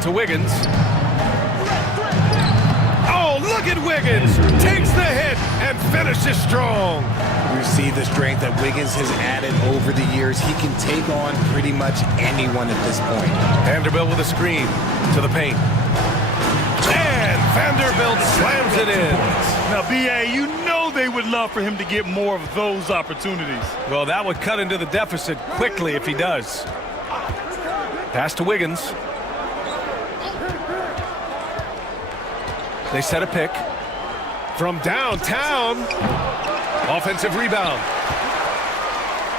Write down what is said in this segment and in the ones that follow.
Back to Wiggins. Oh, look at Wiggins. Takes the hit and finishes strong. You see the strength that Wiggins has added over the years. He can take on pretty much anyone at this point. Vanderbilt with a screen to the paint. And Vanderbilt slams it in. Now, B.A., you know they would love for him to get more of those opportunities. Well, that would cut into the deficit quickly if he does. Pass to Wiggins. They set a pick from downtown. Offensive rebound.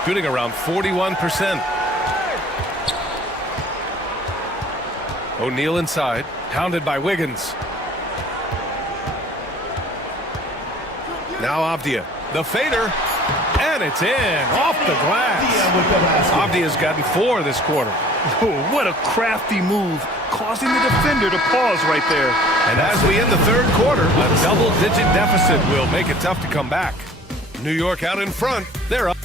Shooting around 41%. O'Neal inside, hounded by Wiggins. Now Avdia, the fader, and it's in, off the glass. Avdia's gotten 4 this quarter. Oh, what a crafty move, causing the defender to pause right there. And as we end the third quarter, a double-digit deficit will make it tough to come back. New York out in front, they're up.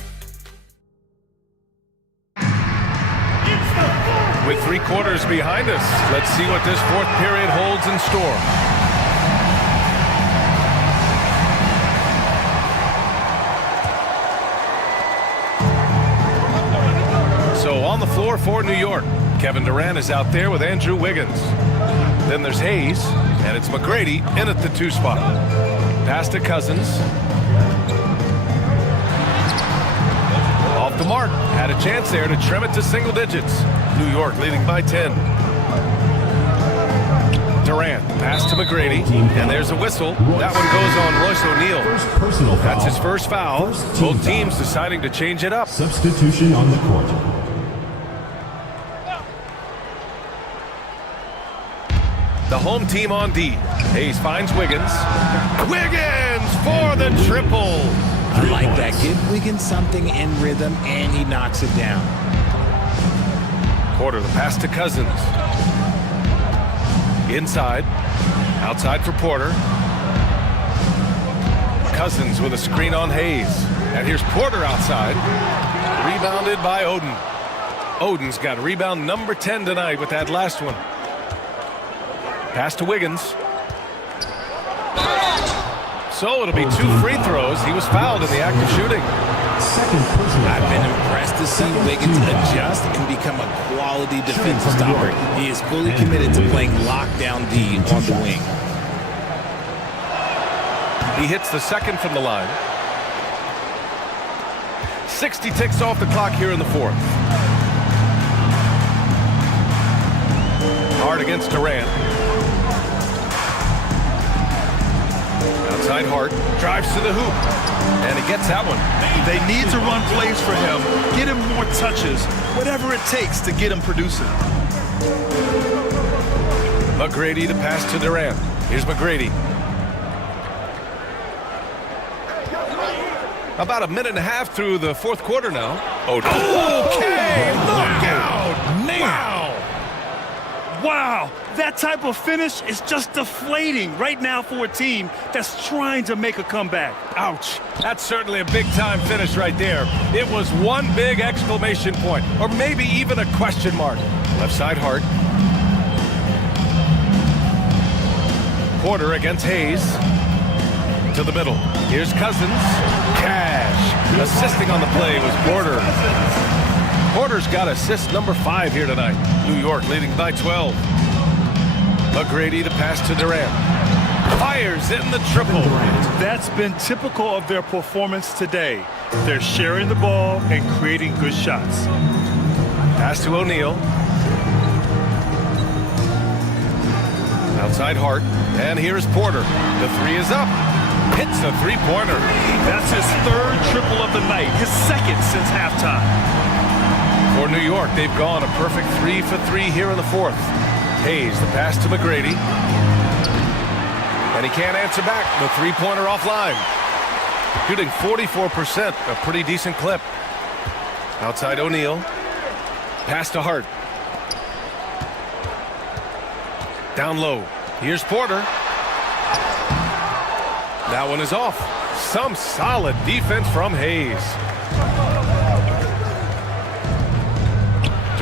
With 3 quarters behind us, let's see what this fourth period holds in store. So on the floor for New York, Kevin Durant is out there with Andrew Wiggins. Then there's Hayes, and it's McGrady in at the 2 spot. Pass to Cousins. Off the mark, had a chance there to trim it to single digits. New York leading by 10. Durant, pass to McGrady, and there's a whistle. That one goes on Royce O'Neal. That's his first foul. Both teams deciding to change it up. Substitution on the court. The home team on D. Hayes finds Wiggins. Wiggins for the triple. I like that. Give Wiggins something in rhythm, and he knocks it down. Porter, the pass to Cousins. Inside. Outside for Porter. Cousins with a screen on Hayes. And here's Porter outside. Rebounded by Oden. Oden's got rebound number 10 tonight with that last one. Pass to Wiggins. So it'll be 2 free throws. He was fouled in the act of shooting. I've been impressed to see Wiggins adjust and become a quality defensive stopper. He is fully committed to playing lockdown D on the wing. He hits the second from the line. 60 ticks off the clock here in the fourth. Hard against Durant. Outside Hart, drives to the hoop, and he gets that one. They need to run plays for him, get him more touches, whatever it takes to get him producing. McGrady to pass to Durant. Here's McGrady. About a minute and a half through the fourth quarter now. Oh, okay, look out! Man. Wow, that type of finish is just deflating right now for a team that's trying to make a comeback. Ouch. That's certainly a big-time finish right there. It was one big exclamation point, or maybe even a question mark. Left side Hart. Porter against Hayes. To the middle. Here's Cousins. Cash. Assisting on the play was Porter. Porter's got assist number 5 here tonight. New York leading by 12. McGrady the pass to Durant. Fires in the triple. That's been typical of their performance today. They're sharing the ball and creating good shots. Pass to O'Neal. Outside Hart. And here's Porter. The 3 is up. Hits a 3-pointer. That's his 3rd triple of the night. His 2nd since halftime. For New York, they've gone a perfect 3 for 3 here in the fourth. Hayes, the pass to McGrady. And he can't answer back. The 3-pointer offline. Shooting 44%, a pretty decent clip. Outside O'Neal. Pass to Hart. Down low. Here's Porter. That one is off. Some solid defense from Hayes.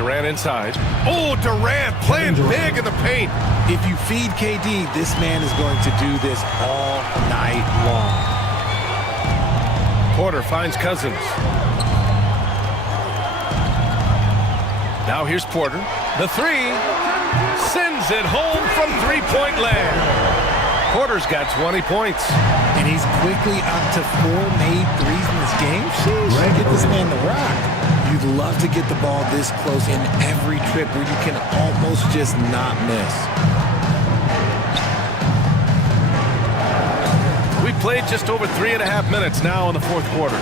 Durant inside. Oh, Durant playing big in the paint. If you feed KD, this man is going to do this all night long. Porter finds Cousins. Now here's Porter. The three. Sends it home from three-point land. Porter's got 20 points. And he's quickly up to 4 made threes in this game. Sheesh, get this man the rock. You'd love to get the ball this close in every trip where you can almost just not miss. We've played just over 3.5 minutes now in the fourth quarter.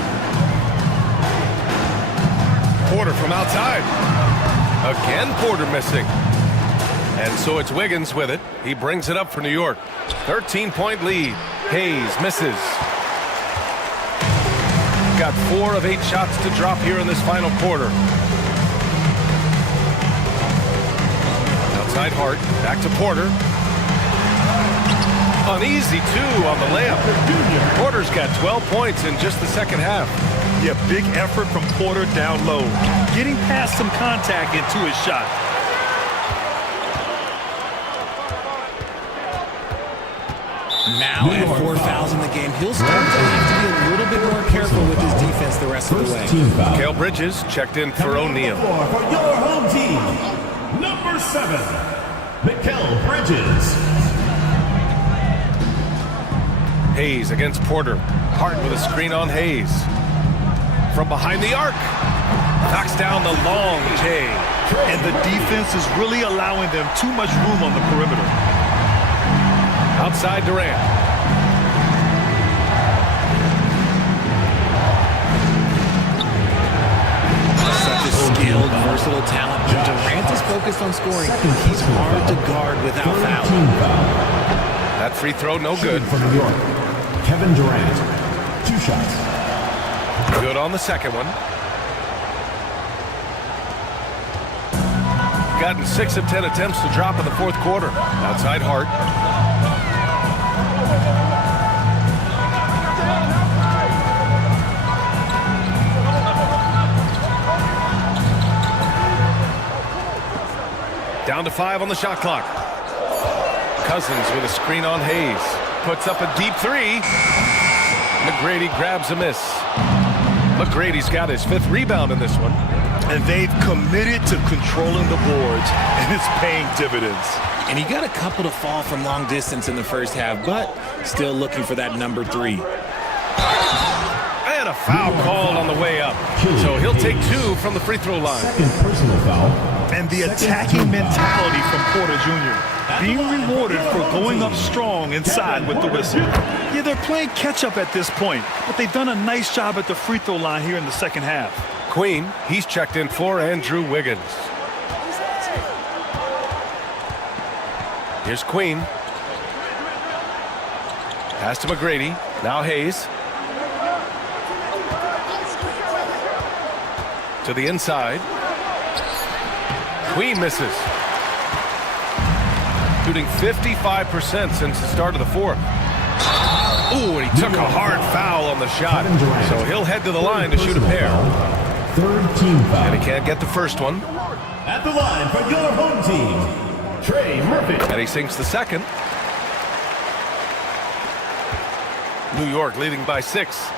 Porter from outside. Again, Porter missing. And so it's Wiggins with it. He brings it up for New York. 13-point lead. Hayes misses. Got 4 of 8 shots to drop here in this final quarter. Outside Hart. Back to Porter. Uneasy, too, on the layup. Porter's got 12 points in just the second half. Yeah, big effort from Porter down low. Getting past some contact into his shot. Now at 4 fouls in the game, he'll start to have to be a little bit more careful with his defense the rest of the way. Mikal Bridges checked in for O'Neal. For your home team, number 7, Mikal Bridges. Hayes against Porter. Hart with a screen on Hayes. From behind the arc. Knocks down the long J. And the defense is really allowing them too much room on the perimeter. Outside Durant. Such a skilled, versatile talent. When Durant is focused on scoring, he's hard to guard without fouling. That free throw, no good. For New York, Kevin Durant. 2 shots. Good on the second one. Gotten 6 of 10 attempts to drop in the fourth quarter. Outside Hart. Down to 5 on the shot clock. Cousins with a screen on Hayes. Puts up a deep 3. McGrady grabs a miss. McGrady's got his 5th rebound in this one. And they've committed to controlling the boards, and it's paying dividends. And he got a couple to fall from long distance in the first half, but still looking for that number 3. And a foul called on the way up. So he'll take 2 from the free throw line. Second personal foul. And the attacking mentality from Porter Jr. being rewarded for going up strong inside with the whistle. Yeah, they're playing catch-up at this point, but they've done a nice job at the free throw line here in the second half. Queen, he's checked in for Andrew Wiggins. Here's Queen. Pass to McGrady. Now Hayes. To the inside. Queen misses. Shooting 55% since the start of the fourth. Ooh, and he took a hard foul on the shot. So he'll head to the line to shoot a pair. 3rd team foul. And he can't get the first one. At the line for your home team, Trey Murphy. And he sinks the second. New York leading by 6.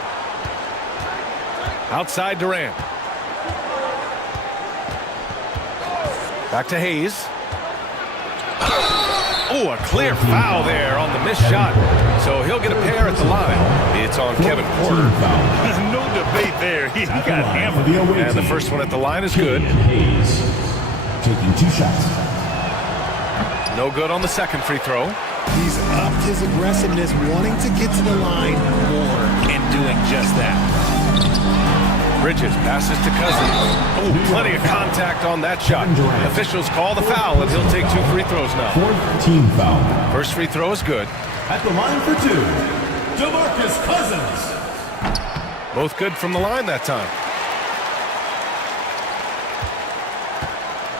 Outside Durant. Back to Hayes. Oh, a clear foul there on the missed shot. So he'll get a pair at the line. It's on Kevin Porter. No debate there. He got hammered. And the first one at the line is good. Hayes taking 2 shots. No good on the second free throw. He's upped his aggressiveness, wanting to get to the line more and doing just that. Bridges passes to Cousins. Oh, plenty of contact on that shot. Officials call the foul, and he'll take 2 free throws now. 4th team foul. First free throw is good. At the line for 2, DeMarcus Cousins. Both good from the line that time.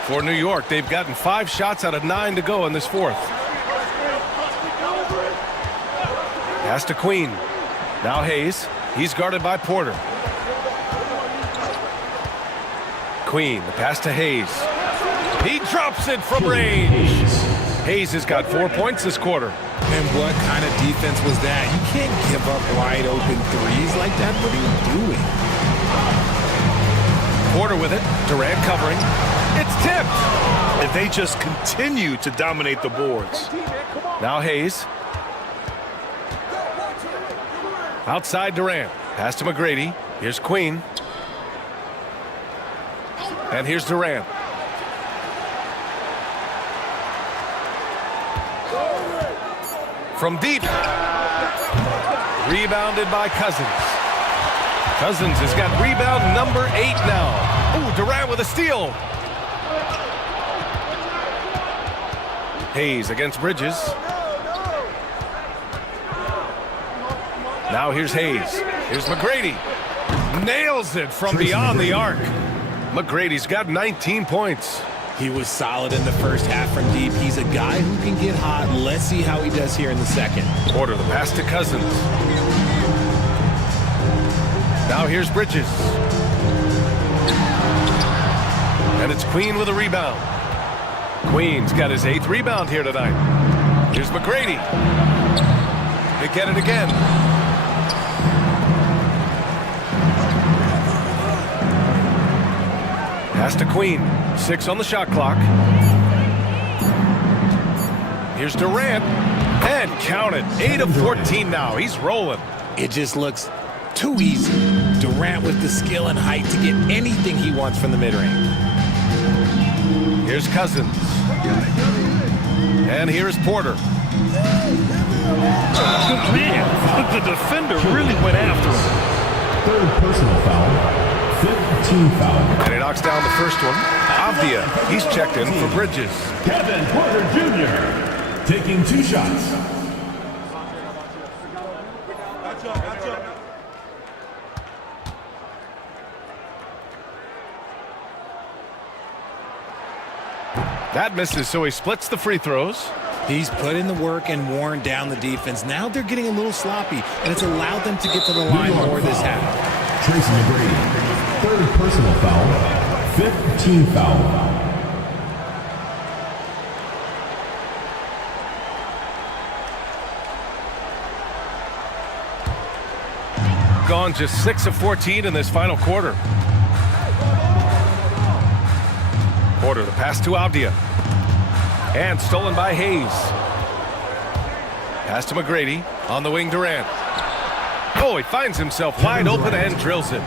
For New York, they've gotten 5 shots out of 9 to go in this fourth. Pass to Queen. Now Hayes. He's guarded by Porter. Queen, the pass to Hayes. He drops it from range. Hayes has got 4 points this quarter. And what kind of defense was that? You can't give up wide open threes like that. What are you doing? Porter with it. Durant covering. It's tipped. And they just continue to dominate the boards. Now Hayes. Outside Durant. Pass to McGrady. Here's Queen. And here's Durant. From deep. Rebounded by Cousins. Cousins has got rebound number 8 now. Ooh, Durant with a steal. Hayes against Bridges. Now here's Hayes. Here's McGrady. Nails it from beyond the arc. McGrady's got 19 points. He was solid in the first half from deep. He's a guy who can get hot. Let's see how he does here in the second. Porter, the pass to Cousins. Now here's Bridges. And it's Queen with a rebound. Queen's got his 8th rebound here tonight. Here's McGrady. They get it again. Pass to Queen. 6 on the shot clock. Here's Durant. And count it. 8 of 14 now. He's rolling. It just looks too easy. Durant with the skill and height to get anything he wants from the mid-range. Here's Cousins. And here's Porter. Man, the defender really went after him. 3rd personal foul. 5th team foul. And he knocks down the first one. Avdia, he's checked in for Bridges. Kevin Porter Jr. taking 2 shots. That misses, so he splits the free throws. He's put in the work and worn down the defense. Now they're getting a little sloppy, and it's allowed them to get to the line more this half. Tracy McGrady. 3rd personal foul. 5th team foul. Gone just 6 of 14 in this final quarter. Porter, the pass to Avdia. And stolen by Hayes. Pass to McGrady. On the wing, Durant. Oh, he finds himself wide open and drills it.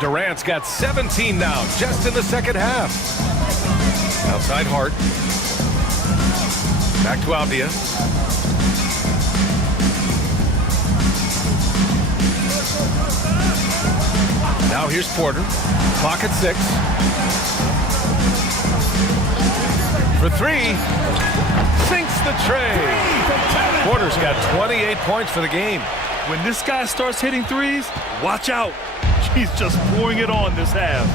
Durant's got 17 now, just in the second half. Outside Hart. Back to Avdia. Now here's Porter. Clock at 6. For 3. Sinks the tray. Porter's got 28 points for the game. When this guy starts hitting threes, watch out. He's just pouring it on this half.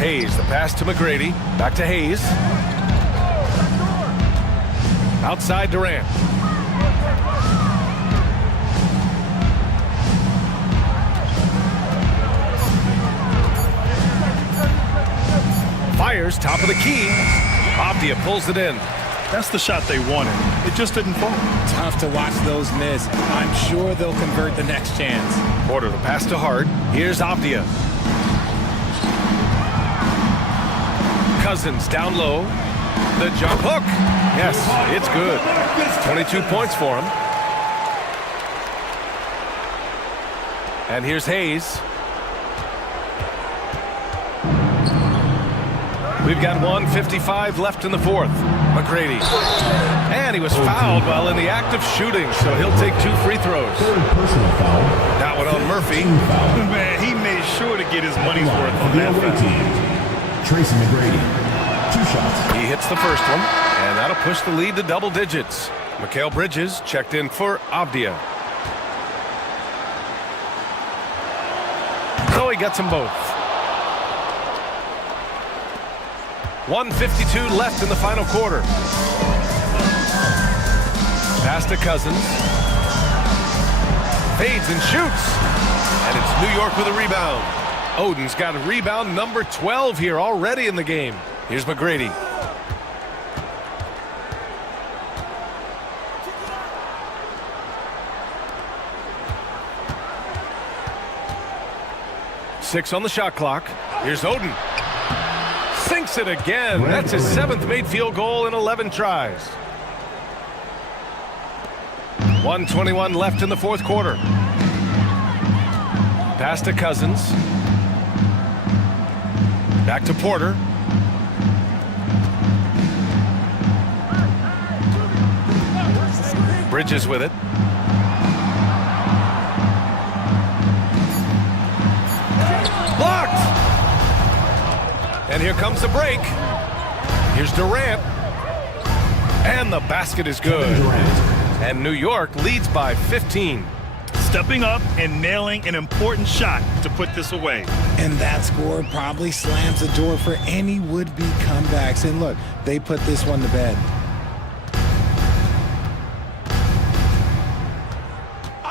Hayes, the pass to McGrady. Back to Hayes. Outside Durant. Fires, top of the key. Avdia pulls it in. That's the shot they wanted. It just didn't fall. Tough to watch those miss. I'm sure they'll convert the next chance. Porter, the pass to Hart. Here's Avdia. Cousins down low. The jump hook. Yes, it's good. 22 points for him. And here's Hayes. We've got 1:55 left in the 4th. McGrady. And he was fouled while in the act of shooting, so he'll take 2 free throws. 3rd personal foul. That one on Murphy. Man, he made sure to get his money's worth on that away foul. team. Tracy McGrady. 2 shots. He hits the first one, and that'll push the lead to double digits. Mikal Bridges checked in for Avdia. So he gets them both. 1:52 left in the final quarter. Pass to Cousins. Fades and shoots. And it's New York with a rebound. Oden's got rebound number 12 here already in the game. Here's McGrady. Six on the shot clock. Here's Oden. Sinks it again. That's his 7th made field goal in 11 tries. 1:21 left in the 4th quarter. Pass to Cousins. Back to Porter. Bridges with it. Blocked! And here comes the break. Here's Durant. And the basket is good. And New York leads by 15. Stepping up and nailing an important shot to put this away. And that score probably slams the door for any would-be comebacks. And look, they put this one to bed.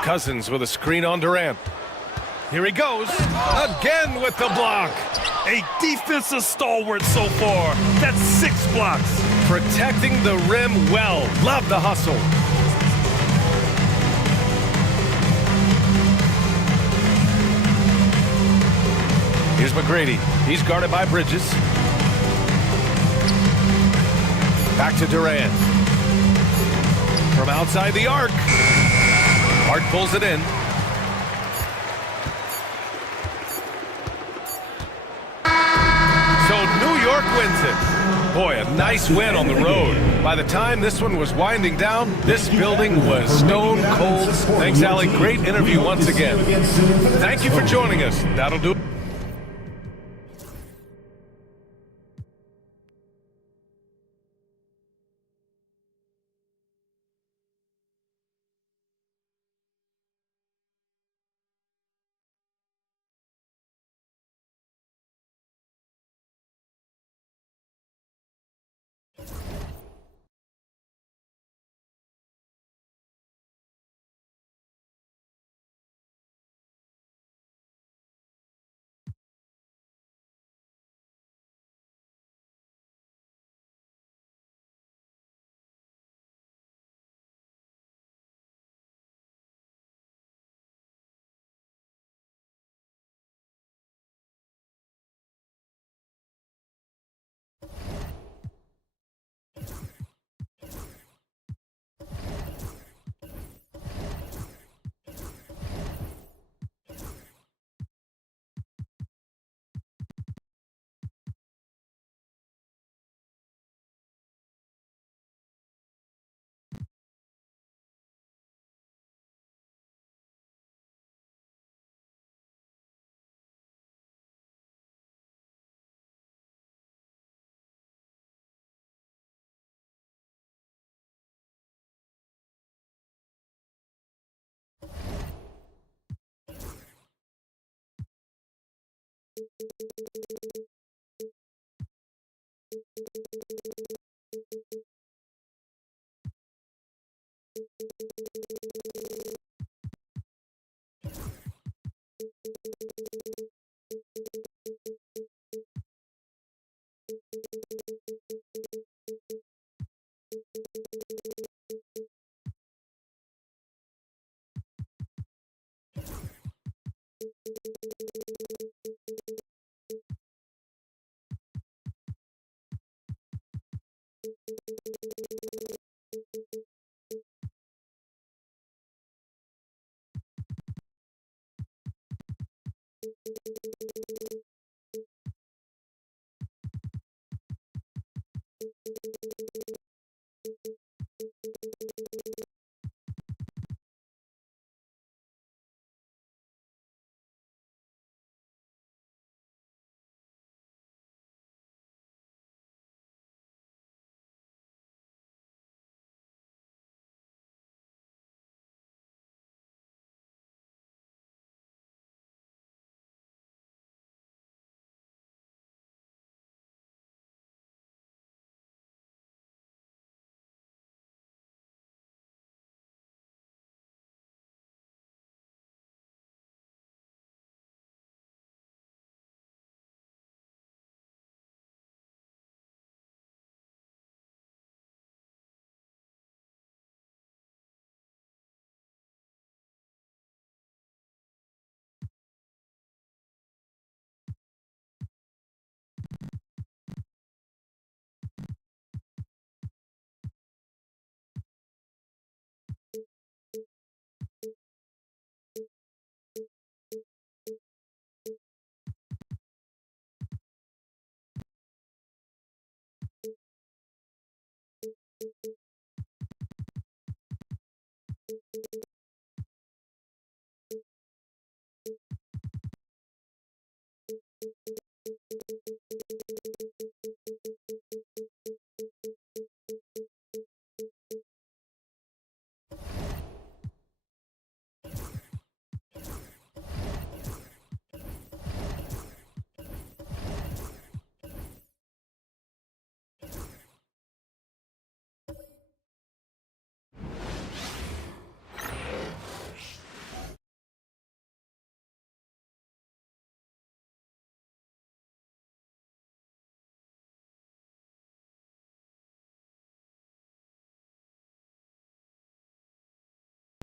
Cousins with a screen on Durant. Here he goes. Again with the block. A defensive stalwart so far. That's 6 blocks. Protecting the rim well. Love the hustle. Here's McGrady. He's guarded by Bridges. Back to Durant. From outside the arc. Hart pulls it in. So New York wins it. Boy, a nice win on the road. By the time this one was winding down, this building was stone cold. Thanks, Allie. Great interview once again. Thank you for joining us. That'll do it.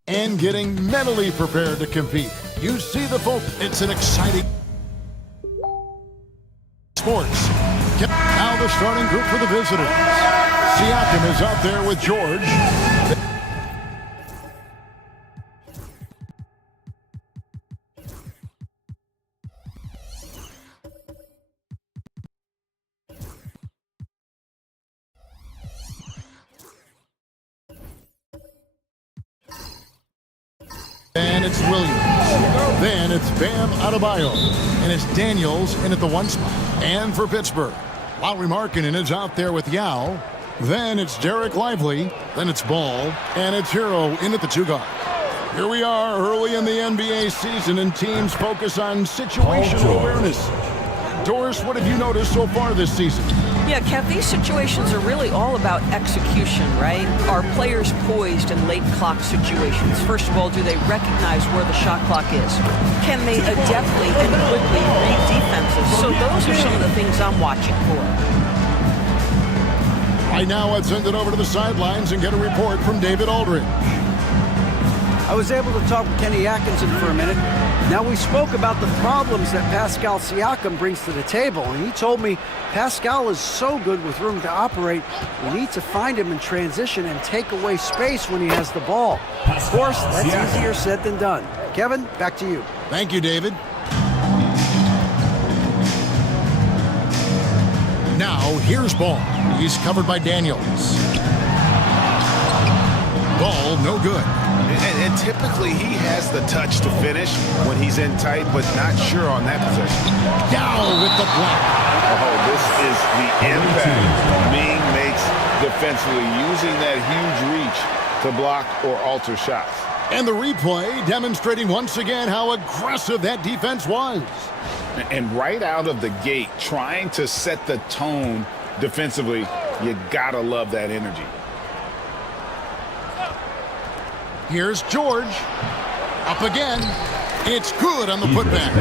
And getting mentally prepared to compete. You see the folk. It's an exciting sports. Now the starting group for the visitors. Siakam is out there with George. And it's Williams. Then it's Bam Adebayo. And it's Daniels in at the 1 spot. And for Pittsburgh, Lauri Markkanen is out there with Yao. Then it's Derek Lively. Then it's Ball. And it's Hero in at the 2 guard. Here we are early in the NBA season, and teams focus on situational awareness. Doris, what have you noticed so far this season? Yeah, Kev, these situations are really all about execution, right? Are players poised in late clock situations? First of all, do they recognize where the shot clock is? Can they adeptly and quickly read defenses? So those are some of the things I'm watching for. Right now, let's send it over to the sidelines and get a report from David Aldridge. I was able to talk with Kenny Atkinson for a minute. Now, we spoke about the problems that Pascal Siakam brings to the table, and he told me Pascal is so good with room to operate, we need to find him in transition and take away space when he has the ball. Of course, that's easier said than done. Kevin, back to you. Thank you, David. Now, here's Ball. He's covered by Daniels. Ball, no good. And typically he has the touch to finish when he's in tight, but not sure on that possession. Down with the block. Oh, this is the impact Ming makes defensively, using that huge reach to block or alter shots. And the replay demonstrating once again how aggressive that defense was. And right out of the gate, trying to set the tone defensively, you gotta love that energy. Here's George. Up again. It's good on the putback.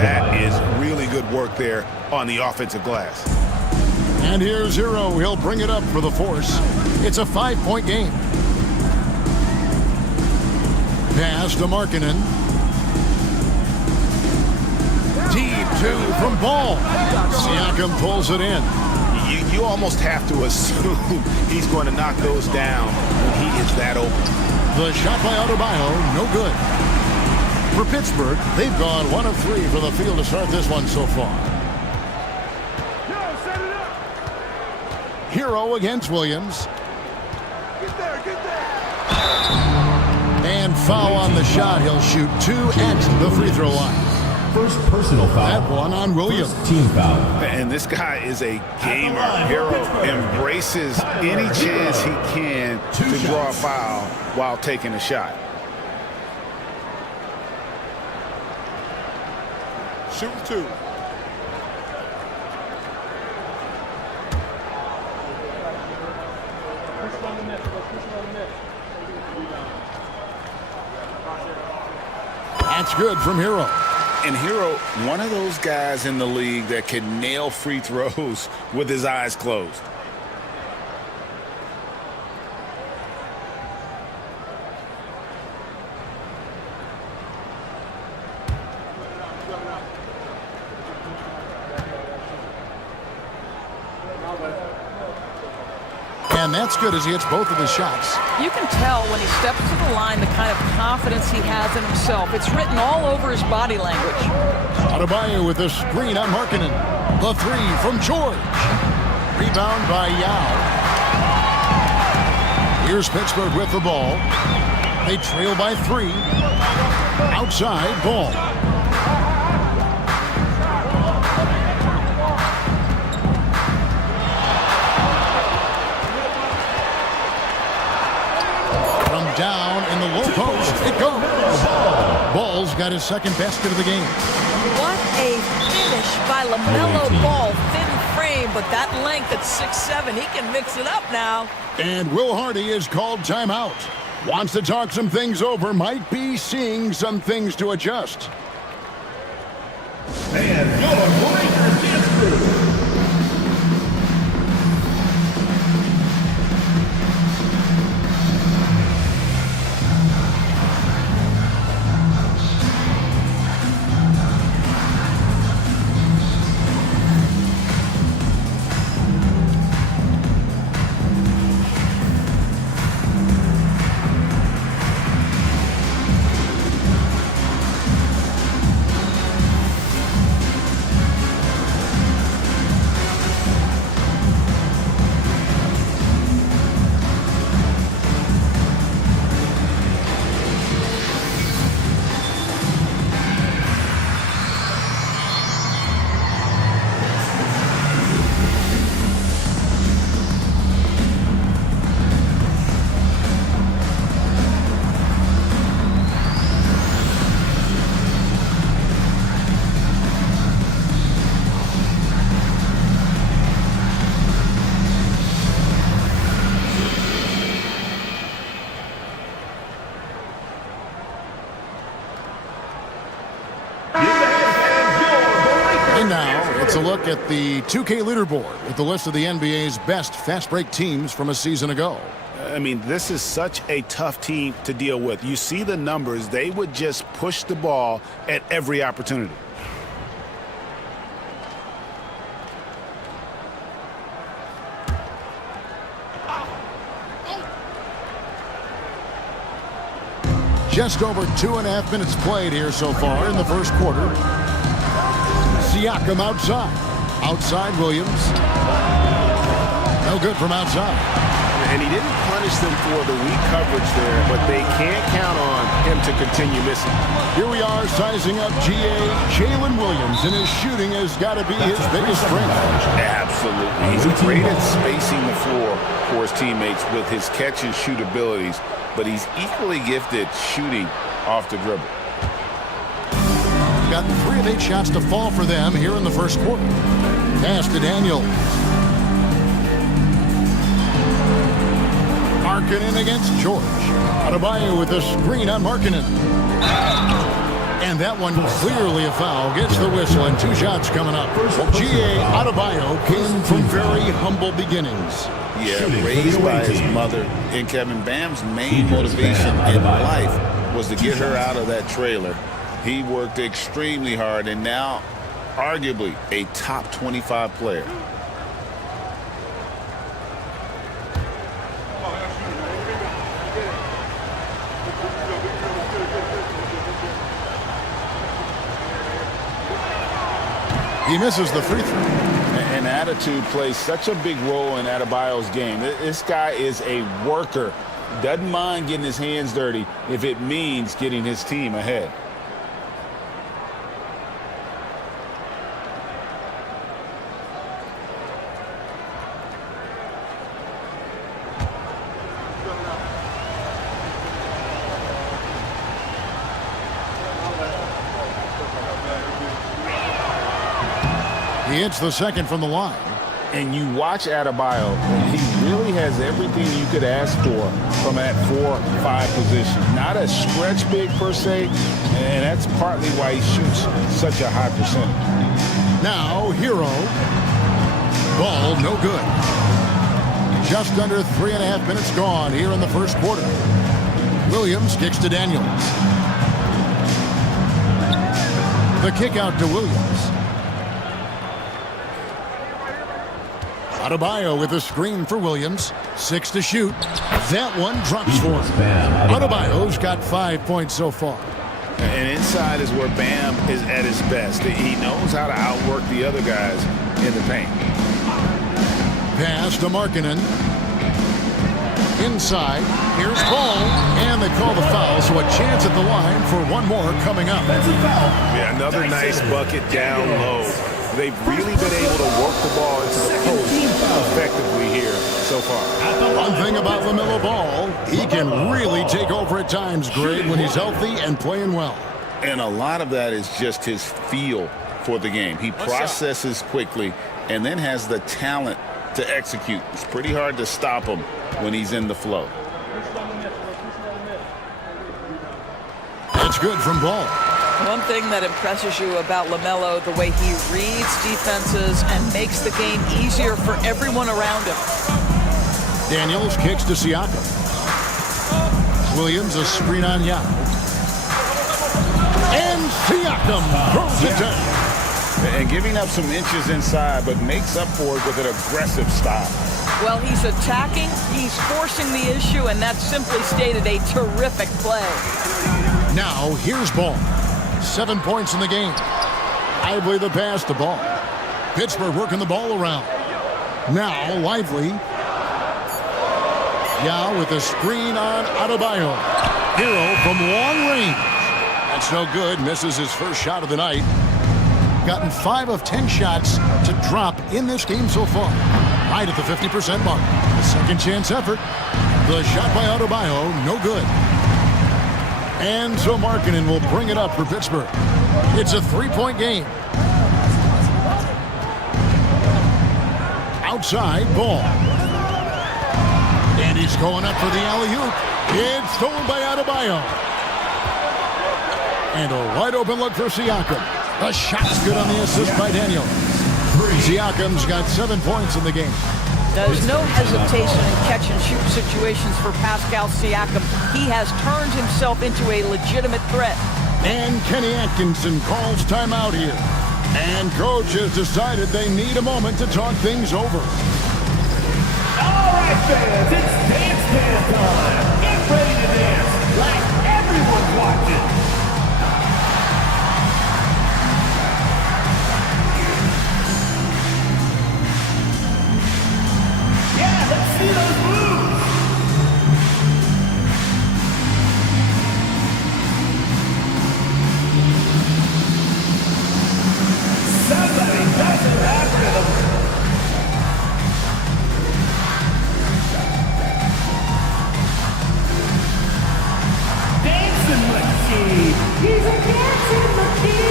That is really good work there on the offensive glass. And here's Hero. He'll bring it up for the force. It's a 5-point game. Pass to Markkanen. Deep 2 from Ball. Siakam pulls it in. You almost have to assume he's going to knock those down when he is that open. The shot by Adebayo, no good. For Pittsburgh, they've gone 1 of 3 for the field to start this one so far. Hero against Williams. Get there. And foul on the shot. He'll shoot 2 at the free throw line. First personal foul. That one on Williams. First team foul. And this guy is a gamer. Hero embraces any chance he can to draw a foul while taking a shot. Shoot 2. That's good from Hero. And Hero, one of those guys in the league that can nail free throws with his eyes closed. And that's good as he hits both of his shots. You can tell when he steps to the line the kind of confidence he has in himself. It's written all over his body language. Adebayo with a screen on Markkanen. The 3 from George. Rebound by Yao. Here's Pittsburgh with the ball. They trail by 3. Outside ball. From down in the low post, it goes. Ball's got his second basket of the game. What a finish by LaMelo Ball. Thin frame, but that length at 6'7", he can mix it up now. And Will Hardy is called timeout. Wants to talk some things over, might be seeing some things to adjust. And your Lakers dance crew. It's a look at the 2K leaderboard with the list of the NBA's best fast break teams from a season ago. I mean, this is such a tough team to deal with. You see the numbers. They would just push the ball at every opportunity. Just over 2.5 minutes played here so far in the first quarter. Siakam outside. Outside Williams. No good from outside. And he didn't punish them for the weak coverage there, but they can't count on him to continue missing. Here we are sizing up Jalen Williams, and his shooting has got to be his biggest strength. Absolutely. He's great at spacing the floor for his teammates with his catch and shoot abilities, but he's equally gifted shooting off the dribble. Got 3 of 8 shots to fall for them here in the first quarter. Pass to Daniels. Markkanen against George. Adebayo with a screen on Markkanen. And that one clearly a foul. Gets the whistle, and 2 shots coming up. Well, G.A. Adebayo came from very humble beginnings. Yeah, raised by his mother. And Kevin, Bam's main motivation in life was to get her out of that trailer. He worked extremely hard, and now arguably a top 25 player. He misses the free throw. And attitude plays such a big role in Adebayo's game. This guy is a worker. Doesn't mind getting his hands dirty if it means getting his team ahead. He hits the second from the line. And you watch Adebayo, he really has everything you could ask for from that 4-5 position. Not a stretch big per se, and that's partly why he shoots such a high percentage. Now, Hero. Ball no good. Just under 3.5 minutes gone here in the first quarter. Williams kicks to Daniels. The kick out to Williams. Adebayo with a screen for Williams. 6 to shoot. That one drops for him. Adebayo's got 5 points so far. And inside is where Bam is at his best. He knows how to outwork the other guys in the paint. Pass to Markkanen. Inside, here's Ball, and they call the foul, so a chance at the line for one more coming up. Yeah, another nice bucket down low. They've really been able to work the ball into the post effectively here so far. One thing about LaMelo Ball, he can really take over at times, Greg, when he's healthy and playing well. And a lot of that is just his feel for the game. He processes quickly and then has the talent to execute. It's pretty hard to stop him when he's in the flow. It's good from Ball. One thing that impresses you about LaMelo, the way he reads defenses and makes the game easier for everyone around him. Daniels kicks to Siakam. Williams a screen on Yao. And Siakam throws it down. And giving up some inches inside, but makes up for it with an aggressive stop. Well, he's attacking, he's forcing the issue, and that's simply stated a terrific play. Now, here's Ball. 7 points in the game. Lively the pass to Ball. Pittsburgh working the ball around. Now, Lively. Yao with a screen on Adebayo. Hero from long range. That's no good. Misses his first shot of the night. Gotten 5 of 10 shots to drop in this game so far. Right at the 50% mark. The second chance effort. The shot by Adebayo, no good. And so Markkanen will bring it up for Pittsburgh. It's a 3-point game. Outside, Ball. And he's going up for the alley-oop. It's stolen by Adebayo. And a wide open look for Siakam. The shot's good on the assist by Daniel. Siakam's got 7 points in the game. There's no hesitation in catch-and-shoot situations for Pascal Siakam. He has turned himself into a legitimate threat. And Kenny Atkinson calls timeout here. And coach has decided they need a moment to talk things over. All right, fans, it's dance time. Get ready to dance like everyone's watching. Yeah, let's see those moves. Somebody doesn't have rhythm. Dancing machine. He's a dancing machine.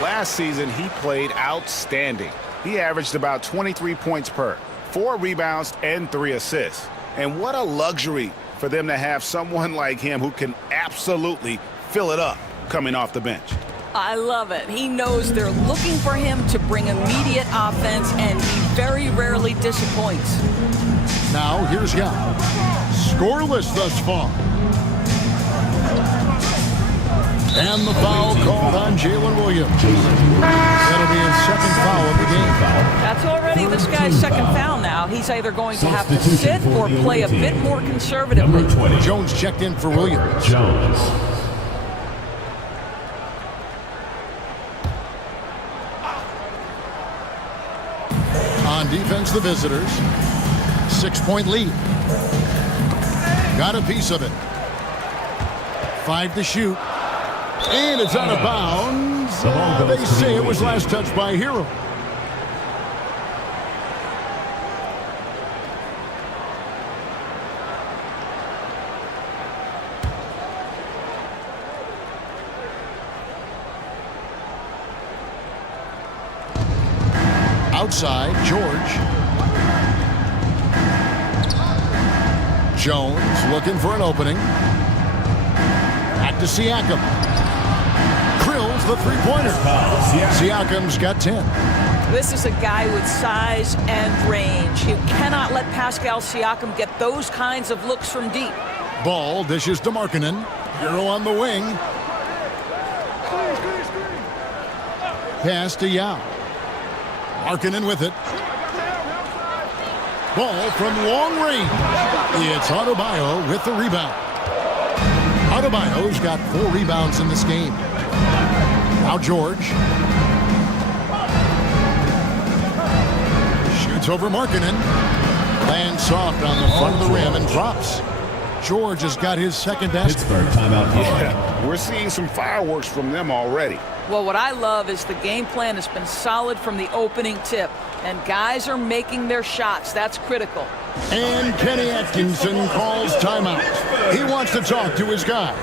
Last season, he played outstanding. He averaged about 23 points per, 4 rebounds, and 3 assists. And what a luxury for them to have someone like him who can absolutely fill it up coming off the bench. I love it. He knows they're looking for him to bring immediate offense, and he very rarely disappoints. Now, here's Yao. Scoreless thus far. And the foul called on Jalen Williams. That'll be his second foul of the game. That's already this guy's second foul now. He's either going to have to sit or play a bit more conservatively. Jones checked in for Williams. Jones. On defense, the visitors. 6-point lead. Got a piece of it. 5 to shoot. And it's out of bounds. They say it was last touched by Hero. Outside, George. Jones looking for an opening. Back to Siakam. There's the three-pointer. Siakam's got 10. This is a guy with size and range. You cannot let Pascal Siakam get those kinds of looks from deep. Ball dishes to Markkanen. Hero on the wing. Pass to Yao. Markkanen with it. Ball from long range. It's Adebayo with the rebound. Adebayo's got 4 rebounds in this game. Now George. Shoots over Markkanen. Lands soft on the front of the rim and drops. George has got his second basket. Pittsburgh timeout. Yeah, we're seeing some fireworks from them already. Well, what I love is the game plan has been solid from the opening tip, and guys are making their shots. That's critical. And Kenny Atkinson calls timeout. He wants to talk to his guys.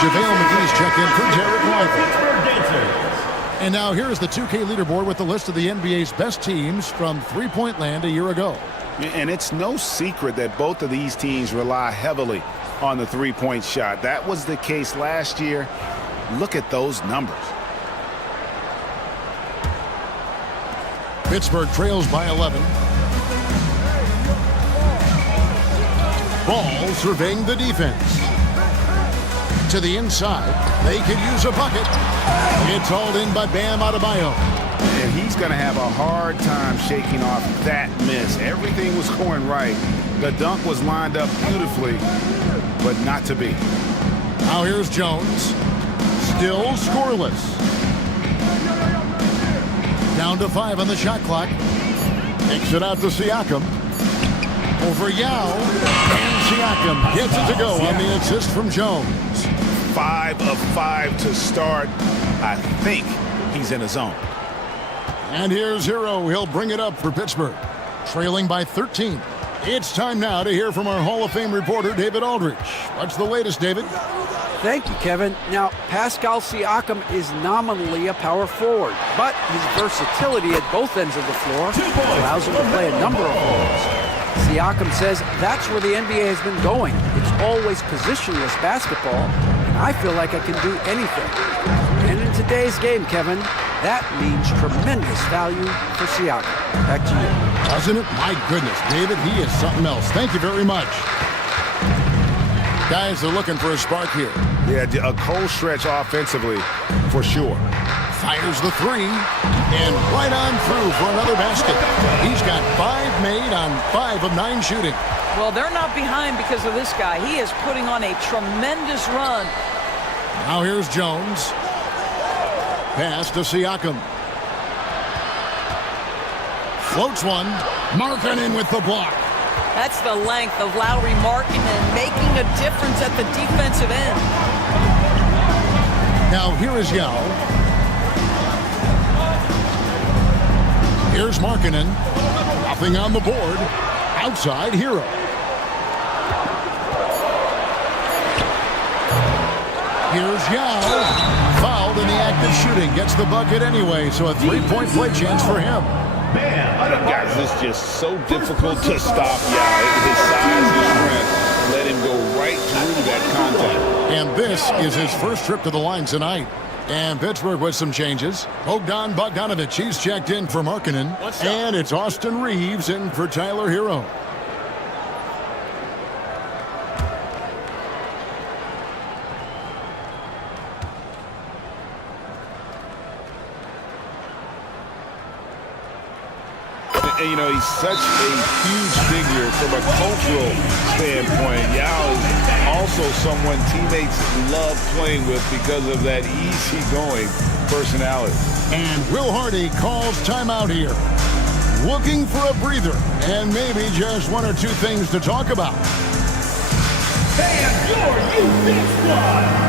JaVale McGee's checked in for Derek Lively. And now here's the 2K leaderboard with the list of the NBA's best teams from three-point land a year ago. And it's no secret that both of these teams rely heavily on the three-point shot. That was the case last year. Look at those numbers. Pittsburgh trails by 11. Ball surveying the defense. To the inside. They could use a bucket. It's hauled in by Bam Adebayo. And he's going to have a hard time shaking off that miss. Everything was going right. The dunk was lined up beautifully, but not to be. Now here's Jones. Still scoreless. Down to 5 on the shot clock. Takes it out to Siakam. Over Yao. And Siakam gets it to go on the assist from Jones. 5 of 5 to start. I think he's in a zone. And here's Hero. He'll bring it up for Pittsburgh. Trailing by 13. It's time now to hear from our Hall of Fame reporter, David Aldridge. What's the latest, David? Thank you, Kevin. Now, Pascal Siakam is nominally a power forward, but his versatility at both ends of the floor allows him to play a number of roles. Siakam says that's where the NBA has been going. It's always positionless basketball, and I feel like I can do anything. And in today's game, Kevin, that means tremendous value for Siakam. Back to you. Doesn't it? My goodness, David, he is something else. Thank you very much. Guys are looking for a spark here. Yeah, a cold stretch offensively, for sure. Fires the 3, and right on through for another basket. He's got 5 made on 5 of 9 shooting. Well, they're not behind because of this guy. He is putting on a tremendous run. Now here's Jones. Pass to Siakam. Floats one. Markkanen with the block. That's the length of Lauri Markkanen making a difference at the defensive end. Now here is Yao. Here's Markkanen. Nothing on the board. Outside Hero. Here's Yao. Fouled in the act of shooting. Gets the bucket anyway, so a 3-point play chance for him. Guys, it's just so difficult to stop Yao. His size and strength let him go right through that contact. And this is his first trip to the line tonight. And Pittsburgh with some changes. Bogdan Bogdanovic, he's checked in for Markkanen. And it's Austin Reeves in for Tyler Hero. And, you know, he's such a huge figure from a cultural standpoint. Yao is also someone teammates love playing with because of that easygoing personality. And Will Hardy calls timeout here. Looking for a breather and maybe just one or two things to talk about. And your U-Big Squad.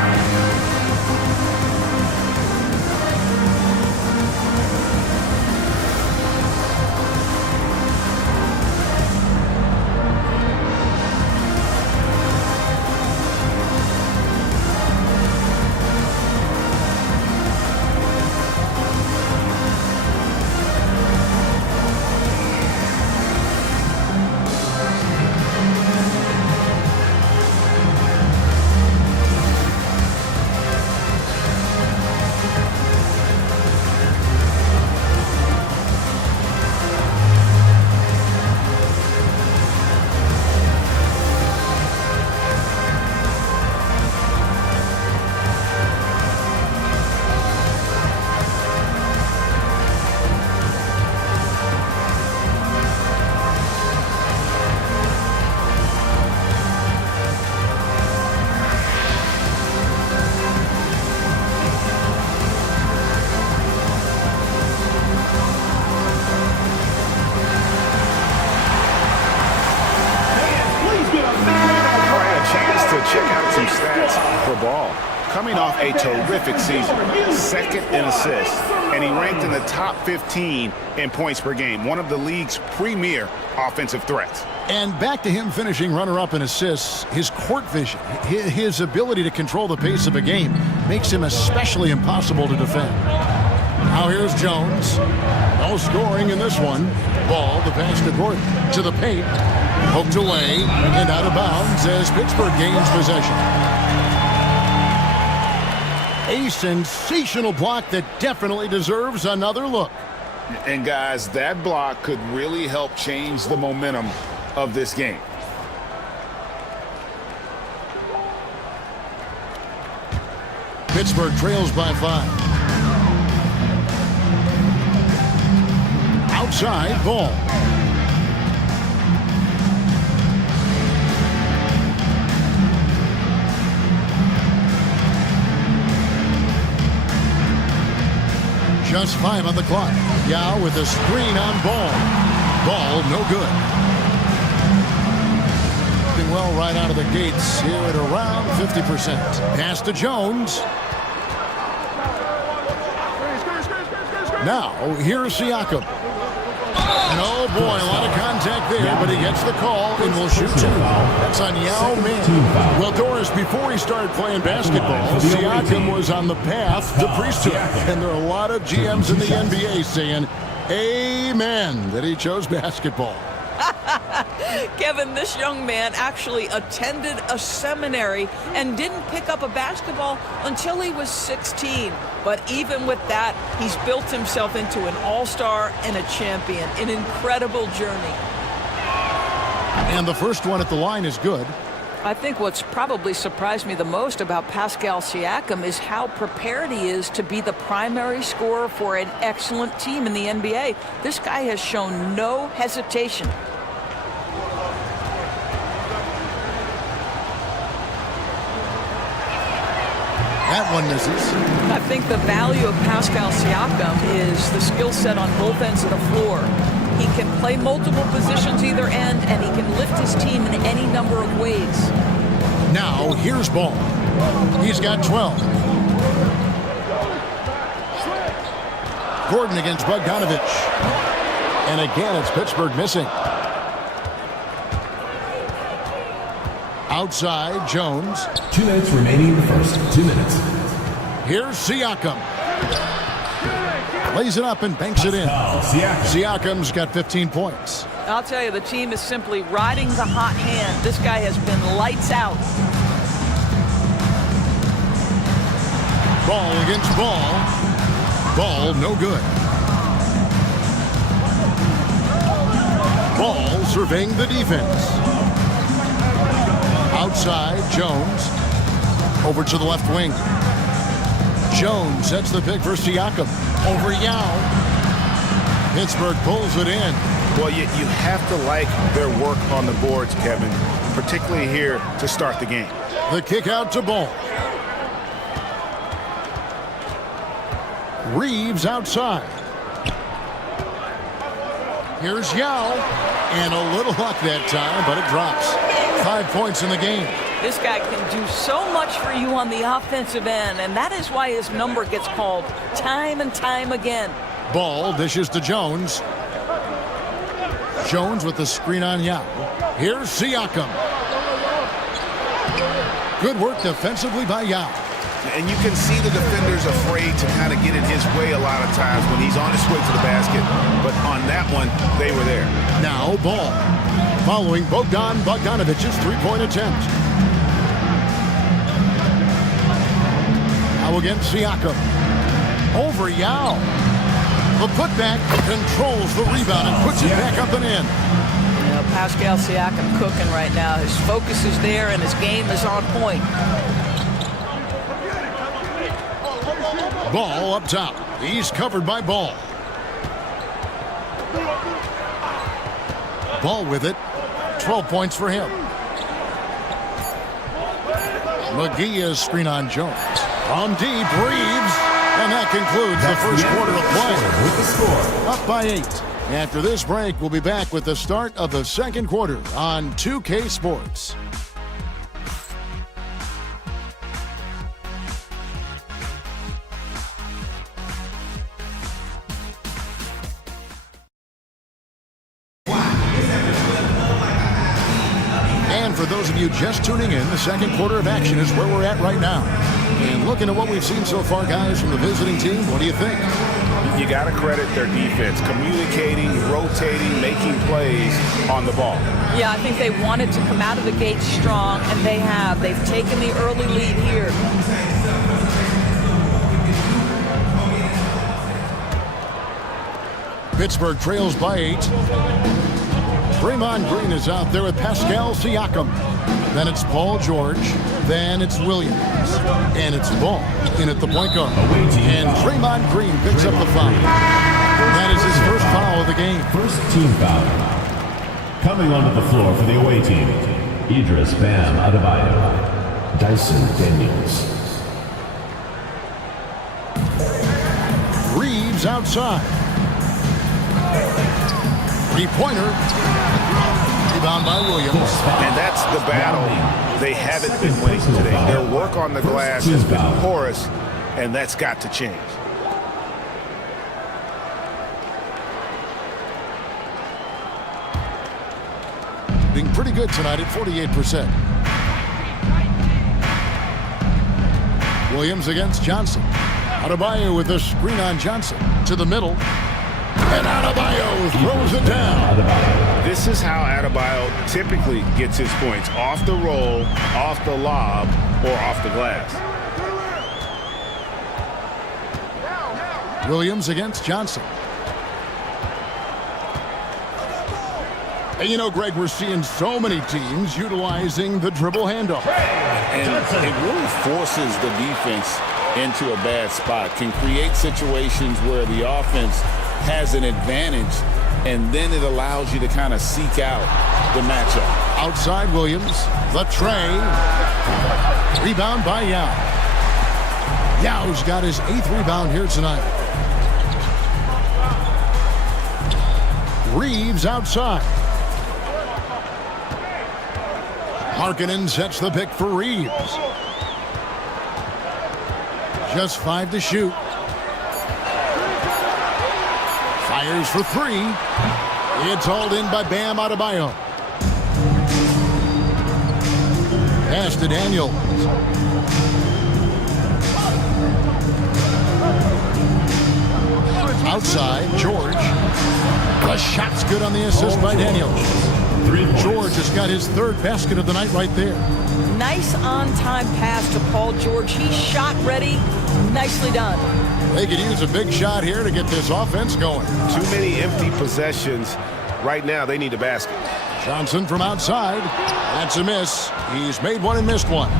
Check out some stats for Ball. Coming off a terrific season, second in assists, and he ranked in the top 15 in points per game, one of the league's premier offensive threats. And back to him finishing runner-up in assists, his court vision, his ability to control the pace of a game makes him especially impossible to defend. Now here's Jones. No scoring in this one. Ball, the pass to Gordon. To the paint. Poked away and out of bounds as Pittsburgh gains possession. A sensational block that definitely deserves another look. And guys, that block could really help change the momentum of this game. Pittsburgh trails by 5. Outside, Ball. Just 5 on the clock. Yao with a screen on Ball. Ball, no good. Doing well right out of the gates here at around 50%. Pass to Jones. Now, here's Siakam. And oh boy, a lot of contact there, but he gets the call and will shoot 2. That's on Yao Ming. Well, Doris, before he started playing basketball, Siakam was on the path to priesthood. And there are a lot of GMs in the NBA saying, amen, that he chose basketball. Kevin, this young man actually attended a seminary and didn't pick up a basketball until he was 16. But even with that, he's built himself into an all-star and a champion. An incredible journey. And the first one at the line is good. I think what's probably surprised me the most about Pascal Siakam is how prepared he is to be the primary scorer for an excellent team in the NBA. This guy has shown no hesitation. That one misses. I think the value of Pascal Siakam is the skill set on both ends of the floor. He can play multiple positions either end, and he can lift his team in any number of ways. Now, here's Ball. He's got 12. Gordon against Bogdanovic. And again, it's Pittsburgh missing. Outside, Jones. 2 minutes remaining in the first. 2 minutes. Here's Siakam. Lays it up and banks it in. Siakam's got 15 points. I'll tell you, the team is simply riding the hot hand. This guy has been lights out. Ball against ball. Ball no good. Ball surveying the defense. Outside, Jones. Over to the left wing. Jones sets the pick for Siakam. Over Yao. Pittsburgh pulls it in. Well, you have to like their work on the boards, Kevin, particularly here to start the game. The kick out to Ball. Reeves outside. Here's Yao. And a little luck that time, but it drops. 5 points in the game. This guy can do so much for you on the offensive end, and that is why his number gets called time and time again. Ball dishes to Jones. Jones with the screen on Yao. Here's Siakam. Good work defensively by Yao. And you can see the defenders afraid to kind of get in his way a lot of times when he's on his way to the basket. But on that one, they were there. Now Ball. Following Bogdanovic's three-point attempt. Now against Siakam. Over Yao. The putback controls the rebound and puts it back up and in. You know, Pascal Siakam cooking right now. His focus is there and his game is on point. Ball up top. He's covered by Ball. Ball with it. 12 points for him. McGee screen on Jones. On deep, Reeves. And that concludes the first quarter of play. With the score. Up by 8. After this break, we'll be back with the start of the second quarter on 2K Sports. And for those of you just tuning in, the second quarter of action is where we're at right now. And looking at what we've seen so far, guys, from the visiting team, what do you think? You got to credit their defense, communicating, rotating, making plays on the ball. Yeah, I think they wanted to come out of the gate strong, and they have. They've taken the early lead here. Pittsburgh trails by 8. Draymond Green is out there with Pascal Siakam. Then it's Paul George. Then it's Williams. And it's Ball in at the point guard. And Draymond Green picks up the foul. That is his first foul of the game. First team foul. Coming onto the floor for the away team, Idris Bam Adebayo, Dyson Daniels. Reeves outside. Three-pointer. Rebound by Williams. And that's the battle they haven't been winning today. Their work on the glass has been porous, and that's got to change. Being pretty good tonight at 48%. Williams against Johnson. Adebayo with the screen on Johnson. To the middle. And Adebayo throws it down. This is how Adebayo typically gets his points. Off the roll, off the lob, or off the glass. Williams against Johnson. And you know, Greg, we're seeing so many teams utilizing the dribble handoff. And it really forces the defense into a bad spot. Can create situations where the offense has an advantage, and then it allows you to kind of seek out the matchup. Outside Williams, the tray. Rebound by Yao. Yao's got his 8th rebound here tonight. Reeves outside. Markkanen sets the pick for Reeves. Just 5 to shoot. Fires for 3. It's hauled in by Bam Adebayo. Pass to Daniels. Outside, George. The shot's good on the assist by Daniels. George has got his 3rd basket of the night right there. Nice on-time pass to Paul George. He's shot ready, Nicely done. They could use a big shot here to get this offense going. Too many empty possessions. Right now, they need a basket. Johnson from outside. That's a miss. He's made one and missed one.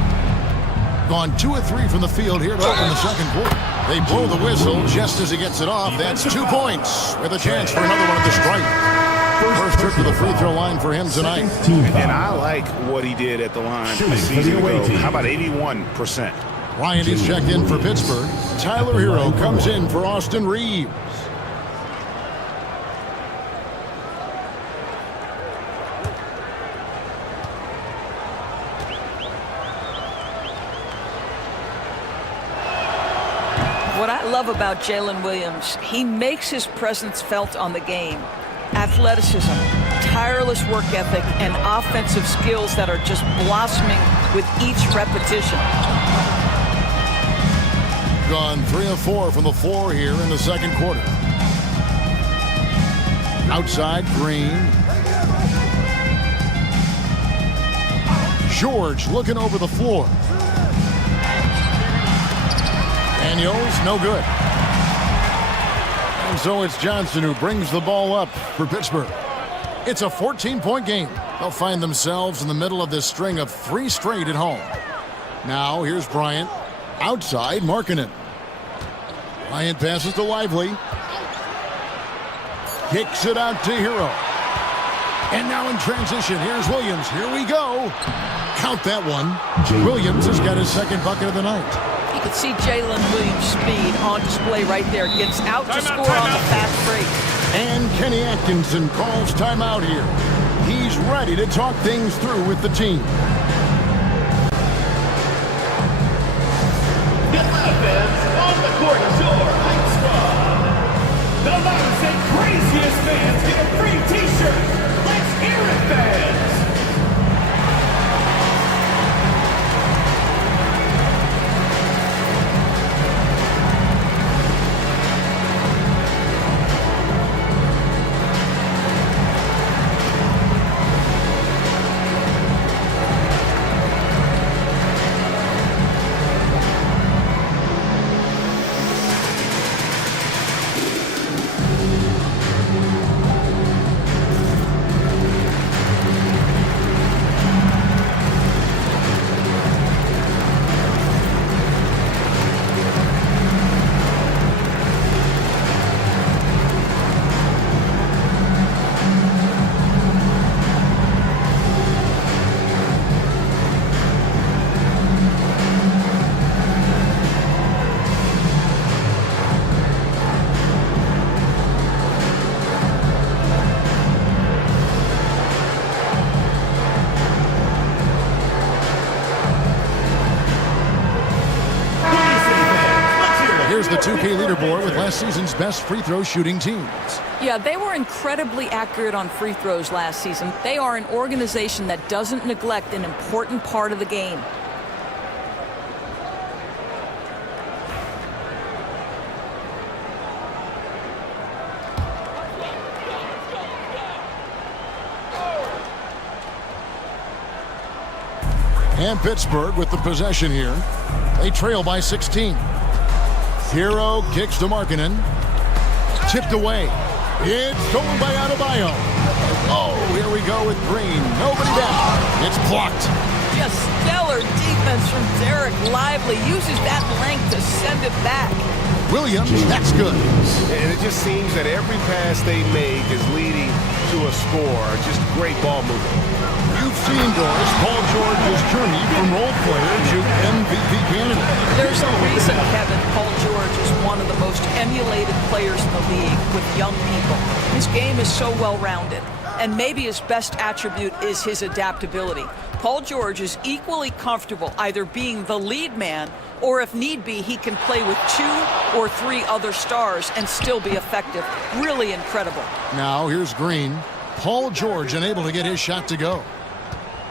Gone 2 of 3 from the field here to open the second quarter. They blow the whistle just as he gets it off. That's 2 points with a chance for another one at the strike. First trip to the free throw line for him tonight. And I like what he did at the line a season ago. How about 81%? Bryant is checked in for Pittsburgh. Tyler Hero comes in for Austin Reeves. What I love about Jalen Williams, he makes his presence felt on the game. Athleticism, tireless work ethic, and offensive skills that are just blossoming with each repetition. Gone 3 of 4 from the floor here in the second quarter. Outside, Green. George looking over the floor. Daniels, no good. And so it's Johnson who brings the ball up for Pittsburgh. It's a 14-point game. They'll find themselves in the middle of this string of 3 straight at home. Now here's Bryant. Outside, Markkanen. Bryant passes to Lively. Kicks it out to Hero. And now in transition, here's Williams. Here we go. Count that one. Williams has got his second bucket of the night. You can see Jalen Williams' speed on display right there. Gets out to score on the fast break. And Kenny Atkinson calls timeout here. He's ready to talk things through with the team. Atlanta fans, on the court is your hype squad. The loudest and craziest fans get a free t-shirt. Let's hear it, fans. The 2K leaderboard with last season's best free throw shooting teams. Yeah, they were incredibly accurate on free throws last season. They are an organization that doesn't neglect an important part of the game. And Pittsburgh with the possession here. They trail by 16. Hero kicks to Markkanen. Tipped away. It's stolen by Adebayo. Oh, here we go with Green. Nobody down. It's blocked. Just stellar defense from Derek Lively. Uses that length to send it back. Williams, that's good. And it just seems that every pass they make is leading to a score. Just great ball movement. You've seen, Doris, Paul George's journey from role player to MVP candidate. There's a reason, Kevin, Paul George is one of the most emulated players in the league with young people. His game is so well-rounded, and maybe his best attribute is his adaptability. Paul George is equally comfortable either being the lead man, or if need be, he can play with 2 or 3 other stars and still be effective. Really incredible. Now here's Green. Paul George unable to get his shot to go.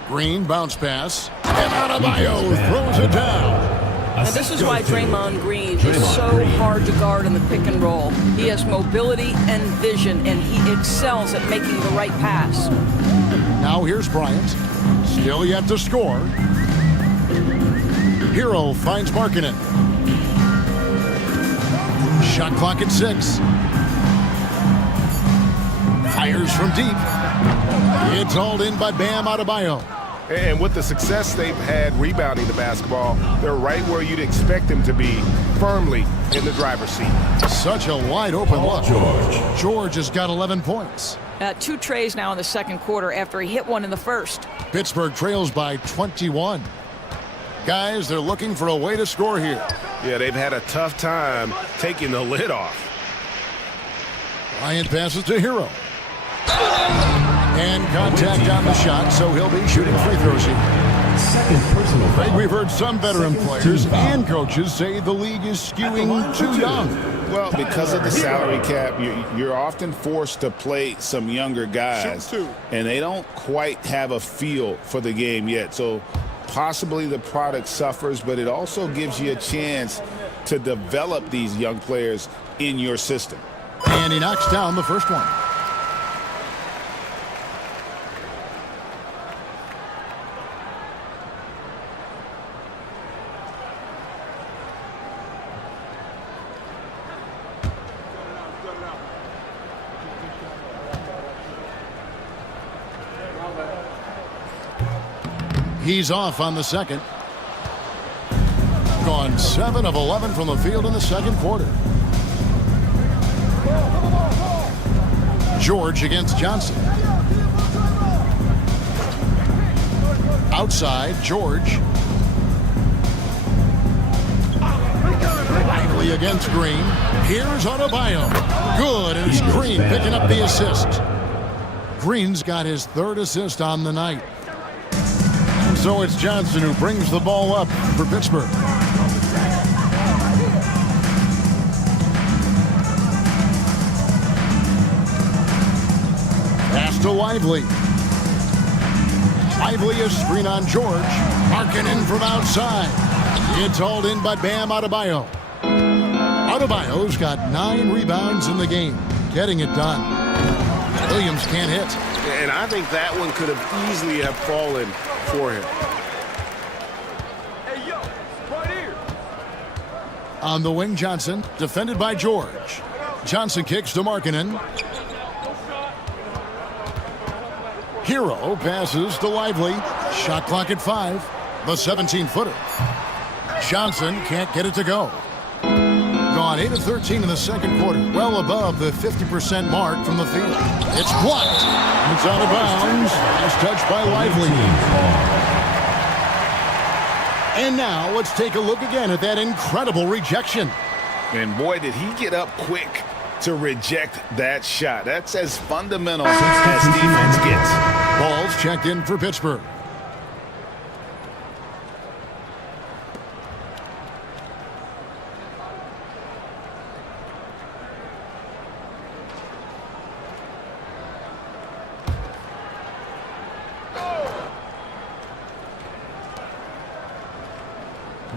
Green bounce pass. And Adebayo throws it down. And this is why Draymond Green is so hard to guard in the pick and roll. He has mobility and vision, and he excels at making the right pass. Now here's Bryant. Still yet to score. Hero finds Markkanen. Shot clock at 6. Fires from deep. It's hauled in by Bam Adebayo. And with the success they've had rebounding the basketball, they're right where you'd expect them to be, firmly in the driver's seat. Such a wide open look. George has got 11 points. 2 trays now in the second quarter after he hit one in the first. Pittsburgh trails by 21. Guys, they're looking for a way to score here. Yeah, they've had a tough time taking the lid off. Bryant passes to Hero. And contact on the shot, so he'll be shooting free throws here. Second personal foul. We've heard some veteran players and coaches say the league is skewing too young. Well, because of the salary cap, you're often forced to play some younger guys, and they don't quite have a feel for the game yet. So possibly the product suffers, but it also gives you a chance to develop these young players in your system. And he knocks down the first one. He's off on the second. Gone 7 of 11 from the field in the second quarter. George against Johnson. Outside, George. Lively against Green. Here's Adebayo. Good, and it's Green picking up the assist. Green's got his 3rd assist on the night. So it's Johnson who brings the ball up for Pittsburgh. Pass to Lively. Lively a screen on George. Markkanen from outside. It's hauled in by Bam Adebayo. Adebayo's got 9 rebounds in the game, getting it done. Williams can't hit. And I think that one could have easily have fallen for him. Hey, yo, right here. On the wing, Johnson, defended by George. Johnson kicks to Markkanen. Hero passes to Lively. Shot clock at 5. The 17-footer. Johnson can't get it to go. Gone 8 of 13 in the second quarter. Well above the 50% mark from the field. It's blocked. It's out of bounds. It's touched by Lively. And now let's take a look again at that incredible rejection. And boy, did he get up quick to reject that shot. That's as fundamental as defense gets. Ball's checked in for Pittsburgh.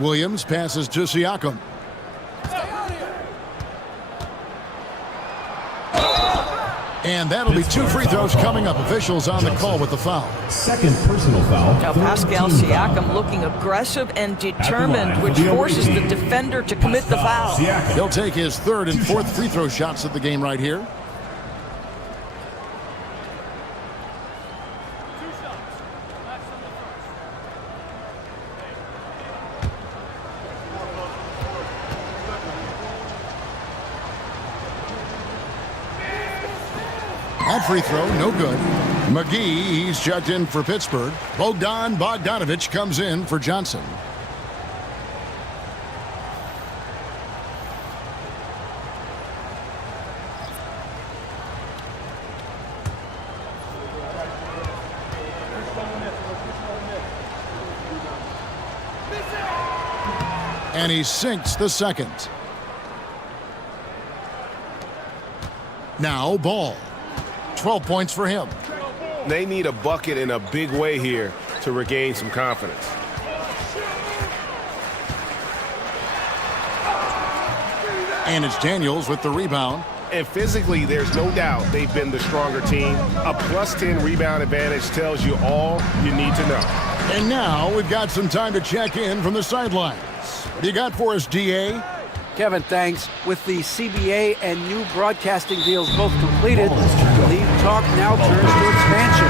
Williams passes to Siakam. And that'll be 2 free throws coming up. Officials on the call with the foul. Second personal foul. Now Pascal Siakam looking aggressive and determined, which forces the defender to commit the foul. He'll take his 3rd and 4th free throw shots of the game right here. That free throw, no good. McGee, he's checked in for Pittsburgh. Bogdan Bogdanović comes in for Johnson. And he sinks the second. Now Ball. 12 points for him. They need a bucket in a big way here to regain some confidence. And it's Daniels with the rebound. And physically, there's no doubt they've been the stronger team. A +10 rebound advantage tells you all you need to know. And now we've got some time to check in from the sidelines. What do you got for us, DA? Kevin, thanks. With the CBA and new broadcasting deals both completed, league talk now turns to expansion.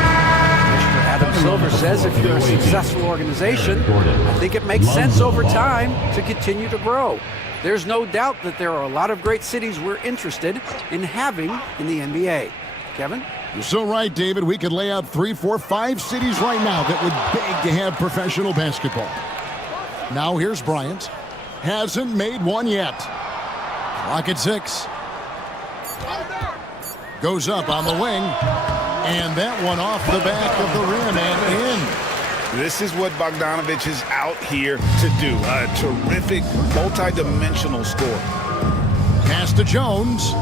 Mr. Adam Silver says if you're a successful organization, I think it makes sense over time to continue to grow. There's no doubt that there are a lot of great cities we're interested in having in the NBA. Kevin? You're so right, David. We could lay out 3, 4, 5 cities right now that would beg to have professional basketball. Now here's Bryant. Hasn't made one yet. Clock at 6. Goes up on the wing. And that one off the back of the rim and in. This is what Bogdanovich is out here to do. A terrific, multi-dimensional score. Pass to Jones.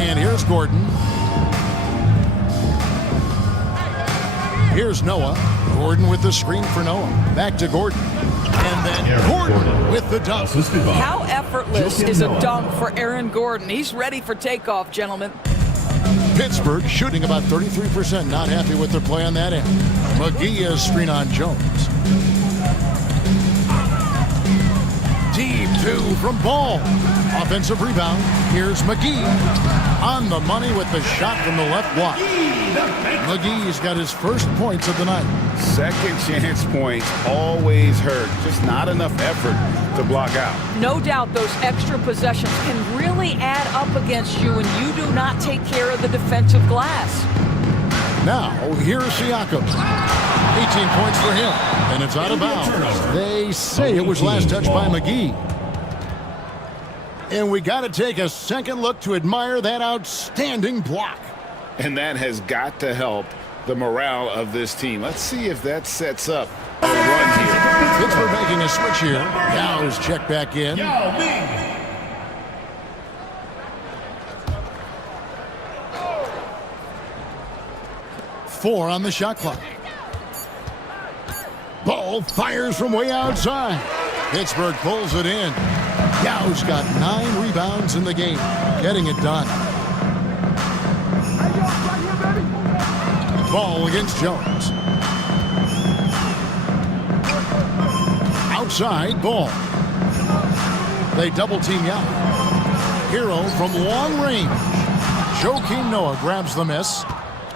And here's Gordon. Here's Noah. Gordon with the screen for Noah. Back to Gordon. And then Gordon with the dunk. How effortless is a dunk for Aaron Gordon? He's ready for takeoff, gentlemen. Pittsburgh shooting about 33%. Not happy with their play on that end. McGee is screen on Jones. Deep 2 from Ball. Offensive rebound. Here's McGee. On the money with the shot from the left block. McGee's got his first points of the night. Second chance points always hurt. Just not enough effort to block out. No doubt those extra possessions can really add up against you when you do not take care of the defensive glass. Now, here's Siakam. 18 points for him. And it's out of bounds. They say it was last touched by McGee. And we got to take a second look to admire that outstanding block. And that has got to help the morale of this team. Let's see if that sets up a run here. Pittsburgh making a switch here. Yow's checked back in. Yao Ming. Four on the shot clock. Ball fires from way outside. Pittsburgh pulls it in. Yow's got 9 rebounds in the game, getting it done. Ball against Jones. Outside, Ball. They double team Yao. Hero from long range. Joakim Noah grabs the miss.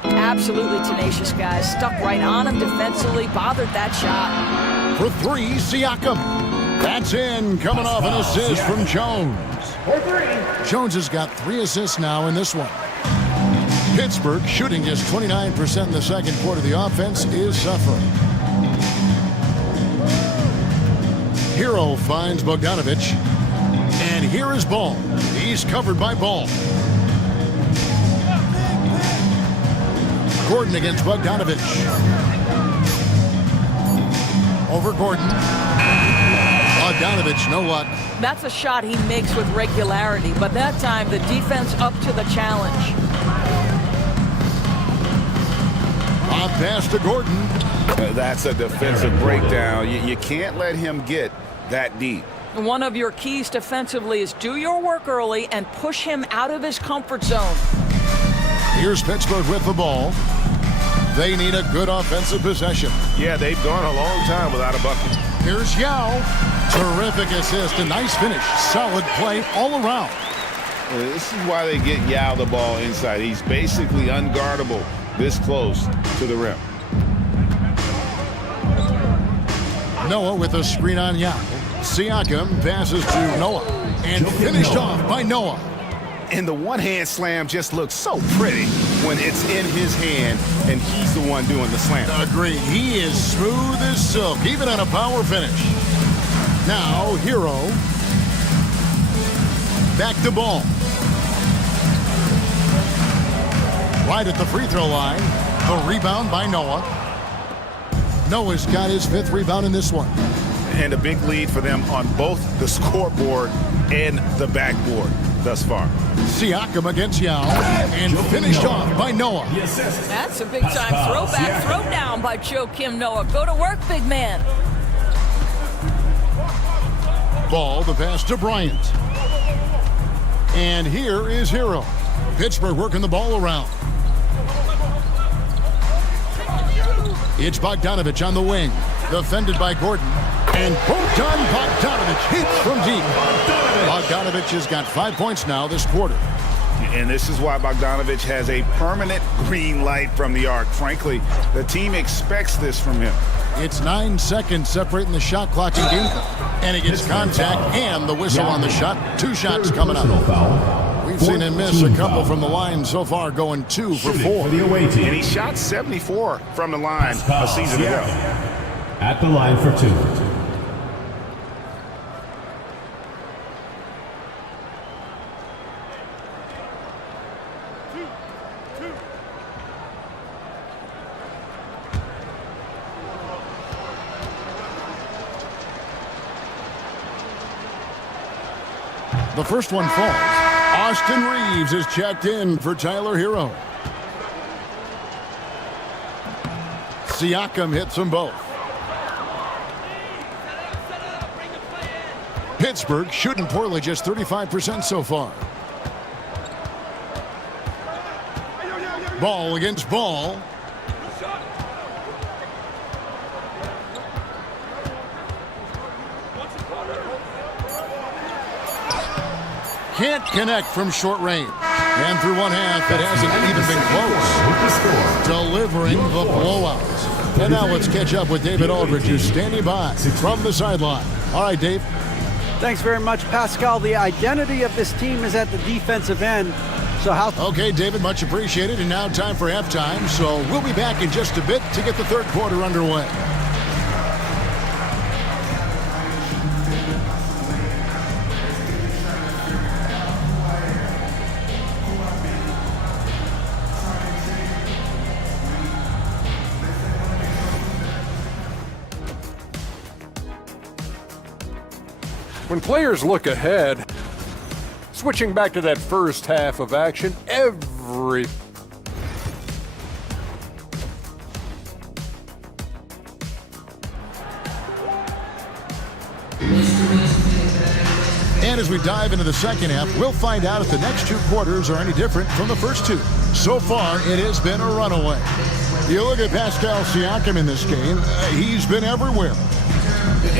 Absolutely tenacious, guys. Stuck right on him defensively, bothered that shot. For 3, Siakam. That's in, coming off an assist from Jones. Jones has got 3 assists now in this one. Pittsburgh shooting just 29% in the second quarter. The offense is suffering. Hero finds Bogdanovich. And here is Ball. He's covered by Ball. Gordon against Bogdanovich. Over Gordon. Bogdanovich, no luck. That's a shot he makes with regularity, but that time the defense up to the challenge. Off pass to Gordon. That's a defensive breakdown. You can't let him get that deep. One of your keys defensively is do your work early and push him out of his comfort zone. Here's Pittsburgh with the ball. They need a good offensive possession. Yeah, they've gone a long time without a bucket. Here's Yao. Terrific assist. A nice finish. Solid play all around. This is why they get Yao the ball inside. He's basically unguardable this close to the rim. Noah with a screen on Yao. Siakam passes to Noah. And finished off by Noah. And the one-hand slam just looks so pretty when it's in his hand and he's the one doing the slam. Agreed. He is smooth as silk, even on a power finish. Now, Hero. Back to Ball. Right at the free throw line. The rebound by Noah. Noah's got his 5th rebound in this one. And a big lead for them on both the scoreboard and the backboard thus far. Siakam against Yao. And finished off by Noah. That's a big-time throwback, throwdown by Joakim Noah. Go to work, big man. Ball, the pass to Bryant. And here is Hero. Pittsburgh working the ball around. It's Bogdanovich on the wing. Defended by Gordon. And Bogdan Bogdanovic hits from deep. Bogdanovic has got 5 points now this quarter. And this is why Bogdanovic has a permanent green light from the arc. Frankly, the team expects this from him. It's 9 seconds separating the shot clock and game clock. And he gets contact and the whistle on the shot. 2 shots coming up. We've seen him miss a couple from the line so far, going 2 for 4. And he shot 74 from the line a season ago. At the line for 2. The first one falls. Austin Reeves is checked in for Tyler Hero. Siakam hits them both. Pittsburgh shooting poorly, just 35% so far. Ball against ball. Can't connect from short range. And through one half, it hasn't even been close. Delivering the blowouts. And now let's catch up with David Aldridge, who's standing by from the sideline. All right, Dave. Thanks very much, Pascal. The identity of this team is at the defensive end. So how... Okay, David, much appreciated. And now time for halftime. So we'll be back in just a bit to get the third quarter underway. When players look ahead, switching back to that first half of action, And as we dive into the second half, we'll find out if the next 2 quarters are any different from the first 2. So far, it has been a runaway. You look at Pascal Siakam in this game, he's been everywhere.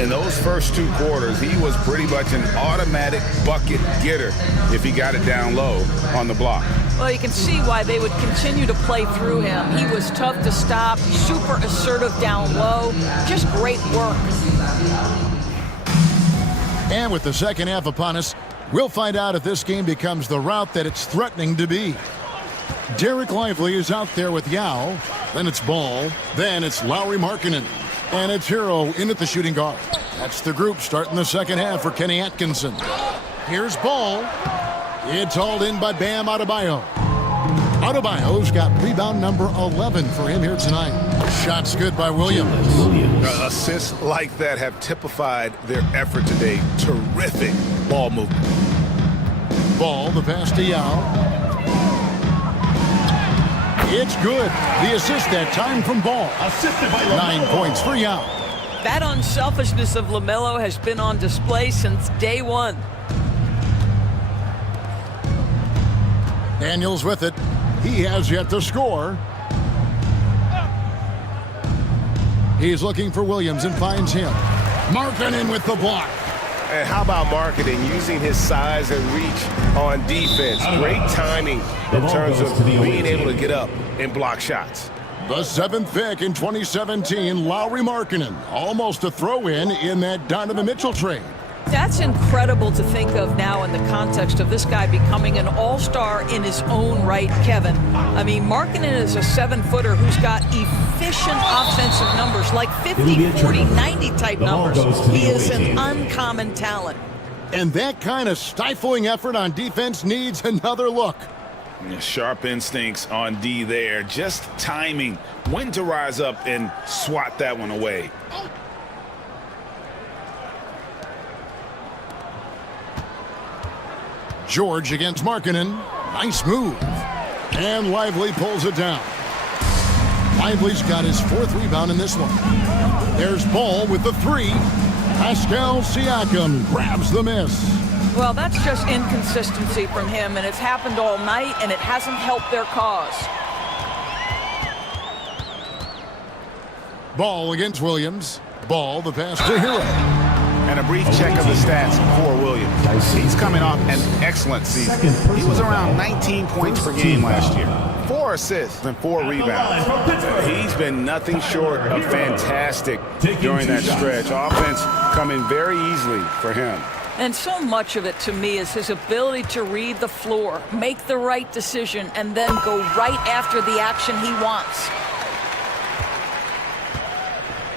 In those first 2 quarters, he was pretty much an automatic bucket getter if he got it down low on the block. Well, you can see why they would continue to play through him. He was tough to stop, super assertive down low, just great work. And with the second half upon us, we'll find out if this game becomes the route that it's threatening to be. Derek Lively is out there with Yao. Then it's Ball. Then it's Lauri Markkanen. And it's Hero in at the shooting guard. That's the group starting the second half for Kenny Atkinson. Here's Ball. It's hauled in by Bam Adebayo. Adebayo's got rebound number 11 for him here tonight. Shots good by Williams. Assists like that have typified their effort today. Terrific ball movement. Ball, the pass to Yao. It's good. The assist that time from Ball. Assisted by 9 points for Yao. That unselfishness of LaMelo has been on display since day one. Daniels with it. He has yet to score. He's looking for Williams and finds him. Markkanen with the block. And how about Markkanen using his size and reach on defense? Great timing in terms of being able to get up and block shots. The 7th pick in 2017, Lauri Markkanen. Almost a throw-in in that Donovan Mitchell trade. That's incredible to think of now in the context of this guy becoming an all-star in his own right, Kevin. I mean, Markkanen is a 7-footer who's got efficient offensive numbers, like 50, 40, 90 type numbers. He is an uncommon talent. And that kind of stifling effort on defense needs another look. Sharp instincts on D there. Just timing when to rise up and swat that one away. George against Markkanen. Nice move. And Lively pulls it down. Lively's got his 4th rebound in this one. There's Ball with the 3. Pascal Siakam grabs the miss. Well, that's just inconsistency from him, and it's happened all night, and it hasn't helped their cause. Ball against Williams. Ball, the pass to Hero. And a brief check of the stats for Williams. He's coming off an excellent season. He was around 19 points per game last year. 4 assists and 4 rebounds. He's been nothing short of fantastic during that stretch. Offense coming very easily for him. And so much of it to me is his ability to read the floor, make the right decision, and then go right after the action he wants.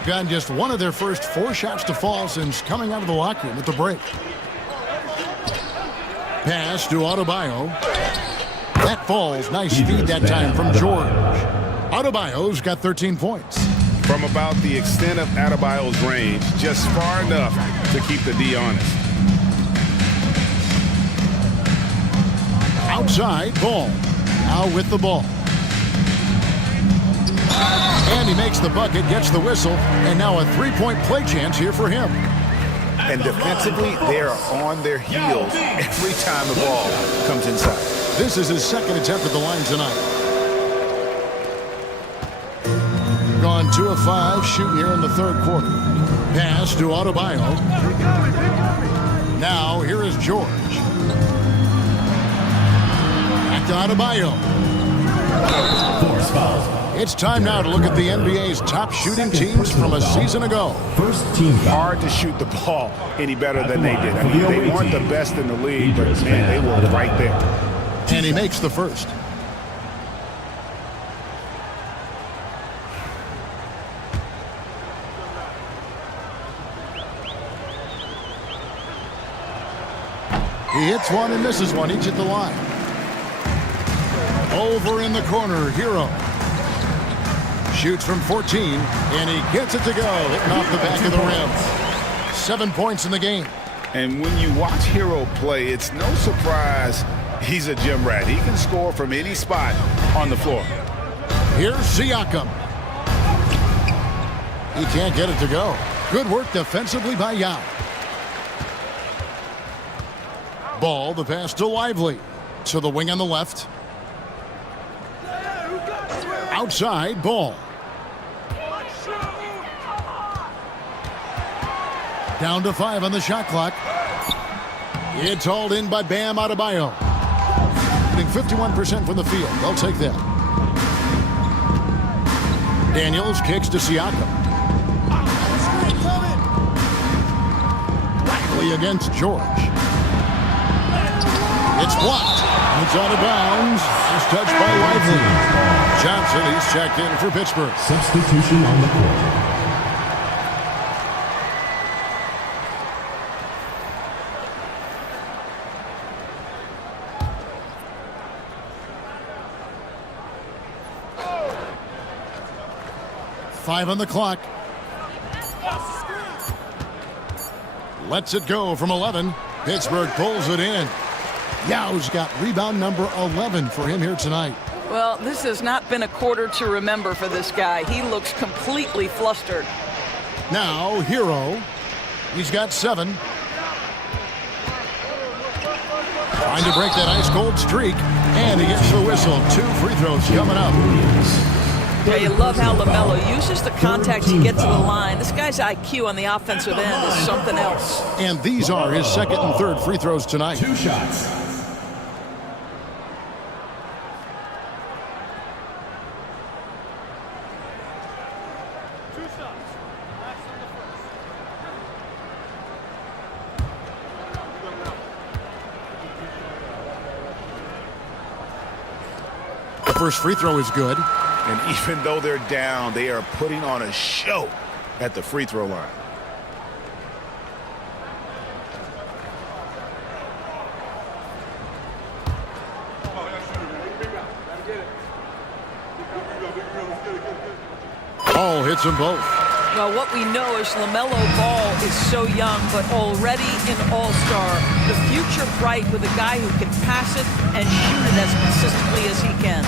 Gotten just one of their first 4 shots to fall since coming out of the locker room at the break. Pass to Adebayo. That falls. Nice feed that time from George. Adebayo's got 13 points. From about the extent of Adebayo's range, just far enough to keep the D honest. Outside, Ball. Now with the ball. And he makes the bucket, gets the whistle, and now a 3-point play chance here for him. And defensively, they are on their heels every time the ball comes inside. This is his second attempt at the line tonight. Gone 2 of 5, shooting here in the third quarter. Pass to Adebayo. Now here is George. Back to Adebayo. Force foul. It's time now to look at the NBA's top shooting teams from a season ago. First team foul. Hard to shoot the ball any better than they did. I mean, they weren't the best in the league, but man, they were right there. And he makes the first. He hits one and misses one, each at the line. Over in the corner, Hero. Shoots from 14, and he gets it to go, hitting off the back of the rim. 7 points in the game. And when you watch Hero play, it's no surprise he's a gym rat. He can score from any spot on the floor. Here's Siakam. He can't get it to go. Good work defensively by Yao. Ball, the pass to Lively. To the wing on the left. Outside, Ball. Down to 5 on the shot clock. It's hauled in by Bam Adebayo. Hitting 51% from the field. They'll take that. Daniels kicks to Siakam. Lively against George. It's blocked. It's out of bounds. It's touched by Lively. Johnson, he's checked in for Pittsburgh. Substitution on the court. Five on the clock. Lets it go from 11. Pittsburgh pulls it in. Yao's got rebound number 11 for him here tonight. Well, this has not been a quarter to remember for this guy. He looks completely flustered. Now, Hero. He's got 7. Trying to break that ice-cold streak. And he gets the whistle. 2 free throws coming up. Yeah, you love how LaMelo uses the contact to get to the line. This guy's IQ on the offensive end is something else. And these are his second and third free throws tonight. 2 shots. The first free throw is good. And even though they're down, they are putting on a show at the free throw line. Ball hits them both. Well, what we know is LaMelo Ball is so young, but already an all-star. The future bright with a guy who can pass it and shoot it as consistently as he can.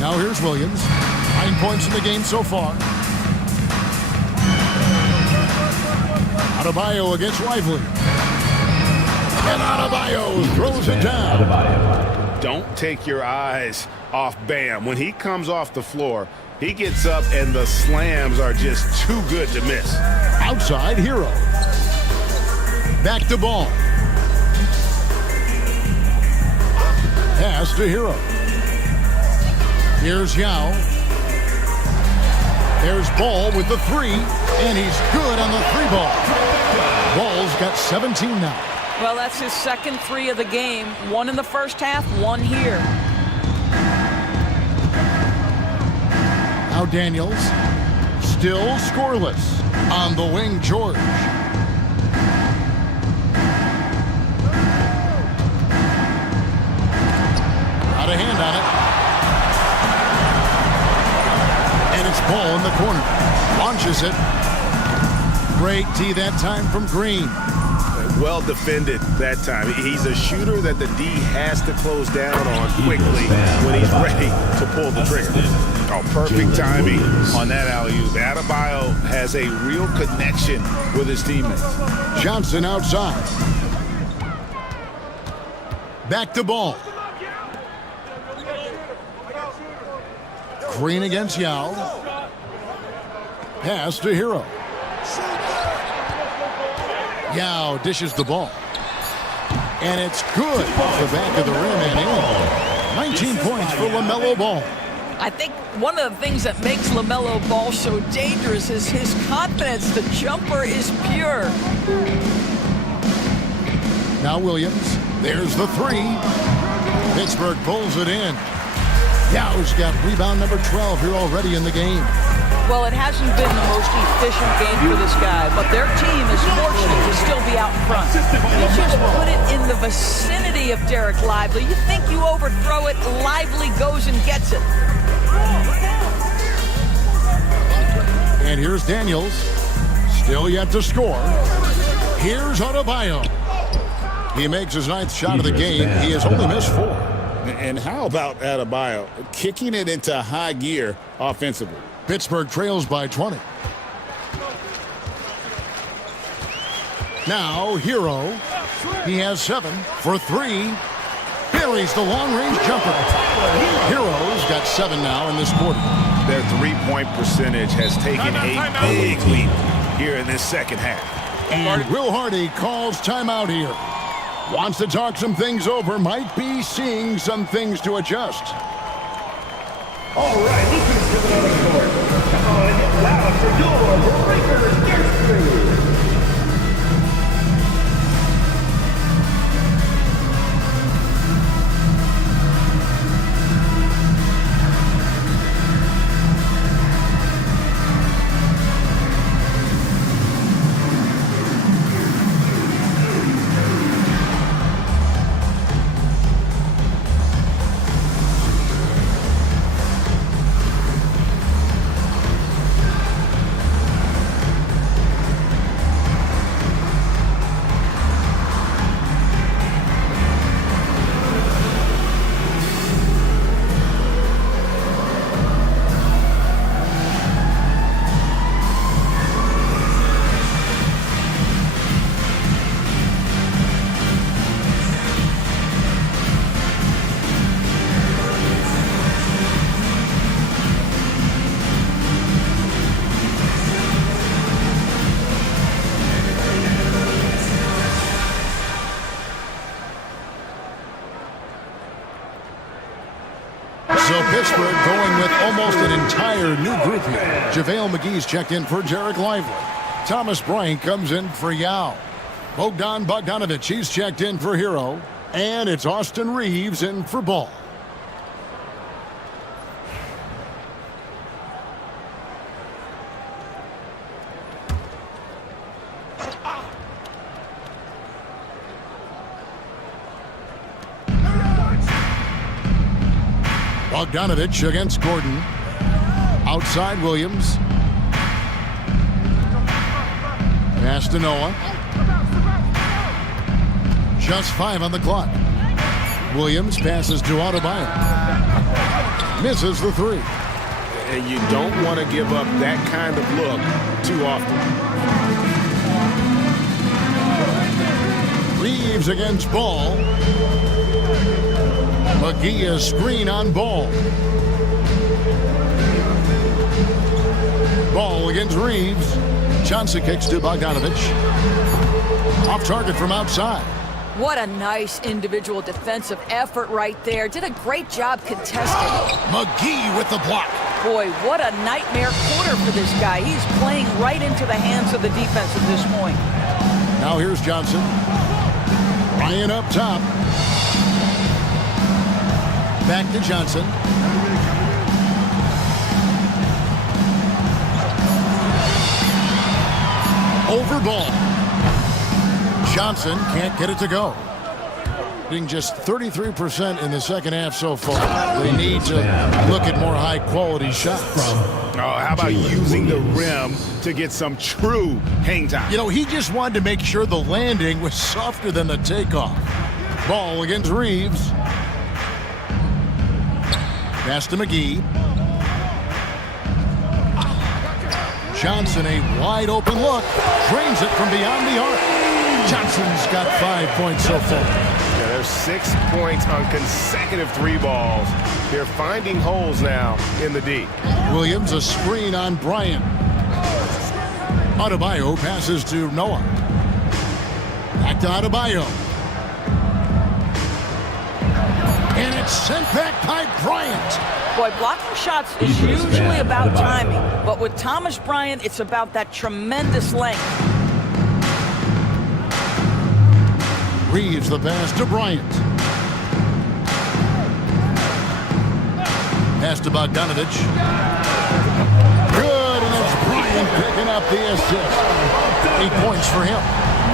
Now here's Williams. 9 points in the game so far. Adebayo against Lively. And Adebayo throws it down. Don't take your eyes off Bam. When he comes off the floor, he gets up and the slams are just too good to miss. Outside, Hero. Back to Ball. Pass to Hero. Here's Yao. There's Ball with the three, and he's good on the three ball. Ball's got 17 now. Well, that's his second three of the game. One in the first half, one here. Now Daniels, still scoreless. On the wing, George. Got a hand on it. And it's Ball in the corner. Launches it. Great D that time from Green. Well defended that time. He's a shooter that the D has to close down on quickly when he's ready to pull the trigger. Oh, perfect timing on that alley-oop. Adebayo has a real connection with his teammates. Johnson outside. Back to Ball. Green against Yao. Pass to Hero. Yao dishes the ball. And it's good off the back of the rim and in. 19 points for LaMelo Ball. I think one of the things that makes LaMelo Ball so dangerous is his confidence. The jumper is pure. Now Williams. There's the three. Pittsburgh pulls it in. Yao's got rebound number 12 here already in the game. Well, it hasn't been the most efficient game for this guy, but their team is fortunate to still be out in front. You just put it in the vicinity of Derek Lively. You think you overthrow it, Lively goes and gets it. And here's Daniels. Still yet to score. Here's Adebayo. He makes his ninth shot of the game. He has only missed 4. And how about Adebayo kicking it into high gear offensively? Pittsburgh trails by 20. Now, Hero. He has 7 for 3. Buries the long-range jumper. Hero's got 7 now in this quarter. Their three-point percentage has taken a big leap here in this second half. And Will Hardy calls timeout here. Wants to talk some things over. Might be seeing some things to adjust. All right, who's coming on the court? Come on and get loud for your Breakers Gear. So Pittsburgh going with almost an entire new group here. JaVale McGee's checked in for Derek Lively. Thomas Bryant comes in for Yao. Bogdan Bogdanovic, he's checked in for Hero. And it's Austin Reeves in for Ball. Bogdanovic against Gordon. Outside Williams. Pass to Noah. Just 5 on the clock. Williams passes to Adebayo. Misses the 3. And you don't want to give up that kind of look too often. Reeves against Ball. McGee is screen on Ball. Ball against Reeves. Johnson kicks to Bogdanovich. Off target from outside. What a nice individual defensive effort right there. Did a great job contesting. McGee with the block. Boy, what a nightmare quarter for this guy. He's playing right into the hands of the defense at this point. Now here's Johnson. Ryan up top. Back to Johnson. Over ball. Johnson can't get it to go. Being just 33% in the second half so far. They need to look at more high-quality shots. Oh, how about using the rim to get some true hang time? You know, he just wanted to make sure the landing was softer than the takeoff. Ball against Reeves. Pass to McGee. Johnson, a wide open look. Drains it from beyond the arc. Johnson's got 5 points so far. Yeah, there's 6 points on consecutive 3 balls. They're finding holes now in the D. Williams, a screen on Bryant. Adebayo passes to Noah. Back to Adebayo. And it's sent back by Bryant. Boy, blocking shots is usually about timing, but with Thomas Bryant, it's about that tremendous length. Reeves the pass to Bryant. Pass to Bogdanovich. Good, and it's Bryant picking up the assist. 8 points for him.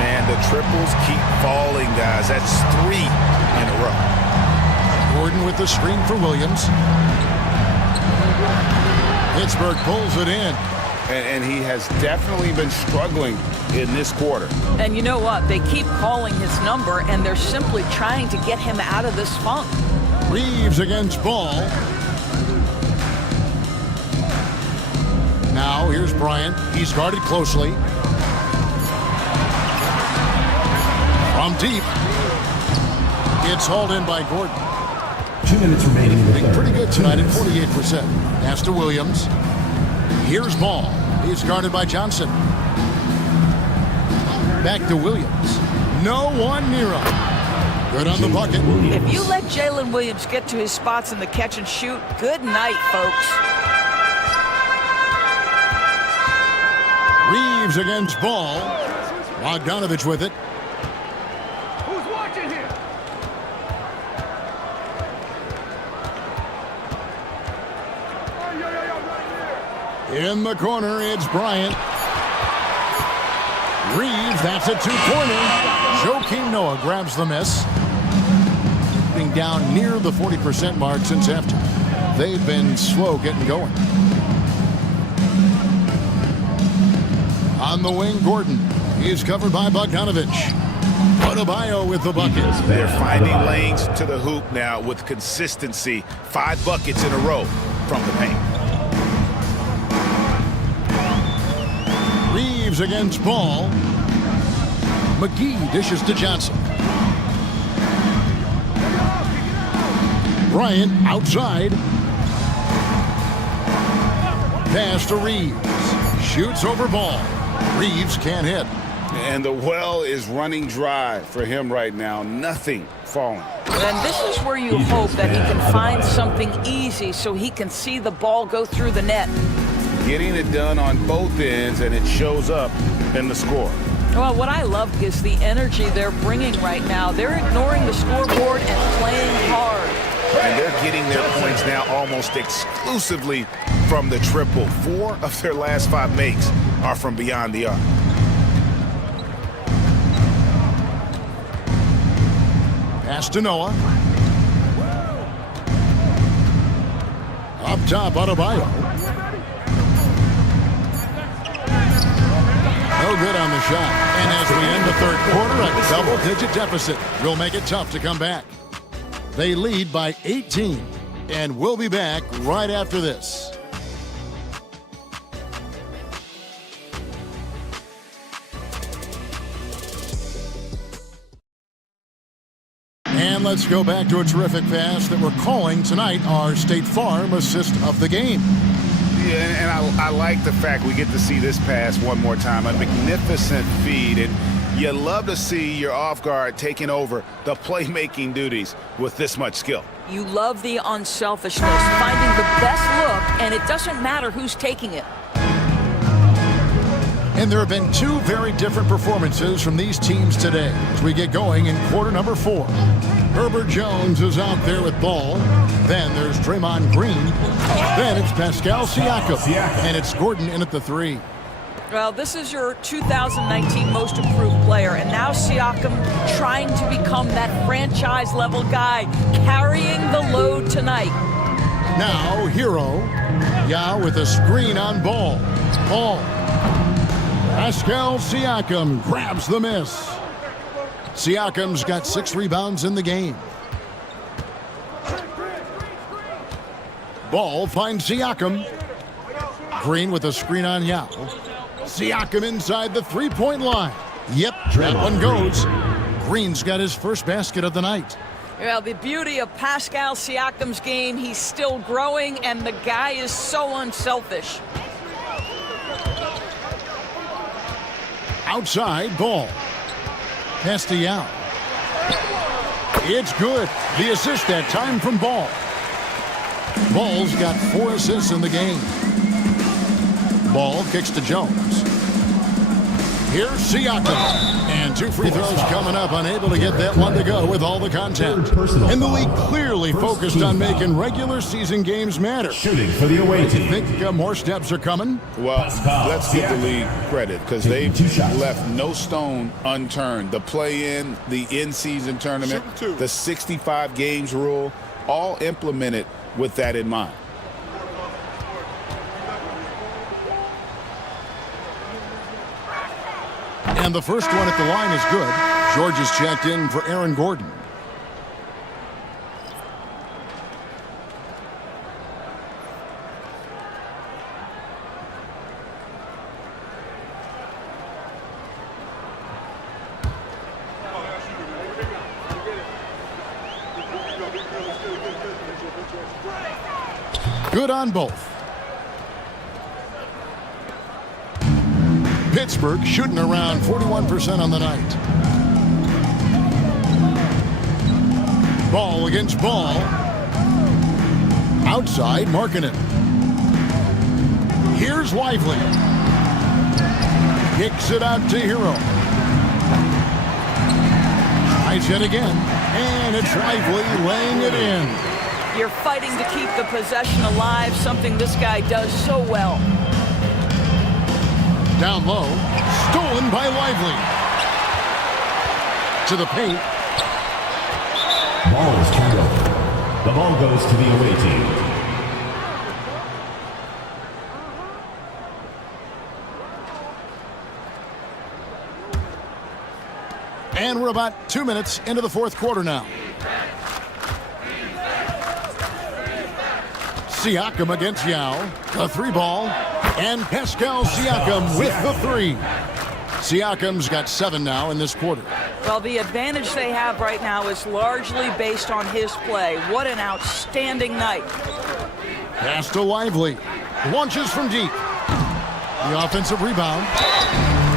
Man, the triples keep falling, guys. That's 3 in a row. Gordon with the screen for Williams. Pittsburgh pulls it in. And he has definitely been struggling in this quarter. And you know what? They keep calling his number, and they're simply trying to get him out of this funk. Reeves against Ball. Now here's Bryant. He's guarded closely. From deep. It's hauled in by Gordon. 2 minutes remaining in the Being third. pretty good tonight at 48%. Pass to Williams. Here's Ball. He's guarded by Johnson. Back to Williams. No one near him. Good on the bucket. If you let Jalen Williams get to his spots in the catch and shoot, good night, folks. Reeves against Ball. Bogdanovich with it. Who's watching here? In the corner, it's Bryant. Reeves, that's a two-pointer. Joakim Noah grabs the miss. Being down near the 40% mark since after. They've been slow getting going. On the wing, Gordon. He's covered by Bogdanovich. Adebayo with the bucket. They're finding lanes to the hoop now with consistency. 5 buckets in a row from the paint. Reeves against Ball. McGee dishes to Johnson. Bryant outside. Pass to Reeves. Shoots over Ball. Reeves can't hit. And the well is running dry for him right now. Nothing falling. And this is where you hope that he can find something easy so he can see the ball go through the net. Getting it done on both ends, and it shows up in the score. Well, what I love is the energy they're bringing right now. They're ignoring the scoreboard and playing hard. And they're getting their points now almost exclusively from the triple. 4 of their last 5 makes are from beyond the arc. Pass to Noah. Up top, Adebayo. No good on the shot. And as we end the third quarter, a double-digit deficit will make it tough to come back. They lead by 18, and we'll be back right after this. And let's go back to a terrific pass that we're calling tonight our State Farm assist of the game. And I like the fact we get to see this pass one more time. A magnificent feed. And you love to see your off guard taking over the playmaking duties with this much skill. You love the unselfishness, finding the best look, and it doesn't matter who's taking it. And there have been two very different performances from these teams today as we get going in quarter number 4. Herbert Jones is out there with ball. Then there's Draymond Green. Then it's Pascal Siakam. And it's Gordon in at the 3. Well, this is your 2019 most improved player, and now Siakam trying to become that franchise-level guy, carrying the load tonight. Now, Hero. Yao with a screen on ball. Ball. Pascal Siakam grabs the miss. Siakam's got 6 rebounds in the game. Ball finds Siakam. Green with a screen on Yao. Siakam inside the three-point line. Yep, that one goes. Green's got his first basket of the night. Well, the beauty of Pascal Siakam's game, he's still growing, and the guy is so unselfish. Outside, ball. Pass to Yao. It's good. The assist that time from Ball. Ball's got 4 assists in the game. Ball kicks to Jones. Here's Siakam. And 2 free throws coming up, unable to get that one to go with all the contact. And the league clearly focused on making regular season games matter. Shooting for the away team. Do you think more steps are coming? Well, let's give the league credit because they've left no stone unturned. The play-in, the in-season tournament, the 65 games rule, all implemented with that in mind. And the first one at the line is good. George is checked in for Aaron Gordon. Good on both. Pittsburgh shooting around 41% on the night. Ball against ball. Outside, Markkanen. Here's Lively. Kicks it out to Hero. Tries it again. And it's Lively laying it in. You're fighting to keep the possession alive, something this guy does so well. Down low, stolen by Lively. To the paint. Ball is turned over. The ball goes to the away team. And we're about 2 minutes into the fourth quarter now. Siakam against Yao. The 3-ball. And Pascal Siakam with the 3. Siakam's got 7 now in this quarter. Well, the advantage they have right now is largely based on his play. What an outstanding night. Pass to Lively. Launches from deep. The offensive rebound.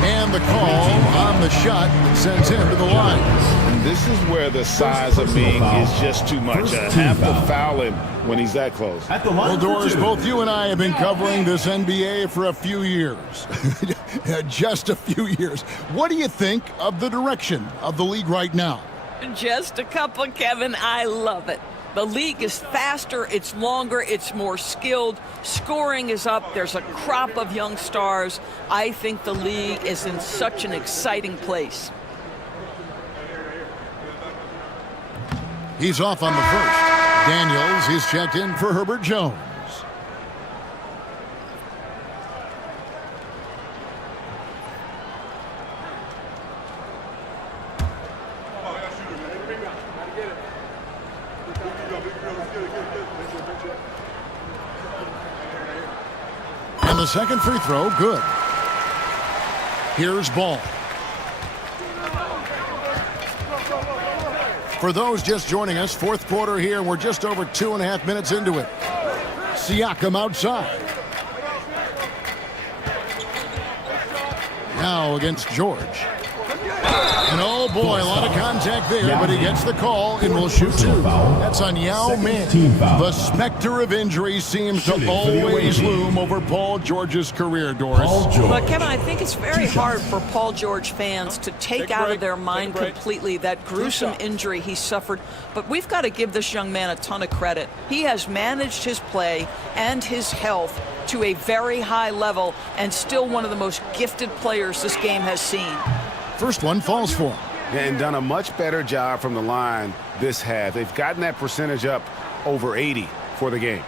And the call on the shot sends him to the line. This is where the size of Ming is just too much. Have to foul him when he's that close. Well, Doris, both you and I have been covering this NBA for a few years. Just a few years. What do you think of the direction of the league right now? Just a couple, Kevin. I love it. The league is faster, it's longer, it's more skilled. Scoring is up. There's a crop of young stars. I think the league is in such an exciting place. He's off on the first. Daniels is checked in for Herbert Jones. And the second free throw, good. Here's Ball. For those just joining us, fourth quarter here. We're just over 2.5 minutes into it. Siakam outside. Now against George. And oh boy, a lot of contact there, but he gets the call and will shoot two. That's on Yao Ming. The specter of injury seems to always loom over Paul George's career, Doris. But Kevin, I think it's very hard for Paul George fans to take out of their mind completely that gruesome injury he suffered. But we've got to give this young man a ton of credit. He has managed his play and his health to a very high level and still one of the most gifted players this game has seen. First one falls for him. And done a much better job from the line this half. They've gotten that percentage up over 80 for the game.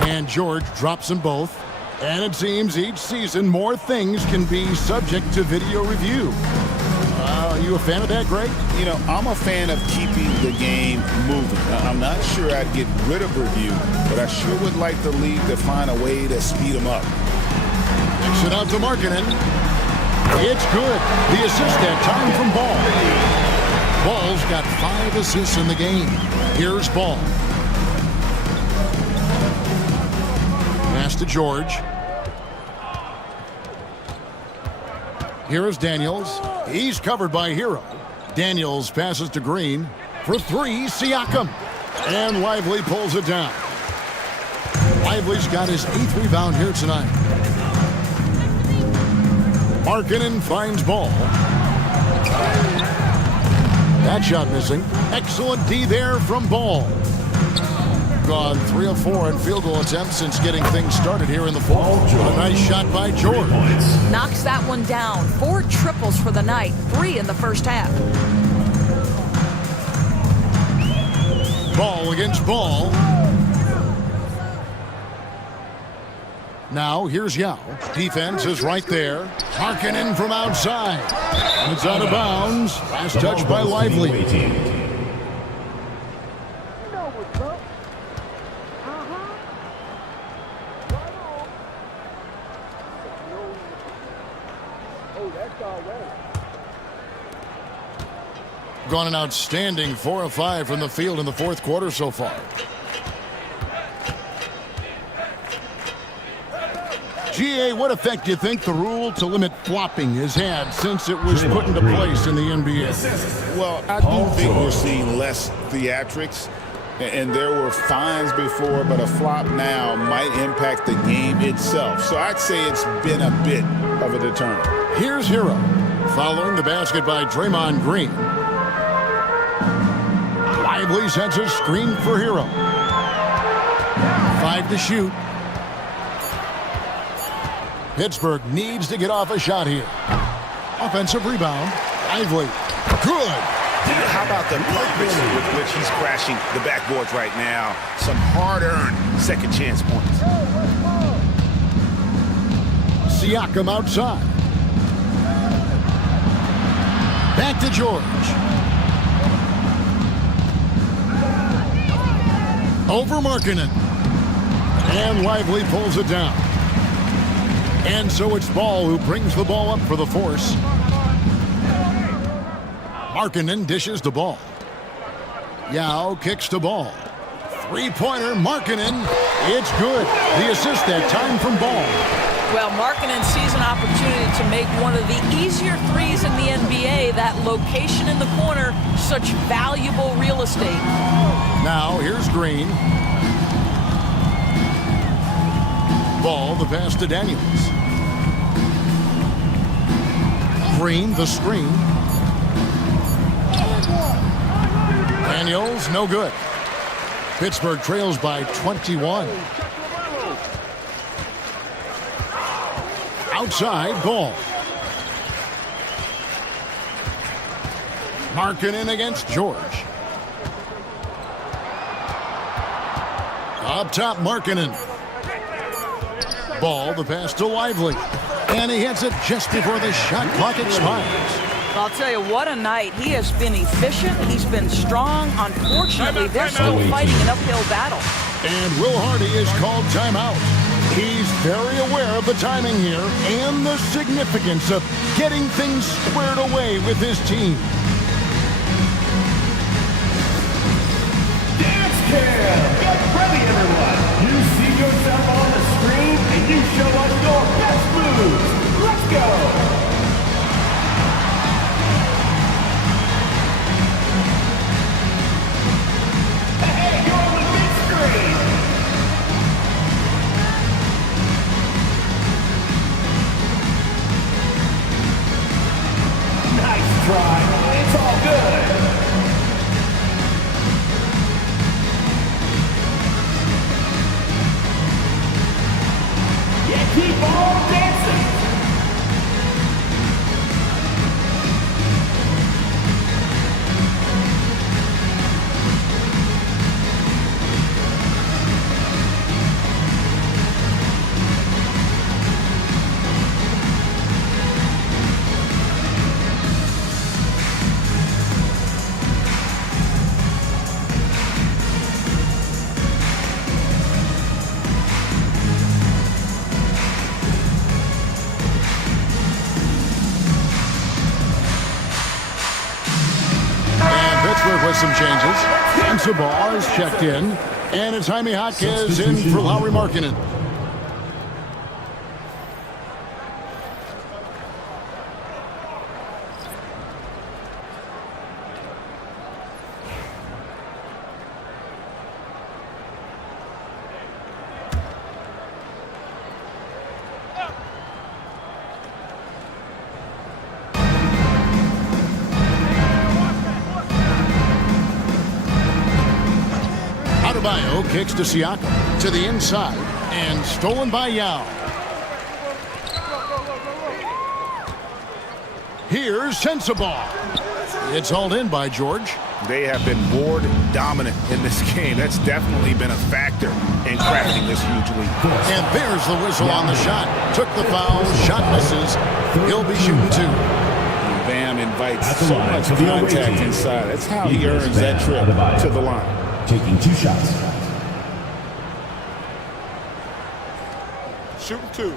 And George drops them both. And it seems each season more things can be subject to video review. Are you a fan of that, Greg? You know, I'm a fan of keeping the game moving. I'm not sure I'd get rid of review, but I sure would like the league to find a way to speed them up. Kicks it out to Markkanen. It's good. The assist that time from Ball. Ball's got 5 assists in the game. Here's Ball. Pass to George. Here is Daniels. He's covered by Hero. Daniels passes to Green. For 3, Siakam. And Lively pulls it down. Lively's got his 8th rebound here tonight. Markkanen finds Ball. That shot missing. Excellent D there from Ball. Gone 3 of 4 in field goal attempts since getting things started here in the fourth. A nice shot by George. Knocks that one down. 4 triples for the night. 3 in the first half. Ball against Ball. Now here's Yao. Defense is right there. Markkanen from outside. And it's out of bounds. Last touch by Lively. Gone an outstanding 4 of 5 from the field in the fourth quarter so far. GA, what effect do you think the rule to limit flopping has had since it was put into place in the NBA? Well, I do think we're seeing less theatrics, and there were fines before, but a flop now might impact the game itself. So I'd say it's been a bit of a deterrent. Here's Hero, following the basket by Draymond Green. Lively sends a screen for Hero. 5 to shoot. Pittsburgh needs to get off a shot here. Offensive rebound. Lively. Good. How about the purpose with which he's crashing the backboards right now? Some hard-earned second chance points. Siakam outside. Back to George. Over Markkanen. And Lively pulls it down. And so it's Ball who brings the ball up for the force. Markkanen dishes the ball. Yao kicks the ball. 3-pointer, Markkanen. It's good. The assist that time from Ball. Well, Markkanen sees an opportunity to make one of the easier threes in the NBA. That location in the corner, such valuable real estate. Now, here's Green. Ball, the pass to Daniels. Green, the screen. Daniels, no good. Pittsburgh trails by 21. Outside, Ball. Markkanen against George. Up top, Markkanen. Ball, the pass to Lively. And he hits it just before the shot clock expires. I'll tell you, what a night. He has been efficient. He's been strong. Unfortunately, they're still fighting an uphill battle. And Will Hardy is called timeout. He's very aware of the timing here and the significance of getting things squared away with his team. Dance Cam! Get ready, everyone! You see yourself on the screen, and you show us your best moves. Let's go! Hey, you're on the big screen! Nice try. It's all good. Yeah, keep on dancing. With some changes. Sensabaugh is checked in. And it's Jaime Jaquez in for Lauri Markkanen. Adebayo kicks to Siakam to the inside and stolen by Yao. Here's Sensabaugh. It's hauled in by George. They have been board dominant in this game. That's definitely been a factor in crafting this huge lead. And there's the whistle on the shot. Took the foul, shot misses. He'll be shooting two. Bam invites so much contact inside. That's how he earns that trip to the line. Taking two shots. Shooting two.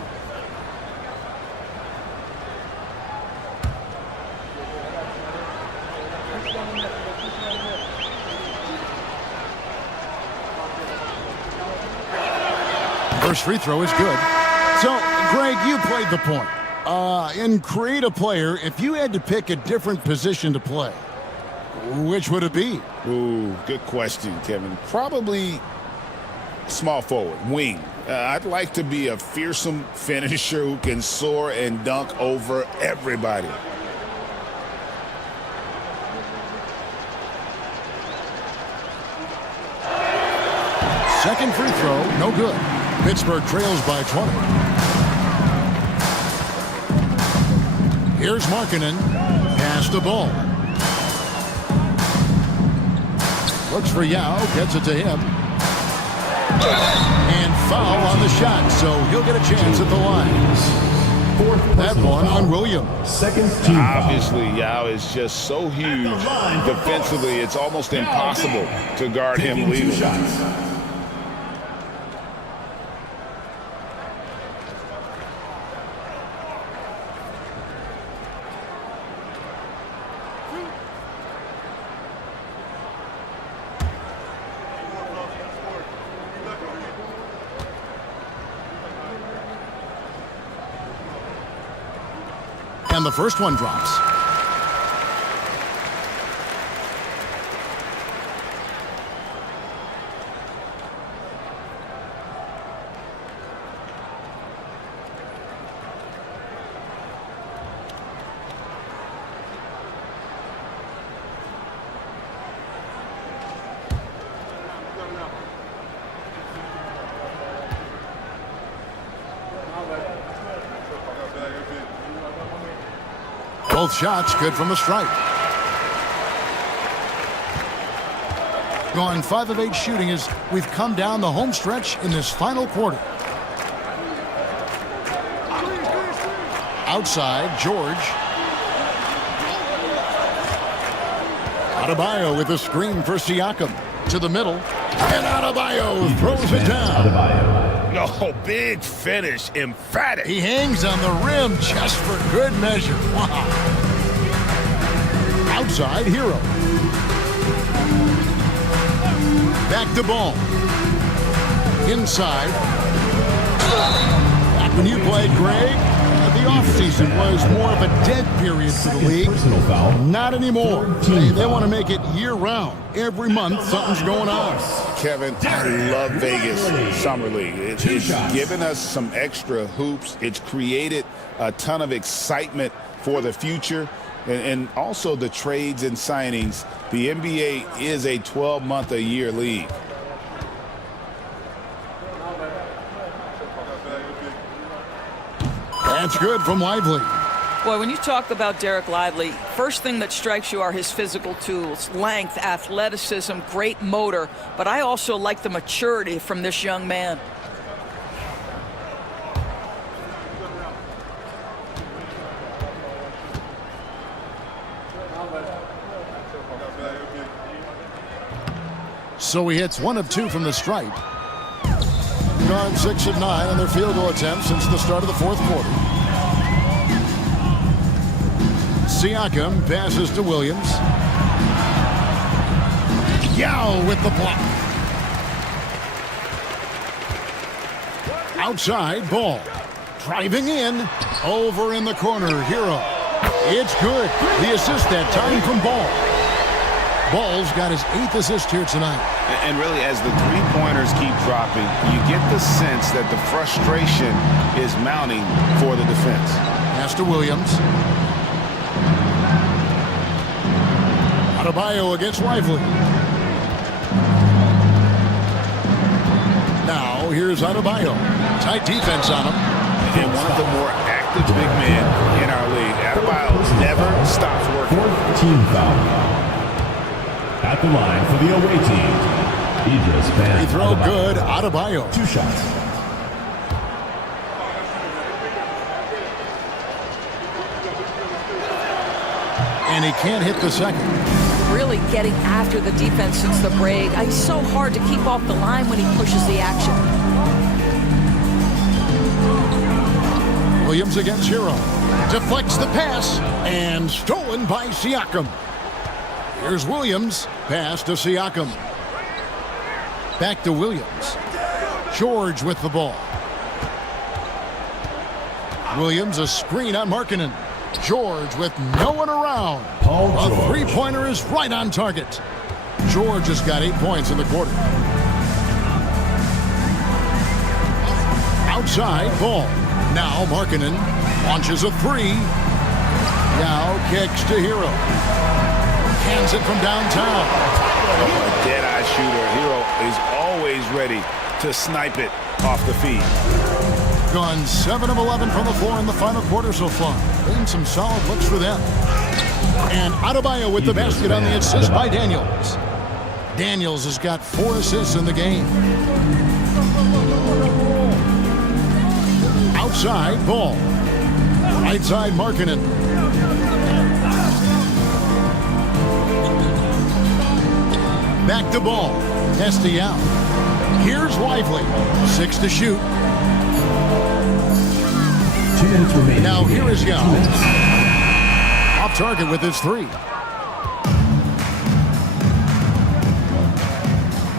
First free throw is good. So, Greg, you played the point. In Create a Player, if you had to pick a different position to play, which would it be? Ooh, good question, Kevin. Probably small forward, wing. I'd like to be a fearsome finisher who can soar and dunk over everybody. Second free throw, no good. Pittsburgh trails by 20. Here's Markkanen. Pass the ball. Looks for Yao, gets it to him. And foul on the shot, so he'll get a chance at the line. That one on Williams. Second team foul. Obviously, Yao is just so huge. Defensively, it's almost impossible to guard him legally. And the first one drops. Both shots good from the stripe. Gone 5 of 8 shooting as we've come down the home stretch in this final quarter. Outside, George. Adebayo with a screen for Siakam. To the middle. And Adebayo throws it down. Oh, big finish, emphatic. He hangs on the rim just for good measure. Wow. Outside, Hero. Back to Ball. Inside. Back when you played, Greg, the offseason was more of a dead period for the league. Not anymore. They want to make it year-round. Every month, something's going on. Kevin, I love Vegas Summer League. It's given us some extra hoops. It's created a ton of excitement for the future. And also the trades and signings. The NBA is a 12-month-a-year league. That's good from Lively. Boy, when you talk about Derek Lively, first thing that strikes you are his physical tools, length, athleticism, great motor, but I also like the maturity from this young man. So he hits 1 of 2 from the stripe. Gone 6 of 9 on their field goal attempts since the start of the fourth quarter. Siakam passes to Williams. Yao with the block. Outside, Ball. Driving in. Over in the corner, Hero. It's good. The assist that time from Ball. Ball's got his 8th assist here tonight. And really, as the three-pointers keep dropping, you get the sense that the frustration is mounting for the defense. Pass to Williams. Adebayo against Lively. Now, here's Adebayo. Tight defense on him. And one of the more active big men in our league. Adebayo never stops working. Team foul. At the line for the away team, Idris Bam. He throw good, Adebayo. 2 shots. And he can't hit the second. Really getting after the defense since the break. It's so hard to keep off the line when he pushes the action. Williams against Hero. Deflects the pass and stolen by Siakam. Here's Williams. Pass to Siakam. Back to Williams. George with the ball. Williams a screen on Markkanen. George with no one around. A three-pointer is right on target. George has got 8 points in the quarter. Outside, Ball. Now Markkanen launches a 3. Now kicks to Hero. Hands it from downtown. A dead-eye shooter. Hero is always ready to snipe it off the feed. Gone 7 of 11 from the floor in the final quarter so far. Been some solid looks for them. And Adebayo with the basket on the assist by Daniels. Daniels has got 4 assists in the game. Outside, Ball. Right side, Markkanen. Back to Ball. Testy out. Here's Lively. 6 to shoot. 2 minutes remaining. Now here is Yao. Off target with his 3.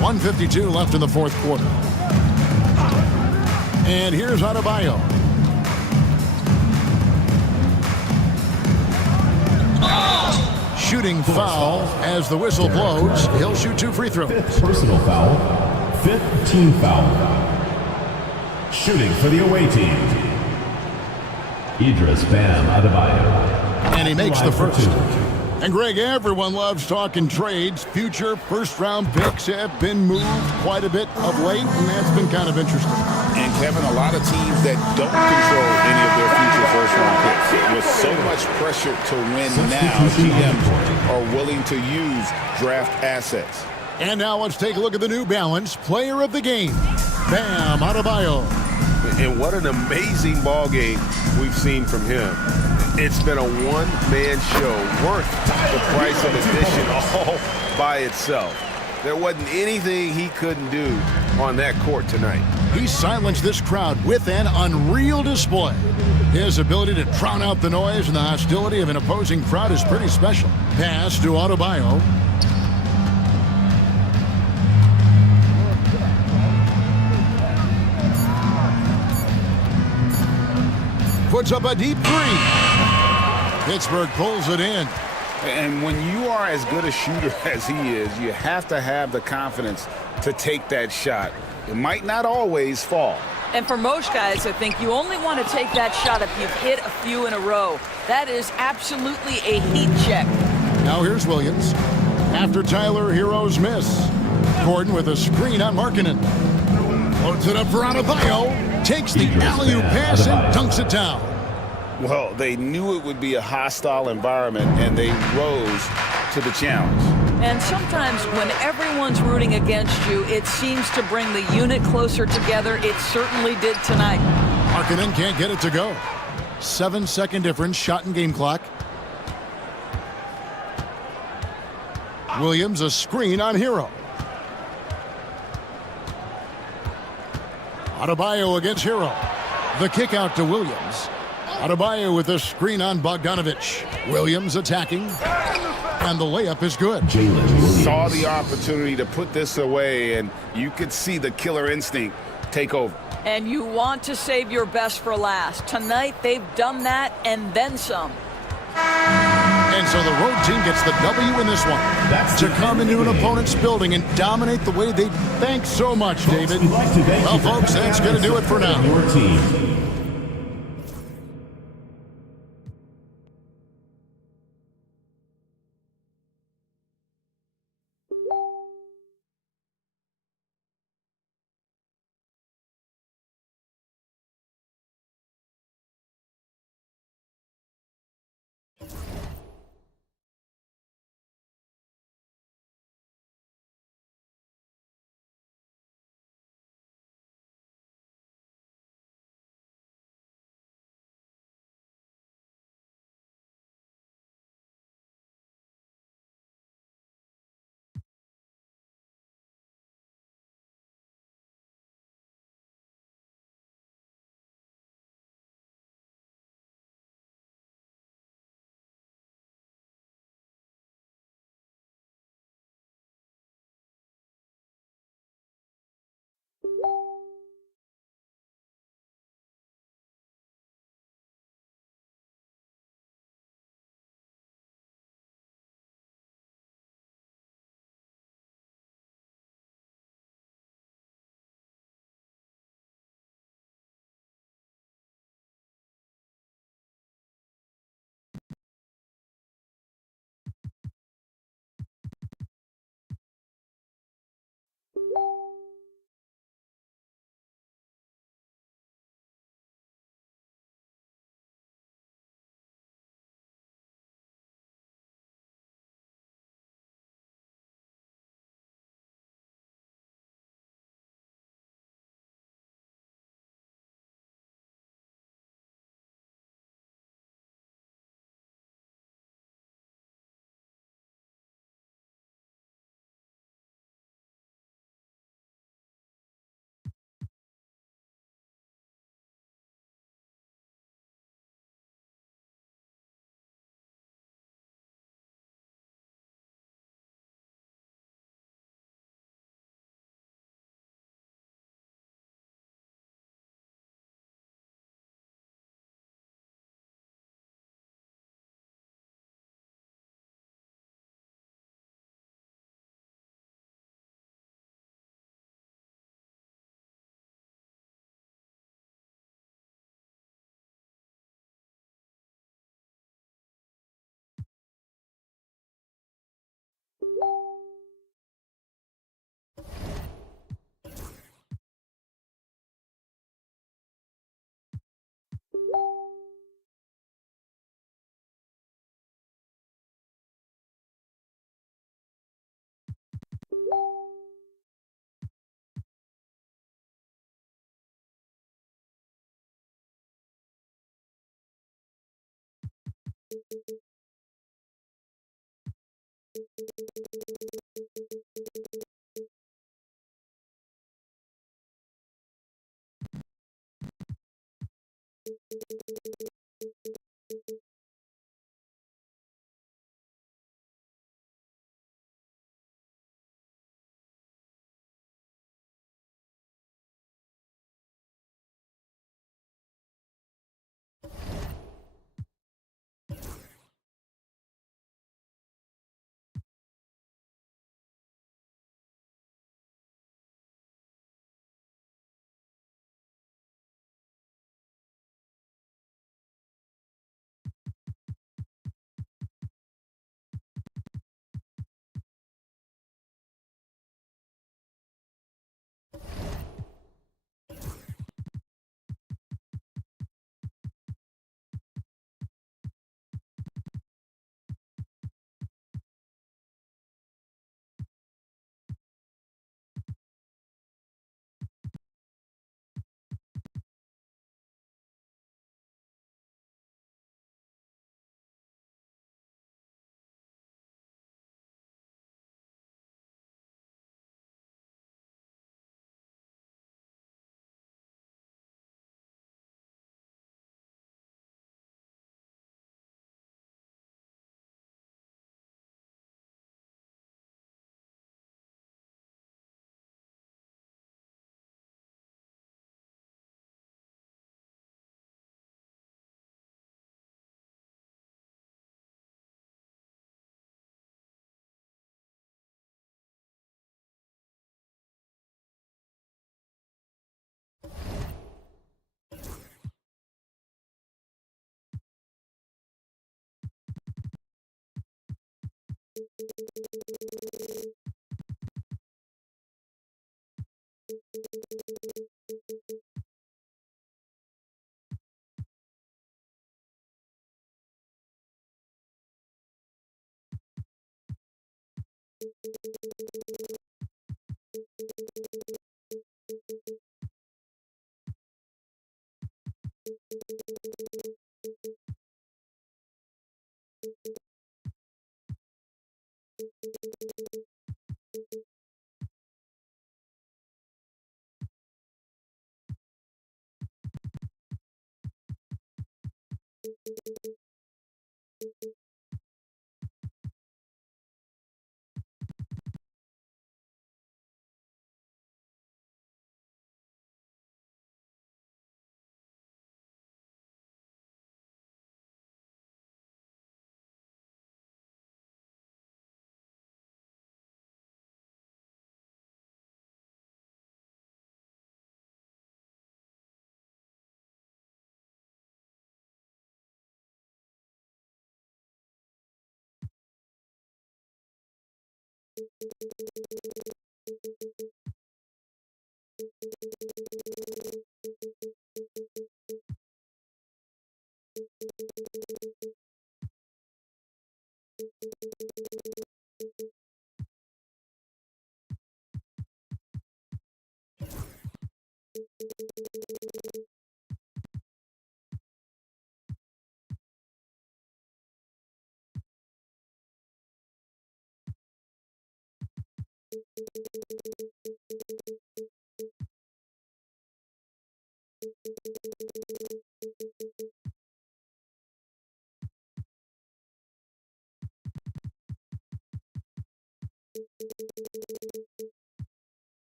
1:52 left in the fourth quarter. And here's Adebayo. Shooting foul as the whistle blows. He'll shoot 2 free throws. 5th personal foul. 5th team foul. Shooting for the away team, Idris Bam Adebayo. And he makes the first. And Greg, everyone loves talking trades. Future first-round picks have been moved quite a bit of late, and that's been kind of interesting. And Kevin, a lot of teams that don't control any of their future first-round picks. With so much pressure to win now, GMs are willing to use draft assets. And now let's take a look at the New Balance Player of the Game, Bam Adebayo. And what an amazing ball game we've seen from him. It's been a one-man show worth the price of admission all by itself. There wasn't anything he couldn't do on that court tonight. He silenced this crowd with an unreal display. His ability to drown out the noise and the hostility of an opposing crowd is pretty special. Pass to Adebayo. Puts up a deep three. Pittsburgh pulls it in. And when you are as good a shooter as he is, you have to have the confidence to take that shot. It might not always fall. And for most guys, I think you only want to take that shot if you've hit a few in a row. That is absolutely a heat check. Now here's Williams. After Tyler Hero's miss. Gordon with a screen on Markkanen. Loads it up for Adebayo. Takes the alley-oop pass and dunks it down. Well, they knew it would be a hostile environment, and they rose to the challenge. And sometimes when everyone's rooting against you, it seems to bring the unit closer together. It certainly did tonight. Markkanen can't get it to go. 7-second difference, shot and game clock. Williams a screen on Hero. Adebayo against Hero. The kick out to Williams. Adebayo with a screen on Bogdanovic. Williams attacking. And the layup is good. Saw the opportunity to put this away, and you could see the killer instinct take over. And you want to save your best for last. Tonight, they've done that and then some. And so the road team gets the W in this one. To come into an opponent's building and dominate the way they thank so much, David. Well, folks, that's going to do it for now. Your team.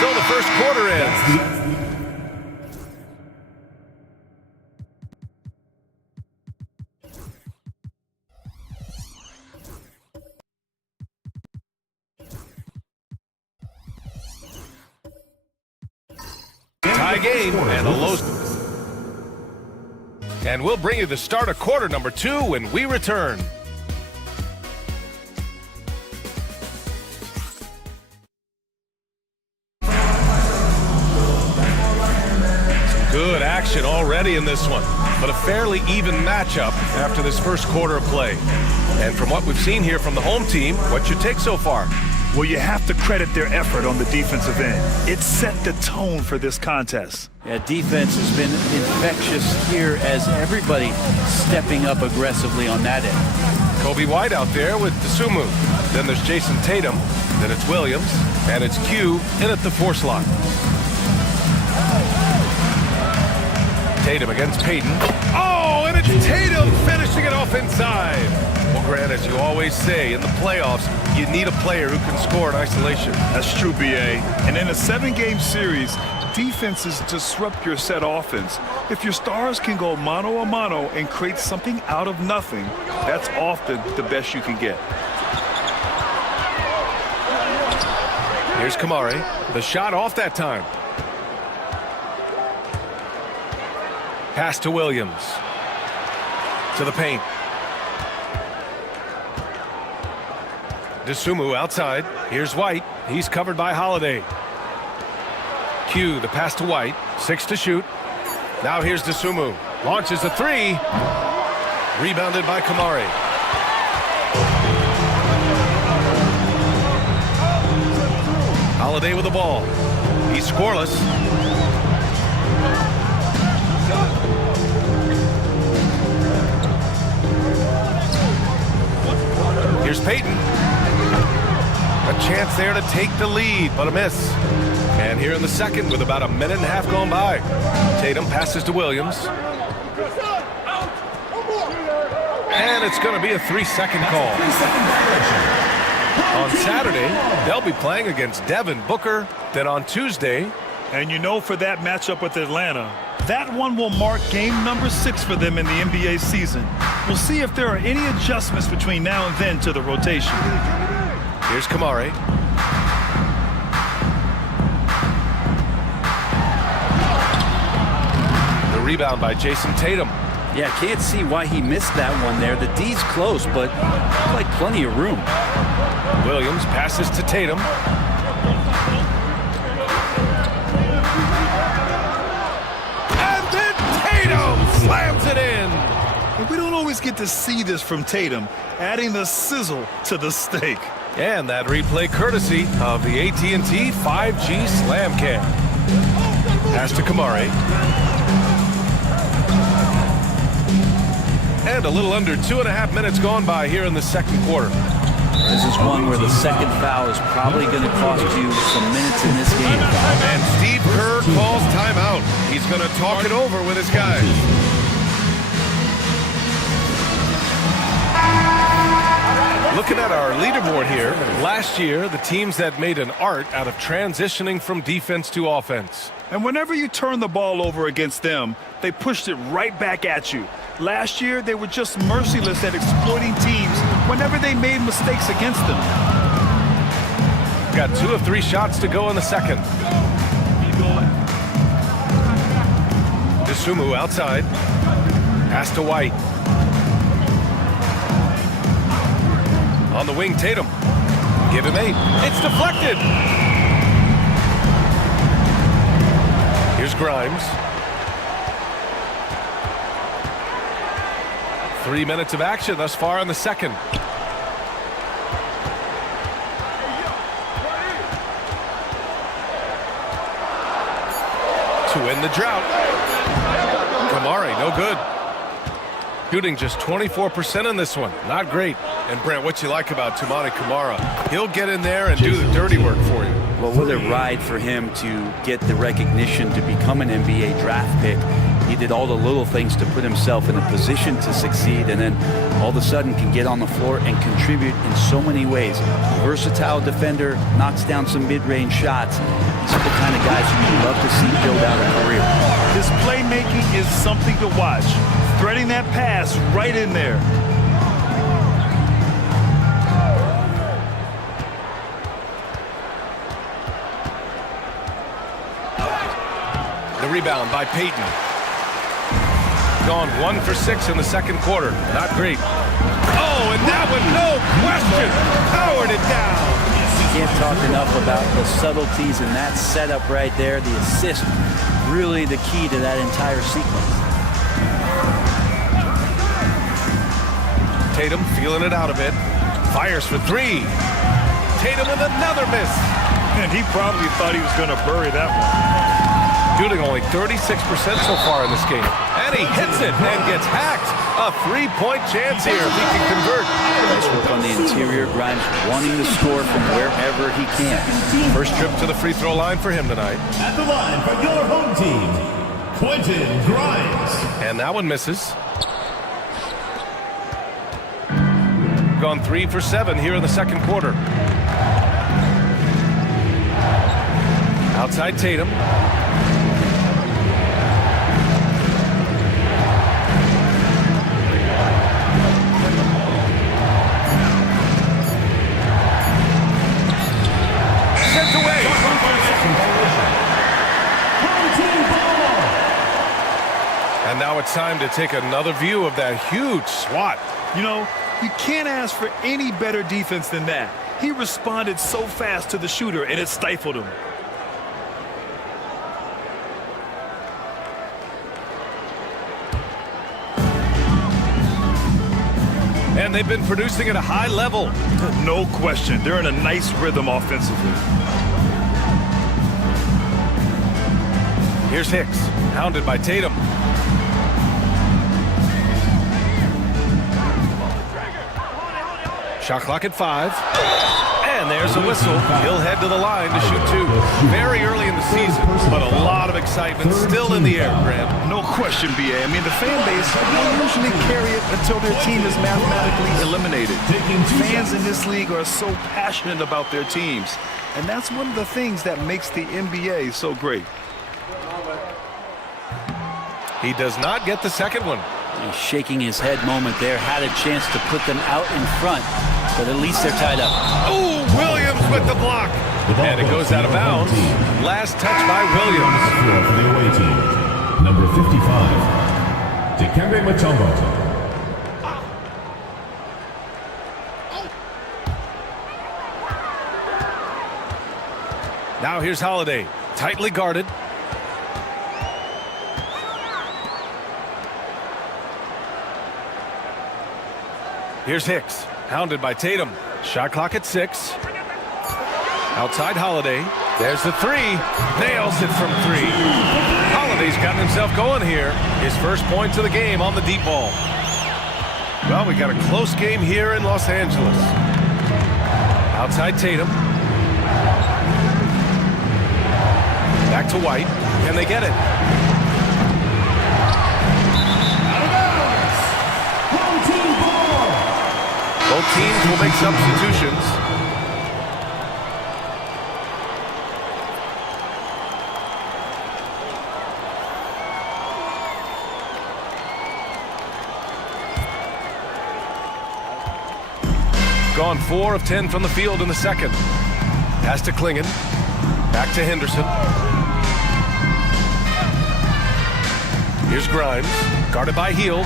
So the first quarter ends. Tie game and a low. And we'll bring you the start of quarter number 2 when we return. Good action already in this one, but a fairly even matchup after this first quarter of play. And from what we've seen here from the home team, what's your take so far? Well, you have to credit their effort on the defensive end. It set the tone for this contest. Yeah, defense has been infectious here as everybody stepping up aggressively on that end. Kobe White out there with Dosunmu. Then there's Jason Tatum. Then it's Williams. And it's Q in at the 4 slot. Tatum against Payton. Oh, and it's Tatum finishing it off inside. Well, Grant, as you always say, in the playoffs, you need a player who can score in isolation. That's true, B.A. And in a 7-game series, defenses disrupt your set offense. If your stars can go mano-a-mano and create something out of nothing, that's often the best you can get. Here's Kamari. The shot off that time. Pass to Williams. To the paint. Dosunmu outside. Here's White. He's covered by Holiday. Q, the pass to White. 6 to shoot. Now here's Dosunmu. Launches a 3. Rebounded by Kamari. Holiday with the ball. He's scoreless. Here's Payton. A chance there to take the lead, but a miss. And here in the second, with about a minute and a half gone by, Tatum passes to Williams. And it's going to be a 3-second call. On Saturday, they'll be playing against Devin Booker. Then on Tuesday, and you know, for that matchup with Atlanta, that one will mark game number 6 for them in the NBA season. We'll see if there are any adjustments between now and then to the rotation. Here's Kamari. The rebound by Jason Tatum. Yeah, can't see why he missed that one there. The D's close, but like plenty of room. Williams passes to Tatum. And then Tatum slams it in. And we don't always get to see this from Tatum, adding the sizzle to the steak. And that replay courtesy of the AT&T 5G Slam Cam. Pass to Kamari. And a little under 2.5 minutes gone by here in the second quarter. This is one where the second foul is probably going to cost you some minutes in this game. And Steve Kerr calls timeout. He's going to talk it over with his guys. Looking at our leaderboard here, last year, the teams that made an art out of transitioning from defense to offense. And whenever you turn the ball over against them, they pushed it right back at you. Last year, they were just merciless at exploiting teams whenever they made mistakes against them. Got 2 of 3 shots to go in the second. Dosunmu outside. Pass to White. On the wing, Tatum. Give him 8. It's deflected. Here's Grimes. 3 minutes of action thus far in the second. To win the drought. Kamari, no good. Shooting just 24% in this one. Not great. And Brent, what you like about Toumani Camara, he'll get in there and do the dirty work for you. Well, what a ride for him to get the recognition to become an NBA draft pick. He did all the little things to put himself in a position to succeed, and then all of a sudden can get on the floor and contribute in so many ways. Versatile defender, knocks down some mid-range shots. These are the kind of guys you love to see build out a career. His playmaking is something to watch. Threading that pass right in there. The rebound by Payton. Gone 1 for 6 in the second quarter. Not great. Oh, and that one, no question, powered it down. You can't talk enough about the subtleties in that setup right there. The assist, really the key to that entire sequence. Tatum feeling it out a bit. Fires for 3. Tatum with another miss. And he probably thought he was going to bury that one. Shooting only 36% so far in this game. And he hits it and gets hacked. A three-point chance here if he can convert. Nice work on the interior. Grimes wanting to score from wherever he can. First trip to the free throw line for him tonight. At the line for your home team, Quentin Grimes. And that one misses. Gone 3 for 7 here in the second quarter. Outside Tatum. Sent away. And now it's time to take another view of that huge swat. You know, you can't ask for any better defense than that. He responded so fast to the shooter, and it stifled him. And they've been producing at a high level. No question. They're in a nice rhythm offensively. Here's Hicks, hounded by Tatum. Shot clock at 5. And there's a whistle. He'll head to the line to shoot 2. Very early in the season, but a lot of excitement still in the air, Grant. No question, B.A. I mean, the fan base will usually carry it until their team is mathematically eliminated. Fans in this league are so passionate about their teams. And that's one of the things that makes the NBA so great. He does not get the second one. He's shaking his head moment there. Had a chance to put them out in front, but at least they're tied up. Oh, Williams with the block. And it goes out of bounds. Last touch by Williams. For the away team, number 55, Dikembe Mutombo. Now here's Holiday, tightly guarded. Here's Hicks, hounded by Tatum. Shot clock at 6. Outside Holiday. There's the 3. Nails it from 3. Holiday's gotten himself going here. His first points of the game on the deep ball. Well, we got a close game here in Los Angeles. Outside Tatum. Back to White. Can they get it? Both teams will make substitutions. Gone 4 of 10 from the field in the second. Pass to Klingon. Back to Henderson. Here's Grimes. Guarded by Hield.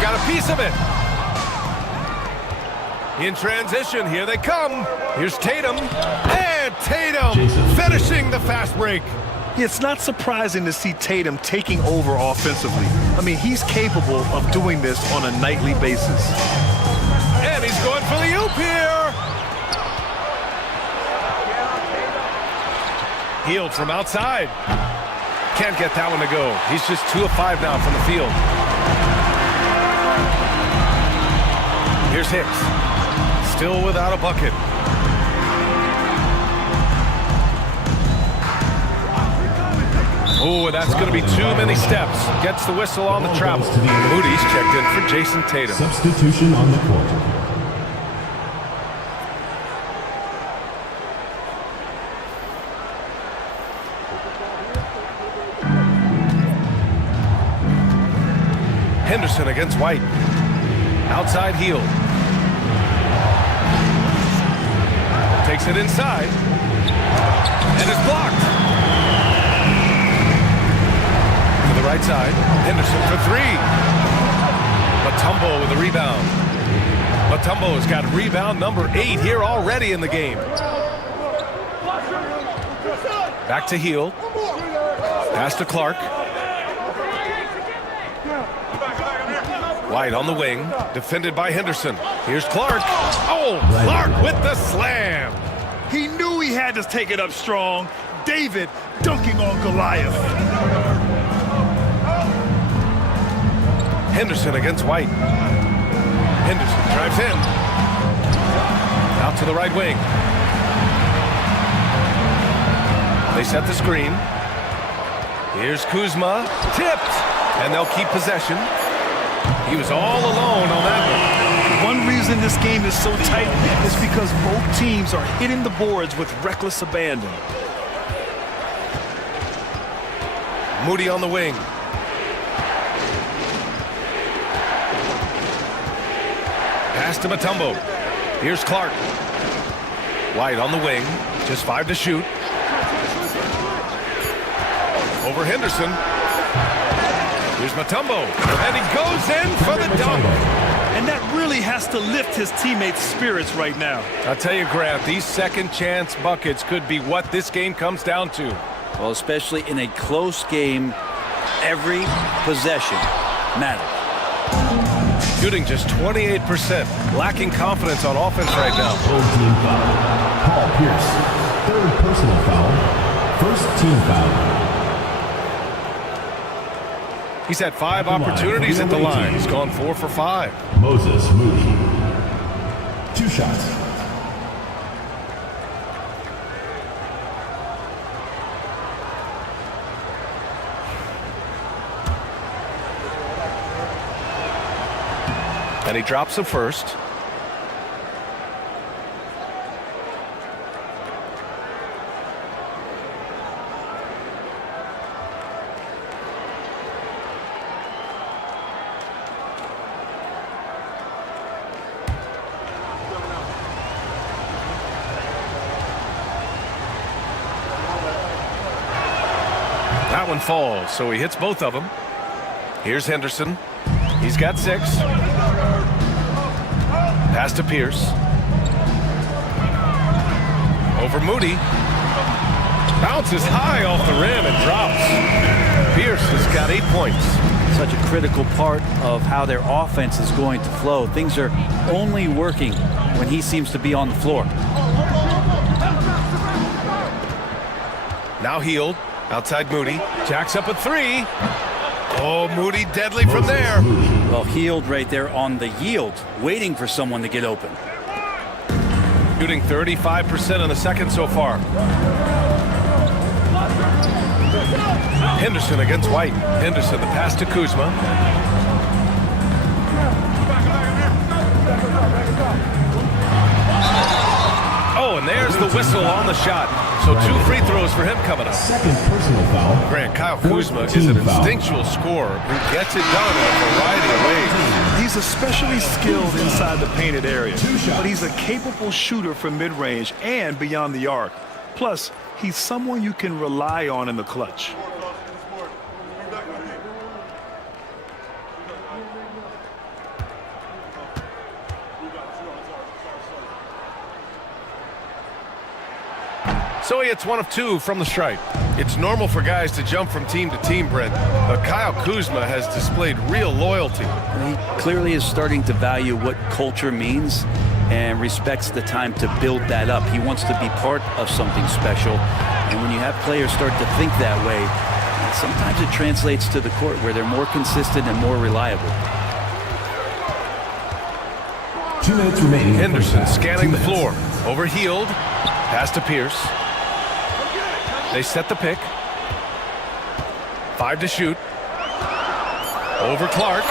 Got a piece of it. In transition, here they come. Here's Tatum. And Tatum finishing the fast break. It's not surprising to see Tatum taking over offensively. I mean, he's capable of doing this on a nightly basis. And he's going for the oop here. Hield from outside. Can't get that one to go. He's just 2 of 5 now from the field. Here's Hicks. Still without a bucket. Oh, that's going to be too many steps. Gets the whistle on the travel. Moody's checked in for Jason Tatum. Substitution on the court. Henderson against White. Outside Hield. Takes it inside. And it's blocked. To the right side. Henderson for 3. Mutombo with a rebound. Mutombo's got rebound number 8 here already in the game. Back to Hield. Pass to Clark. White on the wing, defended by Henderson. Here's Clark. Oh, Clark with the slam. He knew he had to take it up strong. David dunking on Goliath. Henderson against White. Henderson drives in. Out to the right wing. They set the screen. Here's Kuzma. Tipped. And they'll keep possession. He was all alone on that one. One reason this game is so tight is because both teams are hitting the boards with reckless abandon. Moody on the wing. Pass to Mutombo. Here's Clark. White on the wing. Just 5 to shoot. Over Henderson. Here's Mutombo. And he goes in for the dunk. And that really has to lift his teammates' spirits right now. I'll tell you, Grant, these second chance buckets could be what this game comes down to. Well, especially in a close game, every possession matters. Shooting just 28%. Lacking confidence on offense right now. Full team foul. Paul Pierce. Third personal foul. First team foul. He's had 5 opportunities at the line. He's gone 4 for 5. Moses Moody. 2 shots. And he drops the first. That one falls, so he hits both of them. Here's Henderson. He's got 6. Pass to Pierce. Over Moody. Bounces high off the rim and drops. Pierce has got 8 points. Such a critical part of how their offense is going to flow. Things are only working when he seems to be on the floor. Now Heald. Outside Moody. Jacks up a 3. Oh, Moody deadly from there. Well, Heald right there on the yield, waiting for someone to get open. Shooting 35% in the second so far. Henderson against White. Henderson, the pass to Kuzma. Oh, and there's the whistle on the shot. So 2 free throws for him coming up. Second personal foul. Grant, Kyle Kuzma is an instinctual scorer who gets it done in a variety of ways. He's especially skilled inside the painted area, but he's a capable shooter from mid-range and beyond the arc. Plus, he's someone you can rely on in the clutch. So he hits 1 of 2 from the stripe. It's normal for guys to jump from team to team, Brent, but Kyle Kuzma has displayed real loyalty. He clearly is starting to value what culture means and respects the time to build that up. He wants to be part of something special, and when you have players start to think that way, sometimes it translates to the court where they're more consistent and more reliable. 2 minutes remaining. Henderson scanning the floor. Over Heald. Pass to Pierce. They set the pick. 5 to shoot. Over Clark.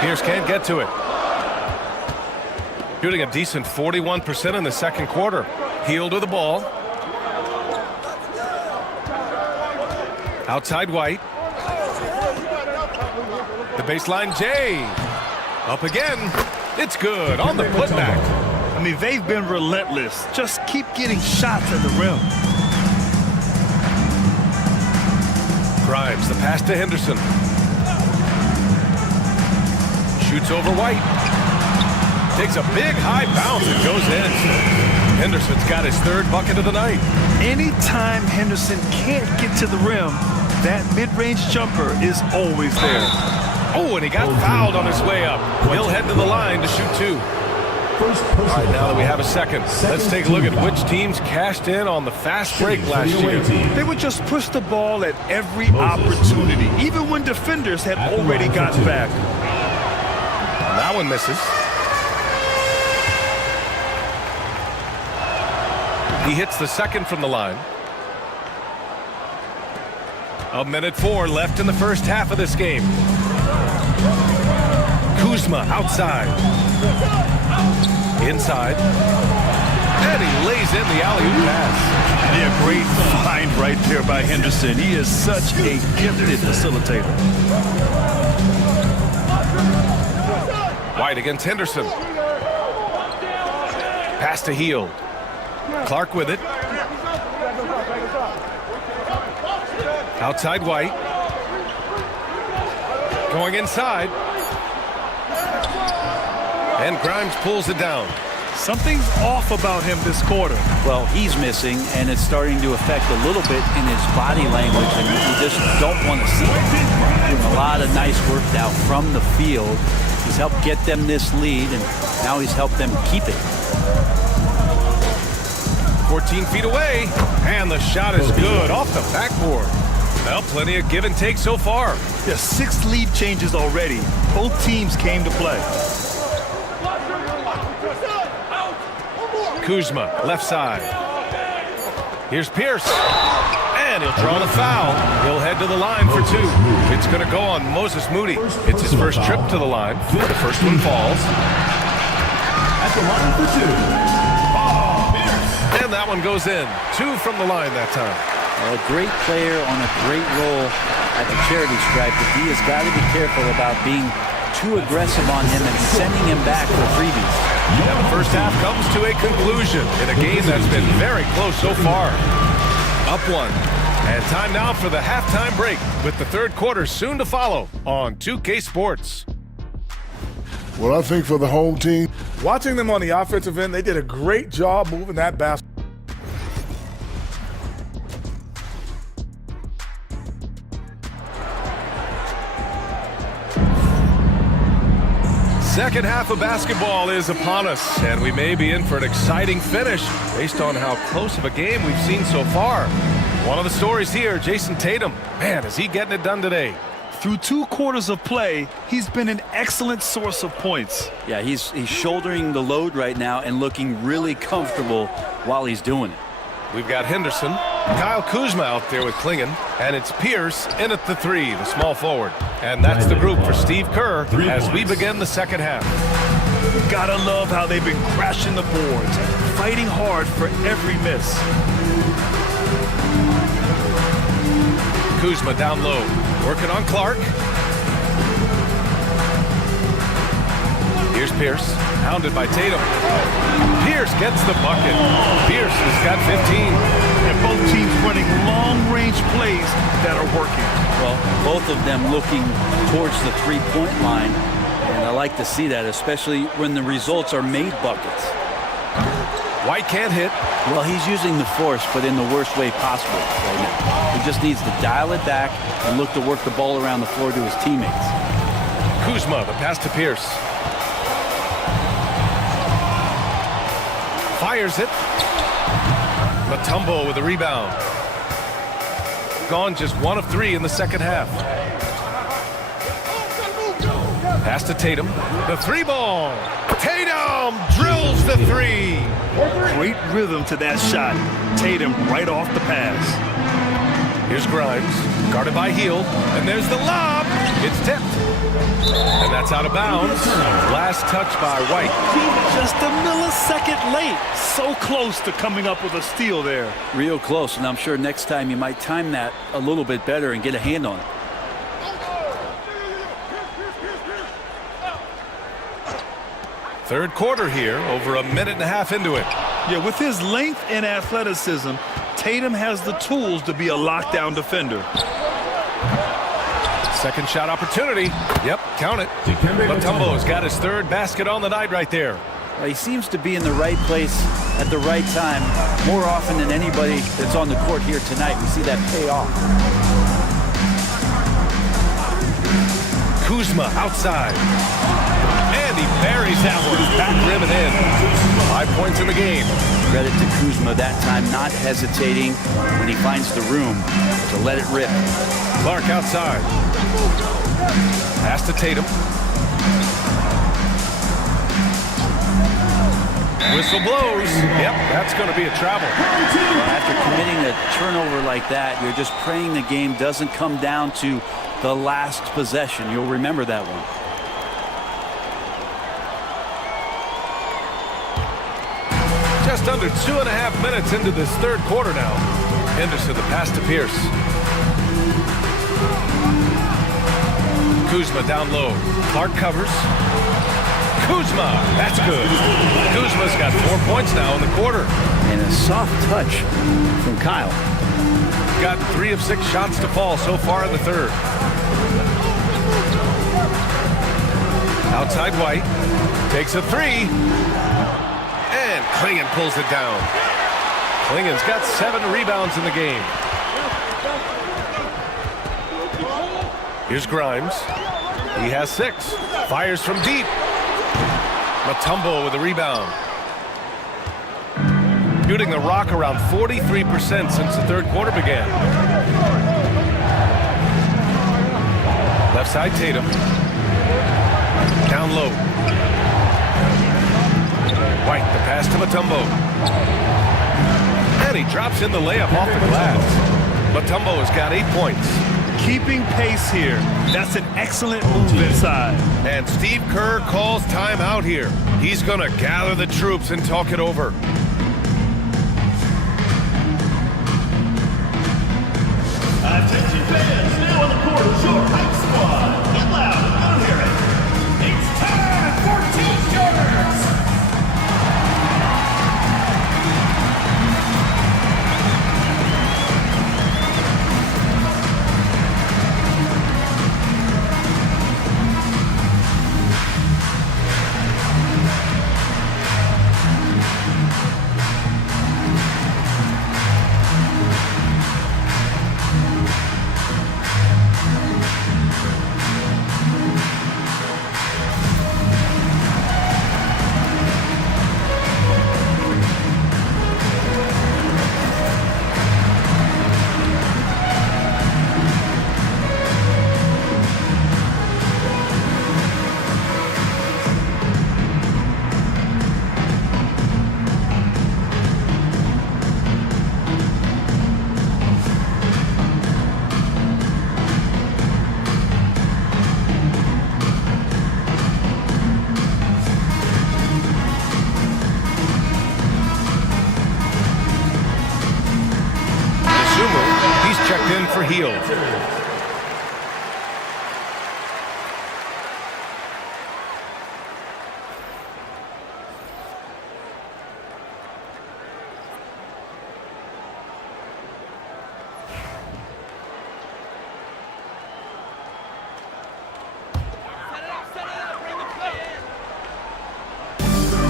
Pierce can't get to it. Shooting a decent 41% in the second quarter. Heald with the ball. Outside White. The baseline J. Up again. It's good on the putback. I mean, they've been relentless. Just keep getting shots at the rim. Grimes, the pass to Henderson. Shoots over White. Takes a big high bounce and goes in. Henderson's got his 3rd bucket of the night. Anytime Henderson can't get to the rim, that mid-range jumper is always there. Oh, and he got fouled on his way up. He'll head to the line to shoot 2. All right, now that we have a second, let's take a look at which teams cashed in on the fast break last year. They would just push the ball at every opportunity, even when defenders had already gotten back. That one misses. He hits the second from the line. 1:04 left in the first half of this game. Kuzma outside. Inside. And he lays in the alley-oop pass. Yeah, great find right there by Henderson. He is such a gifted facilitator. White against Henderson. Pass to Hield. Clark with it. Outside White. Going inside. And Grimes pulls it down. Something's off about him this quarter. Well, he's missing, and it's starting to affect a little bit in his body language, and you just don't want to see it. A lot of nice work now from the field. He's helped get them this lead, and now he's helped them keep it. 14 feet away, and the shot is good off the backboard. Well, plenty of give and take so far. There's 6 lead changes already. Both teams came to play. Kuzma, left side. Here's Pierce. And he'll draw the foul. He'll head to the line for 2. It's going to go on Moses Moody. It's his first trip to the line. The first one falls. At the line for 2. And that one goes in. 2 from the line that time. Well, a great player on a great role at the charity stripe, but he has got to be careful about being too aggressive on him and sending him back for freebies. Yeah, the first half comes to a conclusion in a game that's been very close so far. Up 1. And time now for the halftime break with the third quarter soon to follow on 2K Sports. Well, I think for the home team, Watching them on the offensive end, they did a great job moving that basket. Second half of basketball is upon us, and we may be in for an exciting finish based on how close of a game we've seen so far. One of the stories here, Jason Tatum. Man, is he getting it done today. Through 2 quarters of play, he's been an excellent source of points. Yeah, he's shouldering the load right now and looking really comfortable while he's doing it. We've got Henderson, Kyle Kuzma out there with Klingon, and it's Pierce in at the 3, the small forward. And that's the group for Steve Kerr as we begin the second half. Gotta love how they've been crashing the boards, fighting hard for every miss. Kuzma down low, working on Clark. Here's Pierce, hounded by Tatum. Pierce gets the bucket. Pierce has got 15. And both teams running long-range plays that are working. Well, both of them looking towards the three-point line, and I like to see that, especially when the results are made buckets. White can't hit. Well, he's using the force, but in the worst way possible right now. He just needs to dial it back and look to work the ball around the floor to his teammates. Kuzma, the pass to Pierce. Fires it. Mutombo with the rebound. Gone just 1 of 3 in the second half. Pass to Tatum. The 3-ball. Tatum drills the 3. Great rhythm to that shot. Tatum right off the pass. Here's Grimes, guarded by Hield, and there's the lob. It's tipped. And that's out of bounds. Last touch by White. Just a millisecond late. So close to coming up with a steal there. Real close, and I'm sure next time you might time that a little bit better and get a hand on it. Third quarter here, over a minute and a half into it. Yeah, with his length and athleticism, Tatum has the tools to be a lockdown defender. Second shot opportunity. Yep, count it. Mutombo's got his 3rd basket on the night right there. Well, he seems to be in the right place at the right time more often than anybody that's on the court here tonight. We see that pay off. Kuzma outside. And he buries that one. Back rim and in. 5 points in the game. Credit to Kuzma that time, not hesitating when he finds the room to let it rip. Clark outside. Pass to Tatum. Whistle blows. Yep, that's going to be a travel. Well, after committing a turnover like that, you're just praying the game doesn't come down to the last possession. You'll remember that one. Just under 2.5 minutes into this third quarter now. Henderson, the pass to Pierce. Kuzma down low. Clark covers. Kuzma, that's good. Kuzma's got 4 points now in the quarter. And a soft touch from Kyle. Got 3 of 6 shots to fall so far in the third. Outside White. Takes a 3. And Klingon pulls it down. Klingon's got 7 rebounds in the game. Here's Grimes. He has 6. Fires from deep. Mutombo with a rebound. Shooting the rock around 43% since the third quarter began. Left side Tatum. Down low. White, the pass to Mutombo. And he drops in the layup off the glass. Mutombo has got 8 points. Keeping pace here. That's an excellent move inside. And Steve Kerr calls timeout here. He's going to gather the troops and talk it over. Attention fans, now on the court is your hype squad. Get loud and don't hear it. It's time for T-shirts. Checked in for Heald.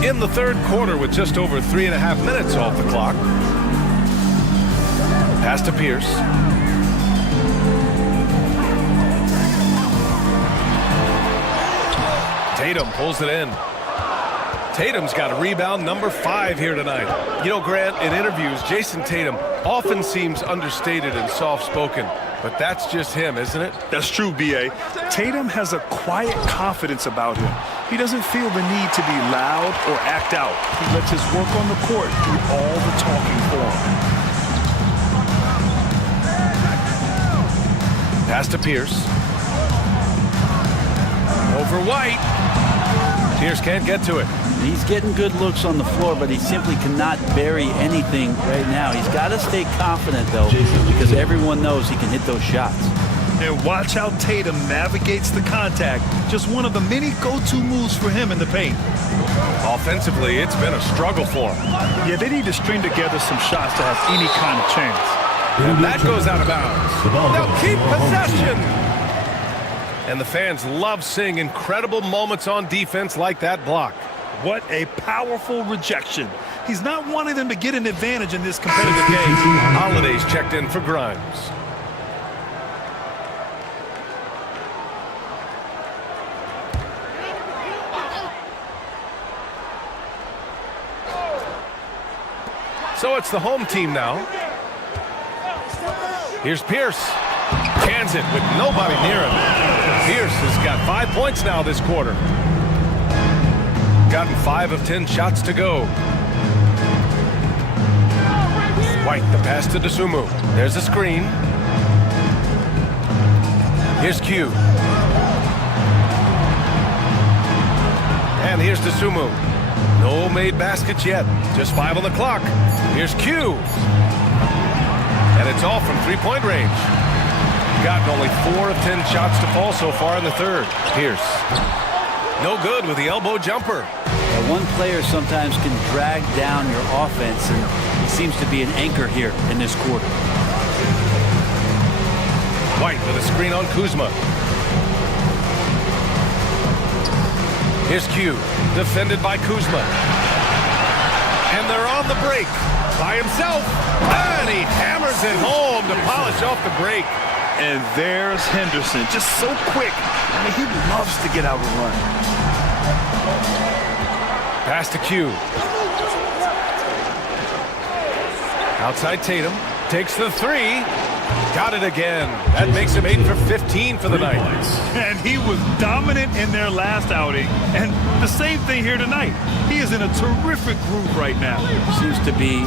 In the third quarter with just over 3.5 minutes off the clock. Pass to Pierce. Tatum pulls it in. Tatum's got a rebound number 5 here tonight. You know, Grant, in interviews, Jason Tatum often seems understated and soft-spoken, but that's just him, isn't it? That's true, B.A. Tatum has a quiet confidence about him. He doesn't feel the need to be loud or act out. He lets his work on the court do all the talking for him. Pass to Pierce. Over White. Pierce can't get to it. He's getting good looks on the floor, but he simply cannot bury anything right now. He's got to stay confident, though, because everyone knows he can hit those shots. And watch how Tatum navigates the contact. Just one of the many go-to moves for him in the paint. Offensively, it's been a struggle for him. Yeah, they need to string together some shots to have any kind of chance. And that goes out of bounds. They'll keep possession. And the fans love seeing incredible moments on defense like that block. What a powerful rejection. He's not wanting them to get an advantage in this competitive game. Holiday's checked in for Grimes. So it's the home team now. Here's Pierce. Cans it with nobody near him. Pierce has got 5 points now this quarter. Gotten 5 of 10 shots to go. White, the pass to Dosunmu. There's a screen. Here's Q. And here's Dosunmu. No made baskets yet. Just 5 on the clock. Here's Q. And it's all from three-point range. Gotten only 4 of 10 shots to fall so far in the third. Pierce. No good with the elbow jumper. One player sometimes can drag down your offense, and he seems to be an anchor here in this quarter. White with a screen on Kuzma. Here's Q, defended by Kuzma. And they're on the break by himself. And he hammers it home to polish off the break. And there's Henderson, just so quick. I mean, he loves to get out and run. Pass to Q. Outside Tatum. Takes the three. Got it again. That makes him 8 for 15 for the night. And he was dominant in their last outing. And the same thing here tonight. He is in a terrific groove right now. Seems to be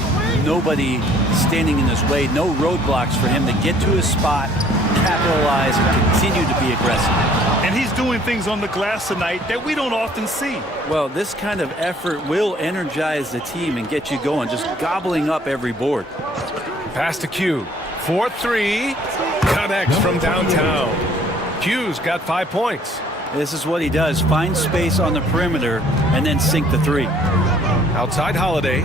nobody standing in his way. No roadblocks for him to get to his spot, capitalize, and continue to be aggressive. And he's doing things on the glass tonight that we don't often see. Well, this kind of effort will energize the team and get you going, just gobbling up every board. Pass to Q. 4-3. Connects from downtown. Q's got 5 points. This is what he does. Find space on the perimeter and then sink the three. Outside Holiday.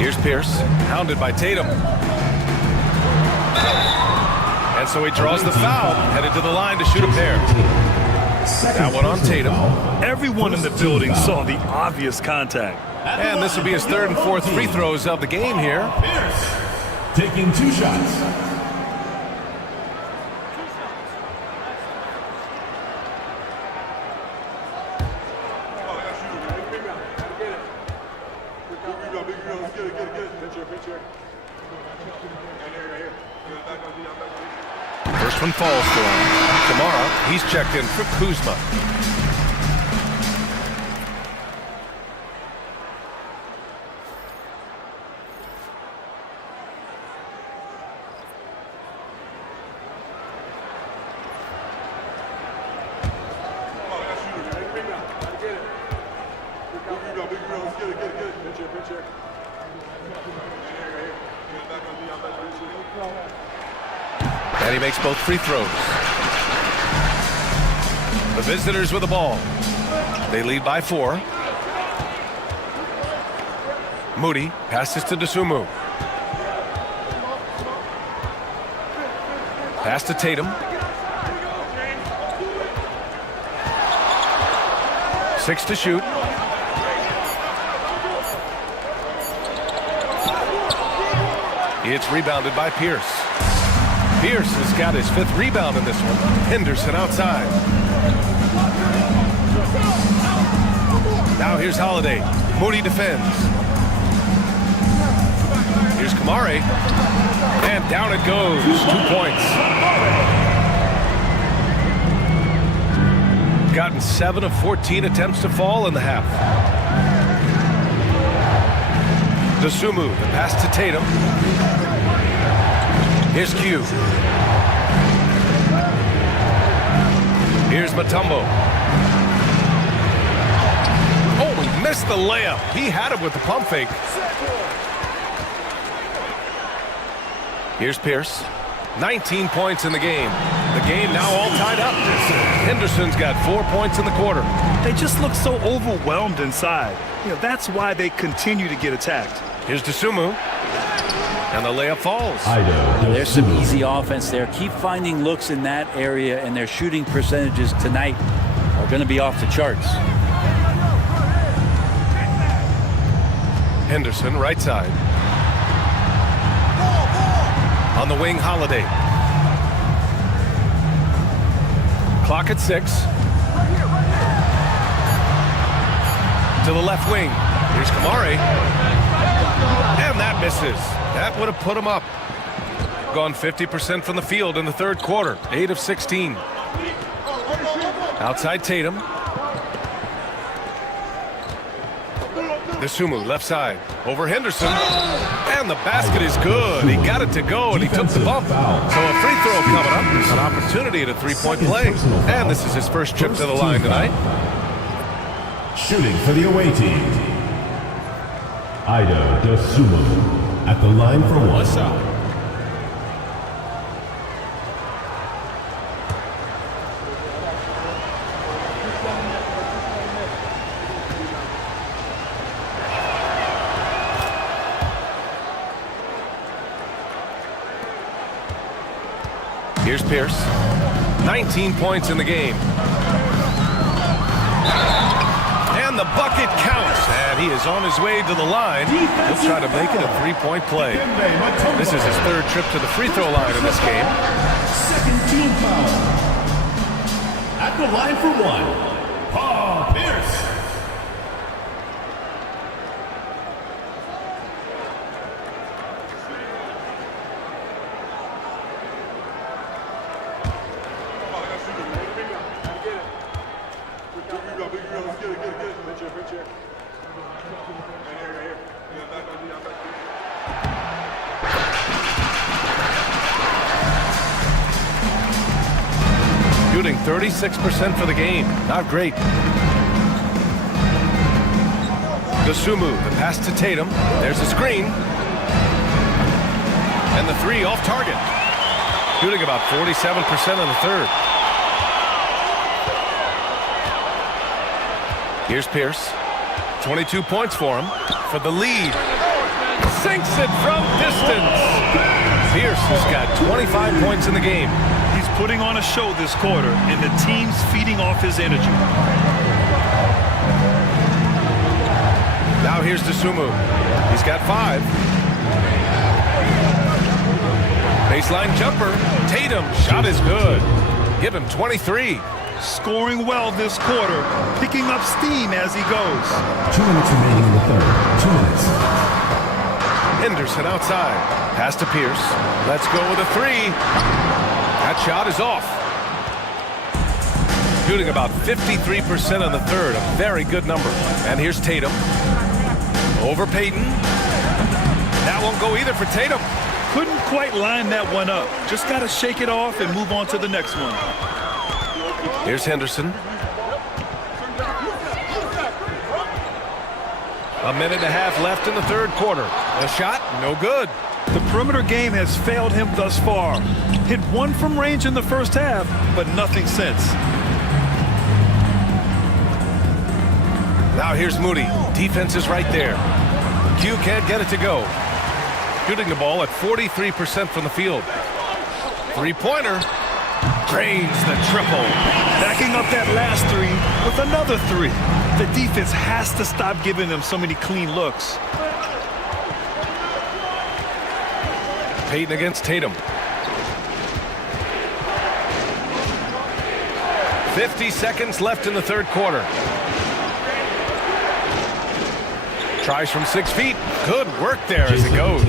Here's Pierce, hounded by Tatum. And so he draws the foul, headed to the line to shoot a pair. That one on Tatum. Everyone in the building saw the obvious contact. And this will be his third and fourth free throws of the game here. Pierce taking 2 shots. First one falls for him. Tomorrow, he's checked in for Kuzma. And he makes both free throws. The visitors with the ball. They lead by 4. Moody passes to Dosunmu. Pass to Tatum. 6 to shoot. It's rebounded by Pierce. Pierce has got his 5th rebound in this one. Henderson outside. Now here's Holiday. Moody defends. Here's Kamari. And down it goes. 2 points. Gotten 7 of 14 attempts to fall in the half. Dosunmu, the pass to Tatum. Here's Q. Here's Mutombo. Oh, he missed the layup. He had it with the pump fake. Here's Pierce. 19 points in the game. The game now all tied up. Henderson's got 4 points in the quarter. They just look so overwhelmed inside. You know, that's why they continue to get attacked. Here's Dosunmu. And the layup falls. There's some easy offense there. Keep finding looks in that area, and their shooting percentages tonight are going to be off the charts. Henderson, right side. On the wing, Holiday. Clock at 6. to the left wing. Here's Kamari. And that misses. That would have put him up. Gone 50% from the field in the third quarter. 8 of 16. Outside Tatum. Nasumu, left side. Over Henderson. And the basket is good. He got it to go, and he took the bump. So a free throw coming up. An opportunity at a three-point play. And this is his first trip to the line tonight. Shooting for the away team, Ido Dosumu at the line for one. Here's Pierce. 19 points in the game. And the bucket counts. And he is on his way to the line. He'll try to make it a three-point play. This is his third trip to the free throw line in this game. Second team foul. At the line for one, Paul Pierce. Shooting 36% for the game. Not great. Dosumu, the pass to Tatum. There's a screen. And the three off target. Shooting about 47% in the third. Here's Pierce. 22 points for him. For the lead. Sinks it from distance. Pierce has got 25 points in the game. He's putting on a show this quarter, and the team's feeding off his energy. Now here's Dosumu. He's got 5. Baseline jumper. Tatum. Shot is good. Give him 23. Scoring well this quarter, picking up steam as he goes. 2 minutes remaining in the third. 2 minutes. Henderson outside. Pass to Pierce. Let's go with a 3. That shot is off. Shooting about 53% in the third. A very good number. And here's Tatum. Over Payton. That won't go either for Tatum. Couldn't quite line that one up. Just got to shake it off and move on to the next one. Here's Henderson. A minute and a half left in the third quarter. The shot, no good. The perimeter game has failed him thus far. Hit 1 from range in the first half, but nothing since. Now here's Moody. Defense is right there. Q can't get it to go. Shooting the ball at 43% from the field. Three-pointer. Drains the triple. Backing up that last 3 with another 3. The defense has to stop giving them so many clean looks. Payton against Tatum. 50 seconds left in the third quarter. Tries from 6 feet. Good work there as it goes.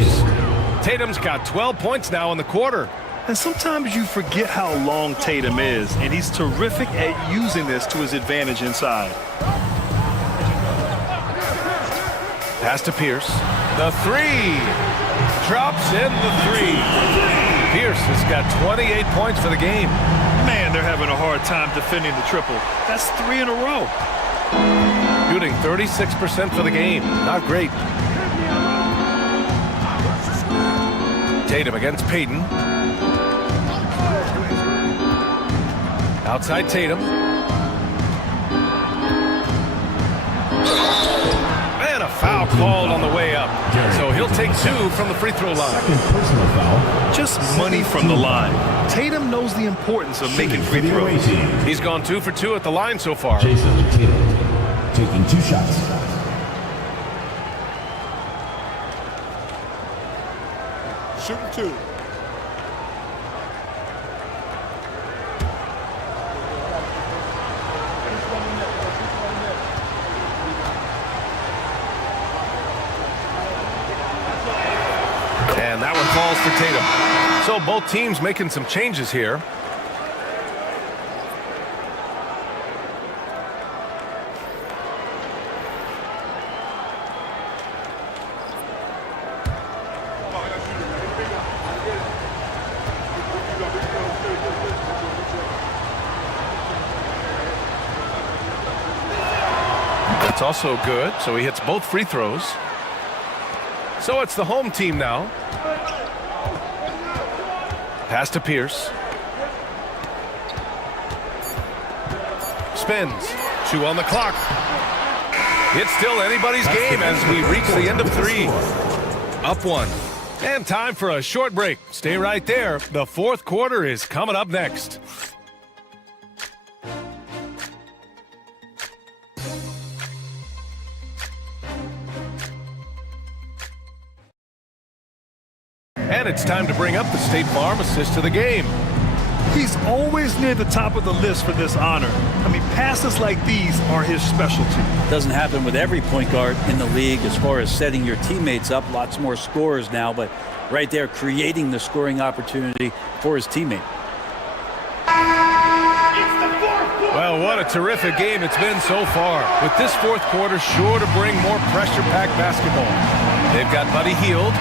Tatum's got 12 points now in the quarter. And sometimes you forget how long Tatum is, and he's terrific at using this to his advantage inside. Pass to Pierce. The 3. Drops in the 3. Pierce has got 28 points for the game. Man, they're having a hard time defending the triple. That's 3 in a row. Shooting 36% for the game. Not great. Tatum against Payton. Outside Tatum. And a foul called on the way up. So he'll take 2 from the free throw line. Second personal foul. Just money from the line. Tatum knows the importance of making free throws. He's gone 2 for 2 at the line so far. Jason Tatum taking 2 shots. Shooting 2. for Tatum. So both teams making some changes here. That's also good, so he hits both free throws. So it's the home team now. Pass to Pierce. Spins. 2 on the clock. It's still anybody's game as we reach the end of 3. Up 1. And time for a short break. Stay right there. The fourth quarter is coming up next. And it's time to bring up the State Farm assist to the game. He's always near the top of the list for this honor. I mean, passes like these are his specialty. Doesn't happen with every point guard in the league as far as setting your teammates up. Lots more scorers now, but right there creating the scoring opportunity for his teammate. Well, what a terrific game it's been so far. With this fourth quarter sure to bring more pressure-packed basketball. They've got Buddy Hield,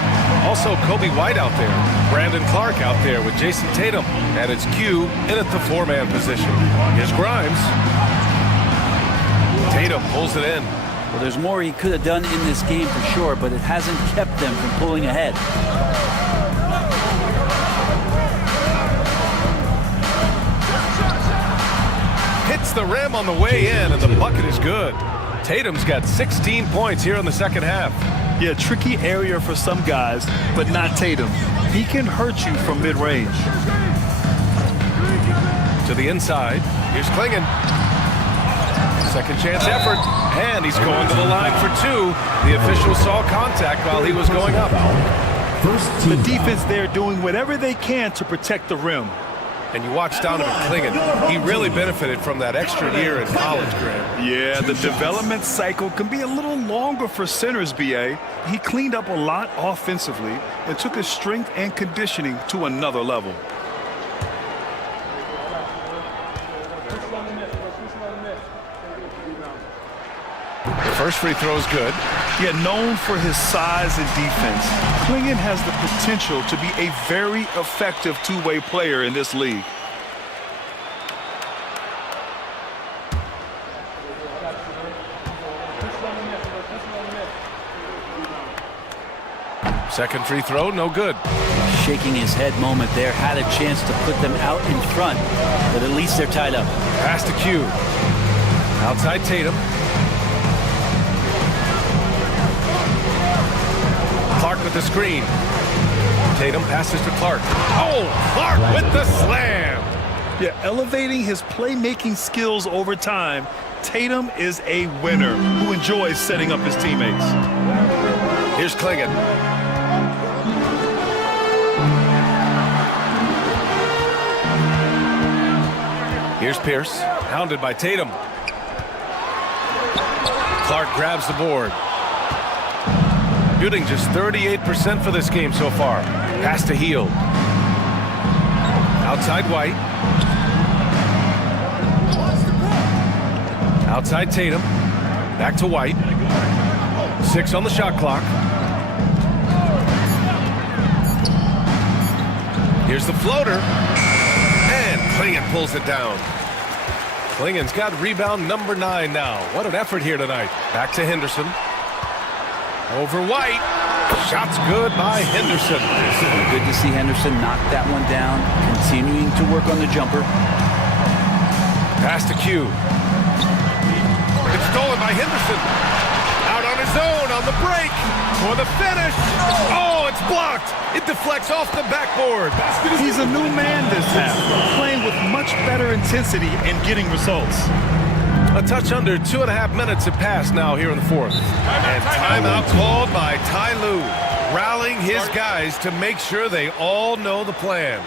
also Kobe White out there, Brandon Clark out there with Jason Tatum, and it's Q in at the 4-man position. Here's Grimes. Tatum pulls it in. Well, there's more he could have done in this game for sure, but it hasn't kept them from pulling ahead. Hits the rim on the way in, and the bucket is good. Tatum's got 16 points here in the second half. Yeah, tricky area for some guys, but not Tatum. He can hurt you from mid-range. To the inside. Here's Klingon. Second chance effort. And he's going to the line for 2. The official saw contact while he was going up. The defense there doing whatever they can to protect the rim. And you watch Donovan Klingon. He really benefited from that extra year in college, Graham. Yeah, the development cycle can be a little longer for centers, B.A. He cleaned up a lot offensively and took his strength and conditioning to another level. The first free throw is good. Yet known for his size and defense, Klingon has the potential to be a very effective two-way player in this league. Second free throw, no good. Shaking his head moment there, had a chance to put them out in front, but at least they're tied up. Pass to Q. Outside Tatum. Clark with the screen. Tatum passes to Clark. Oh, Clark with the slam. Yeah, elevating his playmaking skills over time, Tatum is a winner who enjoys setting up his teammates. Here's Klingon. Here's Pierce, hounded by Tatum. Clark grabs the board. Shooting just 38% for this game so far. Pass to Hield. Outside White. Outside Tatum. Back to White. 6 on the shot clock. Here's the floater. And Klingon pulls it down. Klingon's got rebound number 9 now. What an effort here tonight. Back to Henderson. Over White. Shots good by Henderson. Good to see Henderson knock that one down, continuing to work on the jumper. Pass to Q. It's stolen by Henderson. Out on his own on the break for the finish. Oh, it's blocked. It deflects off the backboard. He's a new man this half, playing with much better intensity and getting results. A touch under 2.5 minutes have passed now here in the fourth. And timeout called by Ty Lue, rallying his guys to make sure they all know the plan.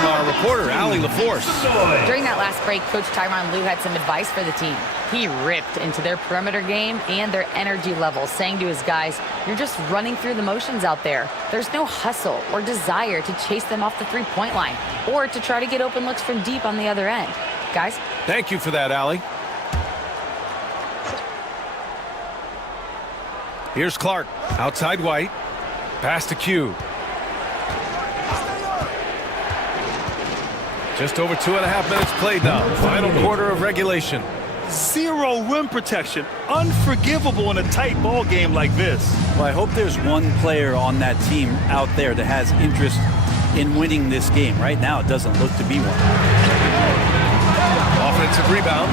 from our reporter, Allie LaForce. During that last break, Coach Tyronn Lue had some advice for the team. He ripped into their perimeter game and their energy levels, saying to his guys, you're just running through the motions out there. There's no hustle or desire to chase them off the three-point line or to try to get open looks from deep on the other end. Guys? Thank you for that, Allie. Here's Clark. Outside White. Pass to Q. Just over 2.5 minutes played now. Final quarter of regulation. Zero rim protection. Unforgivable in a tight ball game like this. Well, I hope there's one player on that team out there that has interest in winning this game. Right now, it doesn't look to be one. Offensive rebound.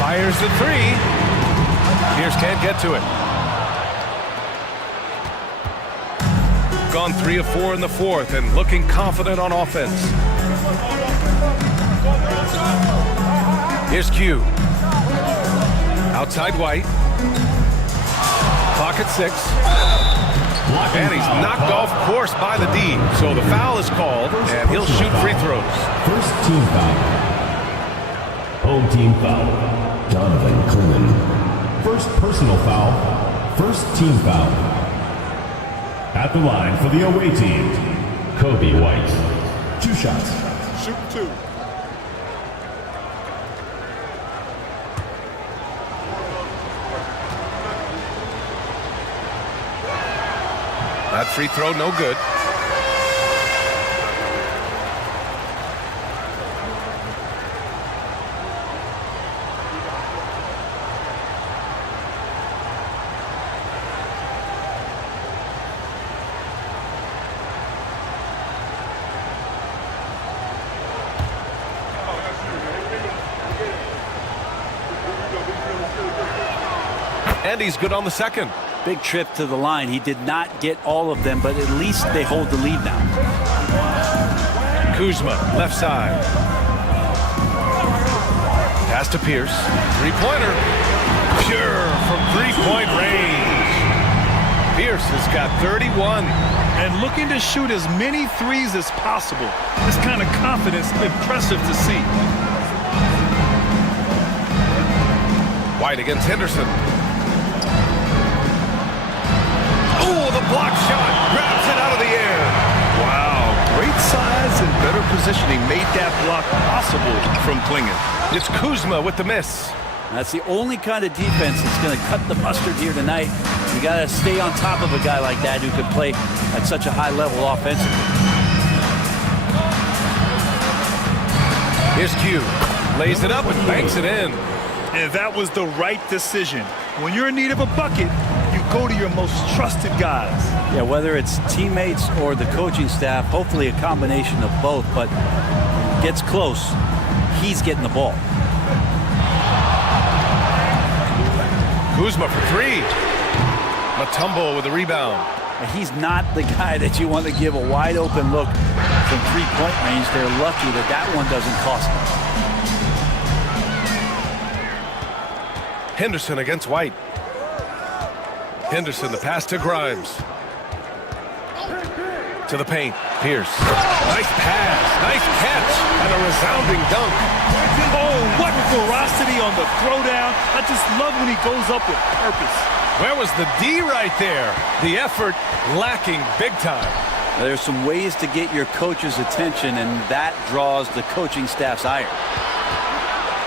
Fires the three. Pierce can't get to it. Gone 3 of 4 in the fourth and looking confident on offense. Here's Q. Outside White. Clock at 6. And he's knocked off course by the D. So the foul is called, and he'll shoot free throws. First team foul. Home team foul. Donovan Clinton. First personal foul. First team foul. At the line for the away team, Kobe White. 2 shots. Shoot 2. That free throw, no good. And he's good on the second. Big trip to the line. He did not get all of them, but at least they hold the lead now. Kuzma, left side. Pass to Pierce. Three-pointer. Pure from three-point range. Pierce has got 31. And looking to shoot as many threes as possible. This kind of confidence, impressive to see. White against Henderson. Oh, the block shot. Grabs it out of the air. Wow, great size and better positioning made that block possible from Klingon. It's Kuzma with the miss. That's the only kind of defense that's going to cut the mustard here tonight. You got to stay on top of a guy like that who can play at such a high level offensively. Here's Q. Lays it up and banks it in. And that was the right decision. When you're in need of a bucket, you go to your most trusted guys. Yeah, whether it's teammates or the coaching staff, hopefully a combination of both, but gets close, he's getting the ball. Kuzma for three. Mutombo with a rebound. He's not the guy that you want to give a wide open look from three-point range. They're lucky that that one doesn't cost them. Henderson against White. Henderson, the pass to Grimes. To the paint. Pierce. Nice pass. Nice catch. And a resounding dunk. Oh, what ferocity on the throwdown. I just love when he goes up with purpose. Where was the D right there? The effort lacking big time. There's some ways to get your coach's attention, and that draws the coaching staff's ire.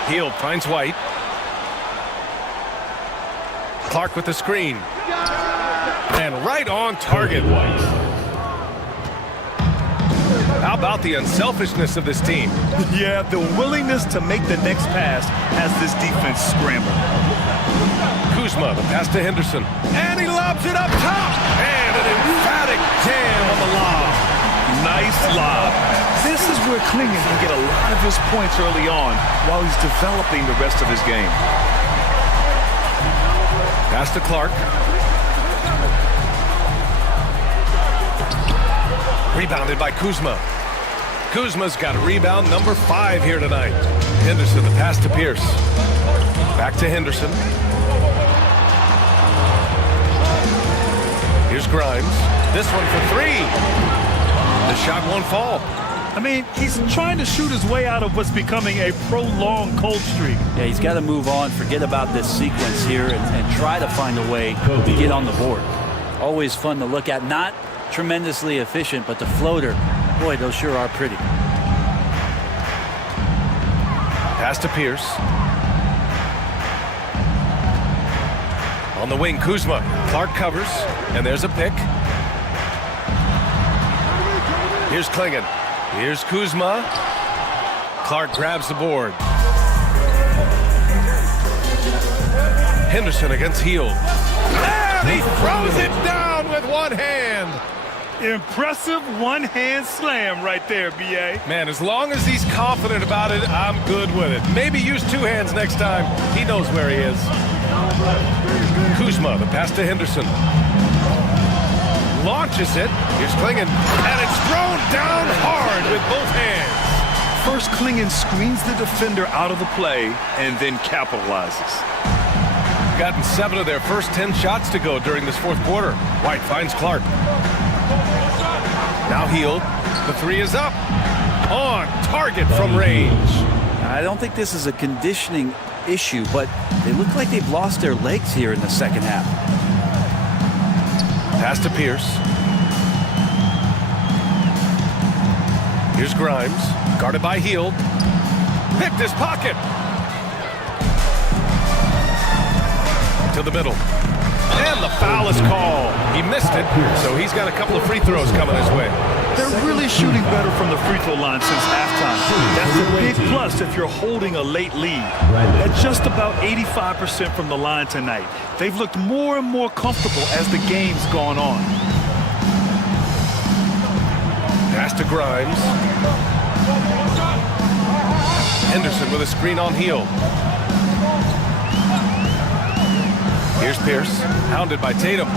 Hield finds White. Clark with the screen. And right on target. How about the unselfishness of this team? Yeah, the willingness to make the next pass has this defense scrambled. Kuzma, the pass to Henderson. And he lobs it up top. And an emphatic jam on the lob. Nice lob. This is where Klingon can get a lot of his points early on while he's developing the rest of his game. Pass to Clark. Rebounded by Kuzma. Kuzma's got rebound number 5 here tonight. Henderson, the pass to Pierce. Back to Henderson. Here's Grimes. This one for 3. The shot won't fall. I mean, he's trying to shoot his way out of what's becoming a prolonged cold streak. Yeah, he's got to move on, forget about this sequence here, and try to find a way to get on the board. Always fun to look at. Not tremendously efficient, but the floater, boy, those sure are pretty. Pass to Pierce. On the wing, Kuzma. Clark covers, and there's a pick. Here's Klingon. Here's Kuzma. Clark grabs the board. Henderson against Hield. And he throws it down with one hand. Impressive one-hand slam right there, B.A. Man, as long as he's confident about it, I'm good with it. Maybe use two hands next time. He knows where he is. Kuzma, the pass to Henderson. Launches it. Here's Klingon. And it's thrown down hard with both hands. First, Klingon screens the defender out of the play and then capitalizes. Gotten 7 of their first 10 shots to go during this fourth quarter. White finds Clark. Now Hield. The 3 is up. On target from range. I don't think this is a conditioning issue, but they look like they've lost their legs here in the second half. Pass to Pierce. Here's Grimes. Guarded by Hield. Picked his pocket. To the middle. And the foul is called. He missed it, so he's got a couple of free throws coming his way. They're really shooting better from the free throw line since halftime. That's a big plus if you're holding a late lead. At just about 85% from the line tonight, they've looked more and more comfortable as the game's gone on. Pass to Grimes. Henderson with a screen on Hield. Here's Pierce, hounded by Tatum.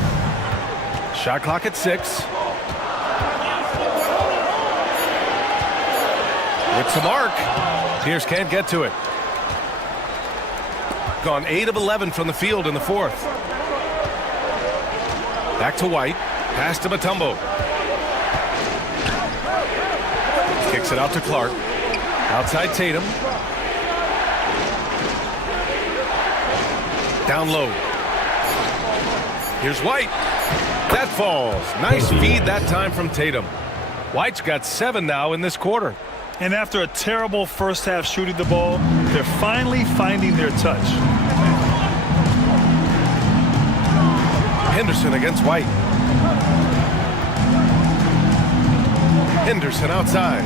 Shot clock at 6. With some arc. Pierce can't get to it. Gone 8 of 11 from the field in the fourth. Back to White. Pass to Mutombo. Kicks it out to Clark. Outside Tatum. Down low. Here's White. That falls. Nice feed that time from Tatum. White's got 7 now in this quarter. And after a terrible first half shooting the ball, they're finally finding their touch. Henderson against White. Henderson outside.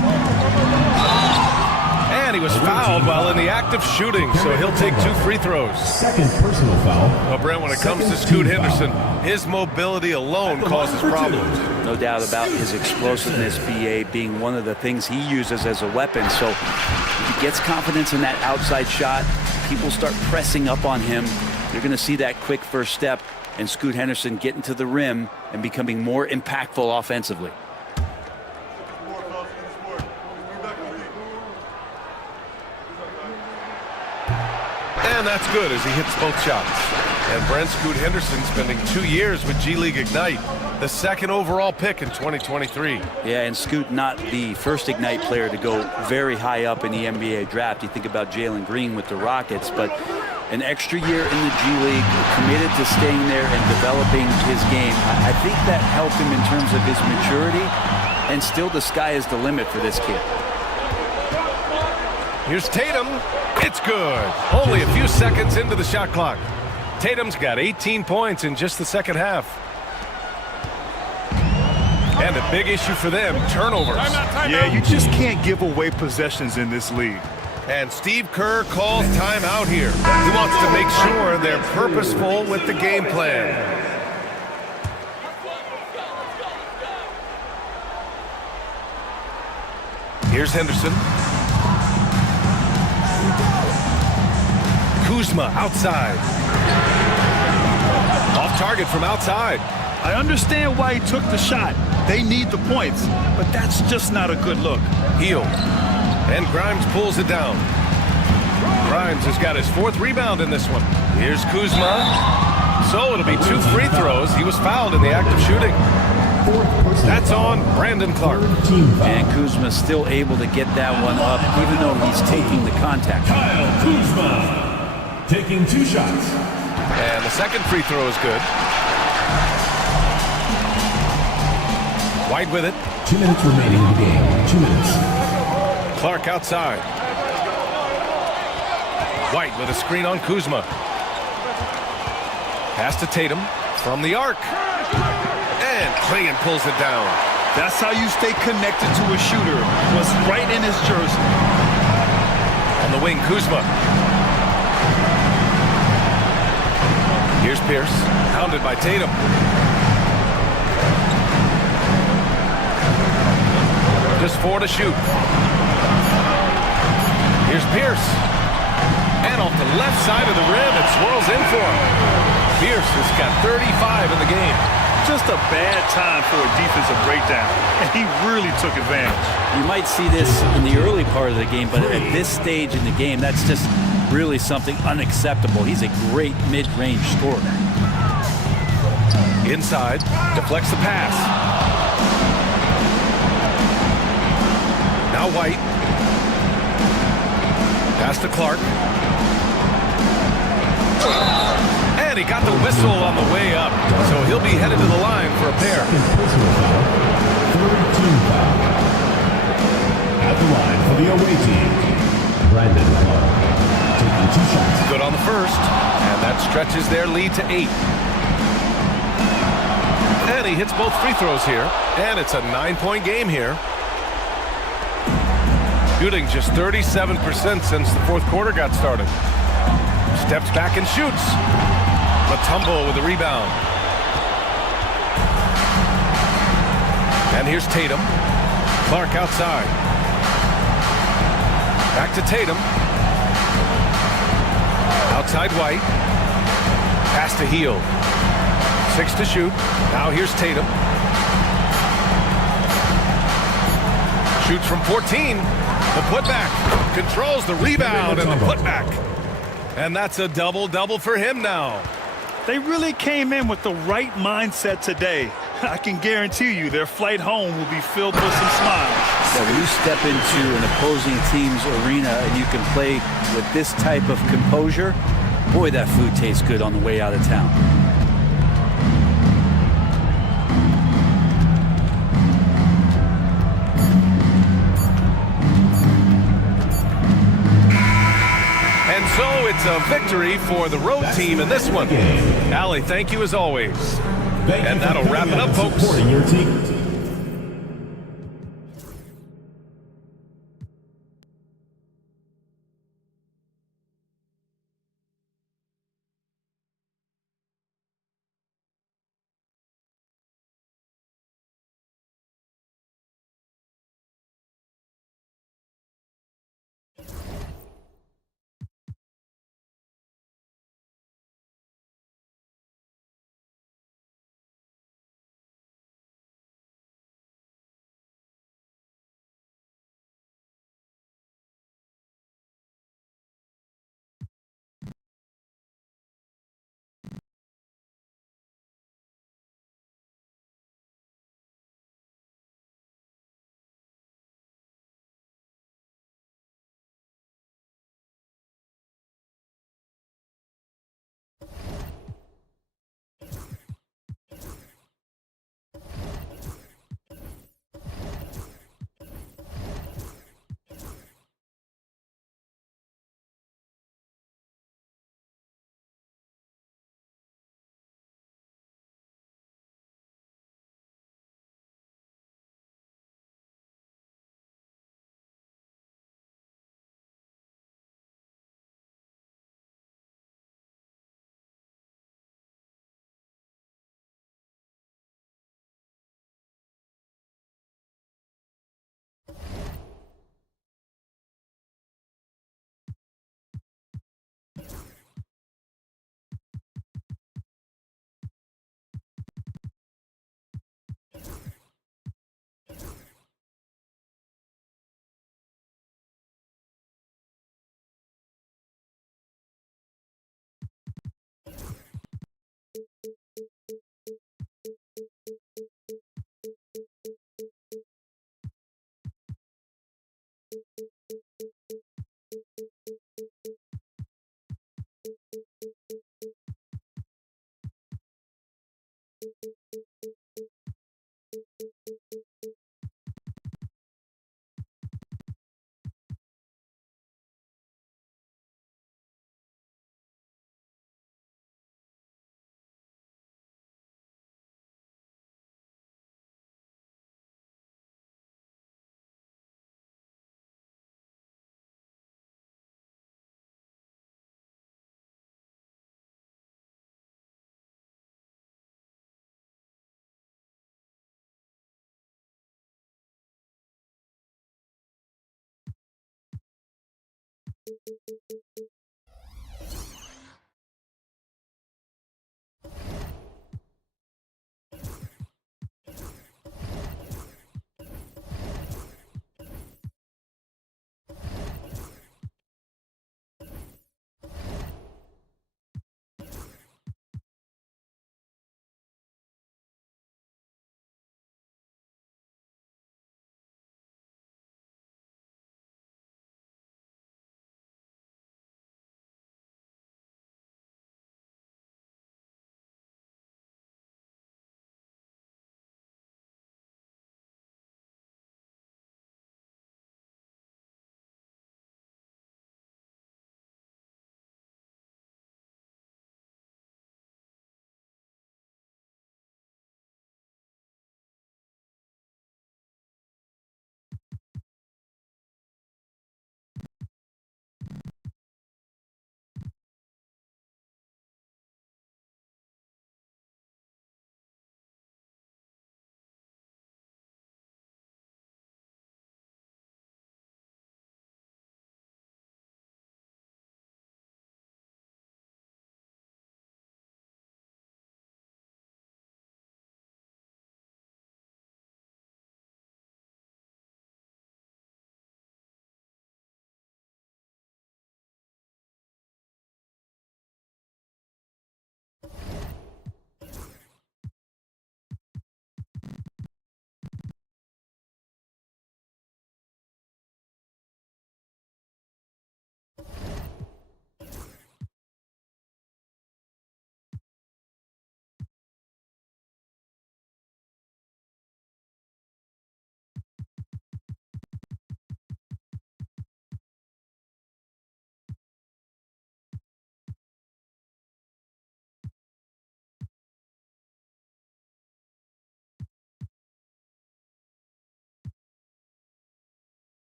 And he was fouled while in the act of shooting, so he'll take 2 free throws. Second personal foul. Well, Brent, when it comes to Scoot Henderson, his mobility alone causes problems. No doubt about his explosiveness, BA, being one of the things he uses as a weapon. So if he gets confidence in that outside shot, people start pressing up on him. You're going to see that quick first step and Scoot Henderson getting to the rim and becoming more impactful offensively. And that's good as he hits both shots. And Brent Scoot Henderson spending 2 years with G League Ignite, the second overall pick in 2023. Yeah, and Scoot not the first Ignite player to go very high up in the NBA draft. You think about Jalen Green with the Rockets, but an extra year in the G League, committed to staying there and developing his game. I think that helped him in terms of his maturity, and still the sky is the limit for this kid. Here's Tatum. It's good. Only a few seconds into the shot clock. Tatum's got 18 points in just the second half. And a big issue for them, turnovers. Yeah, you just can't give away possessions in this league. And Steve Kerr calls timeout here. He wants to make sure they're purposeful with the game plan. Here's Henderson. Kuzma outside. Off target from outside. I understand why he took the shot. They need the points, but that's just not a good look. Hield. And Grimes pulls it down. Grimes has got his 4th rebound in this one. Here's Kuzma. So it'll be 2 free throws. He was fouled in the act of shooting. That's It's on Brandon Clark. And Kuzma's still able to get that one up, even though he's taking the contact. Kyle Kuzma taking 2 shots. And the second free throw is good. White with it. 2 minutes remaining in the game. 2 minutes. Clark outside. White with a screen on Kuzma. Pass to Tatum from the arc. And Clingan pulls it down. That's how you stay connected to a shooter. Was right in his jersey. On the wing, Kuzma. Here's Pierce, pounded by Tatum. Just 4 to shoot. Here's Pierce. And off the left side of the rim, it swirls in for him. Pierce has got 35 in the game. Just a bad time for a defensive breakdown, and he really took advantage. You might see this in the early part of the game, but at this stage in the game, that's just really something unacceptable. He's a great mid-range scorer. Inside, deflects the pass. Now White. Pass to Clark. And he got the whistle on the way up, so he'll be headed to the line for a pair. Personal foul. Third team foul. At the line for the away team, Brandon Clark taking 2 shots. Good on the first, and that stretches their lead to 8. And he hits both free throws here, and it's a 9-point game here. Shooting just 37% since the fourth quarter got started. Steps back and shoots. Mutombo with the rebound. And here's Tatum. Clark outside. Back to Tatum. Outside White. Pass to Heel. 6 to shoot. Now here's Tatum. Shoots from 14. The putback. Controls the rebound and the putback. And that's a double-double for him now. They really came in with the right mindset today. I can guarantee you their flight home will be filled with some smiles. Yeah, when you step into an opposing team's arena and you can play with this type of composure, boy, that food tastes good on the way out of town. And so it's a victory for the road team in this one. Allie, thank you as always. And that'll wrap it up, folks. Supporting your team.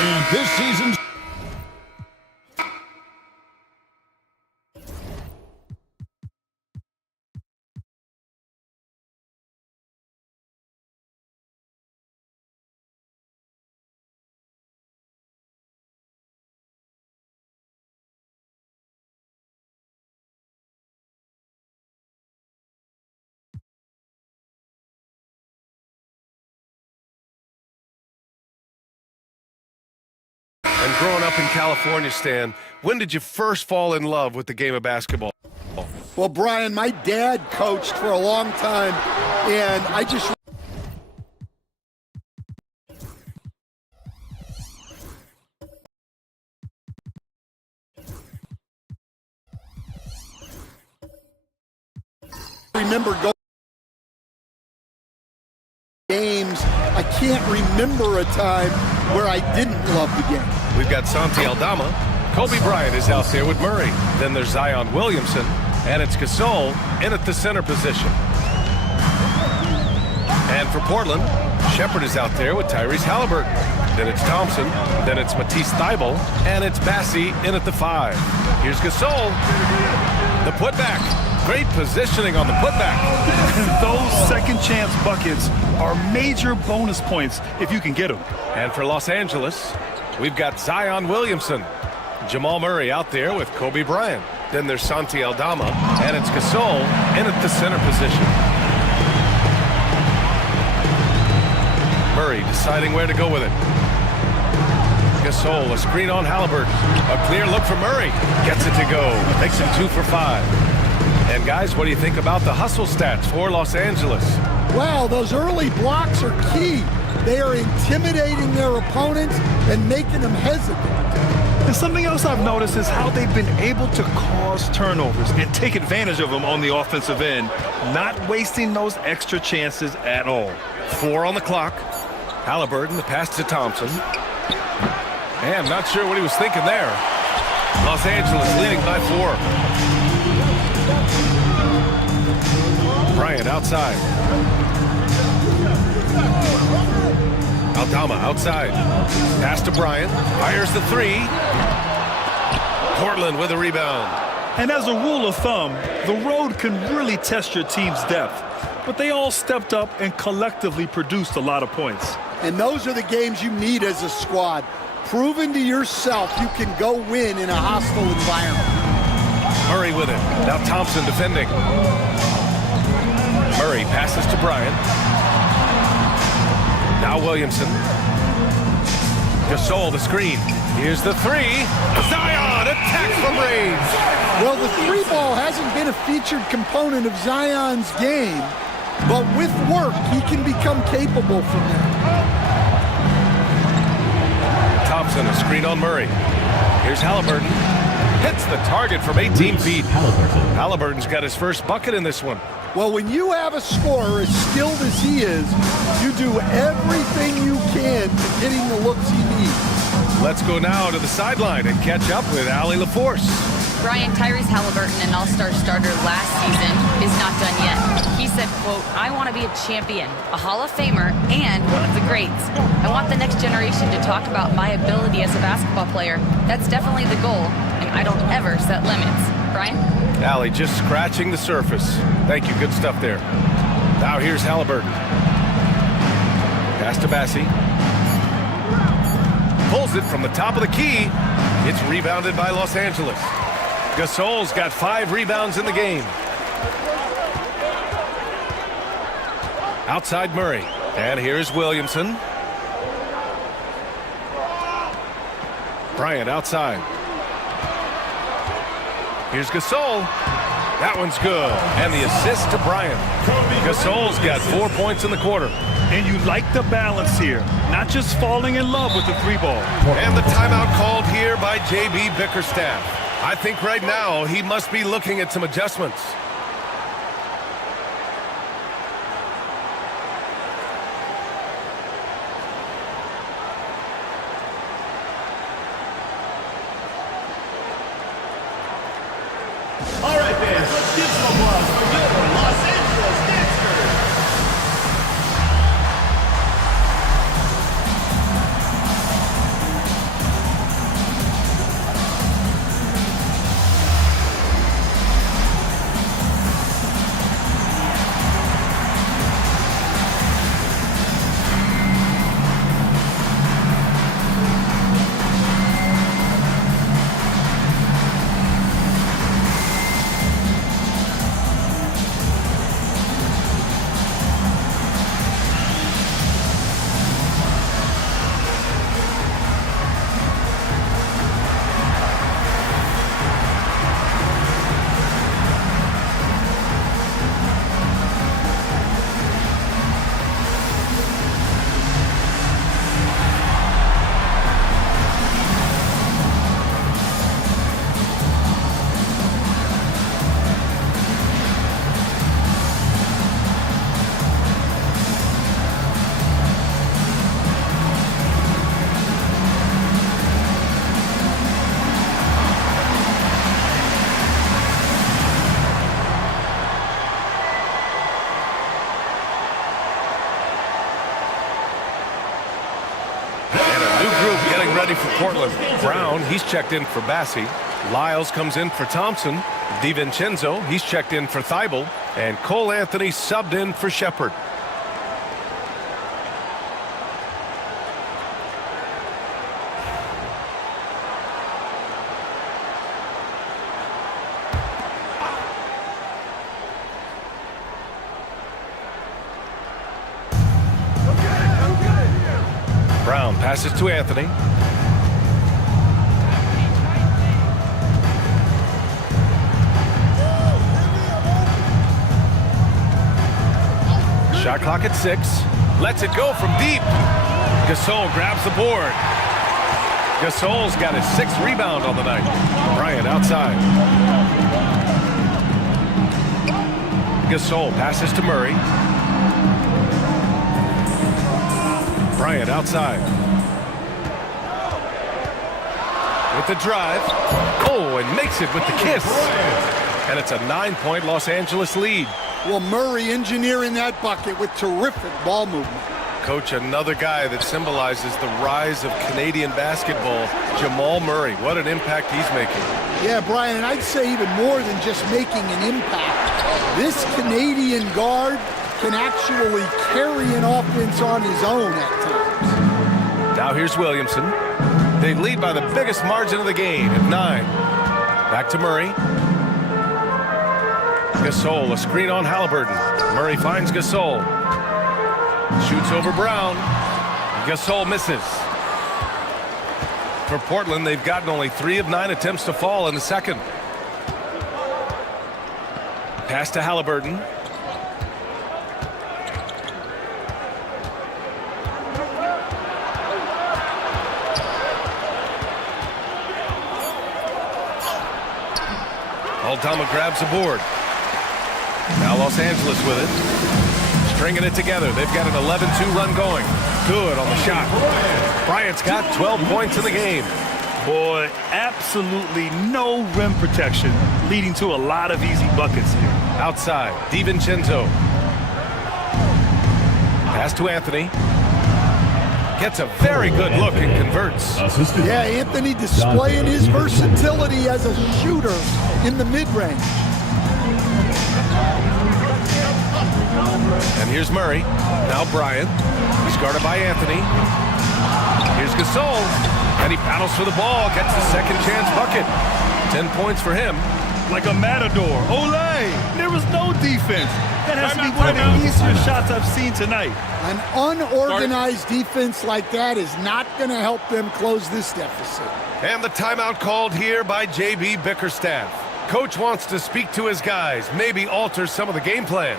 And this season's And growing up in California, Stan, when did you first fall in love with the game of basketball? Well, Brian, my dad coached for a long time, and I just remember going games. I can't remember a time where I didn't love the game. We've got Santi Aldama. Kobe Bryant is out there with Murray. Then there's Zion Williamson, and it's Gasol in at the center position. And for Portland, Shepard is out there with Tyrese Halliburton. Then it's Thompson, then it's Matisse Thybulle, and it's Bassie in at the 5. Here's Gasol. The putback. Great positioning on the putback. Those second chance buckets are major bonus points if you can get them. And for Los Angeles, we've got Zion Williamson. Jamal Murray out there with Kobe Bryant. Then there's Santi Aldama, and it's Gasol in at the center position. Murray deciding where to go with it. Gasol, a screen on Halliburton. A clear look for Murray. Gets it to go. Makes him 2 for 5. And guys, what do you think about the hustle stats for Los Angeles? Wow, those early blocks are key. They are intimidating their opponents and making them hesitant. And something else I've noticed is how they've been able to cause turnovers and take advantage of them on the offensive end, not wasting those extra chances at all. 4 on the clock. Halliburton, the pass to Thompson. And not sure what he was thinking there. Los Angeles leading by 4. Bryant outside. Aldama outside. Pass to Bryant. Fires the 3. Portland with a rebound. And as a rule of thumb, the road can really test your team's depth. But they all stepped up and collectively produced a lot of points. And those are the games you need as a squad. Proving to yourself you can go win in a hostile environment. Murray with it. Now Thompson defending. Murray passes to Bryant. Now Williamson. Gasol the screen. Here's the 3. Zion attack from range. Well, the 3 ball hasn't been a featured component of Zion's game, but with work, he can become capable from that. Thompson, a screen on Murray. Here's Halliburton. Hits the target from 18 feet. Halliburton's got his first bucket in this one. Well, when you have a scorer as skilled as he is, you do everything you can to get him the looks he needs. Let's go now to the sideline and catch up with Allie LaForce. Brian, Tyrese Halliburton, an all-star starter last season, is not done yet. He said, quote, I want to be a champion, a Hall of Famer, and one of the greats. I want the next generation to talk about my ability as a basketball player. That's definitely the goal, and I don't ever set limits. Brian? Allie just scratching the surface. Thank you, good stuff there. Now here's Halliburton. Pass to Bassie. Pulls it from the top of the key. It's rebounded by Los Angeles. Gasol's got 5 rebounds in the game. Outside Murray. And here's Williamson. Bryant outside. Here's Gasol. That one's good. And the assist to Bryant. Gasol's got 4 points in the quarter. And you like the balance here, not just falling in love with the 3 ball. And the timeout called here by J.B. Bickerstaff. I think right now he must be looking at some adjustments. All right, fans, let's give some applause for your Los Angeles Dancers. ready for Portland. Brown, he's checked in for Bassi. Lyles comes in for Thompson. DiVincenzo, he's checked in for Thibault. And Cole Anthony subbed in for Shepard. Brown passes to Anthony. Shot clock at 6. Lets it go from deep. Gasol grabs the board. Gasol's got his 6th rebound on the night. Bryant outside. Gasol passes to Murray. Bryant outside. With the drive. Oh, and makes it with the kiss. And it's a 9-point Los Angeles lead. Well, Murray engineering that bucket with terrific ball movement. Coach, another guy that symbolizes the rise of Canadian basketball, Jamal Murray. What an impact he's making. Yeah, Brian, and I'd say even more than just making an impact. This Canadian guard can actually carry an offense on his own at times. Now here's Williamson. They lead by the biggest margin of the game at 9. Back to Murray. Gasol, a screen on Halliburton. Murray finds Gasol. Shoots over Brown. Gasol misses. For Portland, they've gotten only 3 of 9 attempts to fall in the second. Pass to Halliburton. Aldama grabs the board. Now Los Angeles with it. Stringing it together. They've got an 11-2 run going. Good on the shot. Bryant's got 12 points in the game. Boy, absolutely no rim protection, leading to a lot of easy buckets here. Outside, DiVincenzo. Pass to Anthony. Gets a very good look and converts. Yeah, Anthony displaying his versatility as a shooter in the mid-range. And here's Murray. Now Bryant. He's guarded by Anthony. Here's Gasol. And he paddles for the ball. Gets the second chance bucket. 10 points for him. Like a matador. Olay! There was no defense. That has to be one of the easier shots I've seen tonight. An unorganized defense like that is not going to help them close this deficit. And the timeout called here by J.B. Bickerstaff. Coach wants to speak to his guys, maybe alter some of the game plan.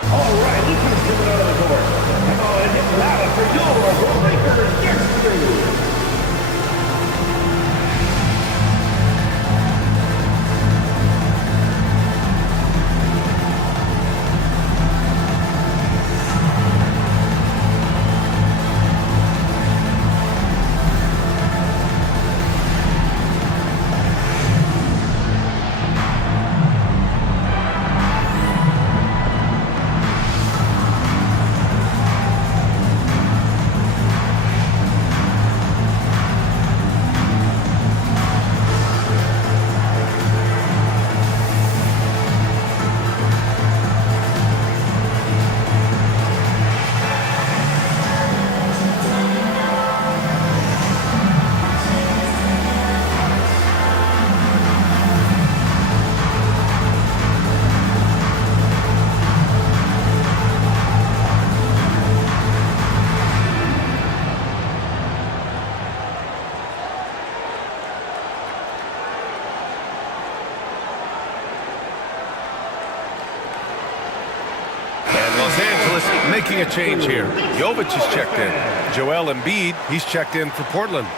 All right, let's get it out of the court. Come on, get loud for your Lakers yesterday. Making a change here. Jovic is checked in. Joel Embiid, he's checked in for Portland.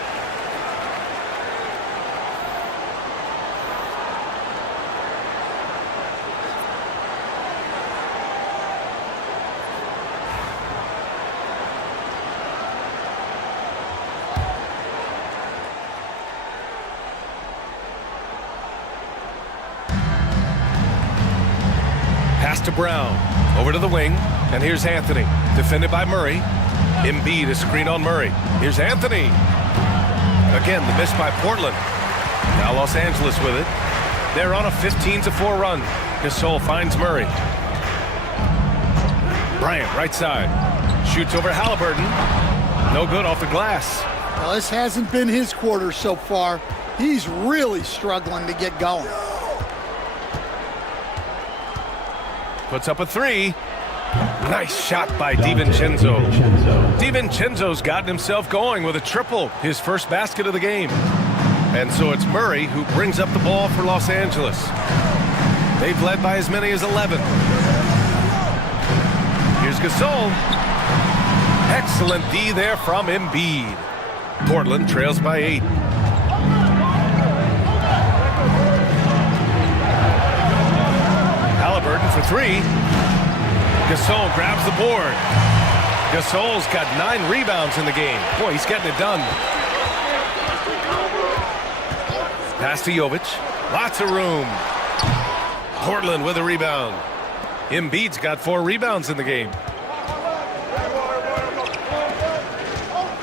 Pass to Brown. Over to the wing. And here's Anthony, defended by Murray. Embiid is screen on Murray. Here's Anthony. Again, the miss by Portland. Now Los Angeles with it. They're on a 15-4 run. Gasol finds Murray. Bryant, right side. Shoots over Halliburton. No good off the glass. Well, this hasn't been his quarter so far. He's really struggling to get going. Puts up a three. Nice shot by DiVincenzo. DiVincenzo's gotten himself going with a triple, his first basket of the game. And so it's Murray who brings up the ball for Los Angeles. They've led by as many as 11. Here's Gasol. Excellent D there from Embiid. Portland trails by 8. Halliburton for 3. Gasol grabs the board. Gasol's got 9 rebounds in the game. Boy, he's getting it done. Pass to Jovic. Lots of room. Portland with a rebound. Embiid's got 4 rebounds in the game.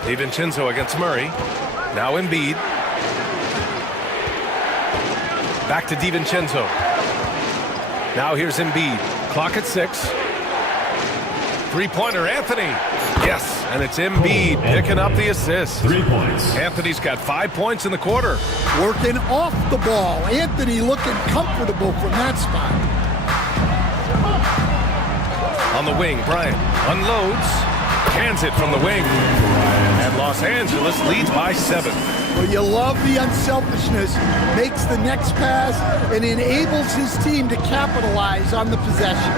DiVincenzo against Murray. Now Embiid. Back to DiVincenzo. Now here's Embiid. Clock at 6. Three-pointer, Anthony. Yes, and it's Embiid picking up the assist. 3 points. Anthony's got 5 points in the quarter. Working off the ball. Anthony looking comfortable from that spot. On the wing, Bryant unloads. Hands it from the wing. And Los Angeles leads by 7. Well, you love the unselfishness. Makes the next pass and enables his team to capitalize on the possession.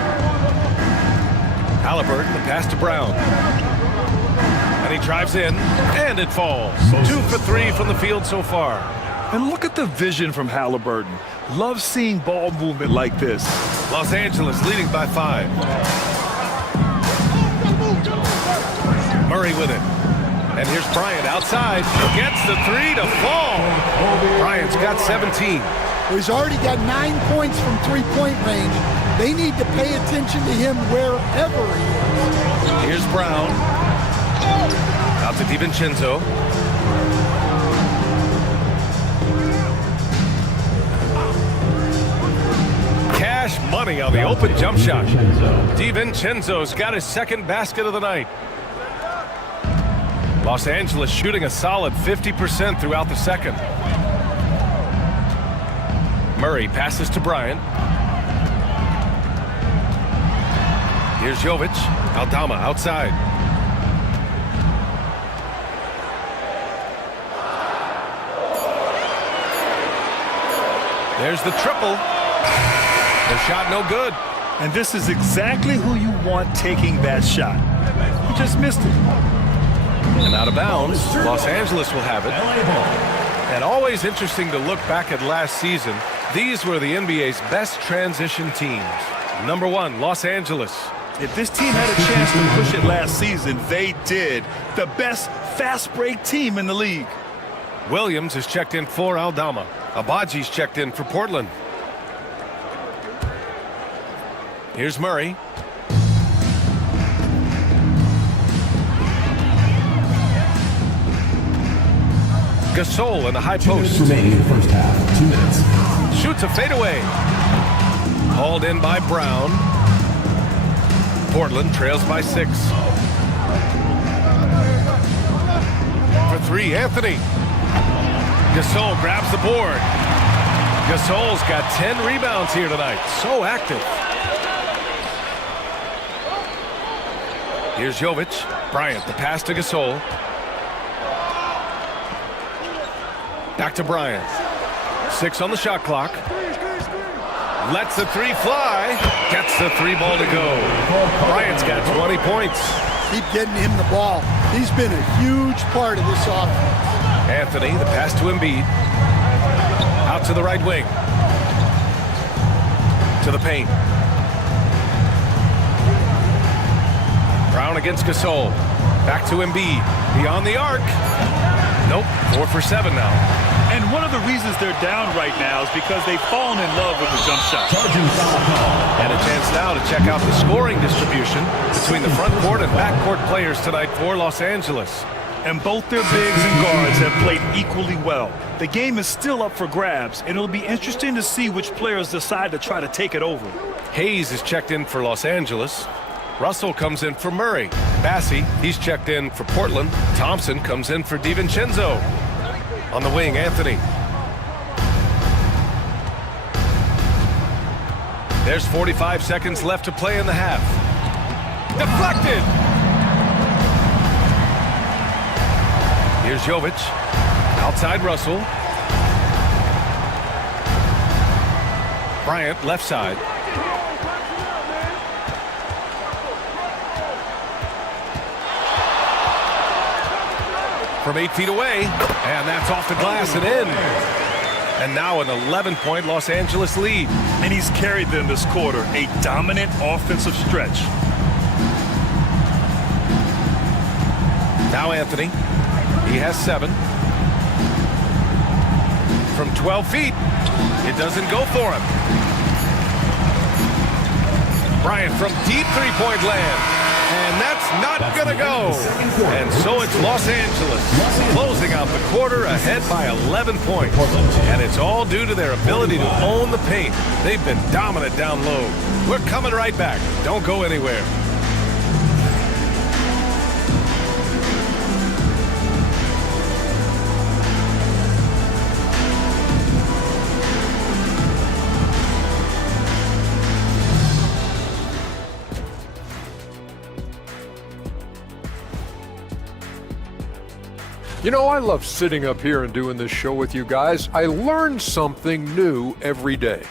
Halliburton, the pass to Brown. And he drives in, and it falls. 2 for 3 from the field so far. And look at the vision from Halliburton. Love seeing ball movement like this. Los Angeles leading by 5. Murray with it. And here's Bryant outside. Gets the 3 to fall. Bryant's got 17. Well, he's already got 9 points from three-point range. They need to pay attention to him wherever he is. Here's Brown. Out to DiVincenzo. Cash money on the open jump shot. DiVincenzo's got his second basket of the night. Los Angeles shooting a solid 50% throughout the second. Murray passes to Bryant. Here's Jovic. Aldama outside. There's the triple. The shot no good. And this is exactly who you want taking that shot. He just missed it. And out of bounds, Los Angeles will have it. And always interesting to look back at last season. These were the NBA's best transition teams. Number 1, Los Angeles. If this team had a chance to push it last season, they did. The best fast break team in the league. Williams is checked in for Aldama. Abaji's checked in for Portland. Here's Murray. Gasol in the high post. Remaining in the first half. 2 minutes. Shoots a fadeaway. Hauled in by Brown. Portland trails by 6. For 3, Anthony. Gasol grabs the board. Gasol's got 10 rebounds here tonight. So active. Here's Jovic. Bryant, the pass to Gasol. Back to Bryant. 6 on the shot clock. Lets the 3 fly. Gets the 3 ball to go. Bryant's got 20 points. Keep getting him the ball. He's been a huge part of this offense. Anthony, the pass to Embiid. Out to the right wing. To the paint. Brown against Gasol. Back to Embiid. Beyond the arc. Nope. 4 for 7 now. And one of the reasons they're down right now is because they've fallen in love with the jump shot. And a chance chance now to check out the scoring distribution between the front court and back court players tonight for Los Angeles. And both their bigs and guards have played equally well. The game is still up for grabs, and it'll be interesting to see which players decide to try to take it over. Hayes is checked in for Los Angeles. Russell comes in for Murray. Bassi, he's checked in for Portland. Thompson comes in for DiVincenzo. On the wing, Anthony. There's 45 seconds left to play in the half. Deflected! Here's Jovic. Outside Russell. Bryant, left side. From 8 feet away. And that's off the glass and in. And now an 11-point Los Angeles lead. And he's carried them this quarter. A dominant offensive stretch. Now Anthony. He has 7. From 12 feet. It doesn't go for him. Bryant from deep three-point land. And that's not going to go. And so it's Los Angeles closing out the quarter ahead by 11 points. And it's all due to their ability to own the paint. They've been dominant down low. We're coming right back. Don't go anywhere. You know, I love sitting up here and doing this show with you guys. I learn something new every day.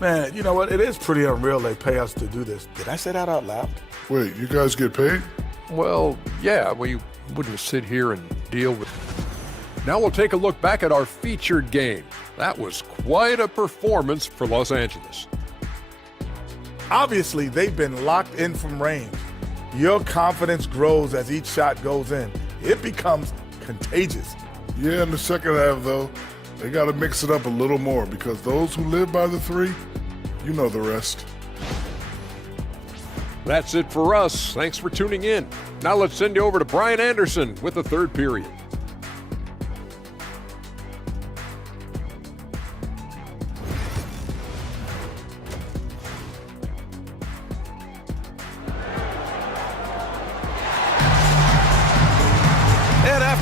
Man, you know what? It is pretty unreal they pay us to do this. Did I say that out loud? Wait, you guys get paid? Well, yeah, we wouldn't sit here and deal with it. Now we'll take a look back at our featured game. That was quite a performance for Los Angeles. Obviously, they've been locked in from range. Your confidence grows as each shot goes in. It becomes contagious. Yeah, in the second half, though, they got to mix it up a little more because those who live by the 3, you know the rest. That's it for us. Thanks for tuning in. Now let's send you over to Brian Anderson with the third period.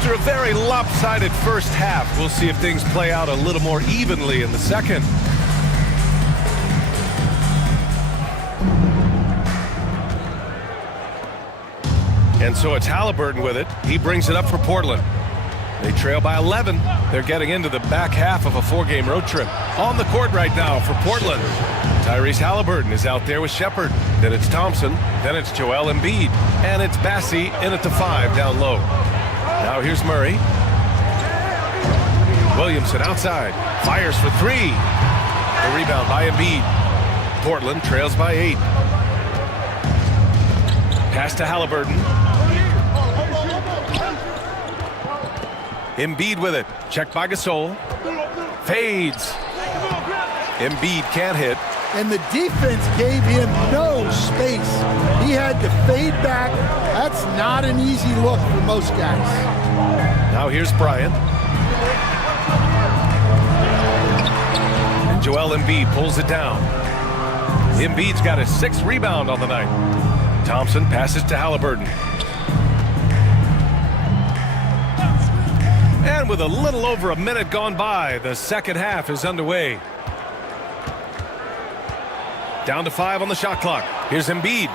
After a very lopsided first half, we'll see if things play out a little more evenly in the second. And so it's Halliburton with it. He brings it up for Portland. They trail by 11. They're getting into the back half of a 4-game road trip. On the court right now for Portland, Tyrese Halliburton is out there with Shepherd. Then it's Thompson. Then it's Joel Embiid. And it's Bassi in at the 5 down low. Now here's Murray. Williamson outside. Fires for 3. The rebound by Embiid. Portland trails by 8. Pass to Halliburton. Embiid with it. Checked by Gasol. Fades. Embiid can't hit. And the defense gave him no space. He had to fade back. That's not an easy look for most guys. Now here's Bryant. And Joel Embiid pulls it down. Embiid's got his 6th rebound on the night. Thompson passes to Halliburton. And with a little over a minute gone by, the second half is underway. Down to 5 on the shot clock. Here's Embiid.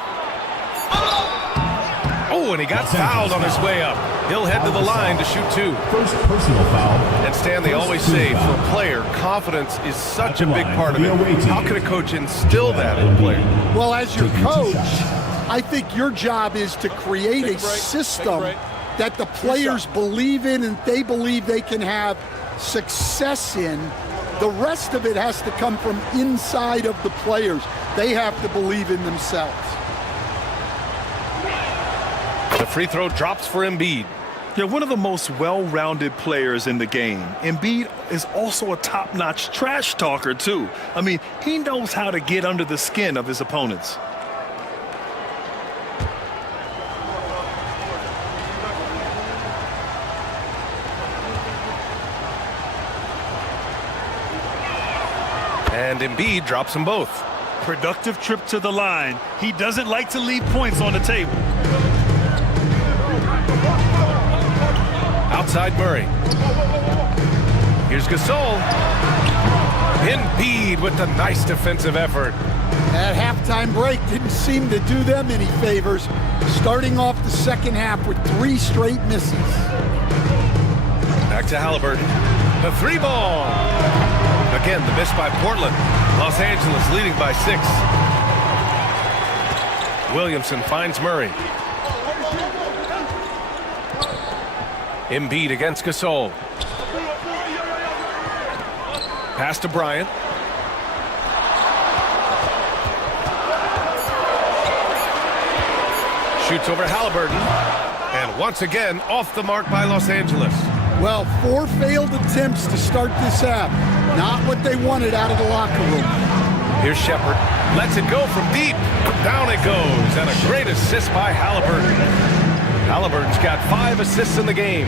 Oh, and he got fouled on his way up. He'll head to the line to shoot 2. First personal foul. And Stan, they always say for a player, confidence is such a big part of it. How can a coach instill that in a player? Well, as your coach, I think your job is to create a system that the players believe in and they believe they can have success in. The rest of it has to come from inside of the players. They have to believe in themselves. The free throw drops for Embiid. They're one of the most well-rounded players in the game. Embiid is also a top-notch trash talker, too. I mean, he knows how to get under the skin of his opponents. And Embiid drops them both. Productive trip to the line. He doesn't like to leave points on the table. Outside Murray. Here's Gasol. Embiid with the nice defensive effort. That halftime break didn't seem to do them any favors, starting off the second half with 3 straight misses. Back to Halliburton. The 3-ball. Again, the miss by Portland. Los Angeles leading by 6. Williamson finds Murray. Embiid against Gasol. Pass to Bryant. Shoots over Halliburton. And once again, off the mark by Los Angeles. Well, 4 failed attempts to start this half. Not what they wanted out of the locker room. Here's Shepard. Lets it go from deep. Down it goes. And a great assist by Halliburton. Halliburton's got 5 assists in the game.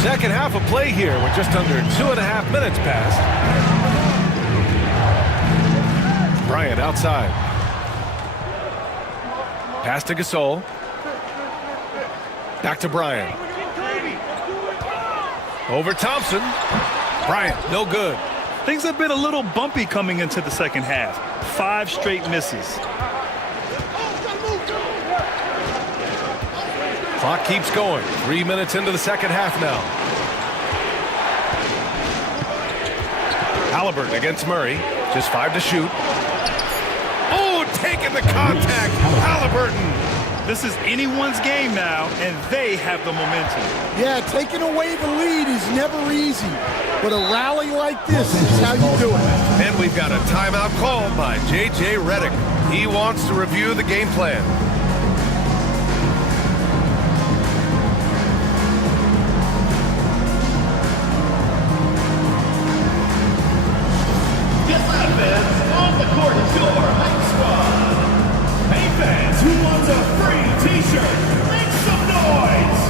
Second half of play here with just under 2.5 minutes passed. Bryant outside. Pass to Gasol. Back to Bryant. Over Thompson. Bryant, no good. Things have been a little bumpy coming into the second half. 5 straight misses. Clock keeps going. 3 minutes into the second half now. Halliburton against Murray. Just 5 to shoot. Oh, taking the contact. Halliburton. This is anyone's game now, and they have the momentum. Yeah, taking away the lead is never easy. But a rally like this is how you do it. And we've got a timeout called by J.J. Redick. He wants to review the game plan. This offense on the court is your hype squad. Hey fans, who wants a free t-shirt? Make some noise!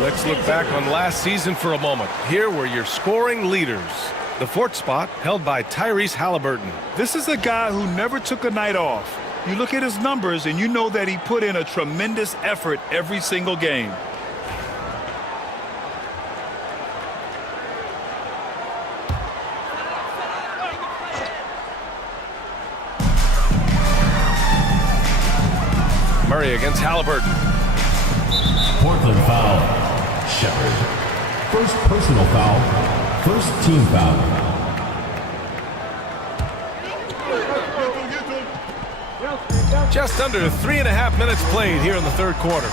Let's look back on last season for a moment. Here were your scoring leaders. The 4th spot held by Tyrese Halliburton. This is a guy who never took a night off. You look at his numbers and you know that he put in a tremendous effort every single game. Murray against Halliburton. Portland foul. Shepard. First personal foul. First team foul. Just under 3.5 minutes played here in the third quarter.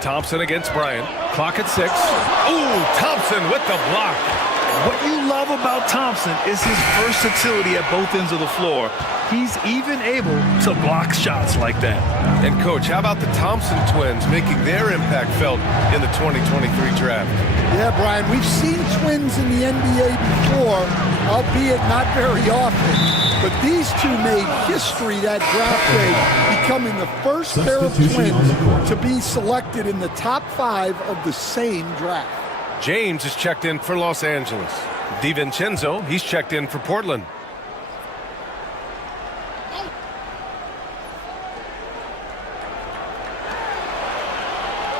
Thompson against Bryant. Clock at 6. Ooh, Thompson with the block. What you love about Thompson is his versatility at both ends of the floor. He's even able to block shots like that. And, Coach, how about the Thompson twins making their impact felt in the 2023 draft? Yeah, Brian, we've seen twins in the NBA before, albeit not very often. But these two made history that draft day, becoming the first pair of twins to be selected in the top 5 of the same draft. James is checked in for Los Angeles. DiVincenzo, he's checked in for Portland.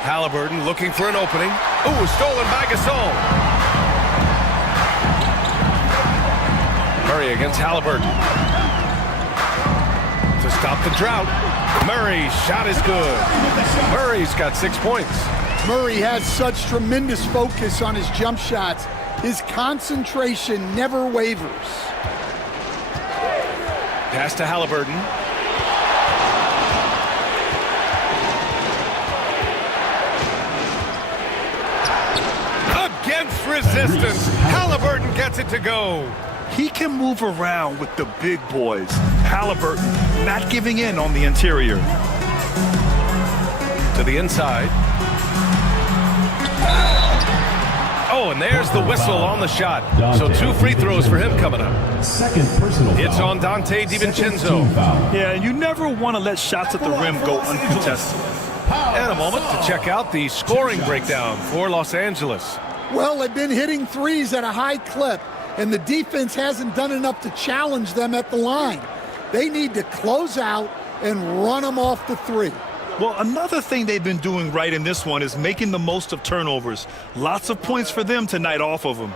Halliburton looking for an opening. Ooh, stolen by Gasol. Murray against Halliburton. To stop the drought. Murray's shot is good. Murray's got 6 points. Murray has such tremendous focus on his jump shots. His concentration never wavers. Pass to Halliburton. Against resistance. Halliburton gets it to go. He can move around with the big boys. Halliburton not giving in on the interior. To the inside. Oh, and there's the whistle on the shot. So 2 free throws for him coming up. Second personal foul. It's on Dante DiVincenzo. Yeah, and you never want to let shots at the rim go uncontested. And a moment to check out the scoring breakdown for Los Angeles. Well, they've been hitting threes at a high clip, and the defense hasn't done enough to challenge them at the line. They need to close out and run them off the three. Well, another thing they've been doing right in this one is making the most of turnovers. Lots of points for them tonight off of them.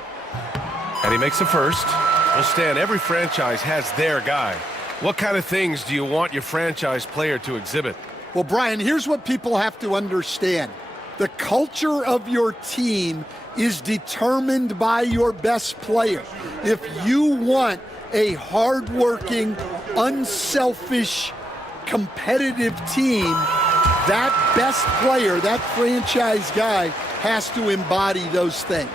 And he makes the first. Well, Stan, every franchise has their guy. What kind of things do you want your franchise player to exhibit? Well, Brian, here's what people have to understand. The culture of your team is determined by your best player. If you want a hardworking, unselfish, competitive team, that best player, that franchise guy, has to embody those things.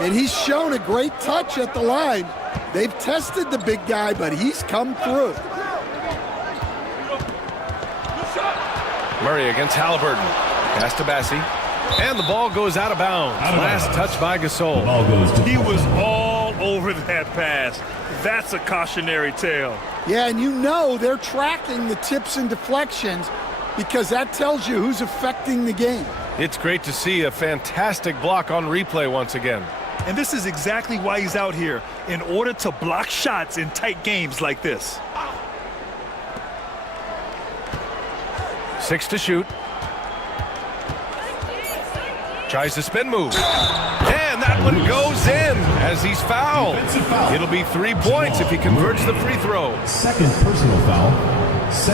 And he's shown a great touch at the line. They've tested the big guy, but he's come through. Murray against Halliburton. Pass to Bassi. And the ball goes out of bounds. Last touch by Gasol. He was all over that pass. That's a cautionary tale. Yeah, and you know they're tracking the tips and deflections because that tells you who's affecting the game. It's great to see a fantastic block on replay once again. And this is exactly why he's out here, in order to block shots in tight games like this. 6 to shoot. Tries to spin move. And that one goes in as he's fouled. It'll be 3 points if he converts the free throw. Second personal foul.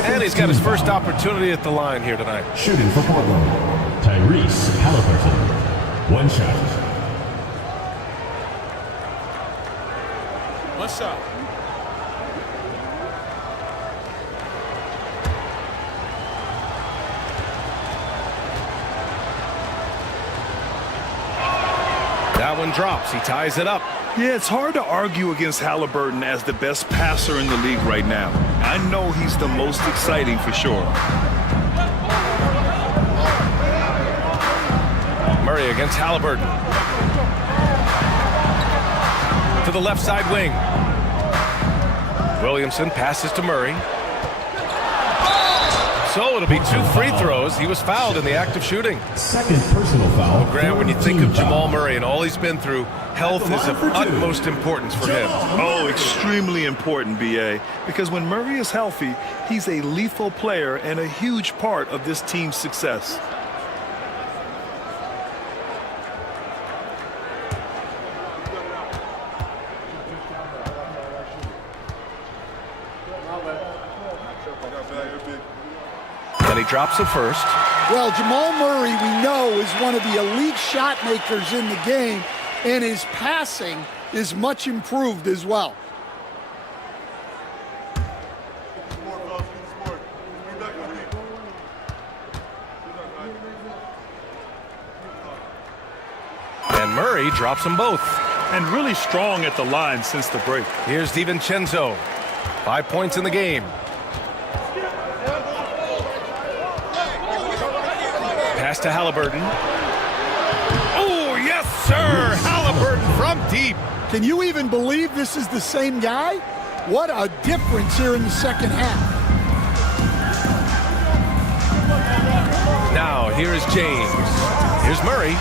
And he's got his first opportunity at the line here tonight. Shooting for Portland, Tyrese Halliburton. 1 shot. What's up? That one drops. He ties it up. Yeah, it's hard to argue against Halliburton as the best passer in the league right now. I know he's the most exciting for sure. Murray against Halliburton. To the left side wing. Williamson passes to Murray. So it'll be 2 free throws. He was fouled in the act of shooting. Second personal foul. Well, Grant, when you think of Jamal Murray and all he's been through, health is of utmost importance for him. Oh, extremely important, B.A. Because when Murray is healthy, he's a lethal player and a huge part of this team's success. And he drops the first. Well, Jamal Murray, we know, is one of the elite shot makers in the game, and his passing is much improved as well. And Murray drops them both. and really strong at the line since the break. Here's DiVincenzo. 5 points in the game. Pass to Halliburton. Oh, yes, sir! Halliburton from deep. Can you even believe this is the same guy? What a difference here in the second half. Now, here's James. Here's Murray.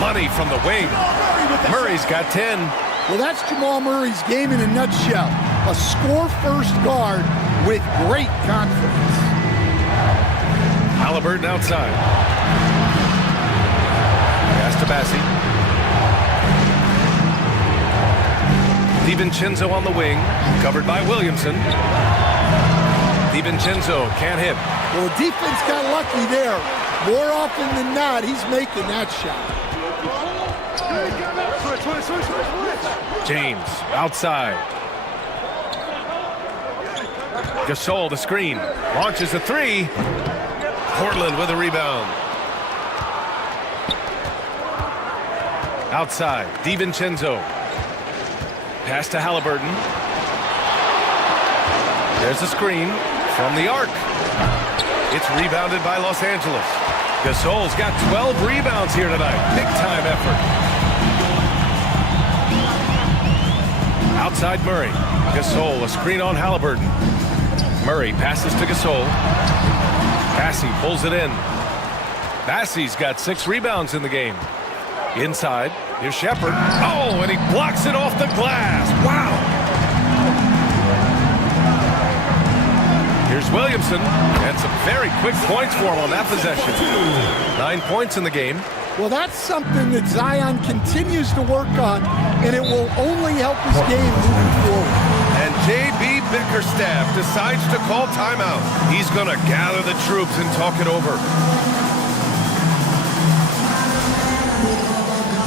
Money from the wing. Murray's got 10. Well, that's Jamal Murray's game in a nutshell. A score-first guard with great confidence. Halliburton outside. Pass to Bassi. DiVincenzo on the wing, covered by Williamson. DiVincenzo can't hit. Well, the defense got lucky there. More often than not, he's making that shot. James outside. Gasol the screen. Launches a three. Portland with a rebound. Outside. DiVincenzo. Pass to Halliburton. There's a screen from the arc. It's rebounded by Los Angeles. Gasol's got 12 rebounds here tonight. Big time effort. Outside Murray. Gasol, a screen on Halliburton. Murray passes to Gasol. Bassi pulls it in. Bassi's got 6 rebounds in the game. Inside, here's Shepherd. Oh, and he blocks it off the glass. Wow. Here's Williamson, and some very quick points for him on that possession. 9 points in the game. Well, that's something that Zion continues to work on, and it will only help his game moving forward. And J.B. Bickerstaff decides to call timeout. He's going to gather the troops and talk it over.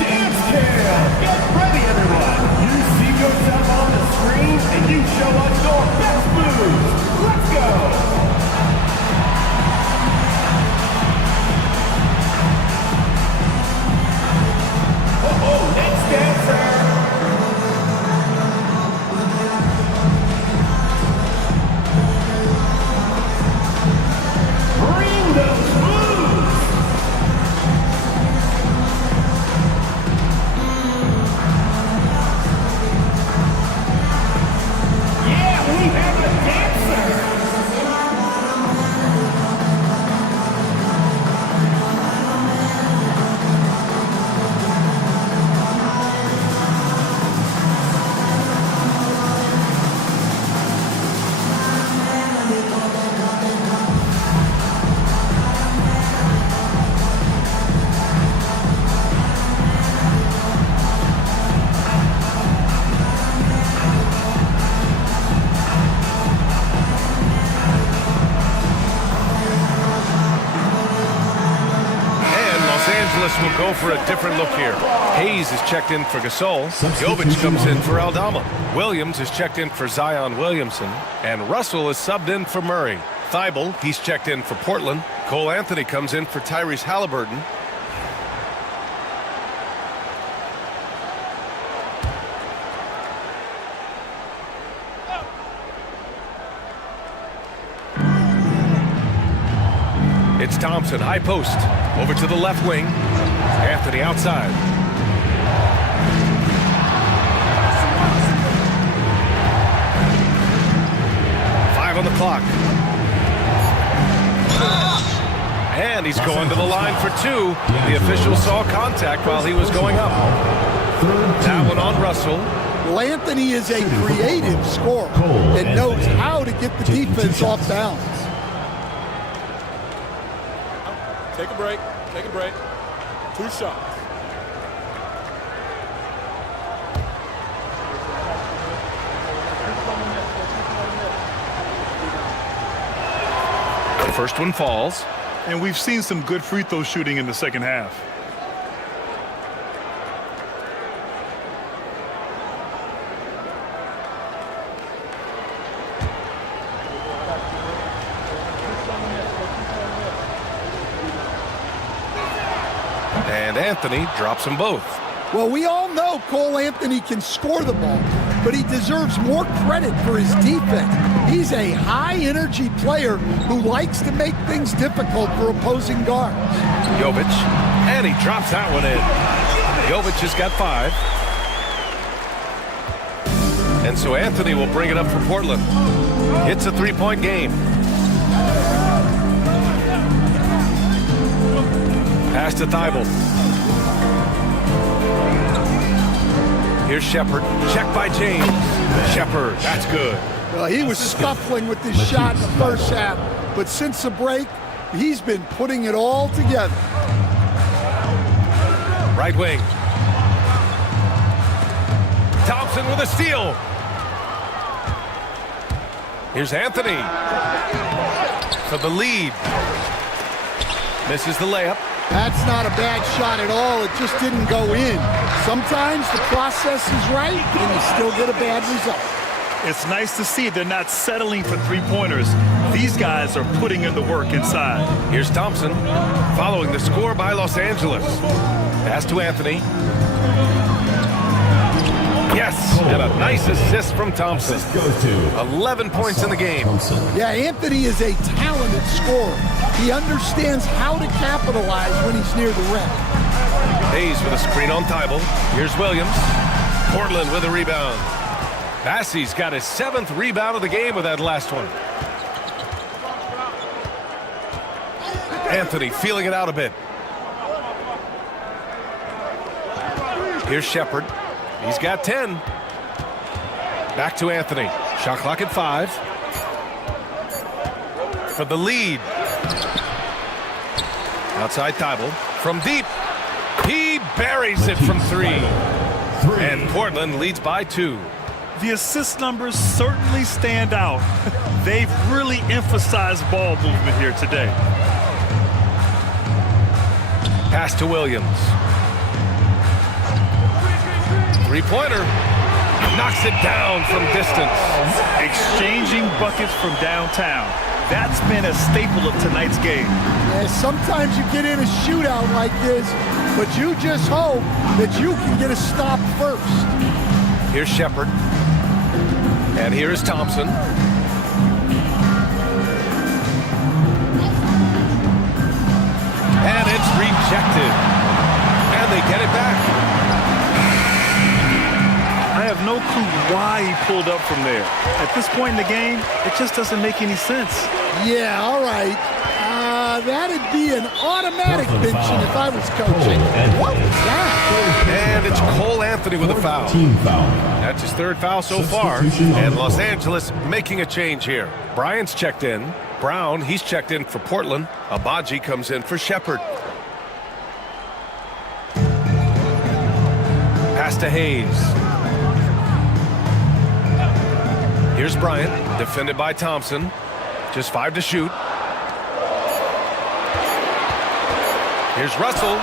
Dance Cam! Get ready, everyone! You see yourself on the screen, and you show us your best moves. Let's go! Next dancer! Bring those moves! Yeah, we have a dancer! Will go for a different look here. Hayes is checked in for Gasol. Jovic comes in for Aldama. Williams is checked in for Zion Williamson. And Russell is subbed in for Murray. Thibault, he's checked in for Portland. Cole Anthony comes in for Tyrese Halliburton. It's Thompson, high post. Over to the left wing. Anthony outside. Five on the clock. And he's going to the line for 2. The official saw contact while he was going up. That one on Russell. Well, Anthony is a creative scorer that knows how to get the defense off balance. Take a break. Take a break. 2 shots. The first one falls. And we've seen some good free throw shooting in the second half. And Anthony drops them both. Well, we all know Cole Anthony can score the ball, but he deserves more credit for his defense. He's a high-energy player who likes to make things difficult for opposing guards. Jovic, and he drops that one in. Jovic has got 5. And so Anthony will bring it up for Portland. It's a 3-point game. Pass to Thibault. Here's Shepard. Check by James. Shepard, that's good. Well, he was scuffling with this shot in the first half, but since the break, he's been putting it all together. Right wing. Thompson with a steal. Here's Anthony for the lead. Misses the layup. That's not a bad shot at all. It just didn't go in. Sometimes the process is right, and you still get a bad result. It's nice to see they're not settling for three-pointers. These guys are putting in the work inside. Here's Thompson following the score by Los Angeles. Pass to Anthony. Yes, and a nice assist from Thompson. 11 points in the game. Yeah, Anthony is a talented scorer. He understands how to capitalize when he's near the rim. Hayes with a screen on Thibault. Here's Williams. Portland with a rebound. Bassey's got his 7th rebound of the game with that last one. Anthony feeling it out a bit. Here's Shepard. He's got 10. Back to Anthony. Shot clock at 5. For the lead. Outside Thibault. From deep. He buries it from 3. And Portland leads by 2. The assist numbers certainly stand out. They've really emphasized ball movement here today. Pass to Williams. 3-pointer. Knocks it down from distance. Exchanging buckets from downtown. That's been a staple of tonight's game. Yeah, sometimes you get in a shootout like this, but you just hope that you can get a stop first. Here's Shepard. And here is Thompson. And it's rejected. And they get it back. I have no clue why he pulled up from there. At this point in the game, it just doesn't make any sense. Yeah, all right. That'd be an automatic benching if I was coaching. What was that? And it's Cole Anthony with a foul. That's his 3rd foul so far. And Los Angeles making a change here. Bryant's checked in. Brown, he's checked in for Portland. Abaji comes in for Shepard. Pass to Hayes. Here's Bryant, defended by Thompson. Just 5 to shoot. Here's Russell.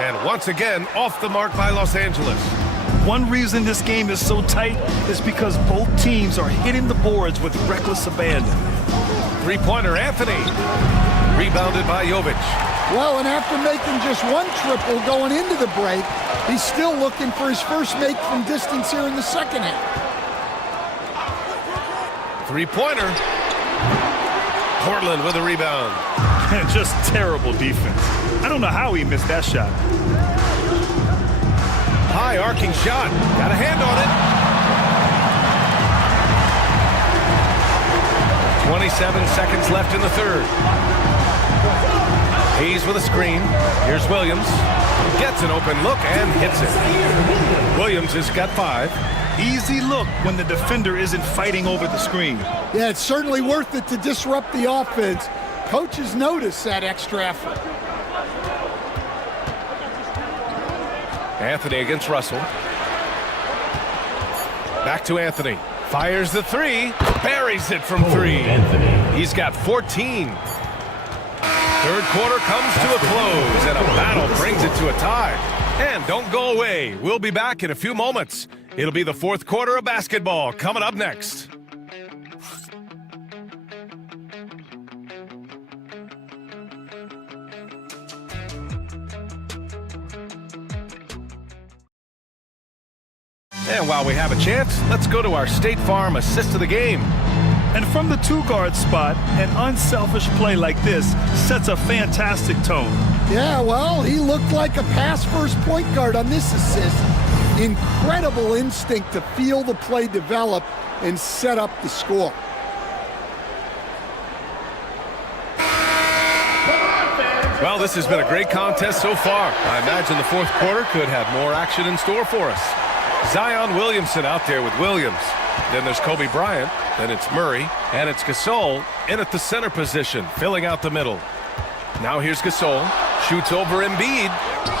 And once again, off the mark by Los Angeles. One reason this game is so tight is because both teams are hitting the boards with reckless abandon. 3-pointer, Anthony. Rebounded by Jovic. Well, and after making just 1 triple going into the break, he's still looking for his first make from distance here in the second half. 3-pointer. Portland with a rebound. Just terrible defense. I don't know how he missed that shot. High arcing shot. Got a hand on it. 27 seconds left in the 3rd. Hayes with a screen. Here's Williams. Gets an open look and hits it. Williams has got 5. Easy look when the defender isn't fighting over the screen. Yeah, it's certainly worth it to disrupt the offense. Coaches notice that extra effort. Anthony against Russell. Back to Anthony. Fires the 3. Buries it from 3. He's got 14. 3rd quarter comes to a close, and a battle brings it to a tie. And don't go away. We'll be back in a few moments. It'll be the 4th quarter of basketball coming up next. And while we have a chance, let's go to our State Farm assist of the game. And from the two-guard spot, an unselfish play like this sets a fantastic tone. Yeah, well, he looked like a pass-first point guard on this assist. Incredible instinct to feel the play develop and set up the score. Well, this has been a great contest so far. I imagine the fourth quarter could have more action in store for us. Zion Williamson out there with Williams. Then there's Kobe Bryant. Then it's Murray. And it's Gasol in at the center position, filling out the middle. Now here's Gasol. Shoots over Embiid.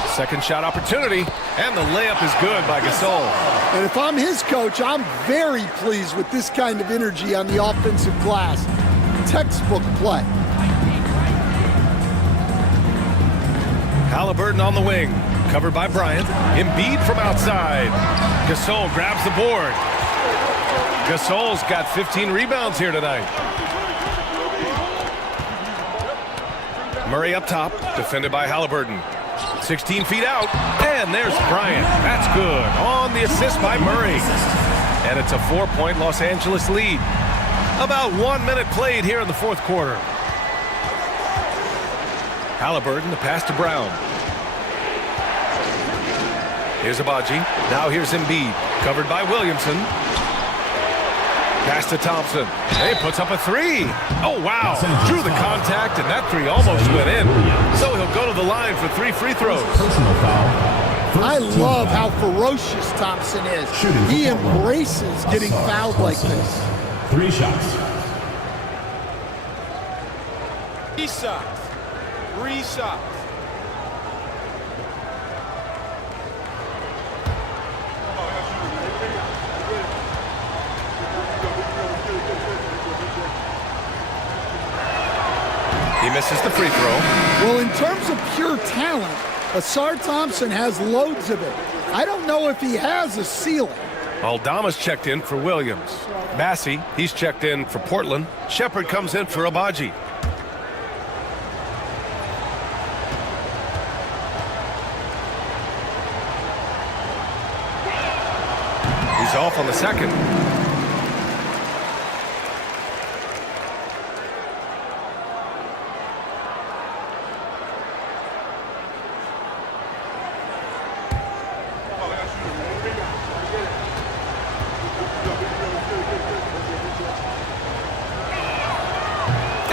Second shot opportunity. And the layup is good by Gasol. And if I'm his coach, I'm very pleased with this kind of energy on the offensive glass. Textbook play. Halliburton on the wing. Covered by Bryant. Embiid from outside. Gasol grabs the board. Gasol's got 15 rebounds here tonight. Murray up top, defended by Halliburton. 16 feet out, and there's Bryant. That's good. On the assist by Murray. And it's a 4-point Los Angeles lead. About 1 minute played here in the fourth quarter. Halliburton, the pass to Brown. Here's Abaji. Now here's Embiid, covered by Williamson. Pass to Thompson. He puts up a three. Oh, wow. Drew the contact, and that three almost went in. So he'll go to the line for 3 free throws. I love how ferocious Thompson is. He embraces getting fouled like this. 3 shots. 3 shots. 3 shots. He misses the free throw. Well, in terms of pure talent, Asar Thompson has loads of it. I don't know if he has a ceiling. Aldama's checked in for Williams. Massey, he's checked in for Portland. Shepard comes in for Abaji. He's off on the second.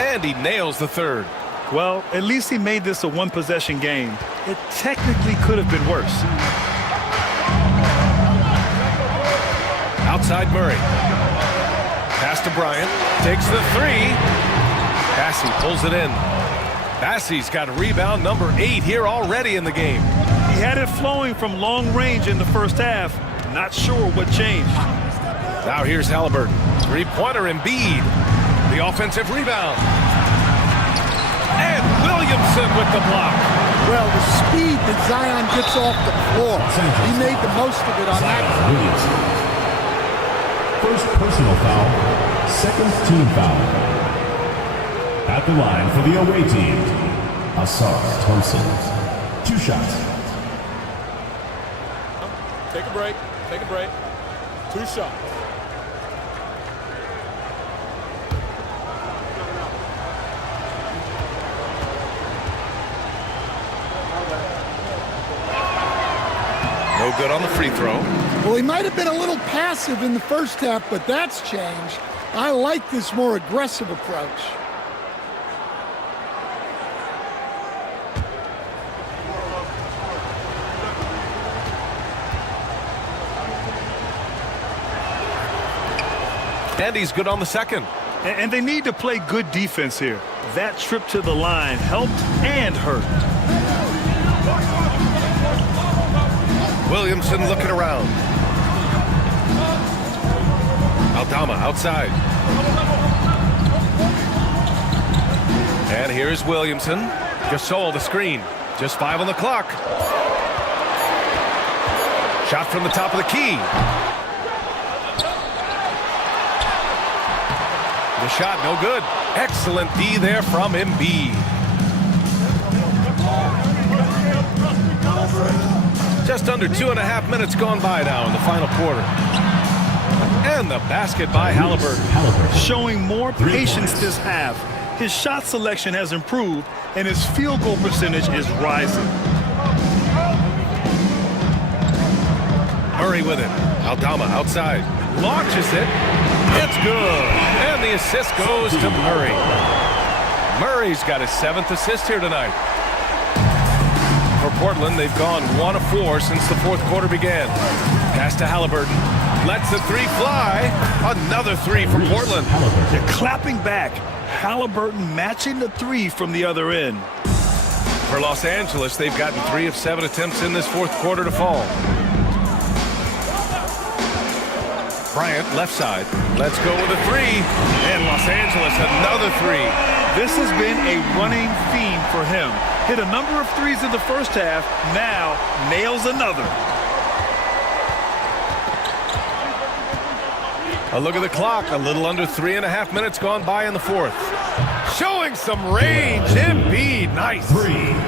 And he nails the third. Well, at least he made this a one-possession game. It technically could have been worse. Outside Murray. Pass to Bryant. Takes the three. Bassey pulls it in. Bassey's got rebound number 8 here already in the game. He had it flowing from long range in the first half. Not sure what changed. Now here's Halliburton. Three-pointer Embiid. The offensive rebound. And Williamson with the block. Well, the speed that Zion gets off the floor, he made the most of it on that. First personal foul, second team foul. At the line for the away team, Asar Thompson. 2 shots. Take a break. Take a break. 2 shots. No good on the free throw. Well, he might have been a little passive in the first half, but that's changed. I like this more aggressive approach. And he's good on the second. And they need to play good defense here. That trip to the line helped and hurt. Williamson looking around. Aldama outside. And here's Williamson. Gasol the screen. Just 5 on the clock. Shot from the top of the key. The shot no good. Excellent D there from Embiid. Just under 2.5 minutes gone by now in the final quarter. And the basket by Halliburton. Showing more patience this half. His shot selection has improved, and his field goal percentage is rising. Murray with it. Aldama outside. Launches it. It's good. And the assist goes to Murray. Murray's got his 7th assist here tonight. For Portland, they've gone 1 of 4 since the 4th quarter began. Pass to Halliburton. Lets the 3 fly. Another 3 for Portland. They're clapping back. Halliburton matching the 3 from the other end. For Los Angeles, they've gotten 3 of 7 attempts in this 4th quarter to fall. Bryant, left side. Let's go with a 3. And Los Angeles, another 3. This has been a running theme for him. Hit a number of 3s in the first half. Now nails another. A look at the clock. A little under 3.5 minutes gone by in the 4th. Showing some range. Embiid, nice.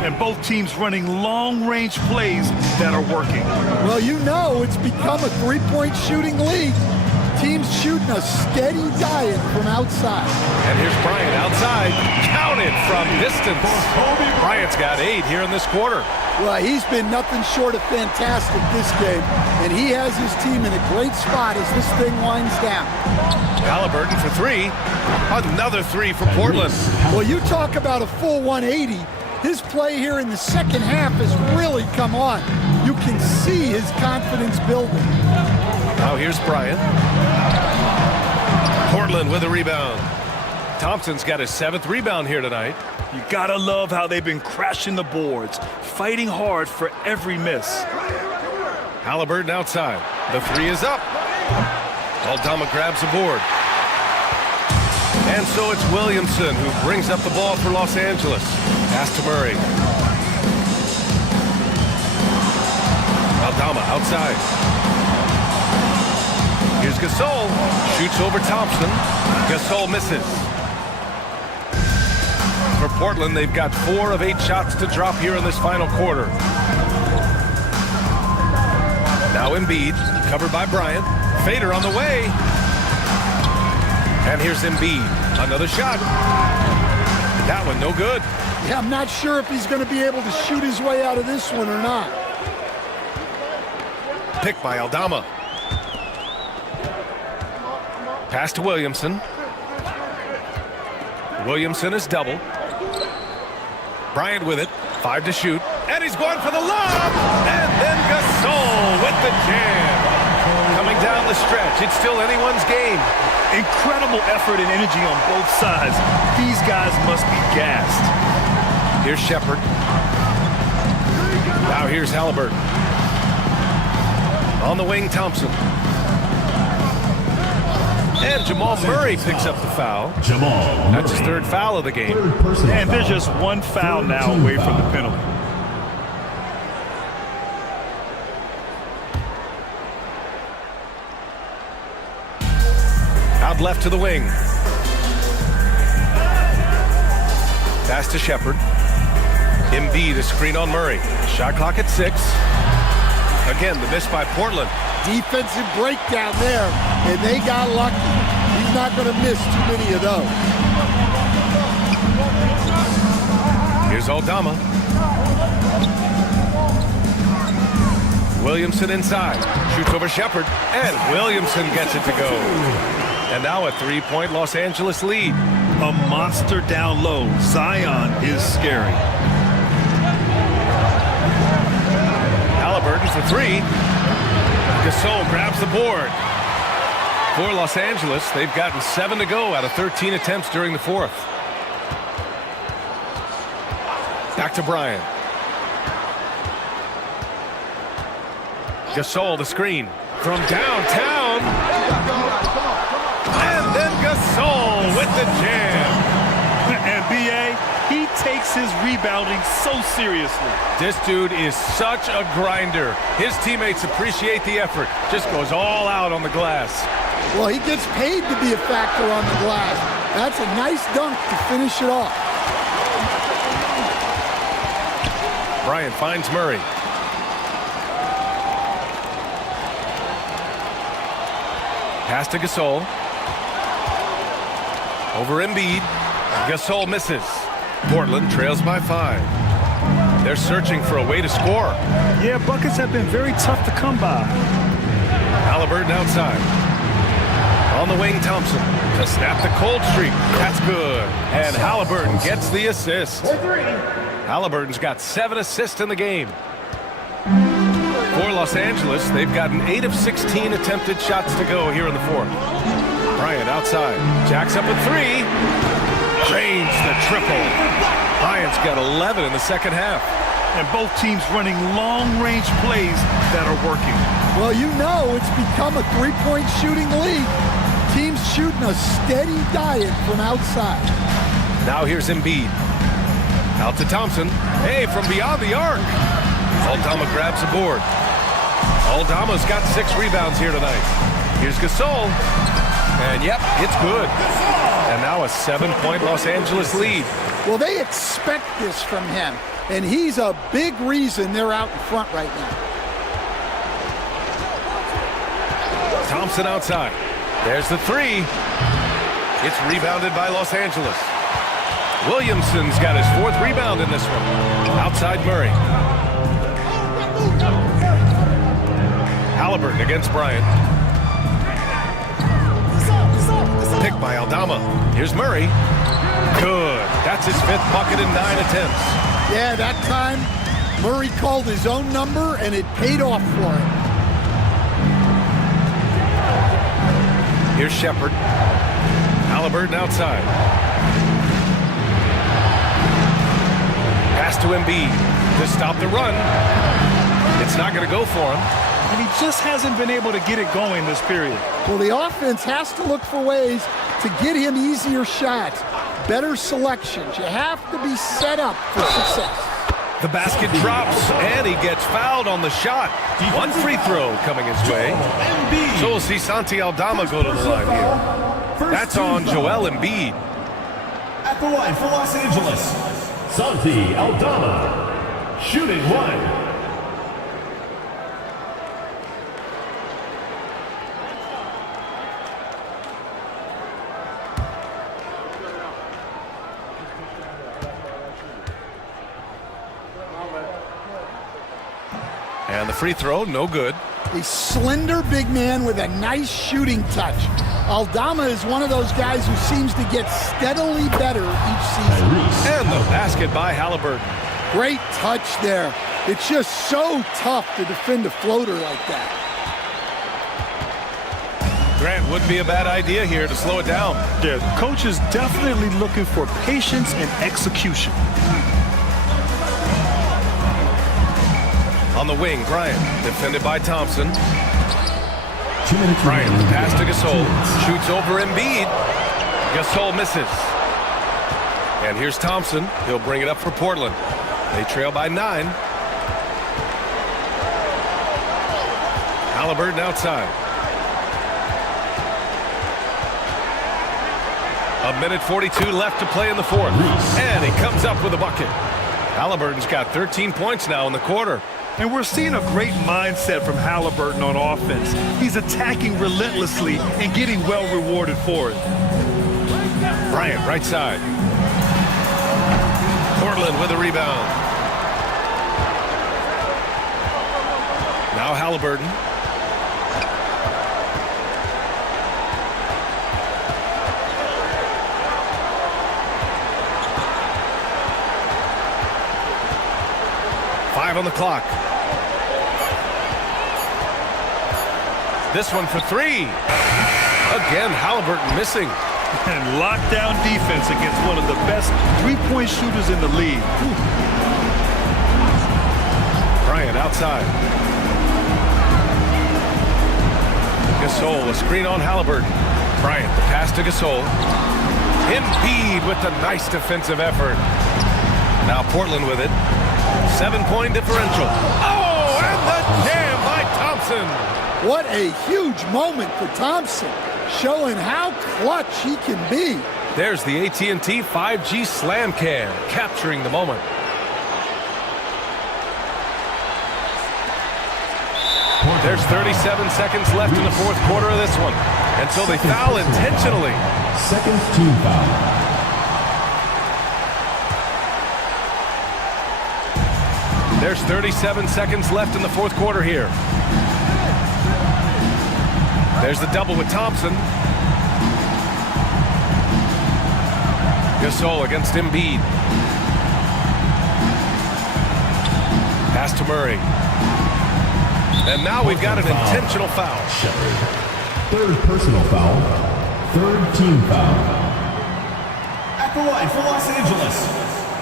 And both teams running long-range plays that are working. Well, you know it's become a three-point shooting league. Teams shooting a steady diet from outside. And here's Bryant outside. Counted from distance. Bryant's got 8 here in this quarter. Well, he's been nothing short of fantastic this game, and he has his team in a great spot as this thing winds down. Halliburton for 3. Another 3 for Portland. Well, you talk about a full 180. His play here in the second half has really come on. You can see his confidence building. Now here's Bryant. Portland with a rebound. Thompson's got his 7th rebound here tonight. You gotta love how they've been crashing the boards, fighting hard for every miss. Halliburton outside. The 3 is up. Aldama grabs the board. And so it's Williamson who brings up the ball for Los Angeles. Pass to Murray. Aldama outside. Here's Gasol. Shoots over Thompson. Gasol misses. For Portland, they've got 4 of 8 shots to drop here in this final quarter. Now Embiid, covered by Bryant. Fader on the way. And here's Embiid. Another shot. That one no good. Yeah, I'm not sure if he's going to be able to shoot his way out of this one or not. Picked by Aldama. Pass to Williamson. Williamson is double. Bryant with it. 5 to shoot. And he's going for the lob. And then Gasol with the jam. Coming down the stretch. It's still anyone's game. Incredible effort and energy on both sides. These guys must be gassed. Here's Shepherd. Now here's Halliburton. On the wing, Thompson. And Jamal Murray picks up the foul. That's his 3rd foul of the game. And there's just 1 foul now away from the penalty. Out left to the wing. Pass to Shepherd. Embiid, a screen on Murray. Shot clock at 6. Again, the miss by Portland. Defensive breakdown there, and they got lucky. He's not going to miss too many of those. Here's Aldama. Williamson inside. Shoots over Shepherd, and Williamson gets it to go. And now a 3-point Los Angeles lead. A monster down low. Zion is scary. Halliburton for 3. Gasol grabs the board. For Los Angeles, they've gotten 7 to go out of 13 attempts during the 4th. Back to Bryant. Gasol, the screen. From downtown. And then Gasol with the jam. And B.A., he takes his rebounding so seriously. This dude is such a grinder. His teammates appreciate the effort. Just goes all out on the glass. Well, he gets paid to be a factor on the glass. That's a nice dunk to finish it off. Bryant finds Murray. Pass to Gasol. Over Embiid. Gasol misses. Portland trails by 5. They're searching for a way to score. Yeah, buckets have been very tough to come by. Halliburton outside. On the wing, Thompson to snap the cold streak. That's good. And Halliburton gets the assist. Halliburton's got 7 assists in the game. For Los Angeles, they've gotten 8 of 16 attempted shots to go here in the 4th. Bryant outside. Jacks up a 3. Drains the triple. Bryant's got 11 in the second half. And both teams running long-range plays that are working. Well, you know it's become a three-point shooting league. Teams shooting a steady diet from outside. Now here's Embiid. Out to Thompson. Hey, from beyond the arc. Aldama grabs the board. Aldama's got 6 rebounds here tonight. Here's Gasol. And yep, it's good. And now a 7-point Los Angeles lead. Well, they expect this from him. And he's a big reason they're out in front right now. Thompson outside. There's the 3. It's rebounded by Los Angeles. Williamson's got his 4th rebound in this one. Outside Murray. Halliburton against Bryant. Picked by Aldama. Here's Murray. Good. That's his 5th bucket in 9 attempts. Yeah, that time Murray called his own number and it paid off for him. Here's Shepard. Halliburton outside. Pass to Embiid to stop the run. It's not going to go for him. And he just hasn't been able to get it going this period. Well, the offense has to look for ways to get him easier shots, better selections. You have to be set up for success. The basket drops, and he gets fouled on the shot. 1 free throw coming his way. So we'll see Santi Aldama go to the line here. That's on Joel Embiid. At the line for Los Angeles, Santi Aldama, shooting 1. And the free throw, no good. A slender big man with a nice shooting touch. Aldama is one of those guys who seems to get steadily better each season. And the basket by Halliburton. Great touch there. It's just so tough to defend a floater like that. Grant, wouldn't be a bad idea here to slow it down. Yeah, the coach is definitely looking for patience and execution. On the wing, Bryant, defended by Thompson. Bryant, the pass to Gasol. Shoots over Embiid. Gasol misses. And here's Thompson. He'll bring it up for Portland. They trail by 9. Halliburton outside. 1:42 left to play in the 4th. And he comes up with a bucket. Halliburton's got 13 points now in the quarter. And we're seeing a great mindset from Halliburton on offense. He's attacking relentlessly and getting well rewarded for it. Bryant, right side. Portland with a rebound. Now Halliburton. On the clock. This one for 3. Again, Halliburton missing. And lockdown defense against one of the best three-point shooters in the league. Bryant outside. Gasol, a screen on Halliburton. Bryant, the pass to Gasol. Embiid with the nice defensive effort. Now Portland with it. 7-point differential. Oh, and the jam by Thompson. What a huge moment for Thompson, showing how clutch he can be. There's the AT&T 5G Slam Cam, capturing the moment. There's 37 seconds left in the fourth quarter of this one. Until they foul intentionally. Second team foul. There's 37 seconds left in the fourth quarter here. There's the double with Thompson. Gasol against Embiid. Pass to Murray. And now we've got an intentional foul. Third personal foul. Third team foul. At the line for Los Angeles,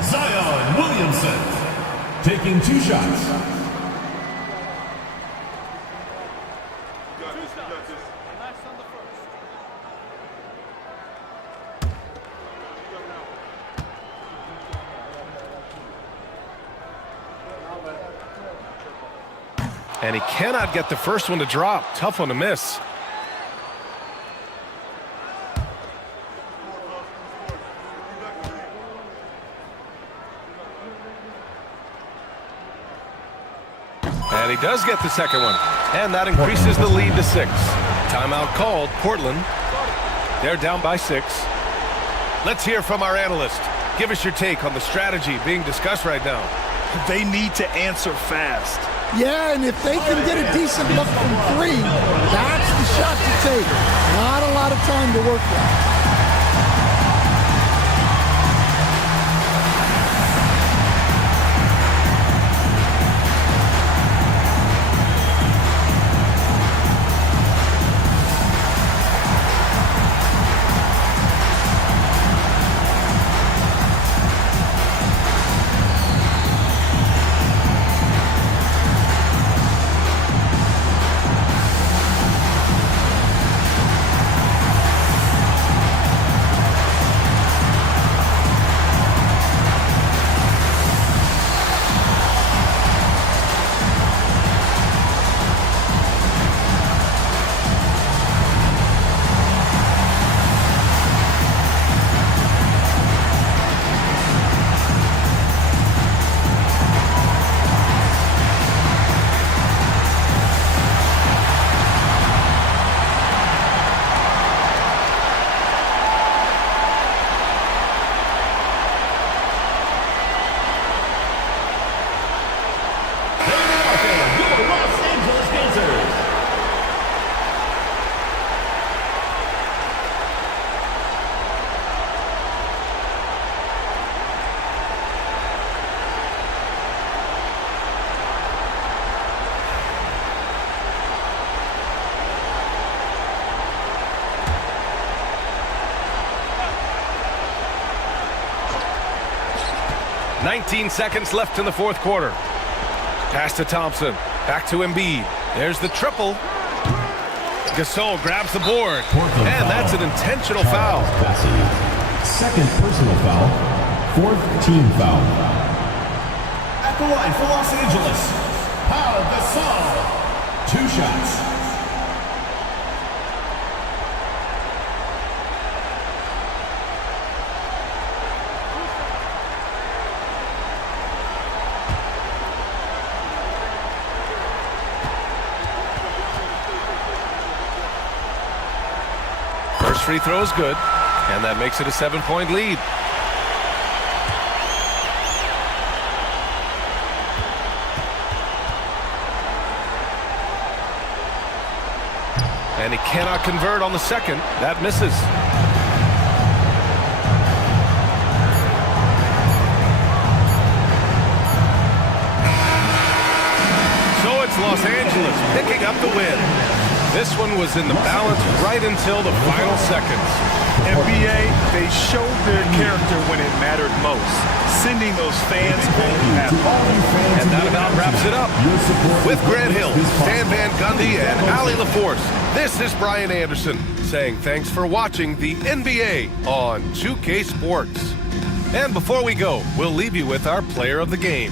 Zion Williamson. Taking 2 shots. And he cannot get the first one to drop. Tough one to miss. And he does get the second one. And that increases the lead to 6. Timeout called. Portland. They're down by 6. Let's hear from our analyst. Give us your take on the strategy being discussed right now. They need to answer fast. Yeah, and if they can get a decent look from 3, that's the shot to take. Not a lot of time to work with. "19 seconds left in the fourth quarter. Pass to Thompson. Back to Embiid. There's the triple. Gasol grabs the board. And that's an intentional foul. Second personal foul. Fourth team foul. At the line for Los Angeles, Pau Gasol. 2 shots. First free throw is good, and that makes it a 7-point lead. And he cannot convert on the second. That misses. So it's Los Angeles picking up the win. This one was in the balance right until the final seconds. NBA, they showed their character when it mattered most, sending those fans home happy. And that about wraps it up. With Grant Hill, Stan Van Gundy, and Allie LaForce, this is Brian Anderson saying thanks for watching the NBA on 2K Sports. And before we go, we'll leave you with our player of the game.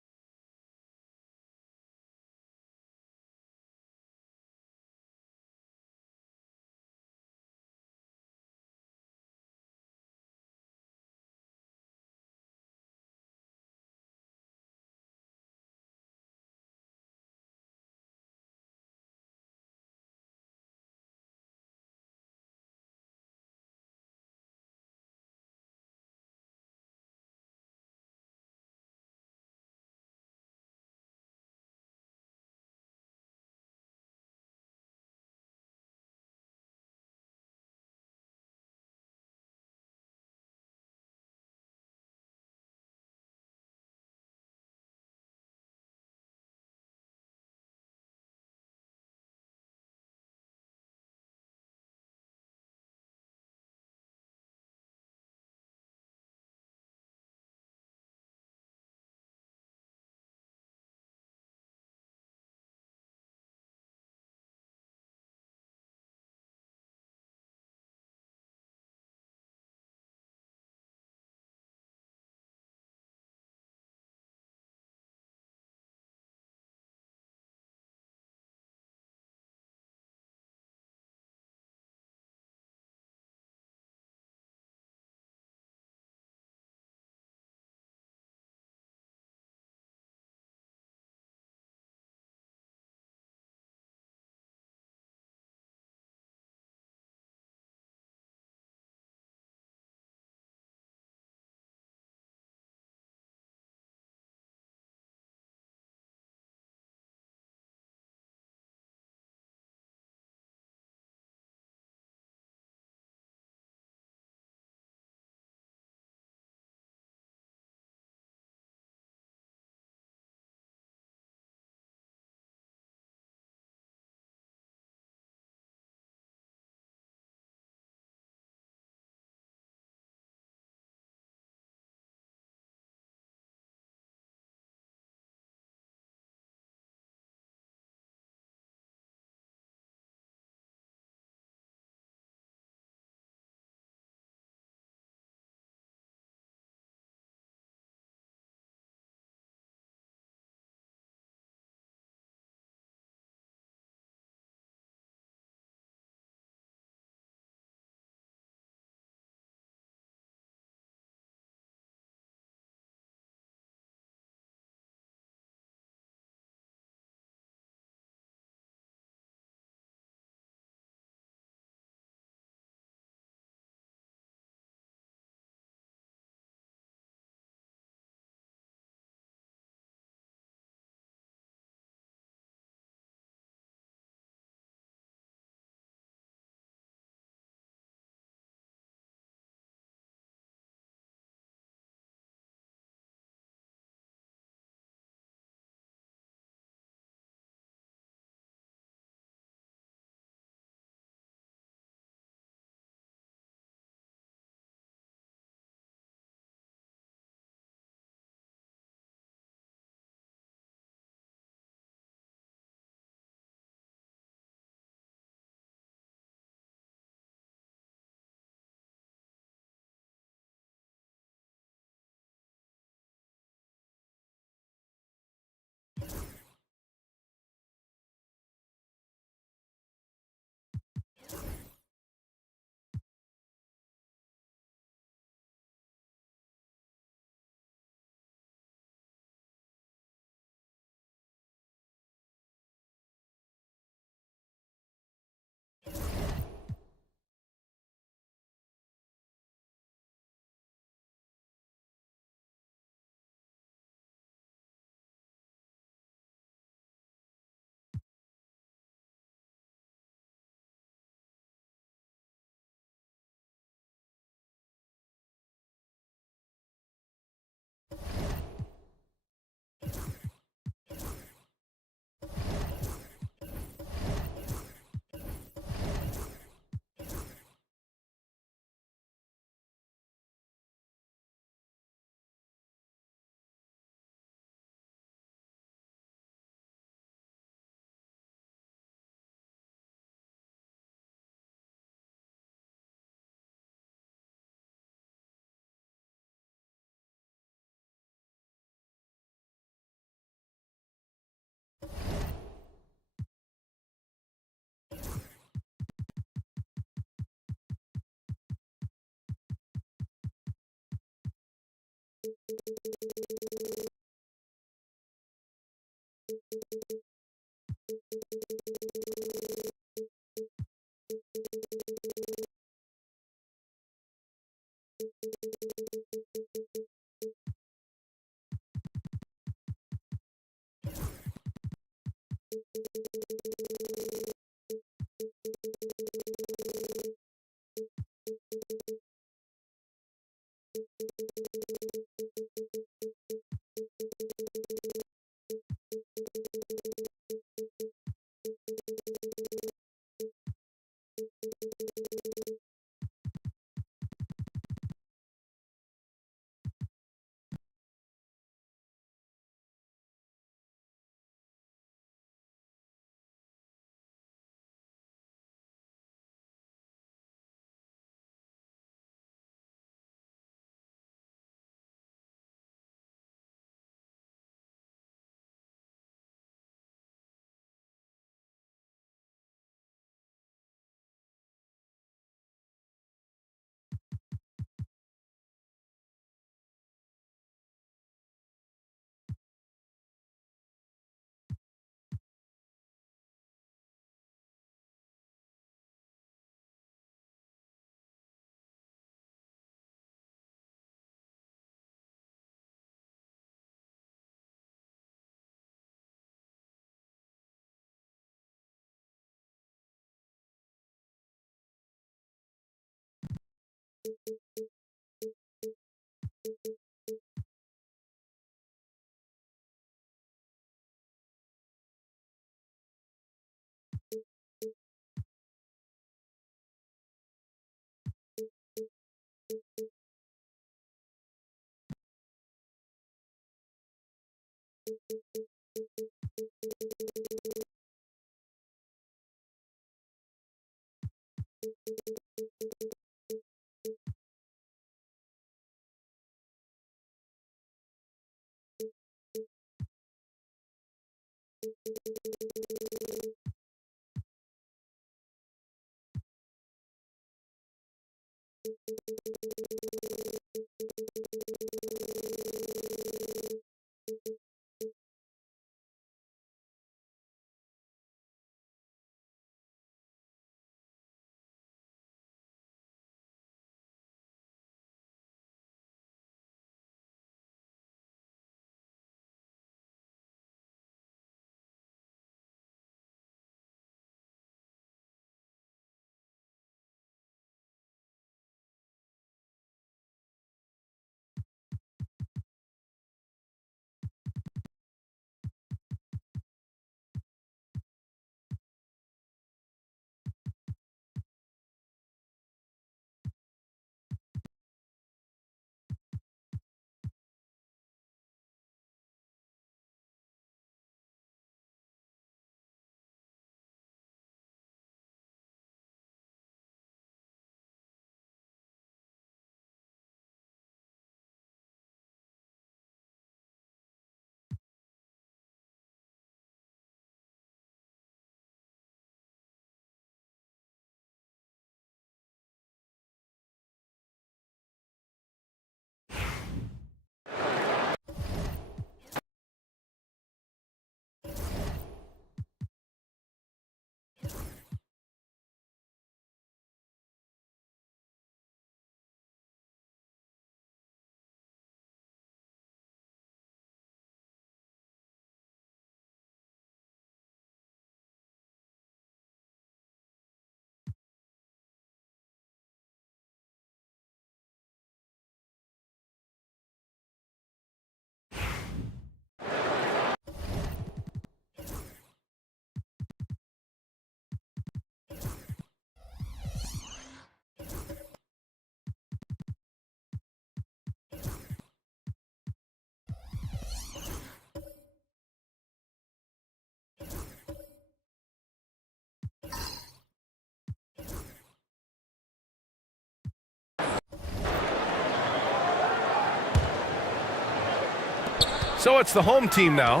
So it's the home team now.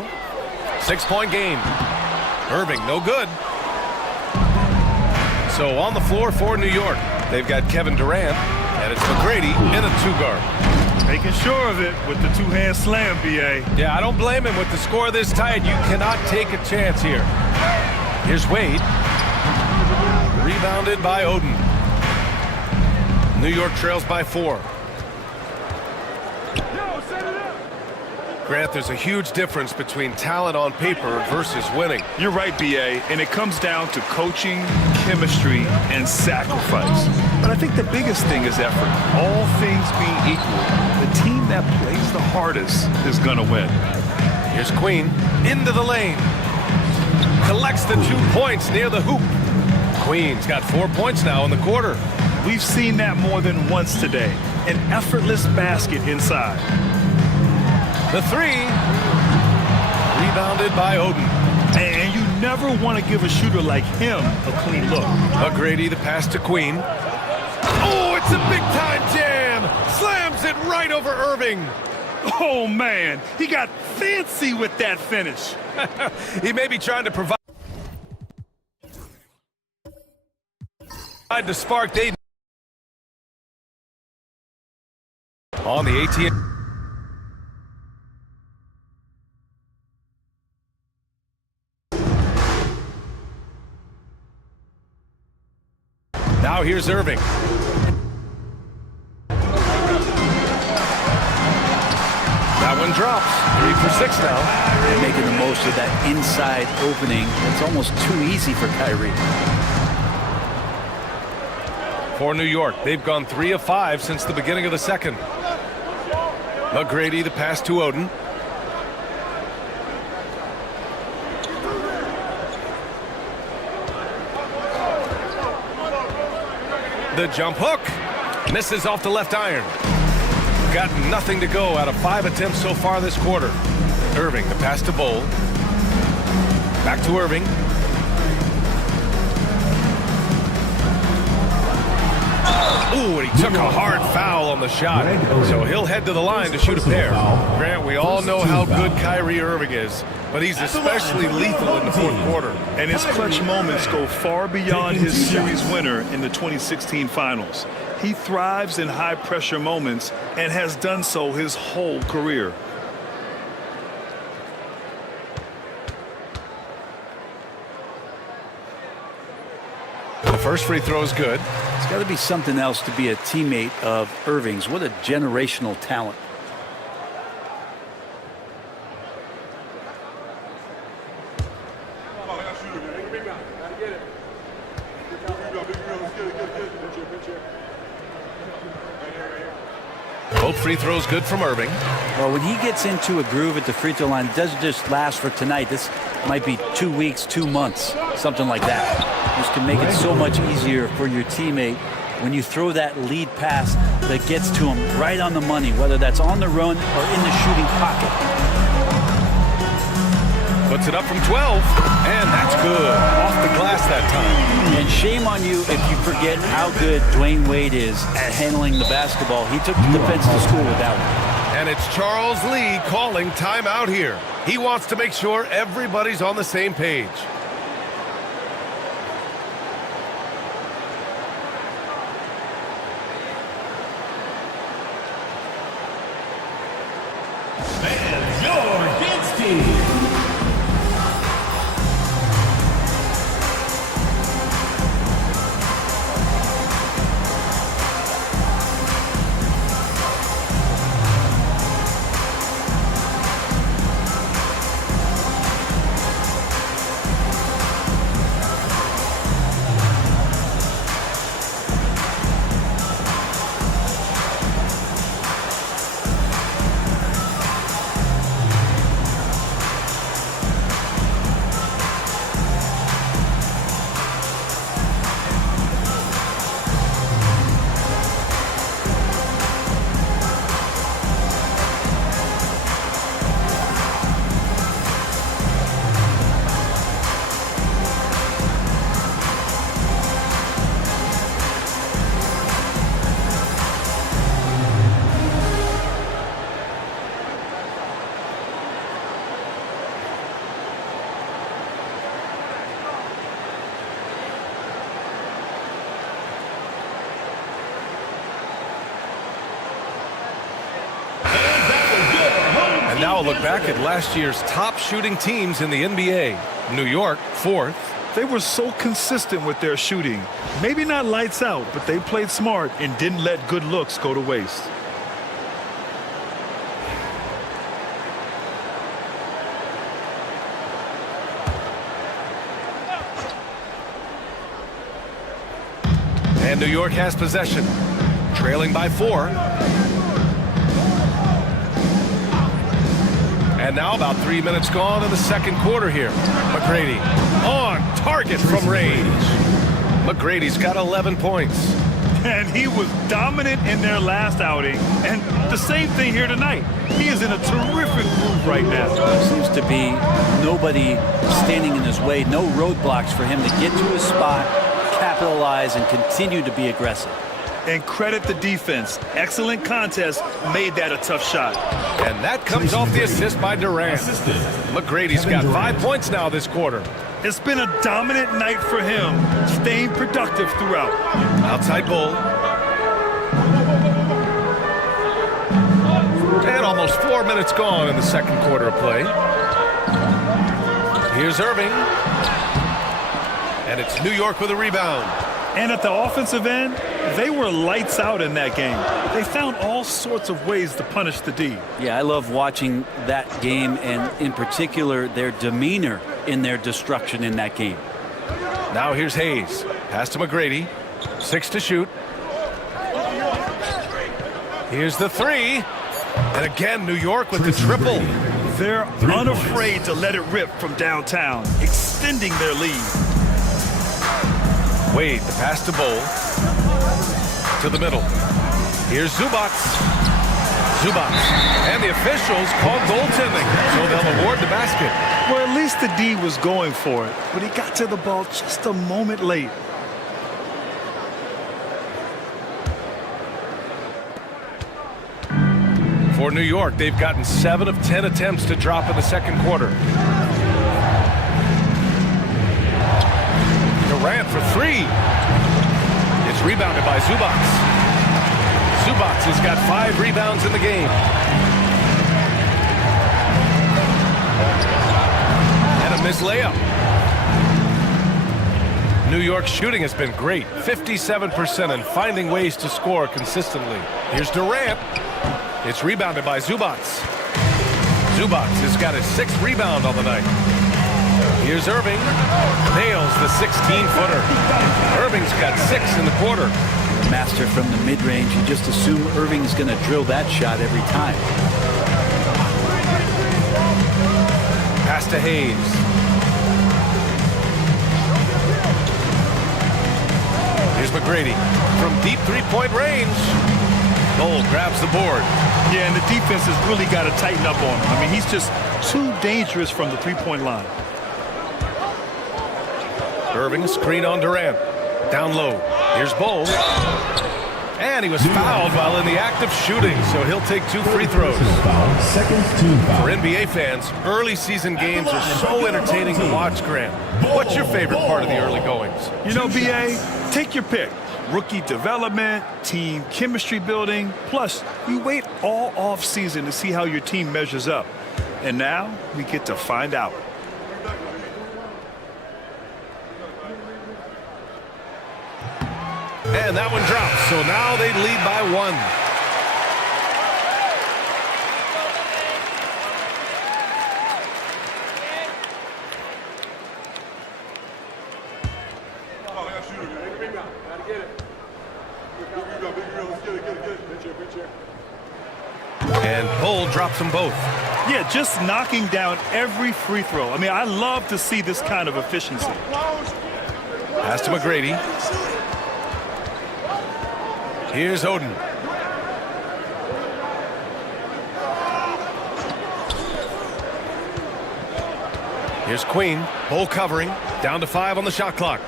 6-point game. Irving, no good. So on the floor for New York, they've got Kevin Durant, and it's McGrady in a 2-guard. Making sure of it with the two-hand slam, B.A. Yeah, I don't blame him. With the score this tight, you cannot take a chance here. Here's Wade. Rebounded by Oden. New York trails by 4. Grant, there's a huge difference between talent on paper versus winning. You're right, B.A., and it comes down to coaching, chemistry, and sacrifice. But I think the biggest thing is effort. All things being equal, the team that plays the hardest is going to win. Here's Queen into the lane. Collects the 2 points near the hoop. Queen's got 4 points now in the quarter. We've seen that more than once today. An effortless basket inside. The 3. Rebounded by Oden. And you never want to give a shooter like him a clean look. O'Grady, the pass to Queen. Oh, it's a big-time jam! Slams it right over Irving. Oh, man. He got fancy with that finish. He may be trying to provide the spark they on the AT&T. Now here's Irving. That one drops. 3 for 6 now. They're making the most of that inside opening. It's almost too easy for Kyrie. For New York, they've gone 3 of 5 since the beginning of the second. McGrady, the pass to Oden. The jump hook. Misses off the left iron. Got nothing to go out of 5 attempts so far this quarter. Irving, the pass to Bowl. Back to Irving. Ooh, and he took a hard foul on the shot. So he'll head to the line to shoot a pair. Grant, we all know how good Kyrie Irving is, but he's especially lethal in the fourth quarter. And his clutch moments go far beyond his series winner in the 2016 finals. He thrives in high-pressure moments and has done so his whole career. The first free throw is good. It's got to be something else to be a teammate of Irving's. What a generational talent. Both free throws good from Irving. Well, when he gets into a groove at the free throw line, it doesn't just last for tonight. This might be 2 weeks, 2 months, something like that. This can make it so much easier for your teammate when you throw that lead pass that gets to him right on the money, whether that's on the run or in the shooting pocket. Puts it up from 12, and that's good. Off the glass that time. And shame on you if you forget how good Dwayne Wade is at handling the basketball. He took the defense to school with that one. And it's Charles Lee calling timeout here. He wants to make sure everybody's on the same page. And your dance team. And now a look back at last year's top shooting teams in the NBA. New York, 4th. They were so consistent with their shooting. Maybe not lights out, but they played smart and didn't let good looks go to waste. And New York has possession, trailing by 4. And now about 3 minutes gone in the second quarter here. McGrady on target from range. McGrady's got 11 points. And he was dominant in their last outing. And the same thing here tonight. He is in a terrific groove right now. Seems to be nobody standing in his way, no roadblocks for him to get to his spot, capitalize, and continue to be aggressive. And credit the defense. Excellent contest, made that a tough shot. And that comes off the assist by Durant. McGrady's got 5 points now this quarter. It's been a dominant night for him, staying productive throughout. Outside Bull. And almost 4 minutes gone in the second quarter of play. Here's Irving. And it's New York with a rebound. And at the offensive end, they were lights out in that game. They found all sorts of ways to punish the D. Yeah, I love watching that game, and in particular, their demeanor in their destruction in that game. Now here's Hayes. Pass to McGrady. 6 to shoot. Here's the 3. And again, New York with the triple. They're unafraid to let it rip from downtown, extending their lead. Wade, the pass to Bull. To the middle. Here's Zubac. Zubac. And the officials called goaltending, so they'll award the basket. Well, at least the D was going for it, but he got to the ball just a moment late. For New York, they've gotten 7 of 10 attempts to drop in the second quarter. Durant for 3. It's rebounded by Zubac. Zubac has got 5 rebounds in the game. And a missed layup. New York's shooting has been great. 57% and finding ways to score consistently. Here's Durant. It's rebounded by Zubac. Zubac has got his 6th rebound on the night. Here's Irving. Nails the 16-footer. Irving's got 6 in the quarter. Master from the mid-range. You just assume Irving's going to drill that shot every time. Pass to Hayes. Here's McGrady from deep three-point range. Cole grabs the board. Yeah, and the defense has really got to tighten up on him. I mean, he's just too dangerous from the three-point line. Irving, screen on Durant. Down low. Here's Bull. And he was fouled while in the act of shooting, so he'll take 2 free throws. For NBA fans, early season games are so entertaining to watch, Grant. What's your favorite part of the early goings? You know, BA, take your pick. Rookie development, team chemistry building. Plus, you wait all off season to see how your team measures up. And now we get to find out. And that one drops, so now they lead by 1. And Bull drops them both. Yeah, just knocking down every free throw. I mean, I love to see this kind of efficiency. Pass to McGrady. Here's Oden. Here's Queen. Bull covering. Down to 5 on the shot clock.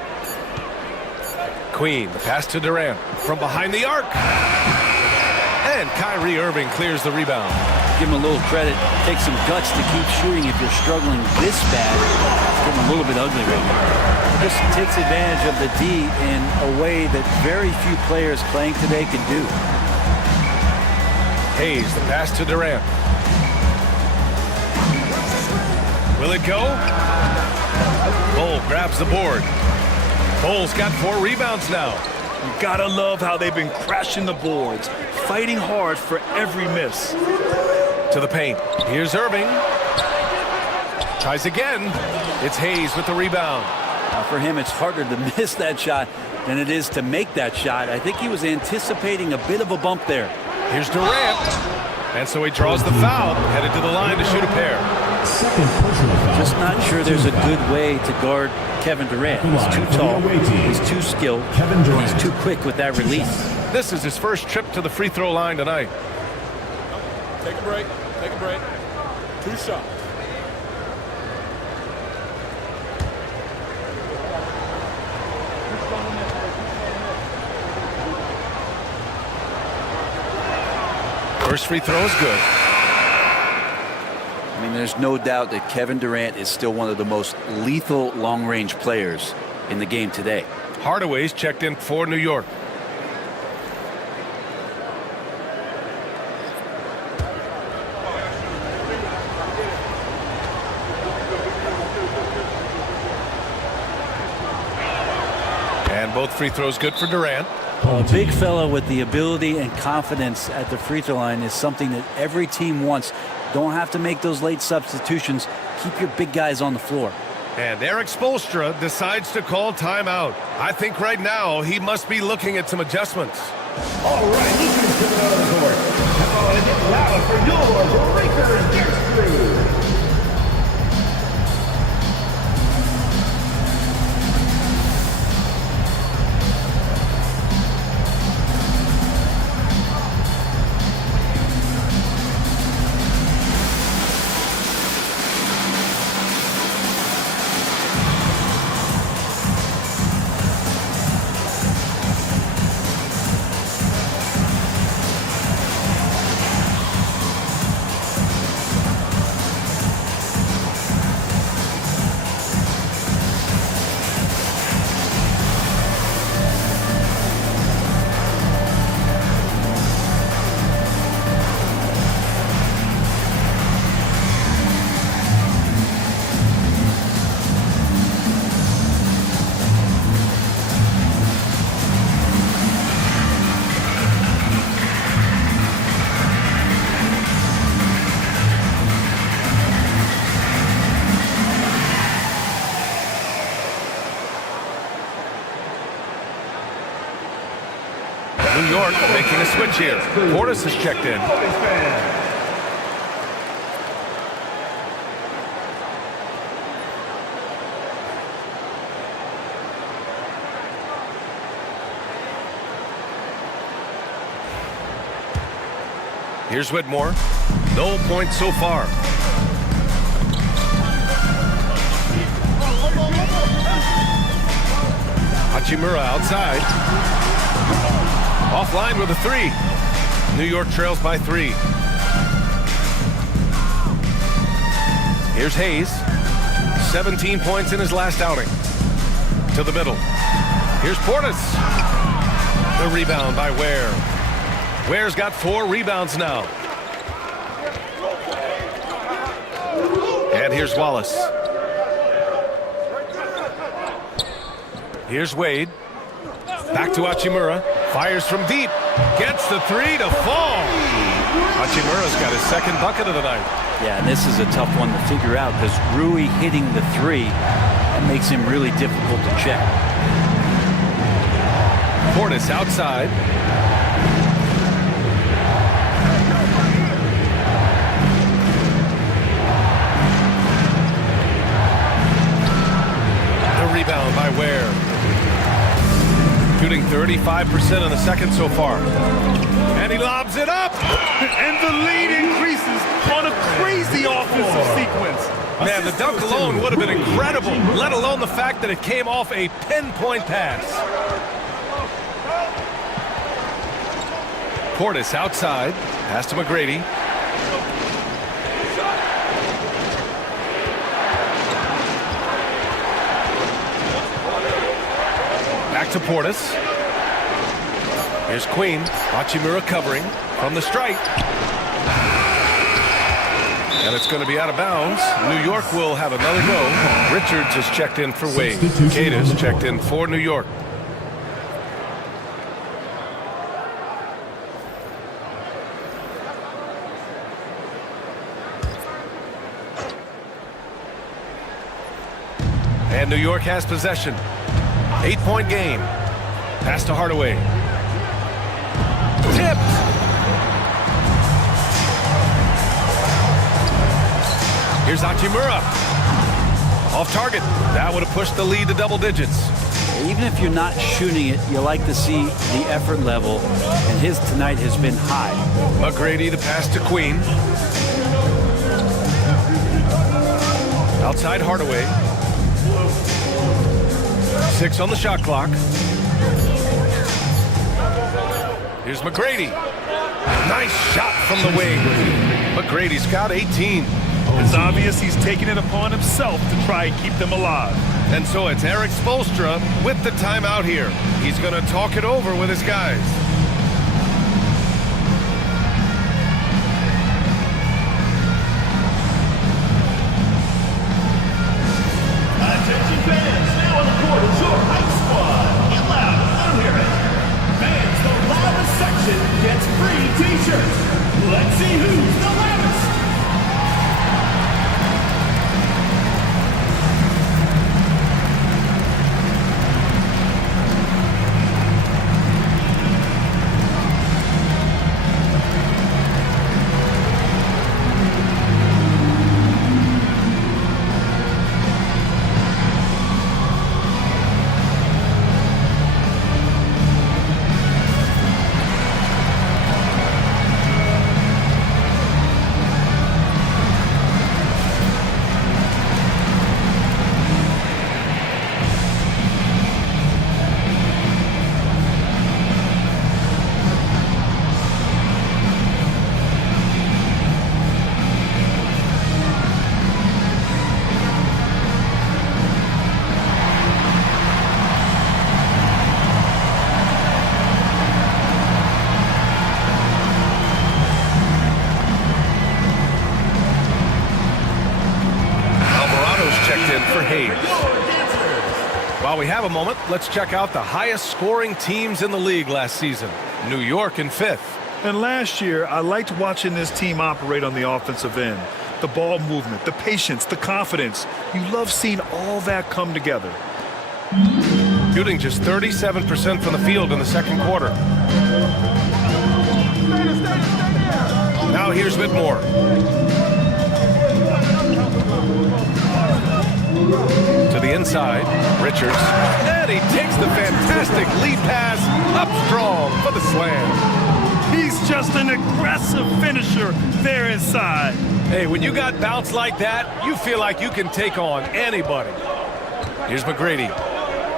Queen, the pass to Durant. From behind the arc. And Kyrie Irving clears the rebound. Give him a little credit. Take some guts to keep shooting if you're struggling this bad. It's getting a little bit ugly right now. This takes advantage of the D in a way that very few players playing today can do. Hayes, the pass to Durant. Will it go? Bull grabs the board. Bull's got 4 rebounds now. You gotta love how they've been crashing the boards, fighting hard for every miss. To the paint. Here's Irving. Tries again. It's Hayes with the rebound. For him, it's harder to miss that shot than it is to make that shot. I think he was anticipating a bit of a bump there. Here's Durant. And so he draws the foul, headed to the line to shoot a pair. Just not sure there's a good way to guard Kevin Durant. He's too tall, he's too skilled, he's too quick with that release. This is his first trip to the free throw line tonight. Take a break. Take a break. 2 shots. First free throw is good. I mean, there's no doubt that Kevin Durant is still one of the most lethal long-range players in the game today. Hardaway's checked in for New York. And both free throws good for Durant. A big fella with the ability and confidence at the free throw line is something that every team wants. Don't have to make those late substitutions. Keep your big guys on the floor. And Eric Spoelstra decides to call timeout. I think right now he must be looking at some adjustments. All right, he's coming out of the court. Come on and get loud for your breaker and dance crew. New York making a switch here. Portis has checked in. Here's Whitmore. No points so far. Hachimura outside. Offline with a 3. New York trails by 3. Here's Hayes. 17 points in his last outing. To the middle. Here's Portis. The rebound by Ware. Ware's got 4 rebounds now. And here's Wallace. Here's Wade. Back to Hachimura. Fires from deep. Gets the 3 to fall. Hachimura's got his second bucket of the night. Yeah, and this is a tough one to figure out because Rui hitting the 3, that makes him really difficult to check. Portis outside. The rebound by Ware. Shooting 35% on the second so far. And he lobs it up. And the lead increases on a crazy offensive sequence. Man, the dunk alone would have been incredible, let alone the fact that it came off a pinpoint pass. Portis outside. Pass to McGrady. Back to Portis. Here's Queen. Hachimura covering from the strike. And And it's going to be out of bounds. New York will have another go. Richards is checked in for Wade. Cada's checked in for New York. And New York has possession. 8-point game. Pass to Hardaway. Tipped. Here's Hachimura. Off target. That would have pushed the lead to double digits. Even if you're not shooting it, you like to see the effort level, and his tonight has been high. McGrady, the pass to Queen. Outside Hardaway. 6 on the shot clock. Here's McGrady. Nice shot from the wing. McGrady's got 18. It's obvious he's taking it upon himself to try and keep them alive. And so it's Eric Spoelstra with the timeout here. He's going to talk it over with his guys. Attention fans, now on the court is your hype squad. Get loud, I don't hear it. Fans, the loudest section gets free t-shirts. Let's see who's the loudest. While we have a moment, let's check out the highest scoring teams in the league last season. New York in 5th. And last year, I liked watching this team operate on the offensive end. The ball movement, the patience, the confidence. You love seeing all that come together. Shooting just 37% from the field in the second quarter. Now here's Whitmore. To the inside, Richards. And he takes the fantastic lead pass up strong for the slam. He's just an aggressive finisher there inside. Hey, when you got bounce like that, you feel like you can take on anybody. Here's McGrady.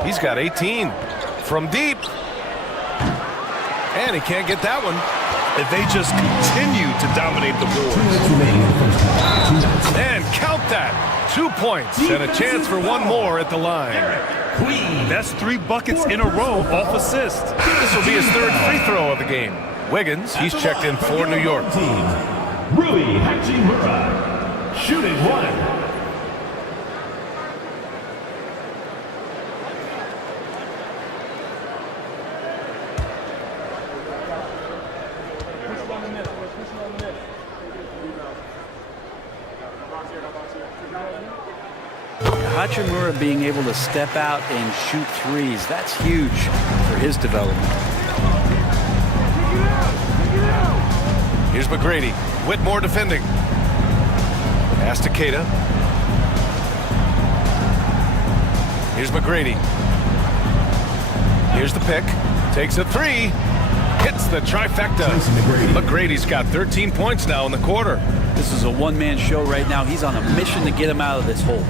He's got 18 from deep. And he can't get that one. And they just continue to dominate the board. And count that. 2 points and a chance for one more at the line. That's 3 buckets in a row off assist. This will be his 3rd free throw of the game. Wiggins, he's checked in for New York. Rui Hachimura, shooting 1. Hachimura being able to step out and shoot threes, that's huge for his development. Here's McGrady. Whitmore defending. Pass to Cada. Here's McGrady. Here's the pick. Takes a 3. Hits the trifecta. McGrady's got 13 points now in the quarter. This is a one-man show right now. He's on a mission to get him out of this hole.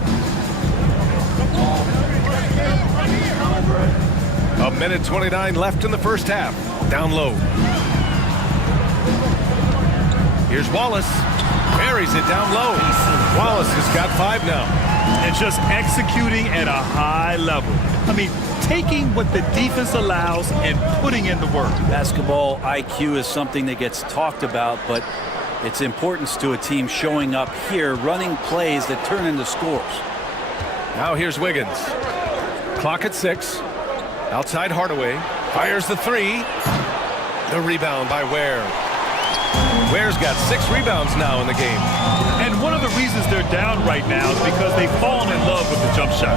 A minute 29 left in the first half. Down low. Here's Wallace. Buries it down low. Wallace has got 5 now. And just executing at a high level. I mean, taking what the defense allows and putting in the work. Basketball IQ is something that gets talked about, but It's importance to a team showing up here, running plays that turn into scores. Now here's Wiggins. Clock at 6. Outside Hardaway. Fires the 3. The rebound by Ware. Ware's got 6 rebounds now in the game. And one of the reasons they're down right now is because they've fallen in love with the jump shot.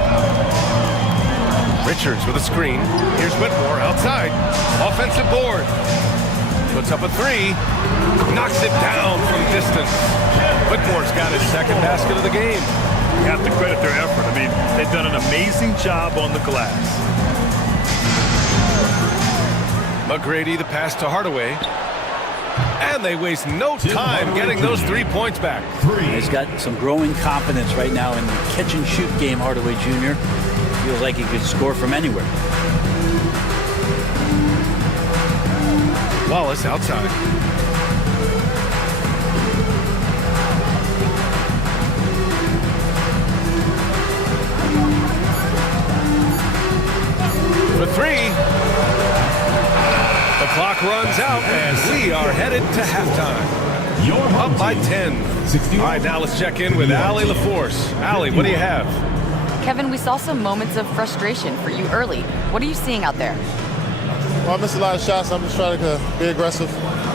Richards with a screen. Here's Whitmore outside. Offensive board. Puts up a 3. Knocks it down from distance. Whitmore's got his second basket of the game. You have to credit their effort. I mean, they've done an amazing job on the glass. McGrady the pass to Hardaway. And they waste no time getting those 3 points back. He's got some growing confidence right now in the catch-and-shoot game, Hardaway Jr. Feels like he could score from anywhere. Wallace outside. For 3. The clock runs out, and we are headed to halftime. You're up by 10. All right, now let's check in with Allie LaForce. Allie, what do you have? Kevin, we saw some moments of frustration for you early. What are you seeing out there? Well, I missed a lot of shots. I'm just trying to be aggressive.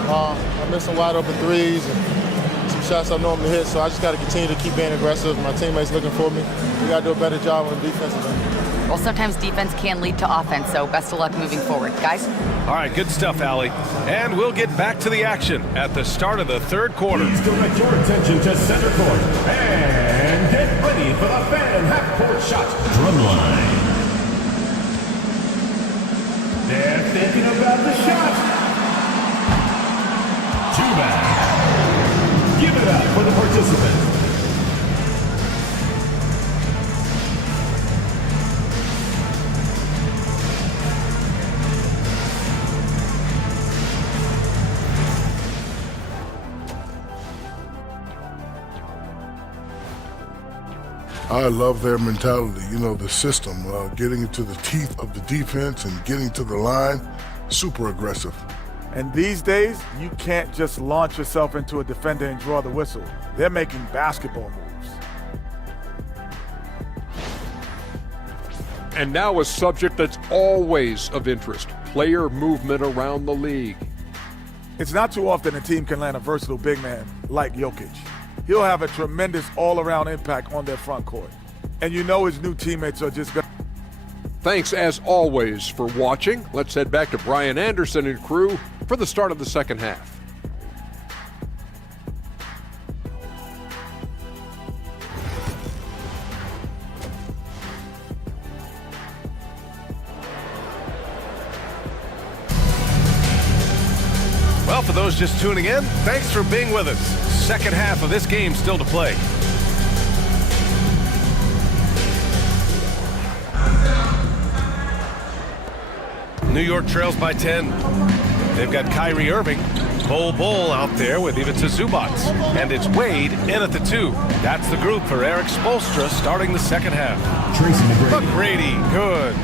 I missed some wide open threes and some shots I normally hit, so I just got to continue to keep being aggressive. My teammates looking for me. We got to do a better job on the defensive end. Well, sometimes defense can lead to offense, so best of luck moving forward. Guys? All right, good stuff, Allie. And we'll get back to the action at the start of the third quarter. Please direct your attention to center court and get ready for the fan half-court shot drum line. They're thinking about the shot. Too bad. Give it up for the participant. I love their mentality, you know, the system, getting into the teeth of the defense and getting to the line, super aggressive. And these days, you can't just launch yourself into a defender and draw the whistle. They're making basketball moves. And now a subject that's always of interest, player movement around the league. It's not too often a team can land a versatile big man like Jokic. He'll have a tremendous all-around impact on their front court. And you know his new teammates are just going to... Thanks, as always, for watching. Let's head back to Brian Anderson and crew for the start of the second half. Well, for those just tuning in, thanks for being with us. Second half of this game still to play. New York trails by 10. They've got Kyrie Irving, Bol out there with Ivica Zubac. And it's Wade in at the 2. That's the group for Eric Spoelstra starting the second half. McGrady, good.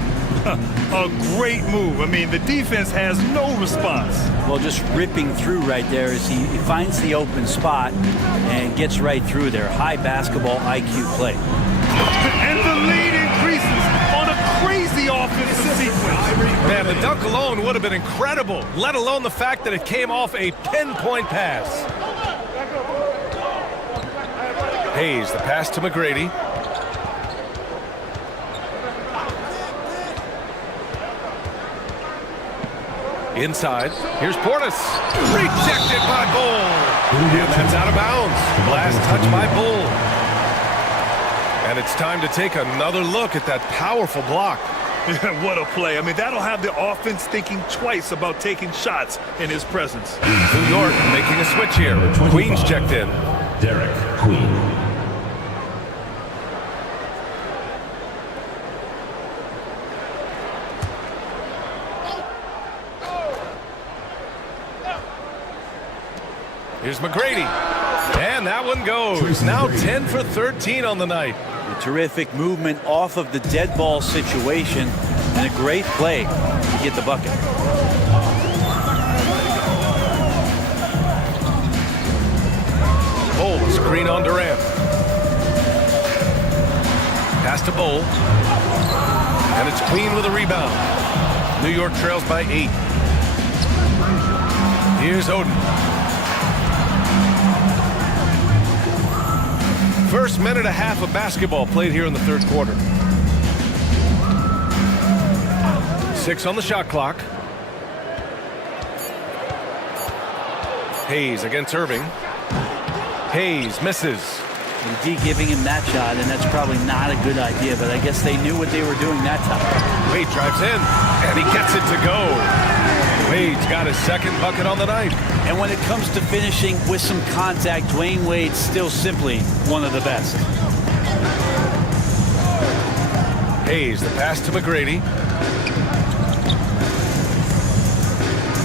A great move. I mean, the defense has no response. Well, just ripping through right there as he finds the open spot and gets right through there. High basketball IQ play. And the lead increases on a crazy offensive sequence. Man, the dunk alone would have been incredible, let alone the fact that it came off a pinpoint pass. Hayes, the pass to McGrady. Inside, here's Portis. Rejected by Bull. And that's out of bounds. Last touch by Bull. And it's time to take another look at that powerful block. What a play. I mean, that'll have the offense thinking twice about taking shots in his presence. New York making a switch here. Queen's checked in. Derek Queen. Here's McGrady. And that one goes. Now 10 for 13 on the night. A terrific movement off of the dead ball situation and a great play to get the bucket. Bowl, screen on Durant. Pass to Bowl. And it's Queen with a rebound. New York trails by 8. Here's Oden. First minute and a half of basketball played here in the third quarter. 6 on the shot clock. Hayes against Irving. Hayes misses. Indeed, giving him that shot, and that's probably not a good idea, but I guess they knew what they were doing that time. Wade drives in, and he gets it to go. Wade's got his second bucket on the night. And when it comes to finishing with some contact, Dwayne Wade's still simply one of the best. Hayes, the pass to McGrady.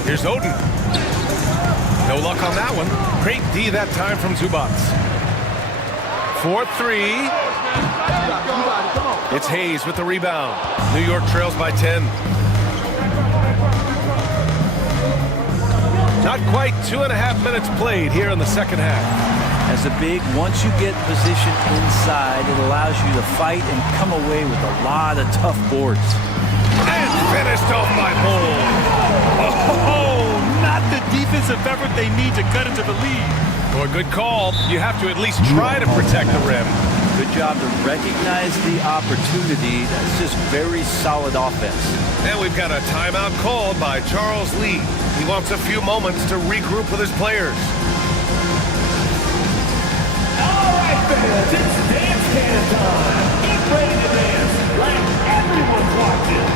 Here's Oden. No luck on that one. Great D that time from Zubac. 4-3. It's Hayes with the rebound. New York trails by 10. Not quite 2.5 minutes played here in the second half. As a big, once you get positioned inside, it allows you to fight and come away with a lot of tough boards. And finished off by Bowl. Oh, not the defensive effort they need to cut into the lead. Well, good call. You have to at least try to protect the rim. Good job to recognize the opportunity. That's just very solid offense. And we've got a timeout called by Charles Lee. He wants a few moments to regroup with his players. All right, fans, it's dance can time. Get ready to dance like everyone's watching.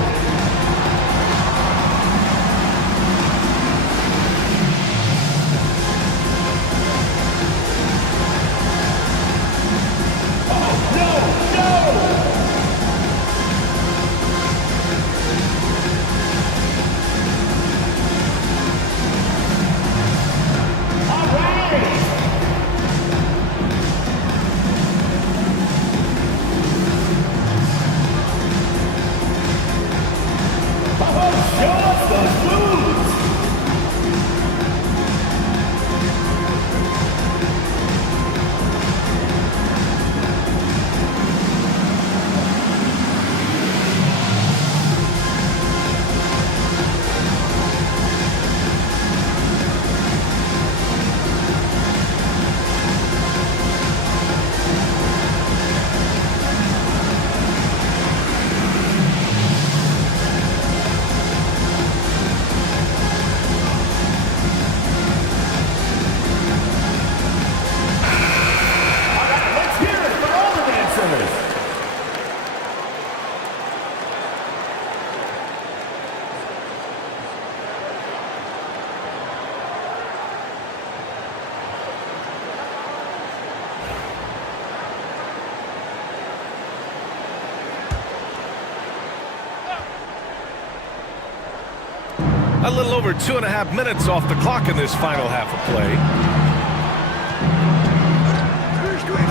A little over 2.5 minutes off the clock in this final half of play.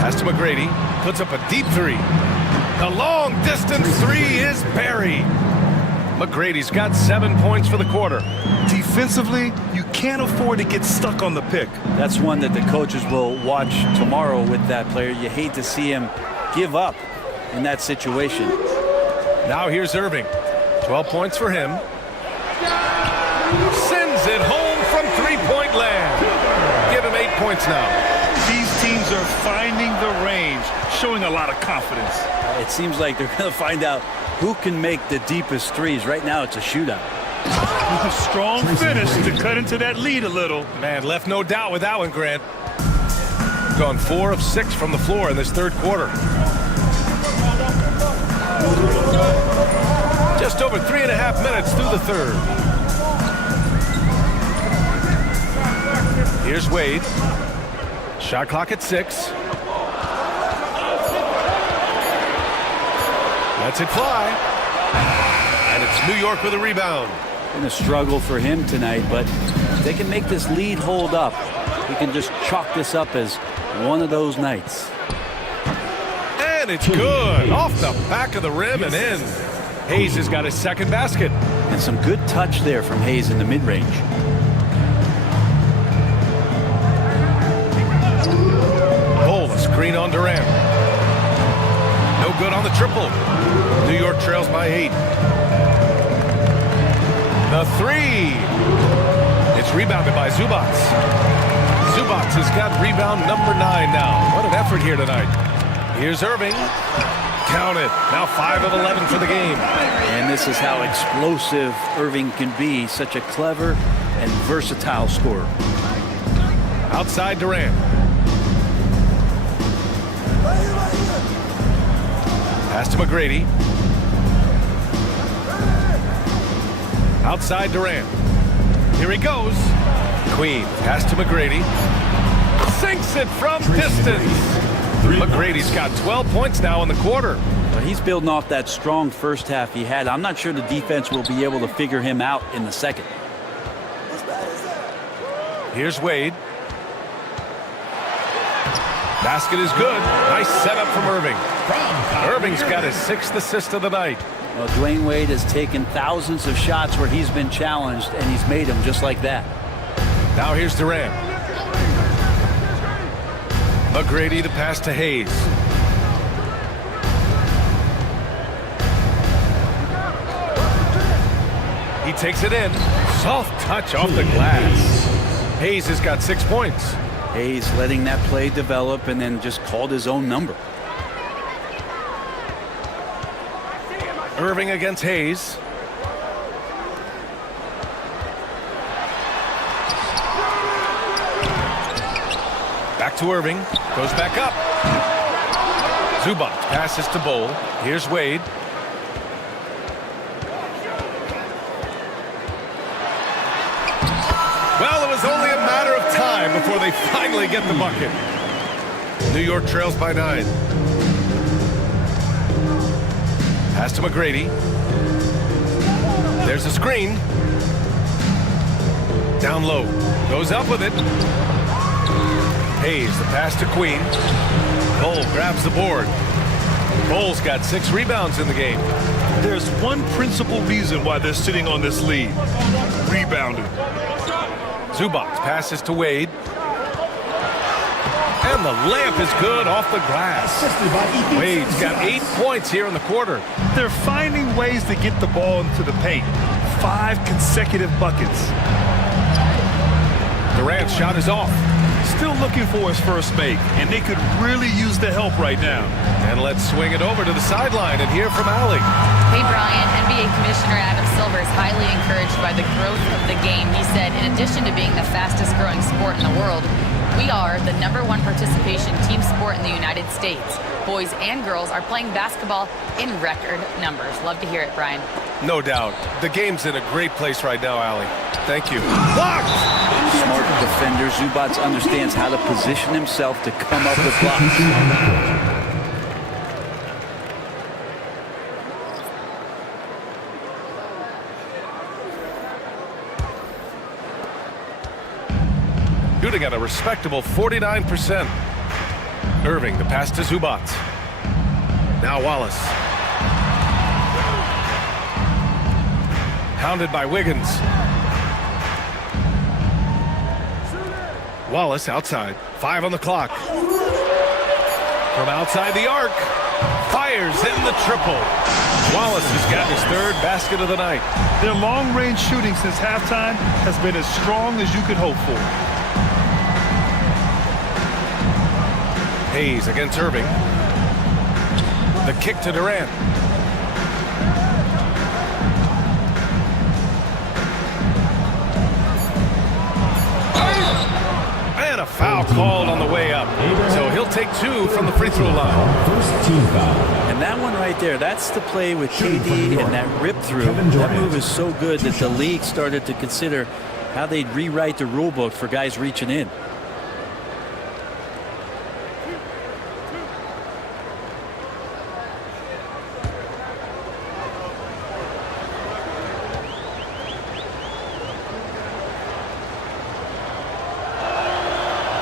Pass to McGrady. Puts up a deep three. The long distance three is buried. McGrady's got 7 points for the quarter. Defensively, you can't afford to get stuck on the pick. That's one that the coaches will watch tomorrow with that player. You hate to see him give up in that situation. Now here's Irving. 12 points for him. Sends it home from three-point land. Give him 8 points now. These teams are finding the range, showing a lot of confidence. It seems like they're going to find out who can make the deepest threes. Right now, it's a shootout. With a strong finish to cut into that lead a little. Man, left no doubt with that one, Grant. Gone 4 of 6 from the floor in this third quarter. Just over 3.5 minutes through the third. Here's Wade. Shot clock at 6. Lets it fly. And it's New York with a rebound. Been a struggle for him tonight, but if they can make this lead hold up, we can just chalk this up as one of those nights. And it's good. Off the back of the rim and in. Hayes has got his second basket. And some good touch there from Hayes in the mid-range. Screen on Durant. No good on the triple. New York trails by 8. The three. It's rebounded by Zubac. Zubac has got rebound number 9 now. What an effort here tonight. Here's Irving. Count it. Now 5 of 11 for the game. And this is how explosive Irving can be. Such a clever and versatile scorer. Outside Durant. Pass to McGrady. Outside Durant. Here he goes. Queen. Pass to McGrady. Sinks it from distance. McGrady's got 12 points now in the quarter. Well, he's building off that strong first half he had. I'm not sure the defense will be able to figure him out in the second. Here's Wade. Basket is good. Nice setup from Irving. Irving's got his 6th assist of the night. Well, Dwayne Wade has taken thousands of shots where he's been challenged, and he's made them just like that. Now here's Durant. McGrady to pass to Hayes. He takes it in. Soft touch off the glass. Hayes has got 6 points. Hayes letting that play develop and then just called his own number. Irving against Hayes. Back to Irving. Goes back up. Zubac passes to Bowl. Here's Wade. Well, it was only a matter of time before they finally get the bucket. New York trails by 9. Pass to McGrady. There's a screen. Down low. Goes up with it. Hayes, the pass to Queen. Cole grabs the board. Cole's got 6 rebounds in the game. There's one principal reason why they're sitting on this lead. Rebounding. Zubac passes to Wade. And the layup is good off the glass. Wade's got 8 points here in the quarter. They're finding ways to get the ball into the paint. 5 consecutive buckets. Durant's shot is off. Still looking for his first make, and they could really use the help right now. And let's swing it over to the sideline and hear from Allie. Hey, Brian, NBA Commissioner Adam Silver is highly encouraged by the growth of the game. He said, in addition to being the fastest growing sport in the world, we are the #1 participation team sport in the United States. Boys and girls are playing basketball in record numbers. Love to hear it, Brian. No doubt. The game's in a great place right now, Allie. Thank you. Blocked! Smart defender. Zubac understands how to position himself to come up with blocks. Shooting at a respectable 49%. Irving, the pass to Zubac. Now Wallace. Hounded by Wiggins. Wallace outside. 5 on the clock. From outside the arc. Fires in the triple. Wallace has got his 3rd basket of the night. Their long-range shooting since halftime has been as strong as you could hope for. Hayes against Irving. The kick to Durant. And a foul called on the way up. So he'll take 2 from the free throw line. First team foul. And that one right there, that's the play with KD and that rip through. That move is so good that the league started to consider how they'd rewrite the rule book for guys reaching in.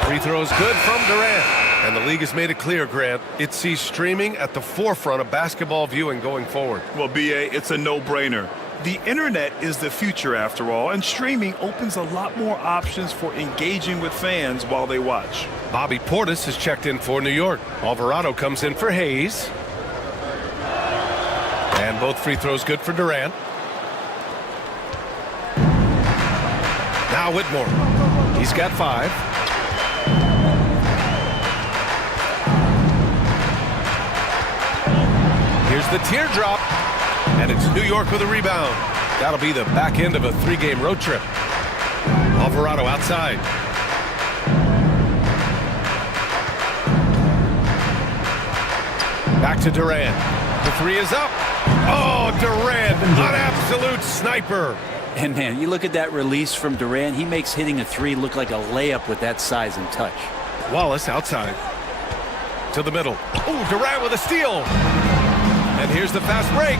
Free throws good from Durant. And the league has made it clear, Grant, it sees streaming at the forefront of basketball viewing going forward. Well, B.A., it's a no-brainer. The internet is the future after all, and streaming opens a lot more options for engaging with fans while they watch. Bobby Portis has checked in for New York. Alvarado comes in for Hayes. And both free throws good for Durant. Now Whitmore. He's got 5. Here's the teardrop. And it's New York with a rebound. That'll be the back end of a 3-game road trip. Alvarado outside. Back to Durant. The 3 is up. Oh, Durant, an absolute sniper. And man, you look at that release from Durant. He makes hitting a 3 look like a layup with that size and touch. Wallace outside. To the middle. Oh, Durant with a steal. And here's the fast break.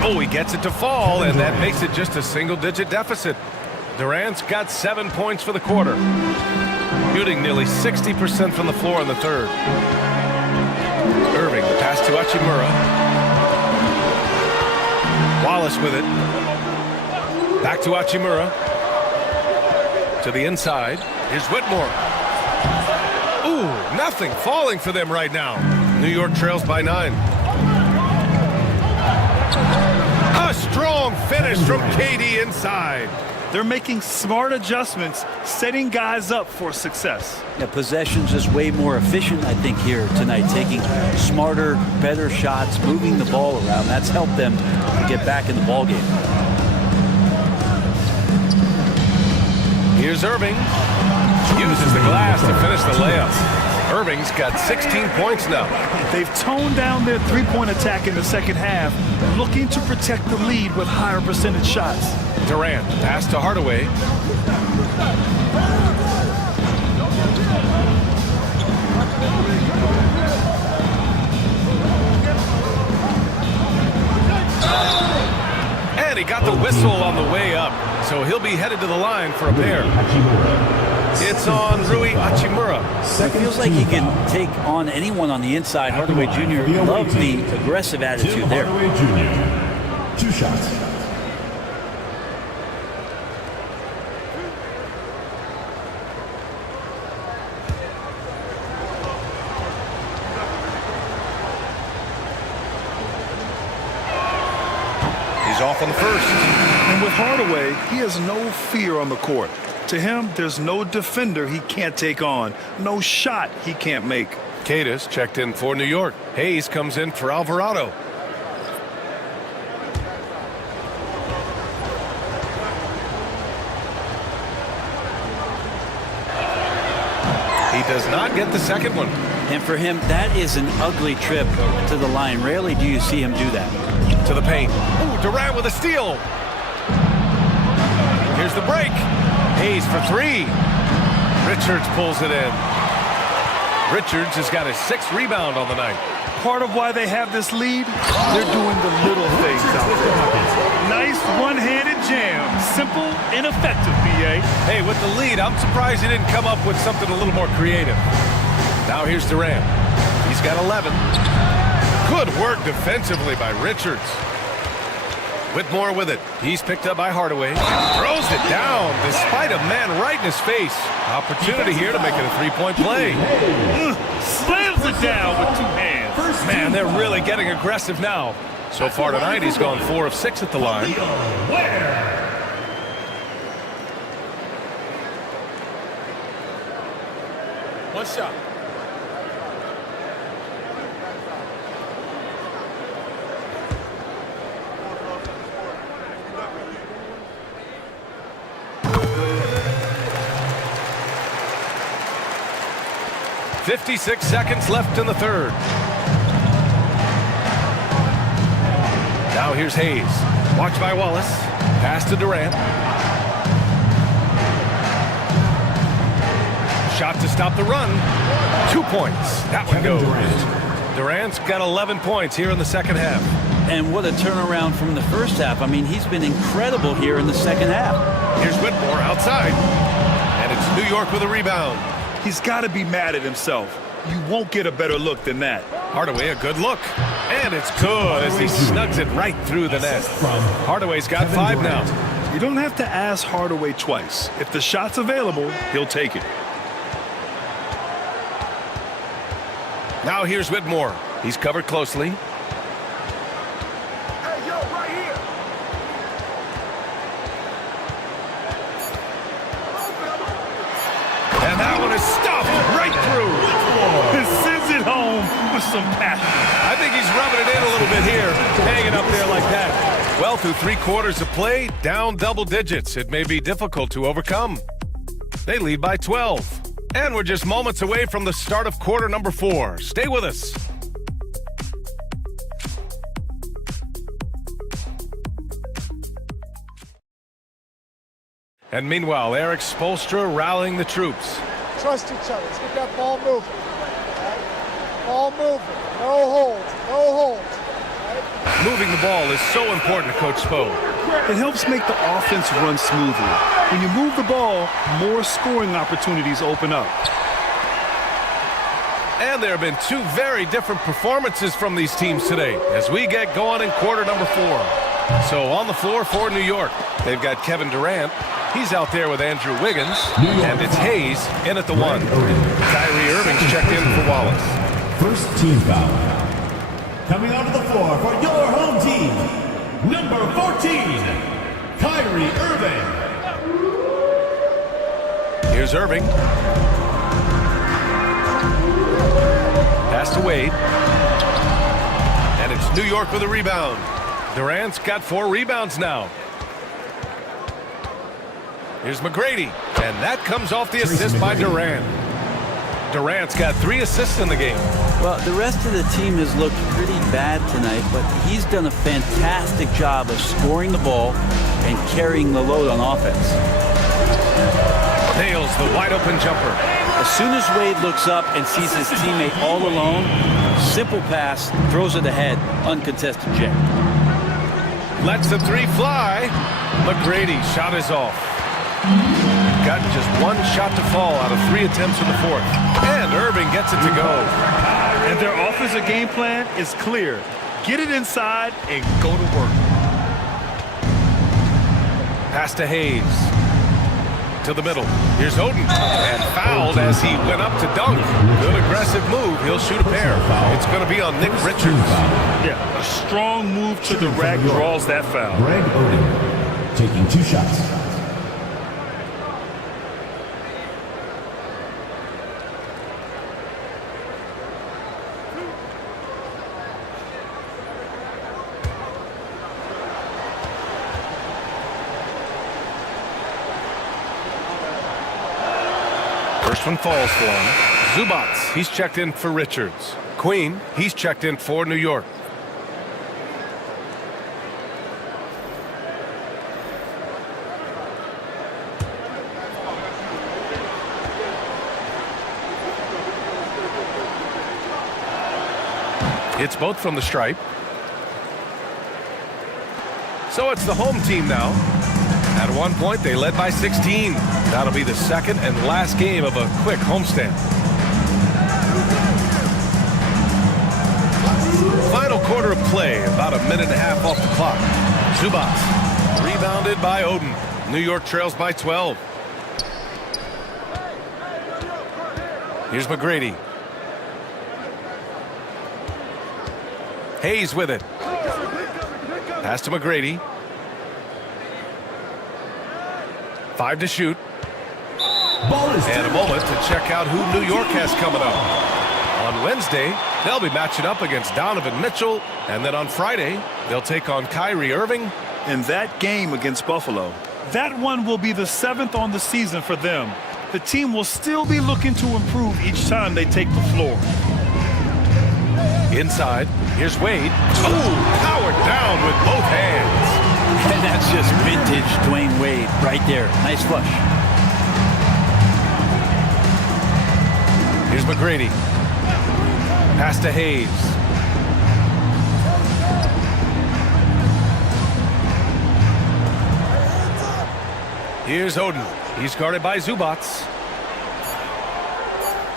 Oh, he gets it to fall, and that makes it just a single-digit deficit. Durant's got 7 points for the quarter. Shooting nearly 60% from the floor in the third. Irving, pass to Hachimura. Wallace with it. Back to Hachimura. To the inside. Here's Whitmore. Ooh, nothing falling for them right now. New York trails by 9. A strong finish from KD inside. They're making smart adjustments, setting guys up for success. Yeah, possession's just way more efficient, I think, here tonight. Taking smarter, better shots, moving the ball around. That's helped them get back in the ball game. Here's Irving. Uses the glass to finish the layup. Irving's got 16 points now. They've toned down their three-point attack in the second half, looking to protect the lead with higher percentage shots. Durant, pass to Hardaway. And he got the whistle on the way up, so he'll be headed to the line for a pair. It's on Rui Hachimura. It feels like he can take on anyone on the inside. Hardaway Jr. loves the aggressive attitude there. Hardaway Jr. 2 shots. He's off on the first. And with Hardaway, he has no fear on the court. To him, there's no defender he can't take on, no shot he can't make. Cadis checked in for New York. Hayes comes in for Alvarado. He does not get the second one. And for him, that is an ugly trip to the line. Rarely do you see him do that. To the paint. Ooh, Durant with a steal. Here's the break. Hayes for 3. Richards pulls it in. Richards has got his 6th rebound on the night. Part of why they have this lead, they're doing the little things out there. Nice one-handed jam. Simple and effective, B.A. Hey, with the lead, I'm surprised he didn't come up with something a little more creative. Now here's Durant. He's got 11. Good work defensively by Richards. Whitmore with it. He's picked up by Hardaway. Throws it down despite a man right in his face. Opportunity here to make it a 3-point play. Slams it down with 2 hands. Man, they're really getting aggressive now. So far tonight, he's gone 4 of 6 at the line. One shot. .56 seconds left in the third. Now here's Hayes. Watched by Wallace. Pass to Durant. Shot to stop the run. 2 points. That one goes. Durant's got 11 points here in the second half. And what a turnaround from the first half. I mean, he's been incredible here in the second half. Here's Whitmore outside. And it's New York with a rebound. He's got to be mad at himself. You won't get a better look than that. Hardaway, a good look. And it's good as he snugs it right through the net. Hardaway's got 5 now. You don't have to ask Hardaway twice. If the shot's available, he'll take it. Now here's Whitmore. He's covered closely. Hey, yo, right here. And that one is stuffed right through. This sends it home with some passion. I think he's rubbing it in a little bit here, hanging up there like that. Well, through 3 quarters of play, down double digits. It may be difficult to overcome. They lead by 12. And we're just moments away from the start of quarter number 4. Stay with us. And meanwhile, Eric Spoelstra rallying the troops. Trust each other. Let's get that ball moving. Right? Ball moving. No holds. No holds. Right? Moving the ball is so important to Coach Spo. It helps make the offense run smoothly. When you move the ball, more scoring opportunities open up. And there have been 2 very different performances from these teams today as we get going in quarter number 4. So on the floor for New York, they've got Kevin Durant. He's out there with Andrew Wiggins, and it's Hayes in at the 1. Kyrie Irving's checked in for Wallace. First team foul. Coming onto the floor for your home team, number 14, Kyrie Irving. Here's Irving. Pass to Wade. And it's New York with a rebound. Durant's got 4 rebounds now. Here's McGrady, and that comes off the assist by Durant. Durant's got 3 assists in the game. Well, the rest of the team has looked pretty bad tonight, but he's done a fantastic job of scoring the ball and carrying the load on offense. Nails the wide-open jumper. As soon as Wade looks up and sees his teammate all alone, simple pass, throws it ahead, uncontested check. Lets the 3 fly. McGrady shot is off. Got just 1 shot to fall out of 3 attempts in the 4th. And Irving gets it to go. And their offensive game plan is clear. Get it inside and go to work. Pass to Hayes. To the middle. Here's Oden. And fouled as he went up to dunk. Good aggressive move. He'll shoot a pair. It's going to be on Nick Richards. Yeah, a strong move to the rack draws that foul. Greg Oden taking 2 shots. First one falls for him. Zubats, he's checked in for Richards. Queen, he's checked in for New York. It's both from the stripe. So it's the home team now. At one point, they led by 16. That'll be the second and last game of a quick homestand. Final quarter of play, about a minute and a half off the clock. Zubats, rebounded by Oden. New York trails by 12. Here's McGrady. Hayes with it. Pass to McGrady. 5 to shoot. And a moment to check out who New York has coming up. On Wednesday, they'll be matching up against Donovan Mitchell. And then on Friday, they'll take on Kyrie Irving. In that game against Buffalo, that one will be the 7th on the season for them. The team will still be looking to improve each time they take the floor. Inside, here's Wade. Oh, powered down with both hands. And that's just vintage Dwayne Wade right there. Nice flush. Here's McGrady. Pass to Hayes. Here's Oden. He's guarded by Zubats.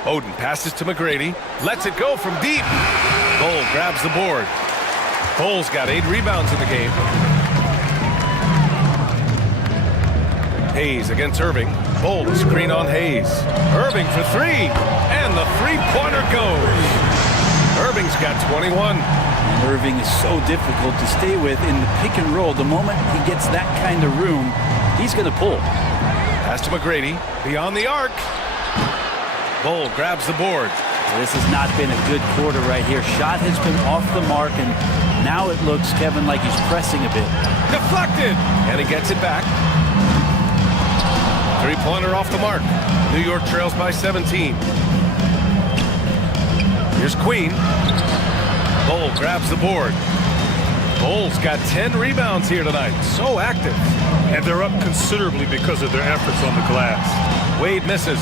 Oden passes to McGrady. Lets it go from deep. Bull grabs the board. Bull's got 8 rebounds in the game. Hayes against Irving. Bull to screen on Hayes. Irving for 3. And the three-pointer goes. Irving's got 21. And Irving is so difficult to stay with in the pick and roll. The moment he gets that kind of room, he's going to pull. Pass to McGrady. Beyond the arc. Bull grabs the board. This has not been a good quarter right here. Shot has been off the mark, and now it looks, Kevin, like he's pressing a bit. Deflected. And he gets it back. Three-pointer off the mark. New York trails by 17. Here's Queen. Bull grabs the board. Bull's got 10 rebounds here tonight. So active. And they're up considerably because of their efforts on the glass. Wade misses.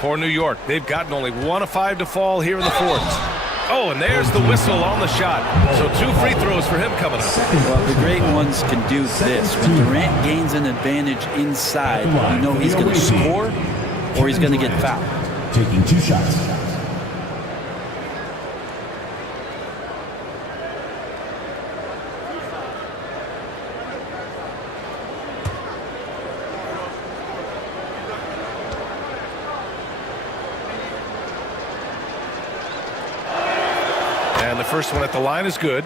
For New York, they've gotten only 1 of 5 to fall here in the fourth. Oh, and there's the whistle on the shot. So 2 free throws for him coming up. Well, the great ones can do this. When Durant gains an advantage inside, you know he's going to score or he's going to get fouled. Taking 2 shots. And the first one at the line is good.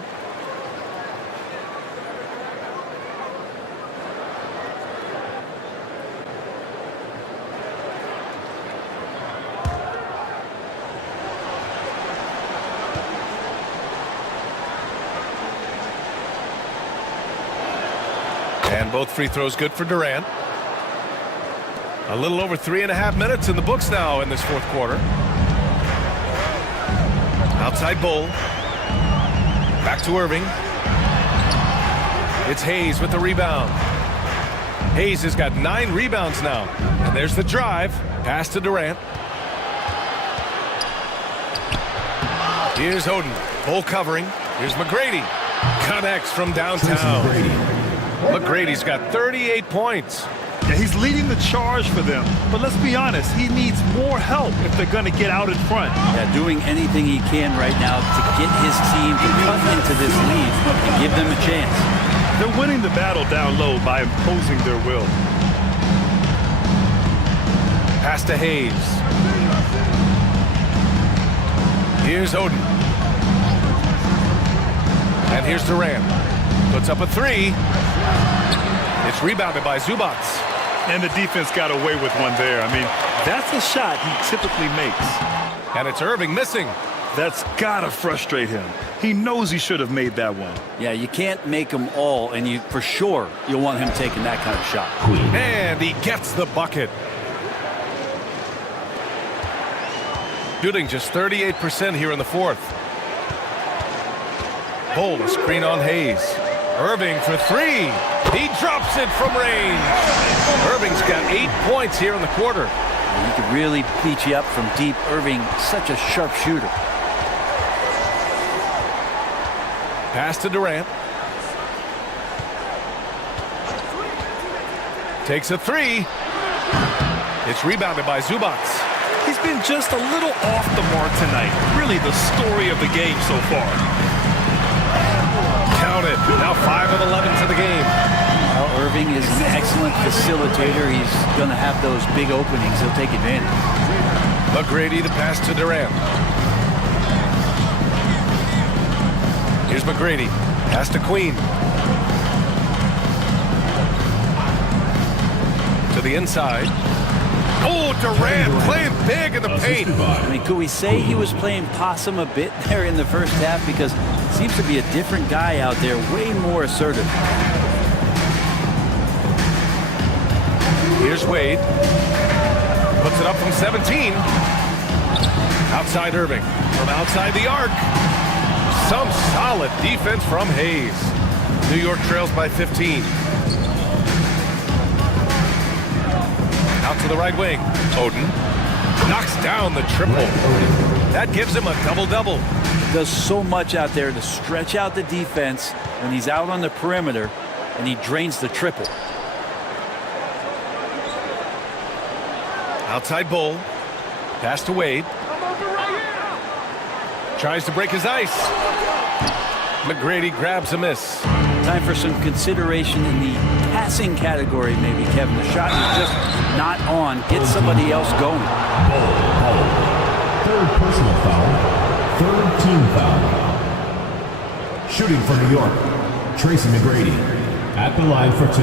And both free throws good for Durant. A little over 3.5 minutes in the books now in this fourth quarter. Outside Bull. Back to Irving. It's Hayes with the rebound. Hayes has got 9 rebounds now. And there's the drive. Pass to Durant. Here's Oden. Bull covering. Here's McGrady. Connects from downtown. McGrady's got 38 points. Yeah, he's leading the charge for them. But let's be honest, he needs more help if they're going to get out in front. Yeah, doing anything he can right now to get his team to cut into this lead and give them a chance. They're winning the battle down low by imposing their will. Pass to Hayes. Here's Oden. And here's Durant. Puts up a 3. It's rebounded by Zubac. And the defense got away with one there. I mean, that's a shot he typically makes. And it's Irving missing. That's got to frustrate him. He knows he should have made that one. Yeah, you can't make them all, and you for sure you'll want him taking that kind of shot. And he gets the bucket. Shooting just 38% here in the fourth. Bull, a screen on Hayes. Irving for 3. He drops it from range. Irving's got 8 points here in the quarter. He could really beat you up from deep. Irving, such a sharp shooter. Pass to Durant. Takes a 3. It's rebounded by Zubac. He's been just a little off the mark tonight. Really the story of the game so far. Counted. Now 5 of 11 to the game. Well, Irving is an excellent facilitator. He's going to have those big openings. He'll take advantage. McGrady, the pass to Durant. Here's McGrady. Pass to Queen. To the inside. Oh, Durant playing big in the paint. I mean, could we say he was playing possum a bit there in the first half? Because it seems to be a different guy out there, way more assertive. Here's Wade. Puts it up from 17. Outside Irving. From outside the arc. Some solid defense from Hayes. New York trails by 15. Out to the right wing. Oden knocks down the triple. That gives him a double-double. Does so much out there to stretch out the defense when he's out on the perimeter, and he drains the triple. Outside Bull. Pass to Wade. Tries to break his ice. McGrady grabs a miss. Time for some consideration in the passing category, maybe, Kevin. The shot is just not on. Get somebody else going. Third personal foul. Third team foul. Shooting for New York, Tracy McGrady. At the line for 2.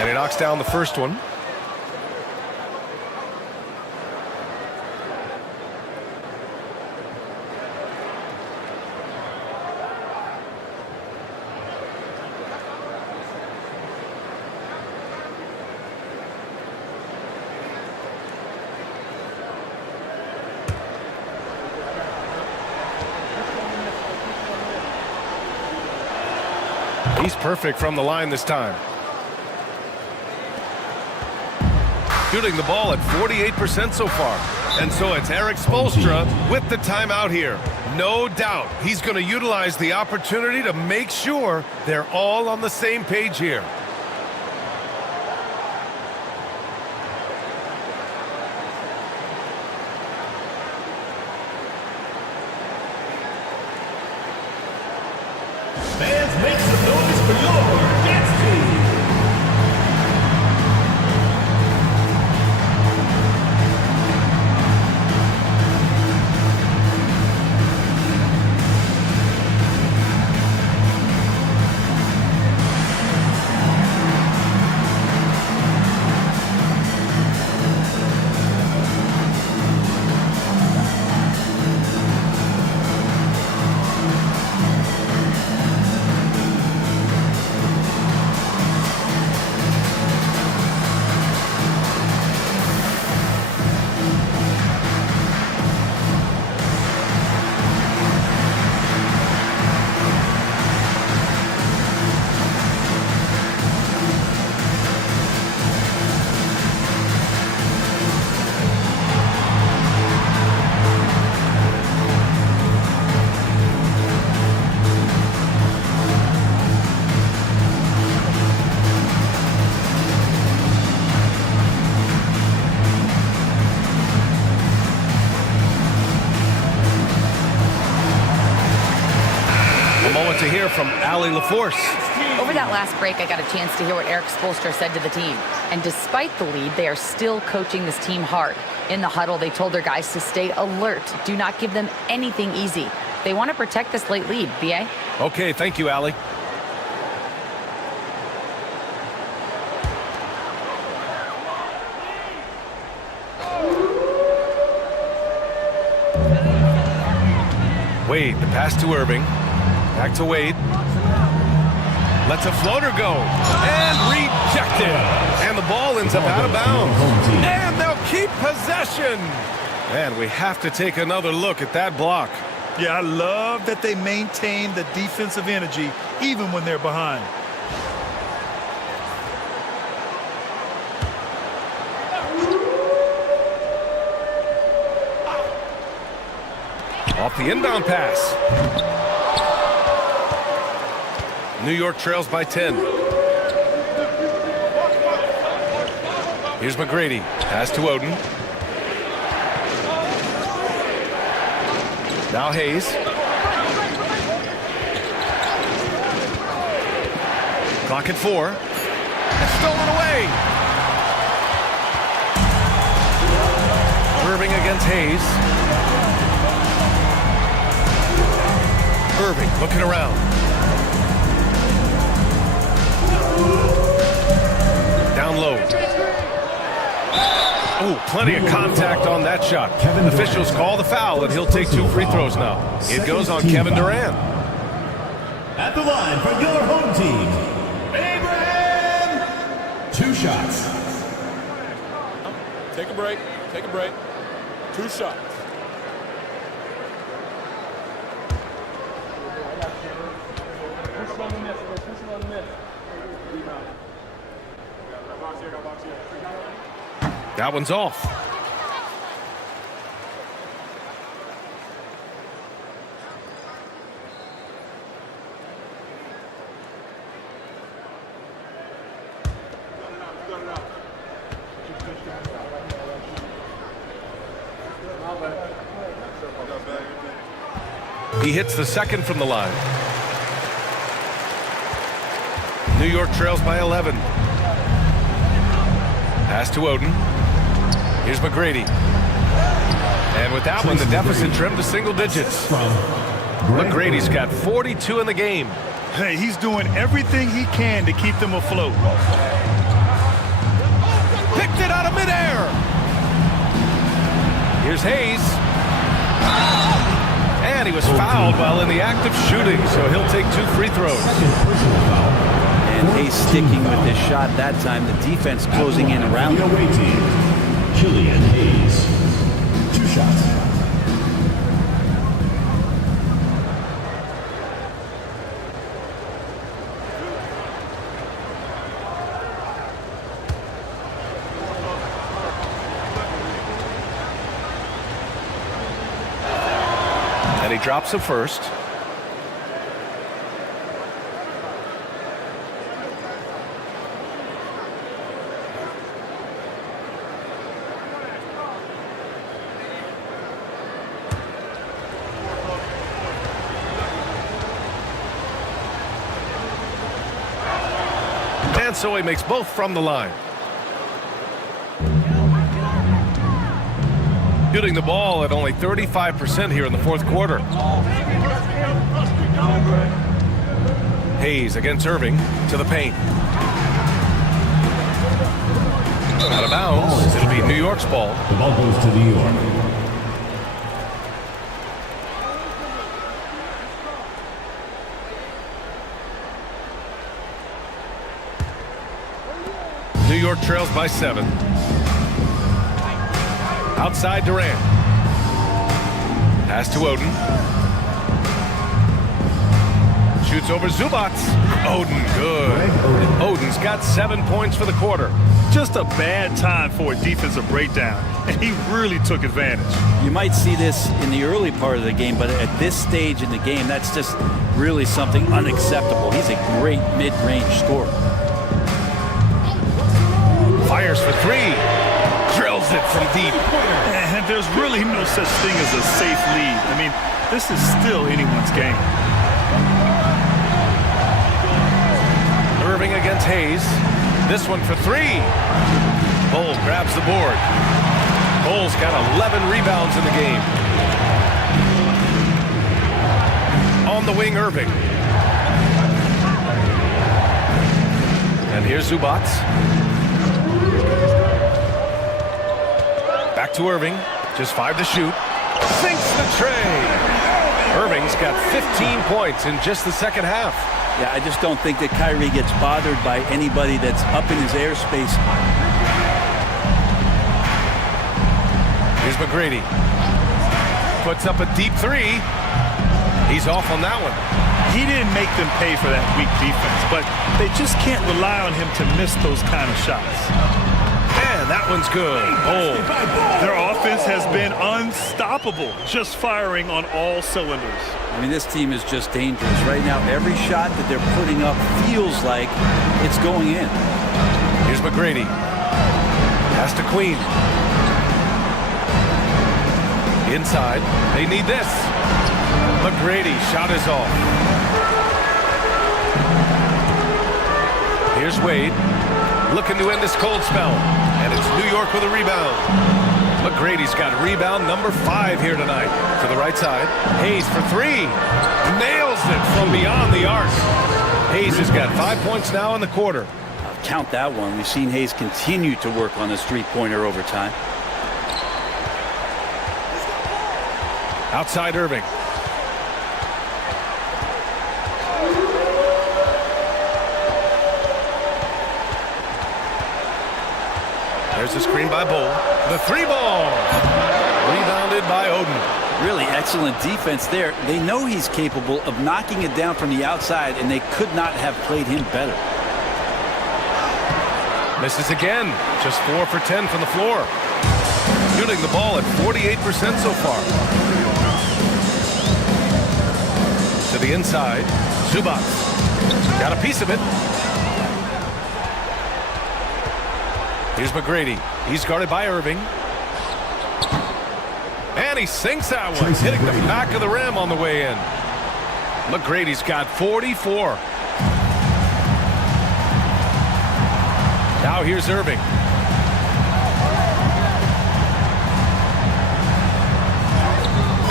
And he knocks down the first one. He's perfect from the line this time. Shooting the ball at 48% so far. And so it's Eric Spoelstra with the timeout here. No doubt he's going to utilize the opportunity to make sure they're all on the same page here. Fans, make some noise for your dance team. To hear from Allie LaForce. Over that last break, I got a chance to hear what Eric Spoelstra said to the team. And despite the lead, they are still coaching this team hard. In the huddle, they told their guys to stay alert. Do not give them anything easy. They want to protect this late lead, B.A. Okay, thank you, Allie. Wade, the pass to Irving. Back to Wade. Lets a floater go. And rejected. And the ball ends up out of bounds. And they'll keep possession. And we have to take another look at that block. Yeah, I love that they maintain the defensive energy even when they're behind. Off the inbound pass. New York trails by 10. Here's McGrady. Pass to Oden. Now Hayes. Clock at 4. And stolen away. Irving against Hayes. Irving looking around. Down low. Oh, plenty of contact on that shot. Officials call the foul, and he'll take 2 free throws now. It goes on Kevin Durant. At the line for your home team, Abraham. 2 shots. Take a break. Take a break. 2 shots. That one's off. He hits the second from the line. New York trails by 11. Pass to Oden. Here's McGrady. And with that one, the deficit trimmed to single digits. McGrady's got 42 in the game. Hey, he's doing everything he can to keep them afloat. Picked it out of midair. Here's Hayes. And he was fouled while in the act of shooting, so he'll take 2 free throws. And Hayes sticking with his shot that time. The defense closing in around him. Killian Hayes. 2 shots. And he drops a first. And so he makes both from the line. Shooting the ball at only 35% here in the fourth quarter. Hayes against Irving to the paint. Out of bounds. It'll be New York's ball. The ball goes to New York. New York trails by 7. Outside Durant. Pass to Oden. Shoots over Zubac. Oden, good. Oden's got 7 points for the quarter. Just a bad time for a defensive breakdown, and he really took advantage. You might see this in the early part of the game, but at this stage in the game, that's just really something unacceptable. He's a great mid-range scorer. Fires for 3. Drills it from deep. And there's really no such thing as a safe lead. I mean, this is still anyone's game. Irving against Hayes. This one for 3. Cole grabs the board. Cole's got 11 rebounds in the game. On the wing, Irving. And here's Zubac. Back to Irving. Just 5 to shoot. Sinks the tray. Irving's got 15 points in just the second half. Yeah, I just don't think that Kyrie gets bothered by anybody that's up in his airspace. Here's McGrady. Puts up a deep 3. He's off on that one. He didn't make them pay for that weak defense, but they just can't rely on him to miss those kind of shots. And that one's good. Oh. Their offense has been unstoppable, just firing on all cylinders. I mean, this team is just dangerous. Right now, every shot that they're putting up feels like it's going in. Here's McGrady. Pass to Queen. Inside. They need this. McGrady, shot is off. Here's Wade. Looking to end this cold spell. And it's New York with a rebound. McGrady's got rebound number 5 here tonight. To the right side. Hayes for 3. Nails it from beyond the arc. Hayes has got 5 points now in the quarter. Count that one. We've seen Hayes continue to work on his three-pointer over time. Outside Irving. There's the screen by Bull. The 3 ball. Rebounded by Oden. Really excellent defense there. They know he's capable of knocking it down from the outside, and they could not have played him better. Misses again. Just 4 for 10 from the floor. Shooting the ball at 48% so far. To the inside. Zubac. Got a piece of it. Here's McGrady. He's guarded by Irving. And he sinks that one, hitting the back of the rim on the way in. McGrady's got 44. Now here's Irving.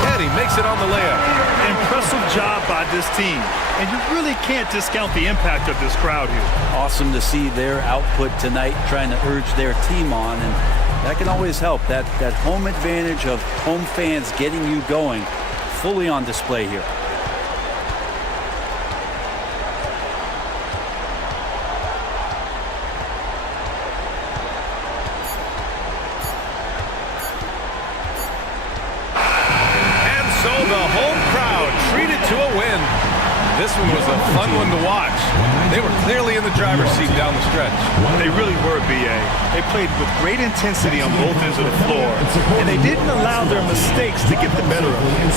And he makes it on the layup. Impressive job by this team. And you really can't discount the impact of this crowd here. Awesome to see their output tonight, trying to urge their team on, and that can always help. That home advantage of home fans getting you going, fully on display here. And so the home crowd treated to a win. This one was a fun one to watch. They were clearly in the driver's seat down the stretch. They really were, B.A. They played with great intensity on both ends of the floor, and they didn't allow their mistakes to get the better of them.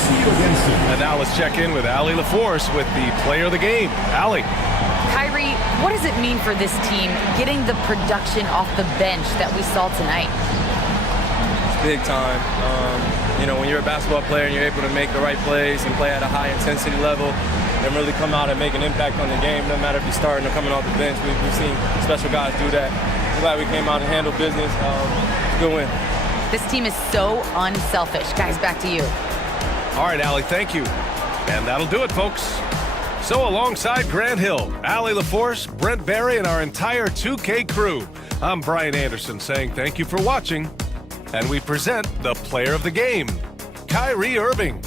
And now let's check in with Allie LaForce with the player of the game. Allie. Kyrie, what does it mean for this team getting the production off the bench that we saw tonight? It's big time. You know, when you're a basketball player and you're able to make the right plays and play at a high intensity level and really come out and make an impact on the game, no matter if you're starting or coming off the bench. We've seen special guys do that. I'm glad we came out and handled business. Good win. This team is so unselfish. Guys, back to you. All right, Allie, thank you. And that'll do it, folks. So alongside Grant Hill, Allie LaForce, Brent Barry, and our entire 2K crew, I'm Brian Anderson saying thank you for watching. And we present the player of the game, Kyrie Irving.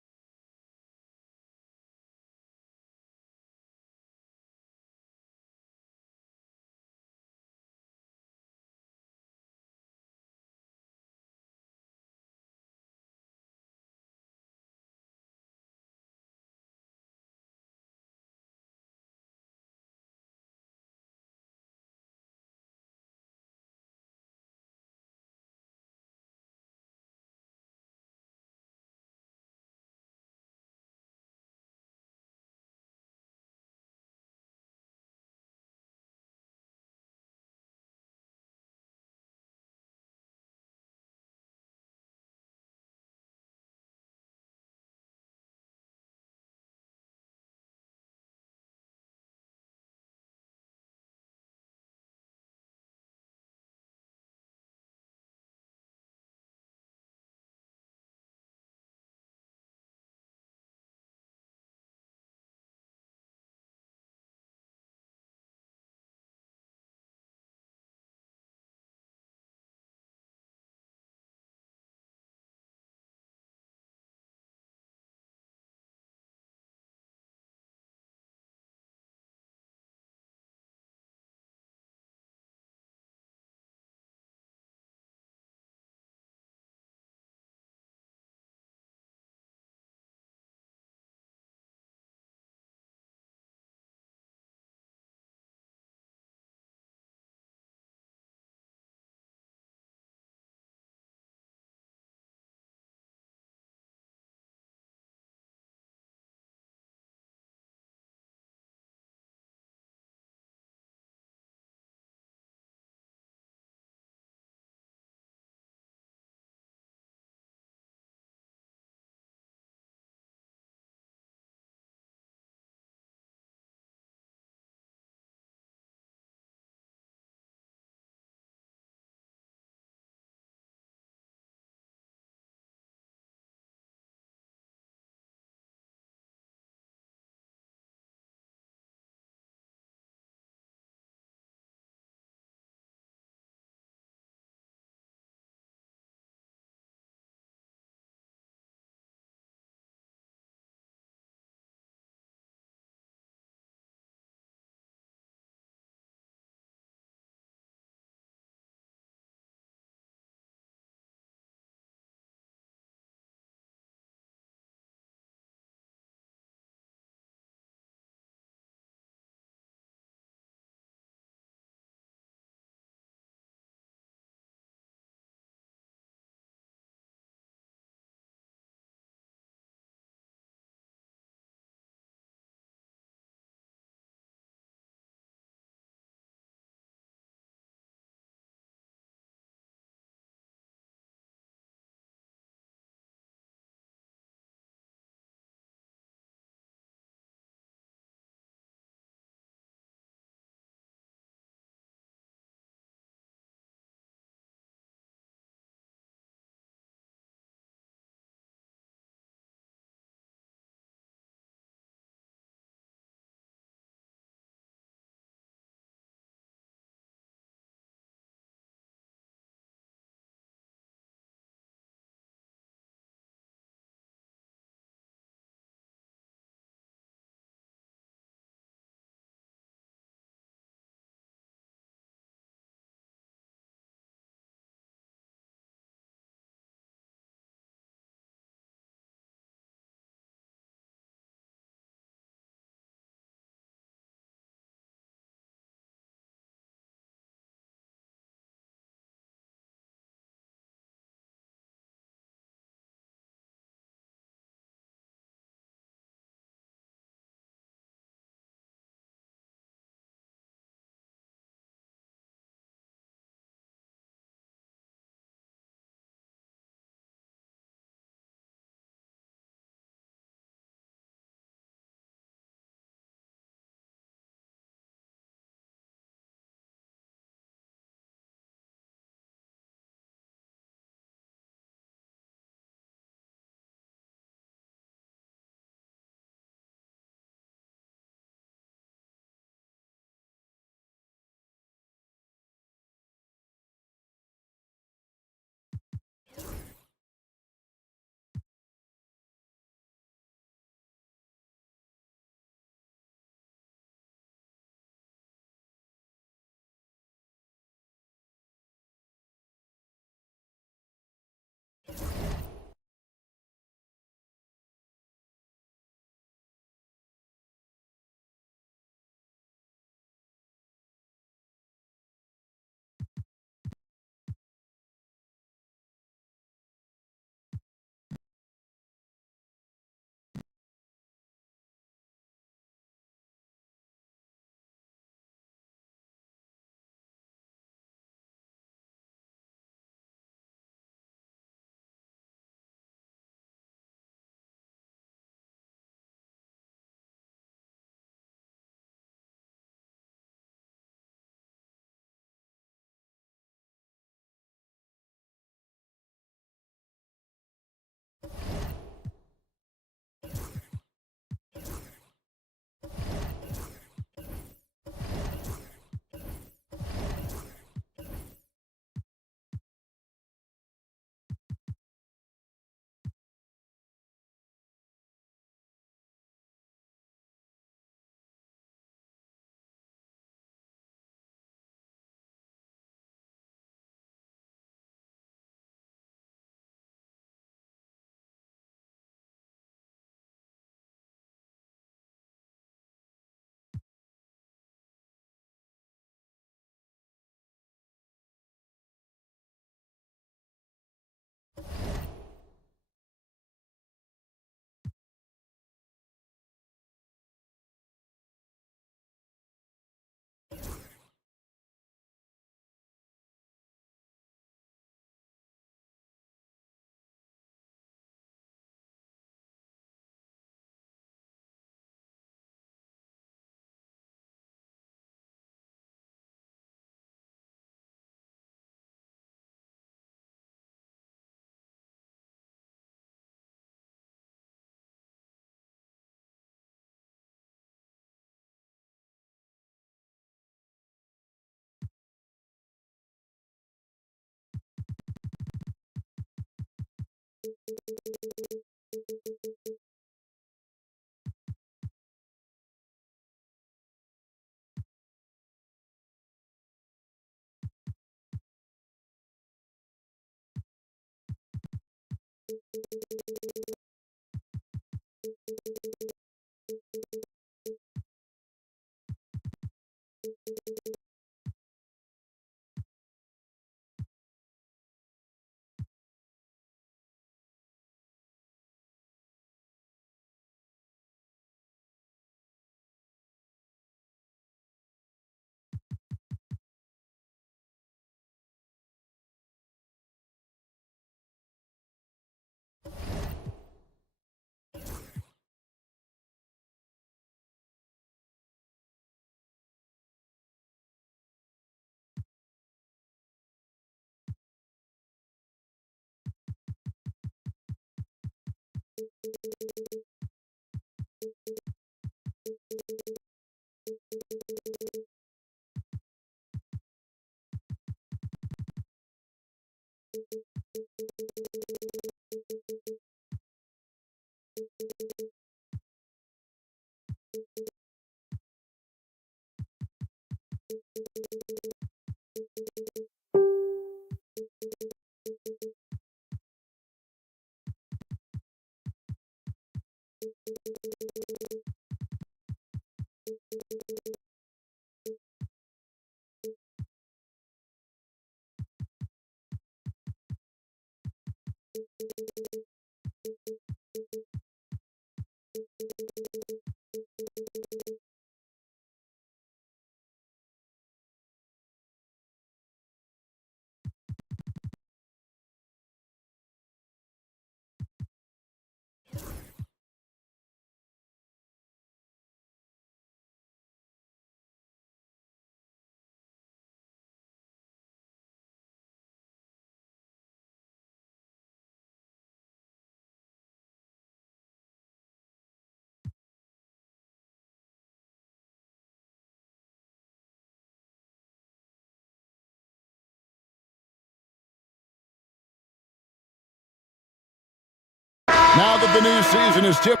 Now that the new season is tipped.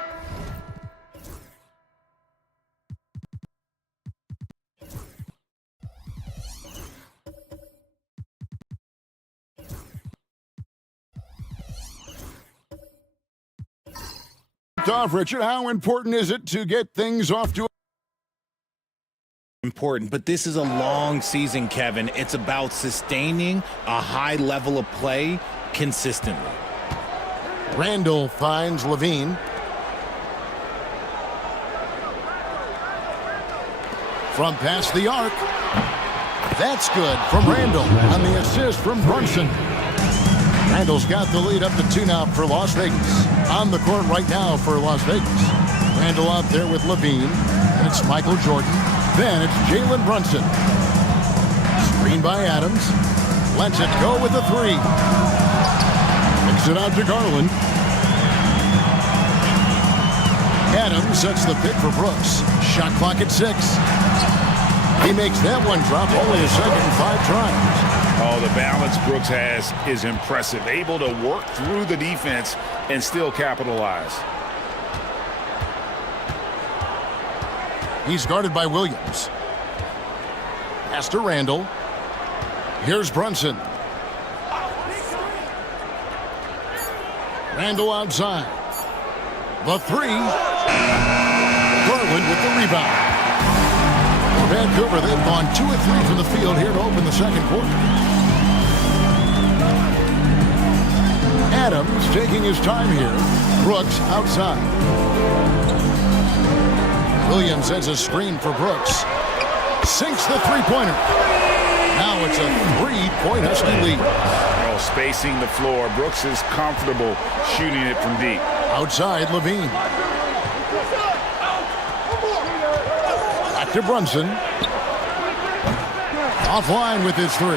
Off, Richard, how important is it to get things off to important, but this is a long season, Kevin. It's about sustaining a high level of play consistently. Randall finds Levine. From past the arc. That's good from Randall on the assist from Brunson. Randall's got the lead up to 2 now for Las Vegas. On the court right now for Las Vegas. Randall out there with Levine. And it's Michael Jordan. Then it's Jalen Brunson. Screen by Adams. Lets it go with a 3. Kicks it out to Garland. Adams sets the pick for Brooks. Shot clock at 6. He makes that one drop, only a second and 5 tries. Oh, the balance Brooks has is impressive. Able to work through the defense and still capitalize. He's guarded by Williams. Pass to Randall. Here's Brunson. Randall outside. The 3. Garland with the rebound. For Vancouver, they've gone 2 of 3 from the field here to open the second quarter. Adams taking his time here. Brooks outside. Williams has a screen for Brooks. Sinks the three-pointer. Now it's a 3-point Husky lead. Oh, spacing the floor. Brooks is comfortable shooting it from deep. Outside, Levine. Back to Brunson. Offline with his 3.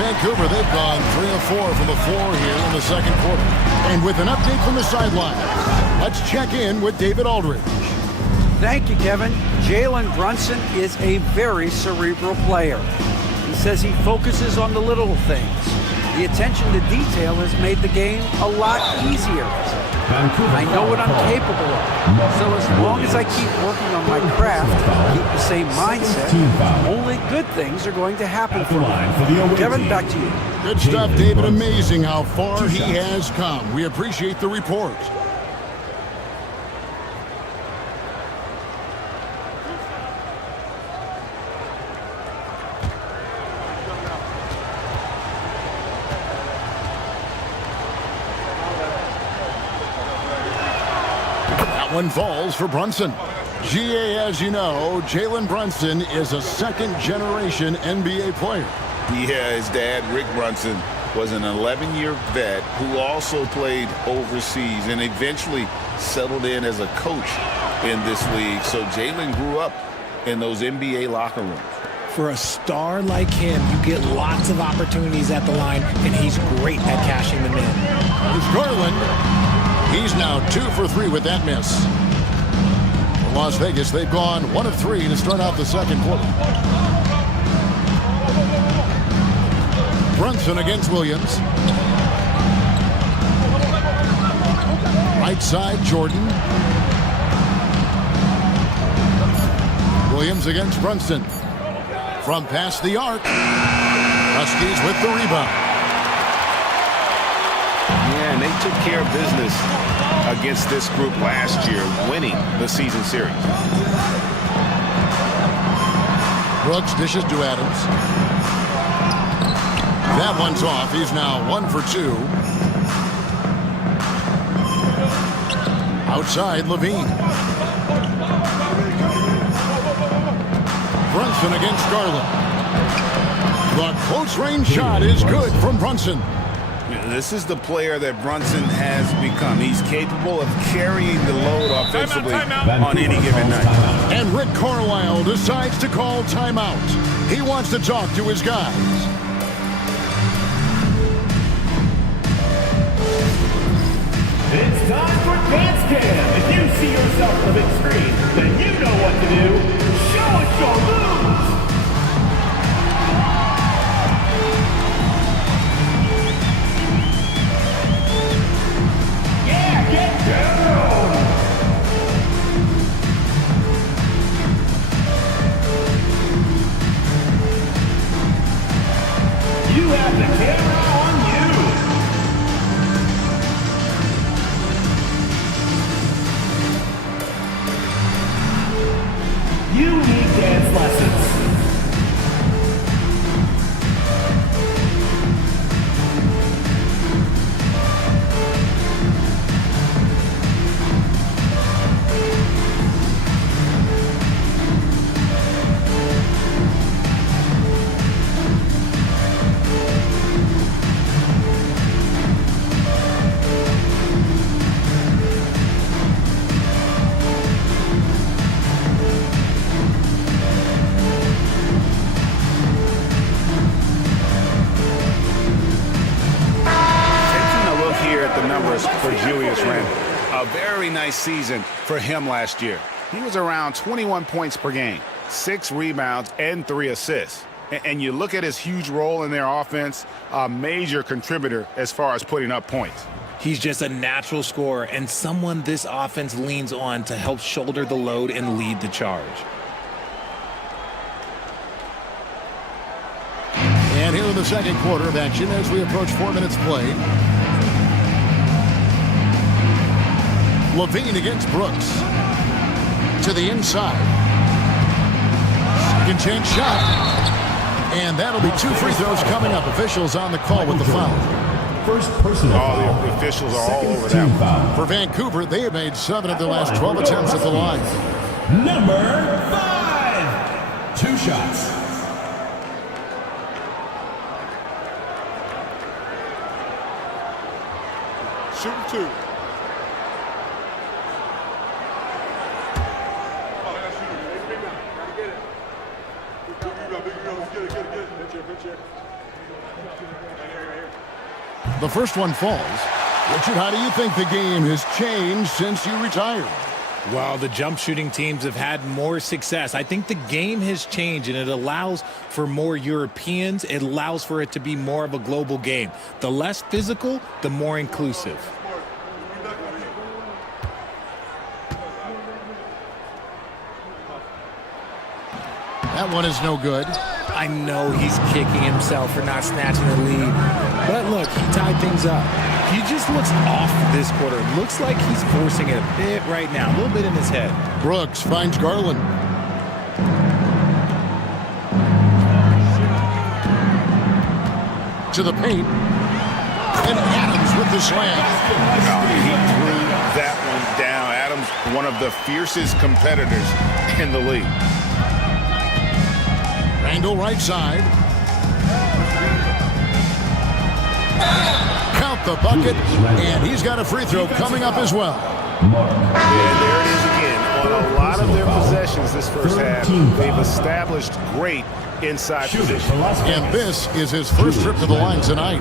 Vancouver, they've gone 3 of 4 from the floor here in the second quarter. And with an update from the sideline, let's check in with David Aldridge. Thank you, Kevin. Jalen Brunson is a very cerebral player. He says he focuses on the little things. The attention to detail has made the game a lot easier. I know what I'm capable of. So as long as I keep working on my craft, keep the same mindset, only good things are going to happen for me. Kevin, back to you. Good stuff, David. Amazing how far he has come. We appreciate the report. One falls for Brunson. GA, as you know, Jalen Brunson is a second-generation NBA player. Yeah, his dad, Rick Brunson, was an 11-year vet who also played overseas and eventually settled in as a coach in this league. So Jalen grew up in those NBA locker rooms. For a star like him, you get lots of opportunities at the line, and he's great at cashing them in. Here's Garland. He's now 2 for 3 with that miss. For Las Vegas, they've gone 1 of 3 to start out the second quarter. Brunson against Williams. Right side, Jordan. Williams against Brunson. From past the arc. Huskies with the rebound. Yeah, and they took care of business against this group last year, winning the season series. Brooks dishes to Adams. That one's off. He's now 1 for 2. Outside, Levine. Brunson against Garland. The close-range shot is good from Brunson. This is the player that Brunson has become. He's capable of carrying the load offensively on any given night. And Rick Carlisle decides to call timeout. He wants to talk to his guys. It's time for Dance Cam. If you see yourself on the big screen, then you know what to do. Show us your moves. Yeah, get down. You have the camera on you. You need dance lessons. For Julius Randle. A very nice season for him last year. He was around 21 points per game, 6 rebounds, and 3 assists. And you look at his huge role in their offense, a major contributor as far as putting up points. He's just a natural scorer and someone this offense leans on to help shoulder the load and lead the charge. And here in the second quarter of action as we approach 4 minutes played. Levine against Brooks. To the inside. Second chance shot. And that'll be 2 free throws coming up. Officials on the call with the foul. First personal foul. The officials are all over that one. For Vancouver, they have made 7 of their last 12 attempts at the line. Number 5. 2 shots. Shooting 2. The first one falls. Richard, how do you think the game has changed since you retired? Well, the jump shooting teams have had more success. I think the game has changed, and it allows for more Europeans. It allows for it to be more of a global game. The less physical, the more inclusive. That one is no good. I know he's kicking himself for not snatching the lead. But look, he tied things up. He just looks off this quarter. Looks like he's forcing it a bit right now. A little bit in his head. Brooks finds Garland. To the paint. And Adams with the slam. He threw that one down. Adams, one of the fiercest competitors in the league. Randall right side. Count the bucket, and he's got a free throw coming up as well. And there it is again. On a lot of their possessions this first half, they've established great inside position. And this is his first trip to the line tonight.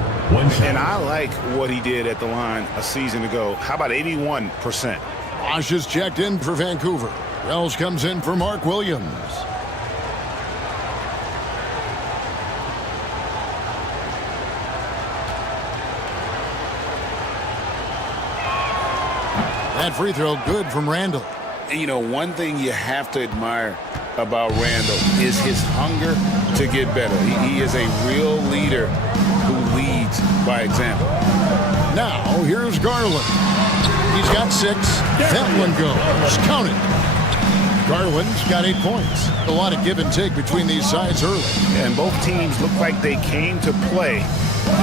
And I like what he did at the line a season ago. How about 81%? Bosh is checked in for Vancouver. Wells comes in for Mark Williams. That free throw good from Randall. You know, one thing you have to admire about Randall is his hunger to get better. He is a real leader who leads by example. Now, here's Garland. He's got 6. That one goes. Count it. Garland's got 8 points. A lot of give and take between these sides early. And both teams look like they came to play.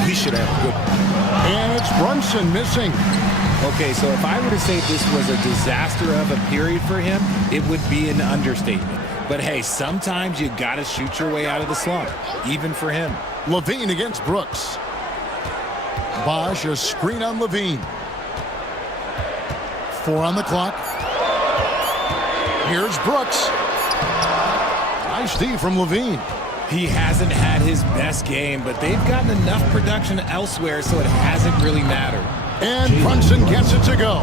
He should have a good one. And it's Brunson missing. Okay, so if I were to say this was a disaster of a period for him, it would be an understatement. But hey, sometimes you got to shoot your way out of the slump, even for him. Levine against Brooks. Bosh, a screen on Levine. 4 on the clock. Here's Brooks. Nice D from Levine. He hasn't had his best game, but they've gotten enough production elsewhere, so it hasn't really mattered. And Brunson gets it to go.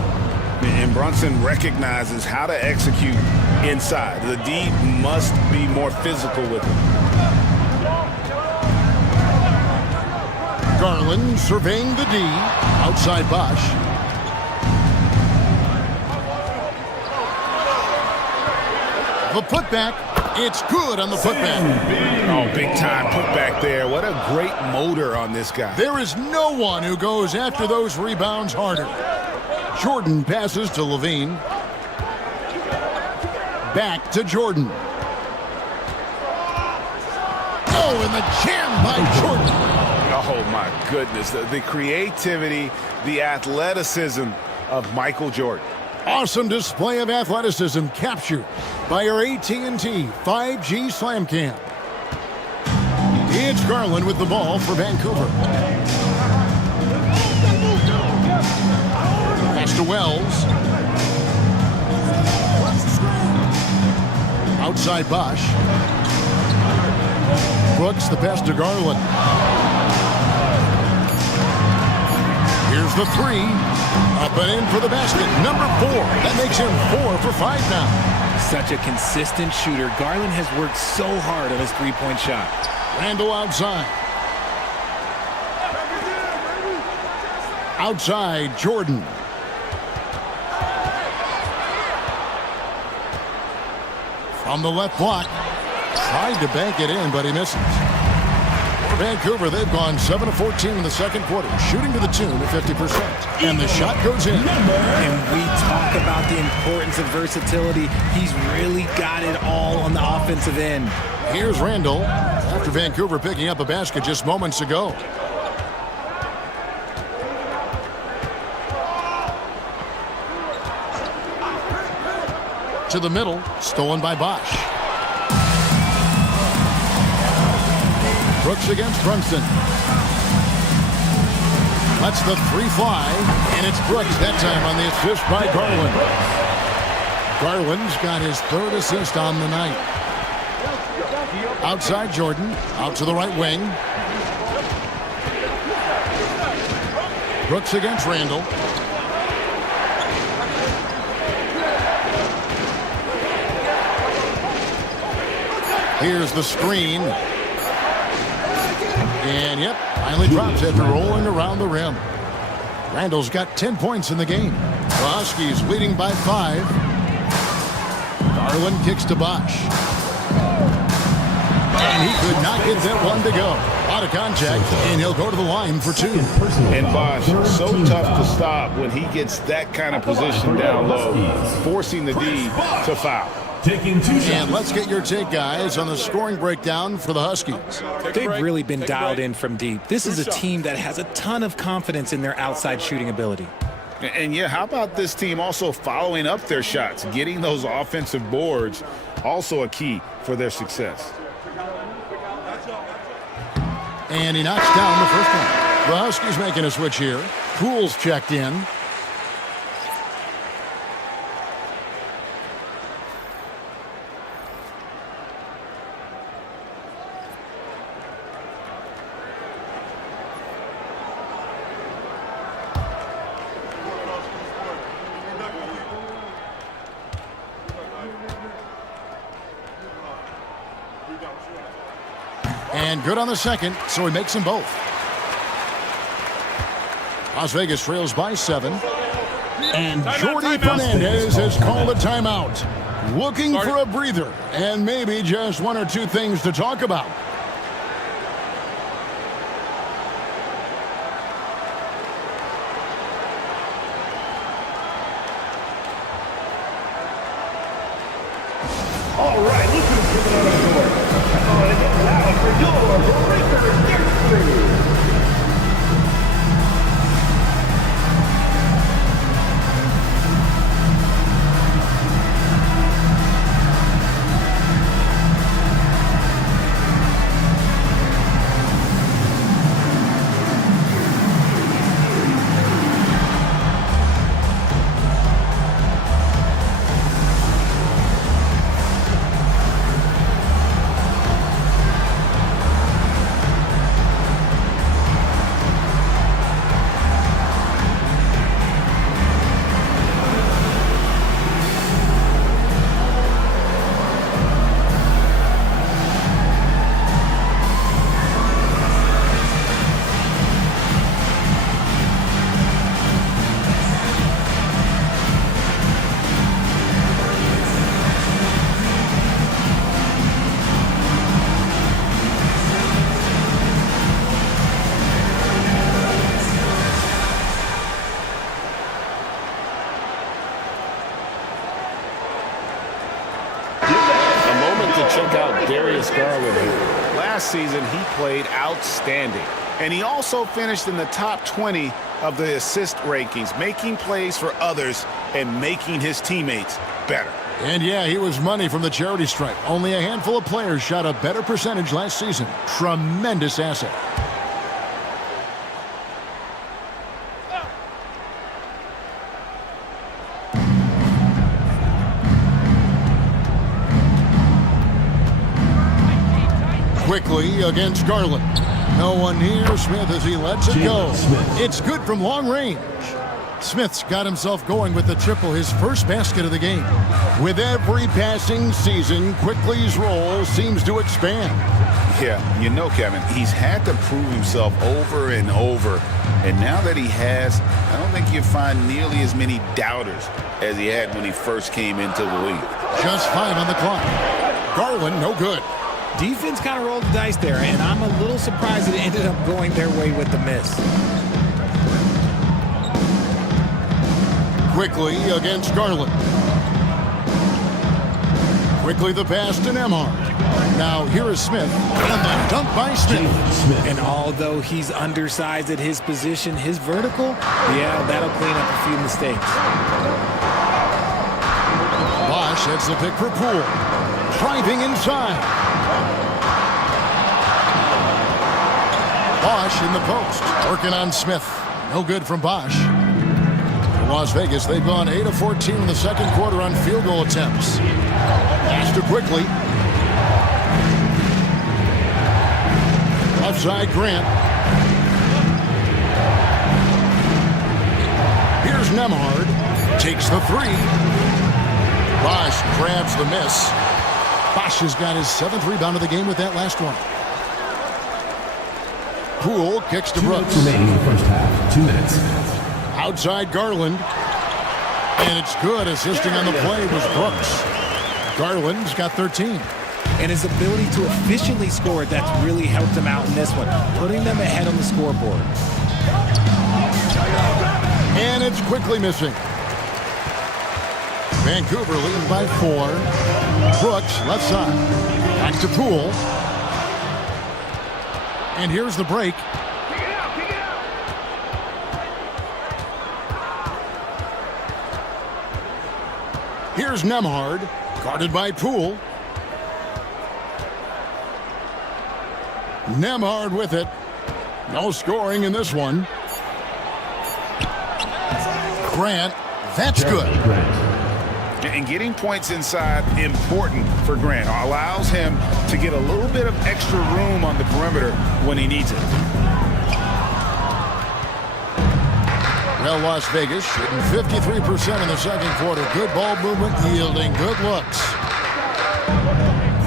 And Brunson recognizes how to execute inside. The D must be more physical with him. Garland surveying the D. Outside Bosh. The putback. It's good on the putback. Oh, big time putback there. What a great motor on this guy. There is no one who goes after those rebounds harder. Jordan passes to Levine. Back to Jordan. Oh, and the jam by Jordan. Oh, my goodness. The creativity, the athleticism of Michael Jordan. Awesome display of athleticism captured by our AT&T 5G Slam Cam. It's Garland with the ball for Vancouver. Pass to Wells. Outside Bosh. Brooks the pass to Garland. Here's the 3. Up and in for the basket. Number 4. That makes him 4 for 5 now. Such a consistent shooter. Garland has worked so hard on his three-point shot. Randall outside. Outside, Jordan. From the left block. Tried to bank it in, but he misses. For Vancouver, they've gone 7 of 14 in the second quarter, shooting to the tune of 50%. And the shot goes in. And we talk about the importance of versatility. He's really got it all on the offensive end. Here's Randall after Vancouver picking up a basket just moments ago. To the middle, stolen by Bosh. Brooks against Brunson. Lets the 3 fly, and it's Brooks that time on the assist by Garland. Garland's got his 3rd assist on the night. Outside Jordan, out to the right wing. Brooks against Randall. Here's the screen. And, yep, finally drops it, rolling around the rim. Randall's got 10 points in the game. The Huskies leading by 5. Garland kicks to Bosch. And he could not get that one to go. Out of contact, and he'll go to the line for 2. And Bosch, so tough to stop when he gets that kind of position down low, forcing the D to foul. And let's get your take, guys, on the scoring breakdown for the Huskies. They've really been dialed in from deep. This is a team that has a ton of confidence in their outside shooting ability. And yeah, how about this team also following up their shots, getting those offensive boards, also a key for their success. And he knocks down the first one. The Huskies making a switch here. Poole's checked in. And good on the second, so he makes them both. Las Vegas trails by 7. And Jordi Fernandez has called a timeout. Looking for a breather and maybe just 1 or 2 things to talk about. All right, look who's coming on the court. Come on and get loud for your breaker victory. Last season, he played outstanding. And he also finished in the top 20 of the assist rankings, making plays for others and making his teammates better. And yeah, he was money from the charity stripe. Only a handful of players shot a better percentage last season. Tremendous asset. Quickly against Garland. No one near Smith as he lets it go. It's good from long range. Smith's got himself going with the triple, his first basket of the game. With every passing season, Quickly's role seems to expand. Yeah, you know, Kevin, he's had to prove himself over and over. And now that he has, I don't think you'll find nearly as many doubters as he had when he first came into the league. Just 5 on the clock. Garland, no good. Defense kind of rolled the dice there, and I'm a little surprised it ended up going their way with the miss. Quickly against Garland. Quickly the pass to Nemhard. Now here is Smith, and the dunk by Smith. And although he's undersized at his position, his vertical, yeah, that'll clean up a few mistakes. Bosch heads the pick for Poole. Driving inside. Bosch in the post, working on Smith. No good from Bosch. For Las Vegas, they've gone 8 of 14 in the second quarter on field goal attempts. Pass to Quickly. Left side, Grant. Here's Nemhard. Takes the 3. Bosch grabs the miss. Bosch has got his 7th rebound of the game with that last one. Poole kicks to Brooks. Remaining in the first half. 2 minutes. Outside Garland. And it's good. Assisting on the play was Brooks. Garland's got 13. And his ability to efficiently score, that's really helped him out in this one, putting them ahead on the scoreboard. And it's quickly missing. Vancouver leading by 4. Brooks, left side. Back to Poole. And here's the break. Here's Nembhard, guarded by Poole. Nembhard with it. No scoring in this one. Grant, that's good. And getting points inside, important for Grant. Allows him to get a little bit of extra room on the perimeter when he needs it. Well, Las Vegas shooting 53% in the second quarter. Good ball movement, yielding good looks.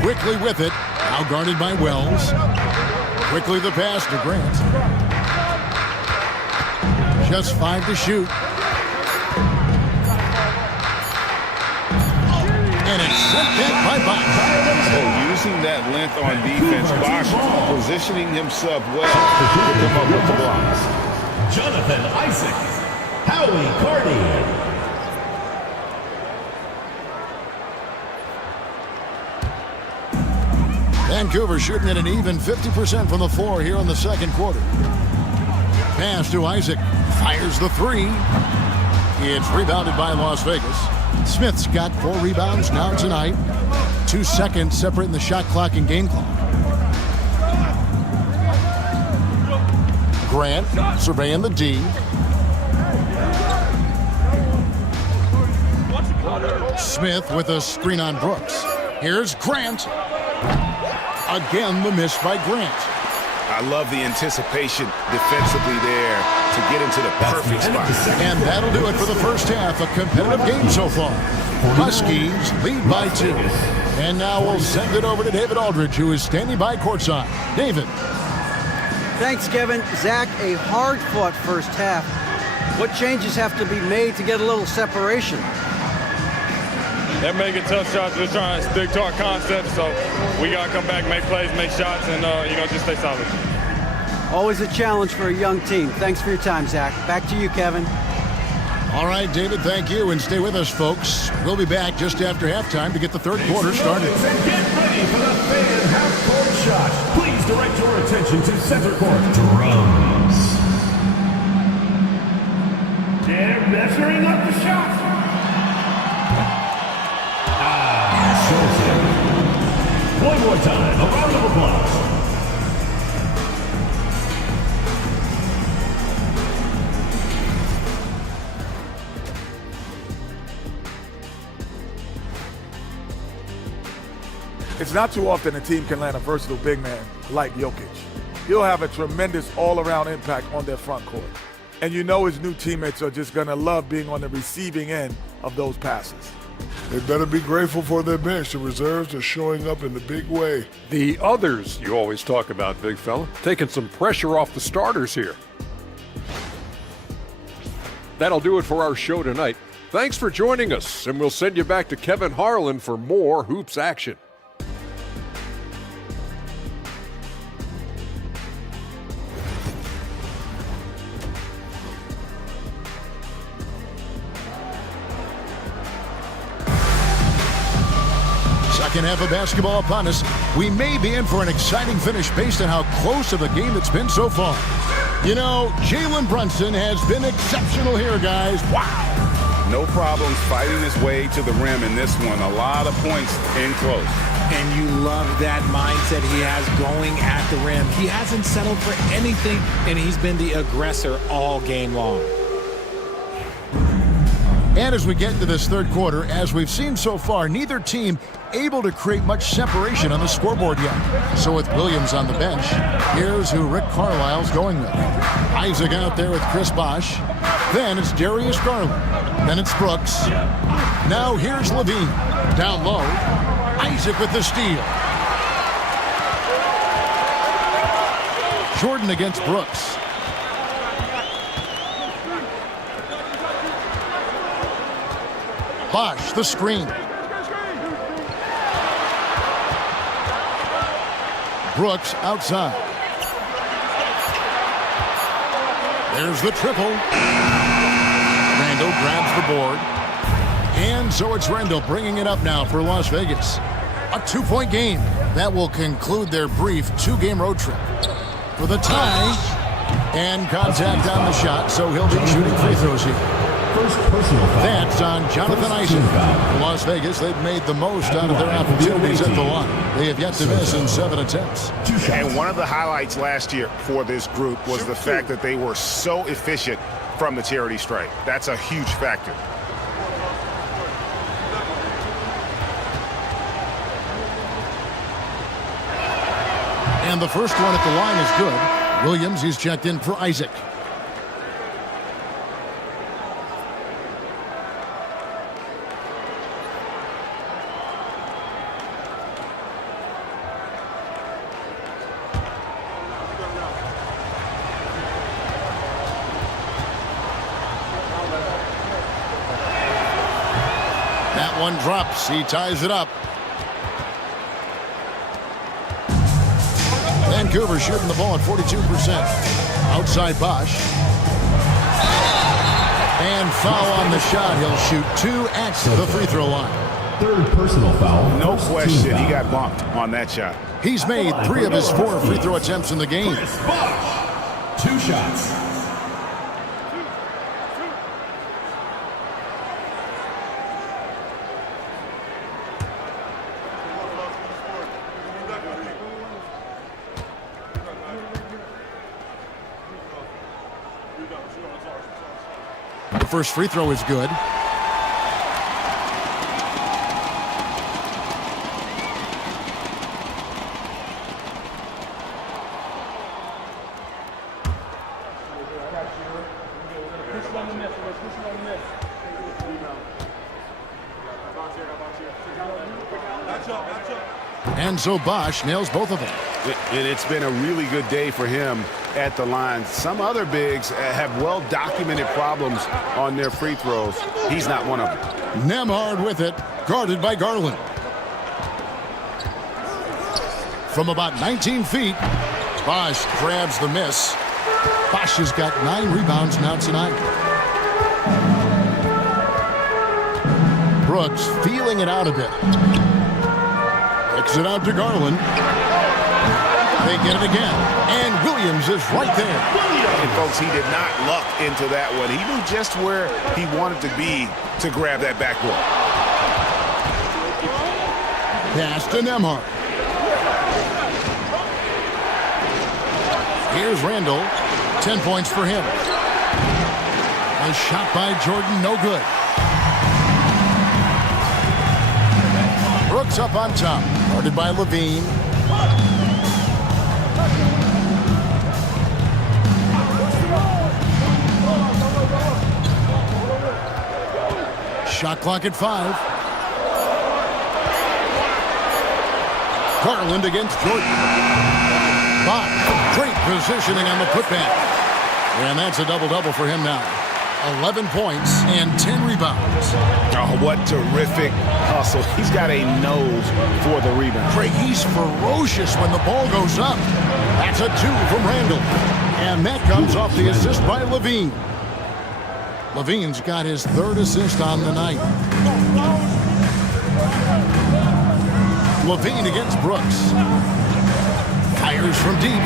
Quickly with it. Now guarded by Wells. Quickly the pass to Grant. Just 5 to shoot. And it's sent back by Bosch. So using that length on defense, Bosch positioning himself well to come up with the blocks. Jonathan Isaac. Howie Carney. Vancouver shooting at an even 50% from the floor here in the second quarter. Pass to Isaac. Fires the 3. It's rebounded by Las Vegas. Smith's got 4 rebounds now tonight. 2 seconds separating the shot clock and game clock. Grant surveying the D. Smith with a screen on Brooks. Here's Grant. Again, the miss by Grant. I love the anticipation defensively there to get into the perfect spot. And that'll do it for the first half. A competitive game so far. Huskies lead by 2. And now we'll send it over to David Aldridge, who is standing by courtside. David. Thanks, Kevin. Zach, a hard-fought first half. What changes have to be made to get a little separation? They're making tough shots. We're trying to stick to our concept, so we got to come back, make plays, make shots, and, just stay solid. Always a challenge for a young team. Thanks for your time, Zach. Back to you, Kevin. All right, David, thank you. And stay with us, folks. We'll be back just after halftime to get the third quarter started. Get ready for the fan half-court shot. Please direct your attention to center court. Drums. They're measuring up the shot. One more time, a round of applause. It's not too often a team can land a versatile big man like Jokic. He'll have a tremendous all-around impact on their front court. And you know his new teammates are just going to love being on the receiving end of those passes. They better be grateful for their bench. The reserves are showing up in a big way. The others you always talk about, big fella, taking some pressure off the starters here. That'll do it for our show tonight. Thanks for joining us, and we'll send you back to Kevin Harlan for more hoops action. Second half of basketball upon us. We may be in for an exciting finish based on how close of a game it's been so far. You know, Jalen Brunson has been exceptional here, guys. Wow. No problems fighting his way to the rim in this one. A lot of points in close. And you love that mindset he has going at the rim. He hasn't settled for anything, and he's been the aggressor all game long. And as we get into this third quarter, as we've seen so far, neither team able to create much separation on the scoreboard yet. So with Williams on the bench, here's who Rick Carlisle's going with. Isaac out there with Chris Bosh. Then it's Darius Garland. Then it's Brooks. Now here's Levine. Down low, Isaac with the steal. Jordan against Brooks. Bosch, the screen. Brooks outside. There's the triple. Randall grabs the board. And so it's Randall bringing it up now for Las Vegas. A 2-point game. That will conclude their brief 2-game road trip. For the tie. And contact on the shot, so he'll be shooting free throws here. First personal foul. That's on Jonathan Isaac. For Las Vegas, they've made the most out of their opportunities at the line. They have yet to miss in 7 attempts. And one of the highlights last year for this group was the fact that they were so efficient from the charity stripe. That's a huge factor. And the first one at the line is good. Williams, he's checked in for Isaac. That one drops. He ties it up. Vancouver shooting the ball at 42%. Outside Bosch. And foul on the shot. He'll shoot 2 at the free throw line. Third personal foul. No question, he got bumped on that shot. He's made 3 of his 4 free throw attempts in the game. 2 shots. The first free throw is good. And so Bosch nails both of them. And it's been a really good day for him at the line. Some other bigs have well-documented problems on their free throws. He's not one of them. Nemhard with it, guarded by Garland. From about 19 feet, Bosch grabs the miss. Bosch has got 9 rebounds now tonight. Brooks feeling it out a bit. Kicks it out to Garland. They get it again. And Williams is right there. And folks, he did not luck into that one. He knew just where he wanted to be to grab that backboard. Pass to Nemhard. Here's Randall. 10 points for him. A shot by Jordan, no good. Brooks up on top. Guarded by Levine. Shot clock at 5. Garland against Jordan. Bach, great positioning on the putback. And that's a double-double for him now. 11 points and 10 rebounds. Oh, what terrific hustle. He's got a nose for the rebound. Craig, he's ferocious when the ball goes up. That's a 2 from Randall. And that comes off the assist by Levine. Levine's got his 3rd assist on the night. Levine against Brooks. Fires from deep.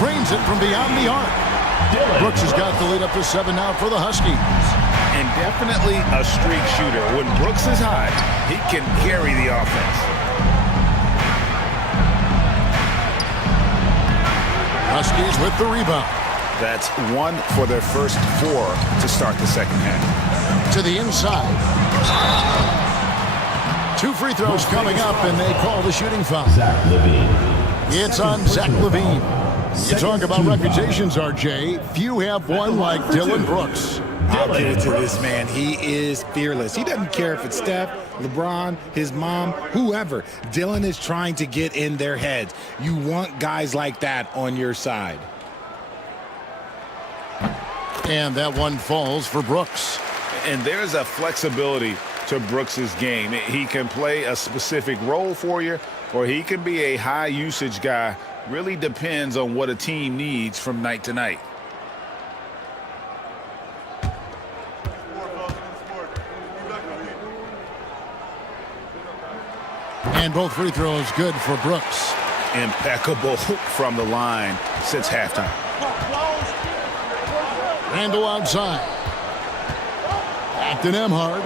Trains it from beyond the arc. Brooks has got the lead up to 7 now for the Huskies. And definitely a streak shooter. When Brooks is hot, he can carry the offense. Huskies with the rebound. That's 1 for their first 4 to start the second half. To the inside. 2 free throws coming up, and they call the shooting foul. Zach Levine. It's on Zach Levine. You talk about reputations, RJ. Few have one like Dylan Brooks. I'll give it to this man. He is fearless. He doesn't care if it's Steph, LeBron, his mom, whoever. Dylan is trying to get in their heads. You want guys like that on your side. And that one falls for Brooks. And there's a flexibility to Brooks's game. He can play a specific role for you, or he can be a high usage guy. Really depends on what a team needs from night to night. And both free throws good for Brooks. Impeccable from the line since halftime. Randall outside. Back to Nemhard.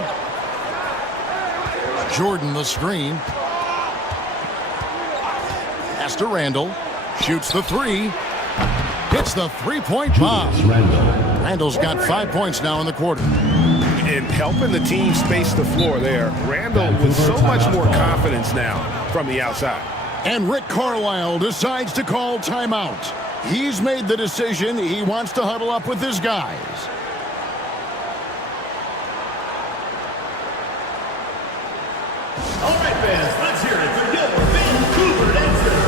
Jordan the screen. Pass to Randall. Shoots the three. Hits the three-point bomb. Randall's got 5 points now in the quarter. And helping the team space the floor there. Randall with so much more confidence now from the outside. And Rick Carlisle decides to call timeout. He's made the decision. He wants to huddle up with his guys. All right, fans, let's hear it for your Vancouver answer.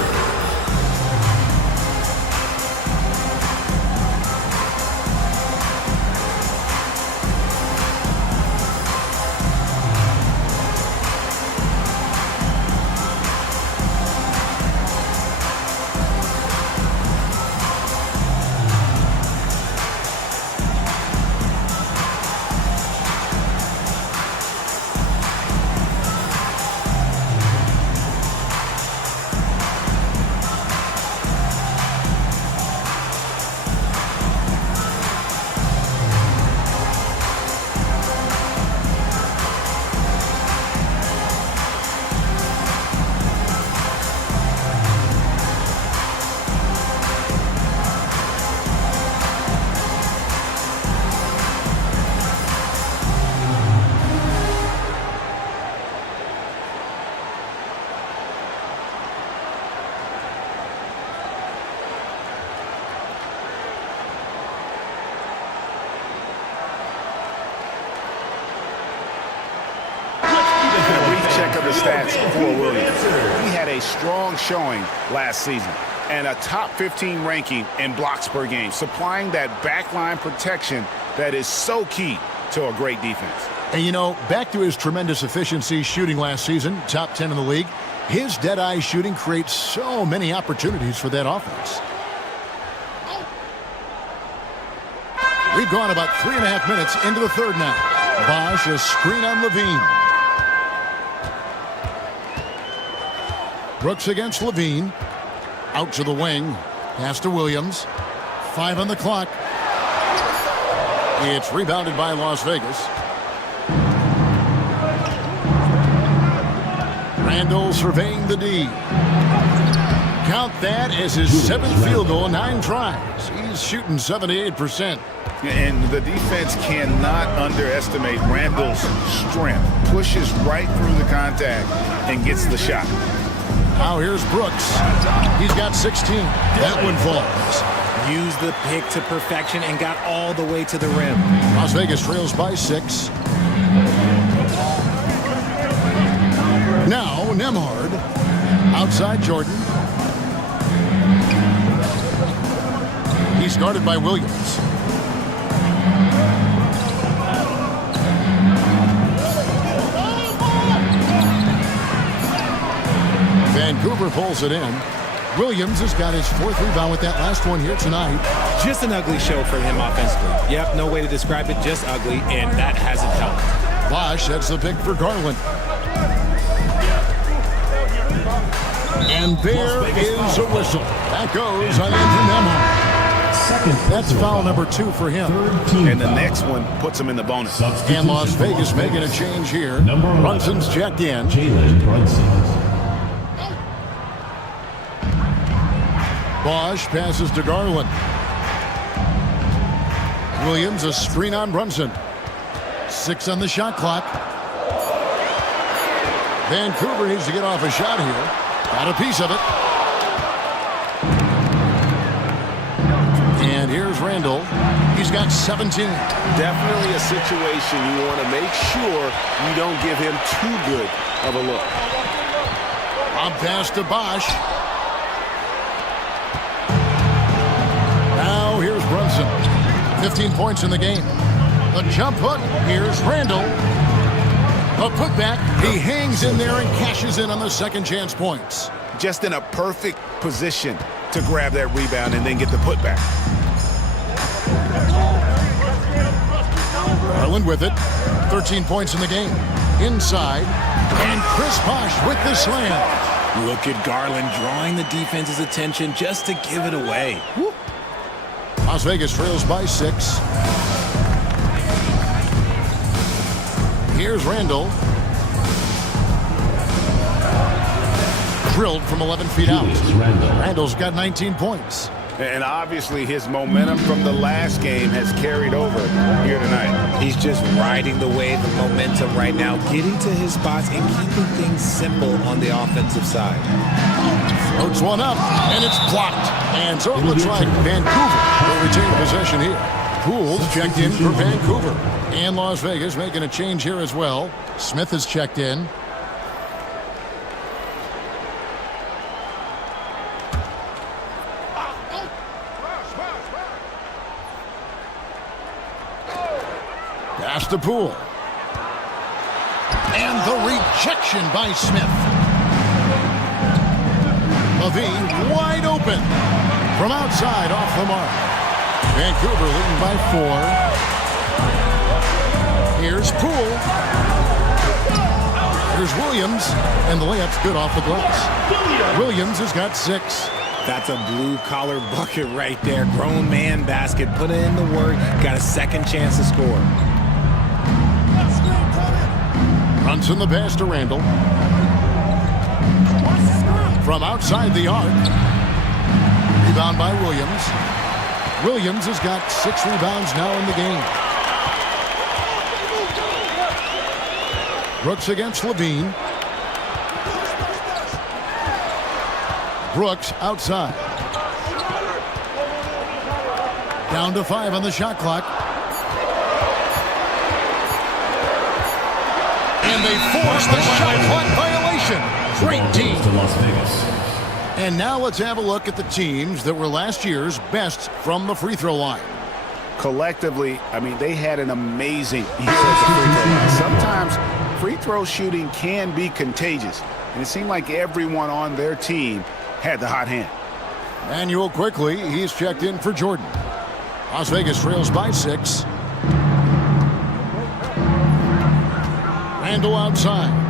Stats for Williams. He had a strong showing last season and a top 15 ranking in blocks per game, supplying that backline protection that is so key to a great defense. And you know, back to his tremendous efficiency shooting last season, top 10 in the league, his dead-eye shooting creates so many opportunities for that offense. We've gone about 3.5 minutes into the third now. Bosch, a screen on Levine. Brooks against Levine. Out to the wing. Pass to Williams. 5 on the clock. It's rebounded by Las Vegas. Randall surveying the D. Count that as his 7th field goal in 9 tries. He's shooting 78%. And the defense cannot underestimate Randall's strength. Pushes right through the contact and gets the shot. Now here's Brooks. He's got 16. That one falls. Used the pick to perfection and got all the way to the rim. Las Vegas trails by 6. Now Nemhard. Outside Jordan. He's guarded by Williams. Vancouver pulls it in. Williams has got his 4th rebound with that last one here tonight. Just an ugly show for him offensively. Yep, no way to describe it, just ugly, and that hasn't helped. Bosch sets the pick for Garland. And there is a whistle. That goes on Andrew Nemhard. That's foul number 2 for him. And the next one puts him in the bonus. And Las Vegas making a change here. Brunson's checked in. Jalen Brunson. Bosch passes to Garland. Williams a screen on Brunson. 6 on the shot clock. Vancouver needs to get off a shot here. Got a piece of it. Randall. He's got 17. Definitely a situation you want to make sure you don't give him too good of a look. On pass to Bosch. Now here's Brunson. 15 points in the game. The jump hook. Here's Randall. A putback. He hangs in there and cashes in on the second chance points. Just in a perfect position to grab that rebound and then get the putback. Garland with it. 13 points in the game. Inside. And Chris Bosch with the slam. Look at Garland drawing the defense's attention just to give it away. Woo. Las Vegas trails by 6. Here's Randall. Drilled from 11 feet out. Randall's got 19 points. And obviously his momentum from the last game has carried over here tonight. He's just riding the wave of momentum right now, getting to his spots and keeping things simple on the offensive side. Floats one up, and it's blocked. And so it looks like Vancouver will retain possession here. Poole's checked in for Vancouver. And Las Vegas making a change here as well. Smith has checked in. Pass to Poole. And the rejection by Smith. Levine wide open. From outside off the mark. Vancouver leading by 4. Here's Poole. Here's Williams. And the layup's good off the glass. Williams has got 6. That's a blue-collar bucket right there. Grown man basket. Put in the work. Got a second chance to score. Brunson the pass to Randall. From outside the arc. Rebound by Williams. Williams has got 6 rebounds now in the game. Brooks against Levine. Brooks outside. Down to 5 on the shot clock. And they force the shot clock violation. Great team. To Las Vegas. And now let's have a look at the teams that were last year's best from the free throw line. Collectively, I mean, they had an amazing year at the free throw line. Sometimes free throw shooting can be contagious, and it seemed like everyone on their team had the hot hand. Manuel quickly, he's checked in for Jordan. Las Vegas trails by 6. Randall outside.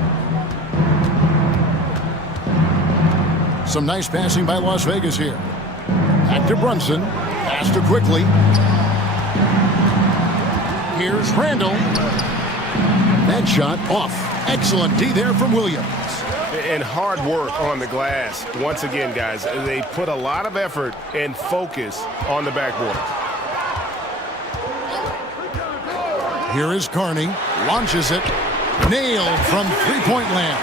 Some nice passing by Las Vegas here. Back to Brunson. Pass to quickly. Here's Randall. That shot off. Excellent D there from Williams. And hard work on the glass. Once again, guys, they put a lot of effort and focus on the backboard. Here is Carney. Launches it. Nailed from three-point land.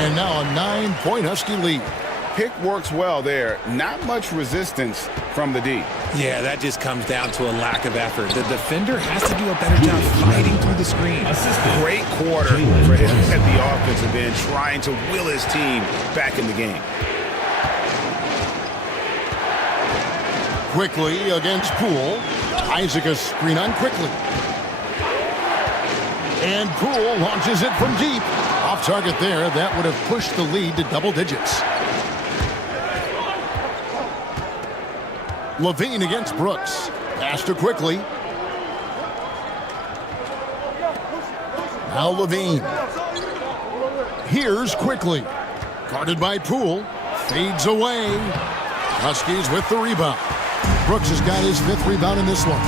And now a 9-point Husky lead. Pick works well there. Not much resistance from the D. Yeah, that just comes down to a lack of effort. The defender has to do a better job fighting through the screen. Great quarter for him at the offensive end, trying to will his team back in the game. Quickly against Poole. Isaac a screen on quickly. And Poole launches it from deep. Off target there. That would have pushed the lead to double digits. Levine against Brooks. Pass to quickly. Now Levine. Here's quickly. Guarded by Poole. Fades away. Huskies with the rebound. Brooks has got his 5th rebound in this one.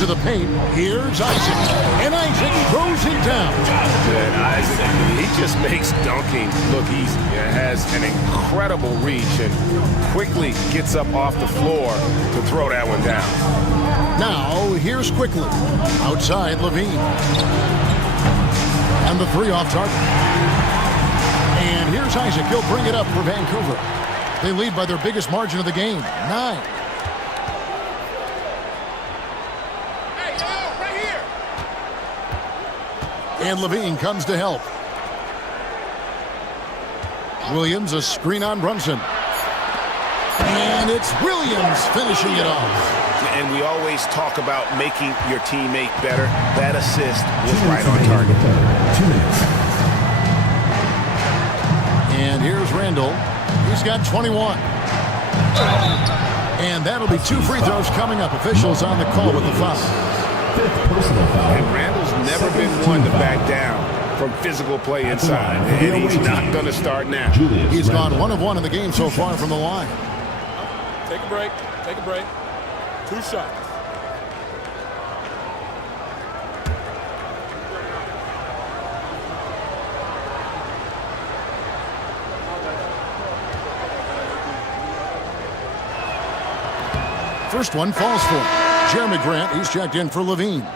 To the paint. Here's Isaac. And Isaac throws it down. And Isaac, he just makes dunking look easy. It has an incredible reach and quickly gets up off the floor to throw that one down. Now, here's quickly. Outside, Levine. And the 3 off target. And here's Isaac. He'll bring it up for Vancouver. They lead by their biggest margin of the game, 9. And Levine comes to help. Williams, a screen on Brunson. And it's Williams finishing it off. And we always talk about making your teammate better. That assist was right on target. 2 minutes. And here's Randall. He's got 21. And that'll be 2 free throws coming up. Officials on the call with the foul. 5th personal foul. And Randall's never been one to back down from physical play inside. And he's not going to start now. He's gone 1 of 1 in the game so far from the line. Take a break. Take a break. 2 shots. First one falls for Jeremy Grant. He's checked in for Levine.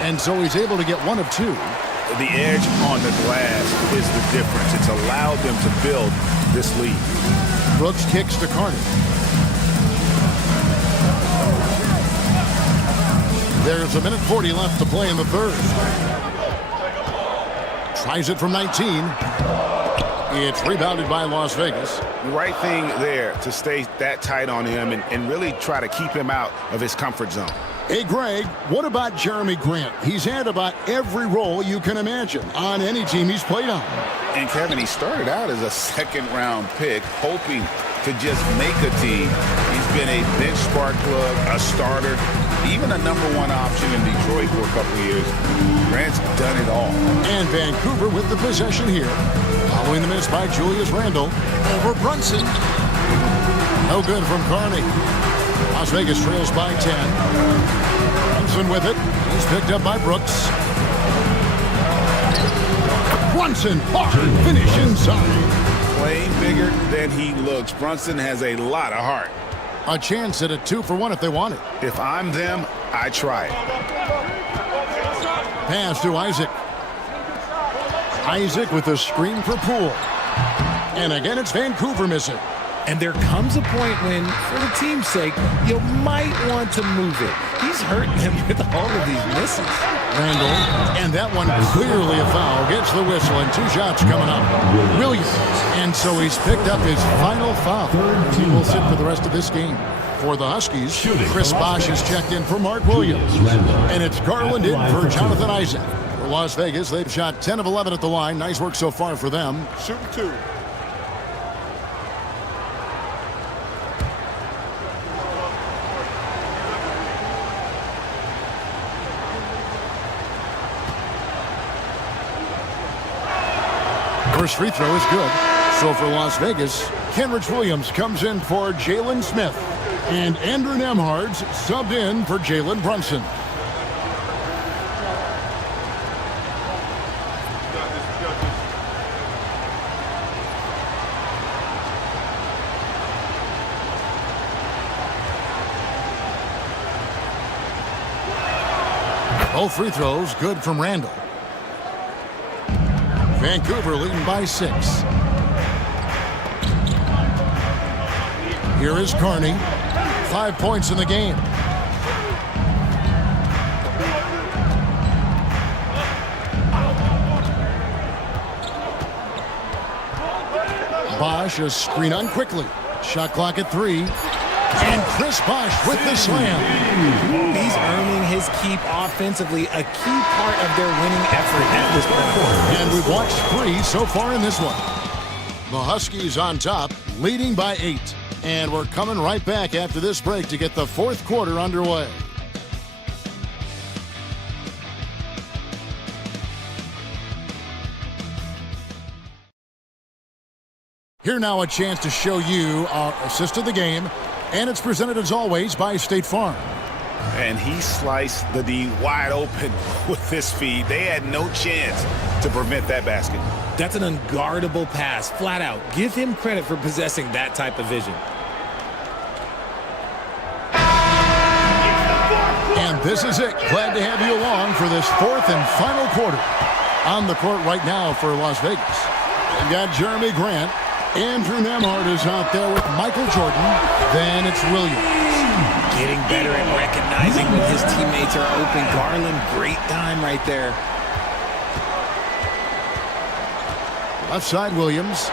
And so he's able to get 1 of 2. The edge on the glass is the difference. It's allowed them to build this lead. Brooks kicks to Carney. There's 1:40 left to play in the third. Tries it from 19. It's rebounded by Las Vegas. The right thing there to stay that tight on him and really try to keep him out of his comfort zone. Hey, Greg, what about Jeremy Grant? He's had about every role you can imagine on any team he's played on. And, Kevin, he started out as a second-round pick, hoping to just make a team. He's been a bench spark plug, a starter, even a #1 option in Detroit for a couple years. Grant's done it all. And Vancouver with the possession here. Following the miss by Julius Randle. Over Brunson. No good from Carney. Las Vegas trails by 10. Brunson with it. He's picked up by Brooks. Brunson, hard finish inside. Playing bigger than he looks. Brunson has a lot of heart. A chance at a 2 for 1 if they want it. If I'm them, I try it. Pass to Isaac. Isaac with a screen for Poole. And again, it's Vancouver missing. And there comes a point when, for the team's sake, you might want to move it. He's hurting them with all of these misses. Randall, and that one clearly a foul. Gets the whistle, and 2 shots coming up. Williams. And so he's picked up his final foul. He will sit for the rest of this game. For the Huskies, Chris Bosh has checked in for Mark Williams. And it's Garland in for Jonathan Isaac. For Las Vegas, they've shot 10 of 11 at the line. Nice work so far for them. Shooting 2. First free throw is good. So for Las Vegas, Kenrich Williams comes in for Jalen Smith. And Andrew Nemhard's subbed in for Jalen Brunson. Both free throws good from Randall. Vancouver leading by 6. Here is Carney. 5 points in the game. Bosh a screen on quickly. Shot clock at 3. And Chris Bosh with the slam. He's earning his keep offensively, a key part of their winning effort at this point. And we've watched 3 so far in this one. The Huskies on top, leading by 8. And we're coming right back after this break to get the 4th quarter underway. Here now a chance to show you our assist of the game. And it's presented as always by State Farm. And he sliced the D wide open with this feed. They had no chance to prevent that basket. That's an unguardable pass, flat out. Give him credit for possessing that type of vision. It's the 4th This is it. Glad to have you along for this fourth and final quarter. On the court right now for Las Vegas, we've got Jeremy Grant. Andrew Nemhard is out there with Michael Jordan. Then it's Williams. Getting better at recognizing when his teammates are open. Garland, great time right there. Left side, Williams.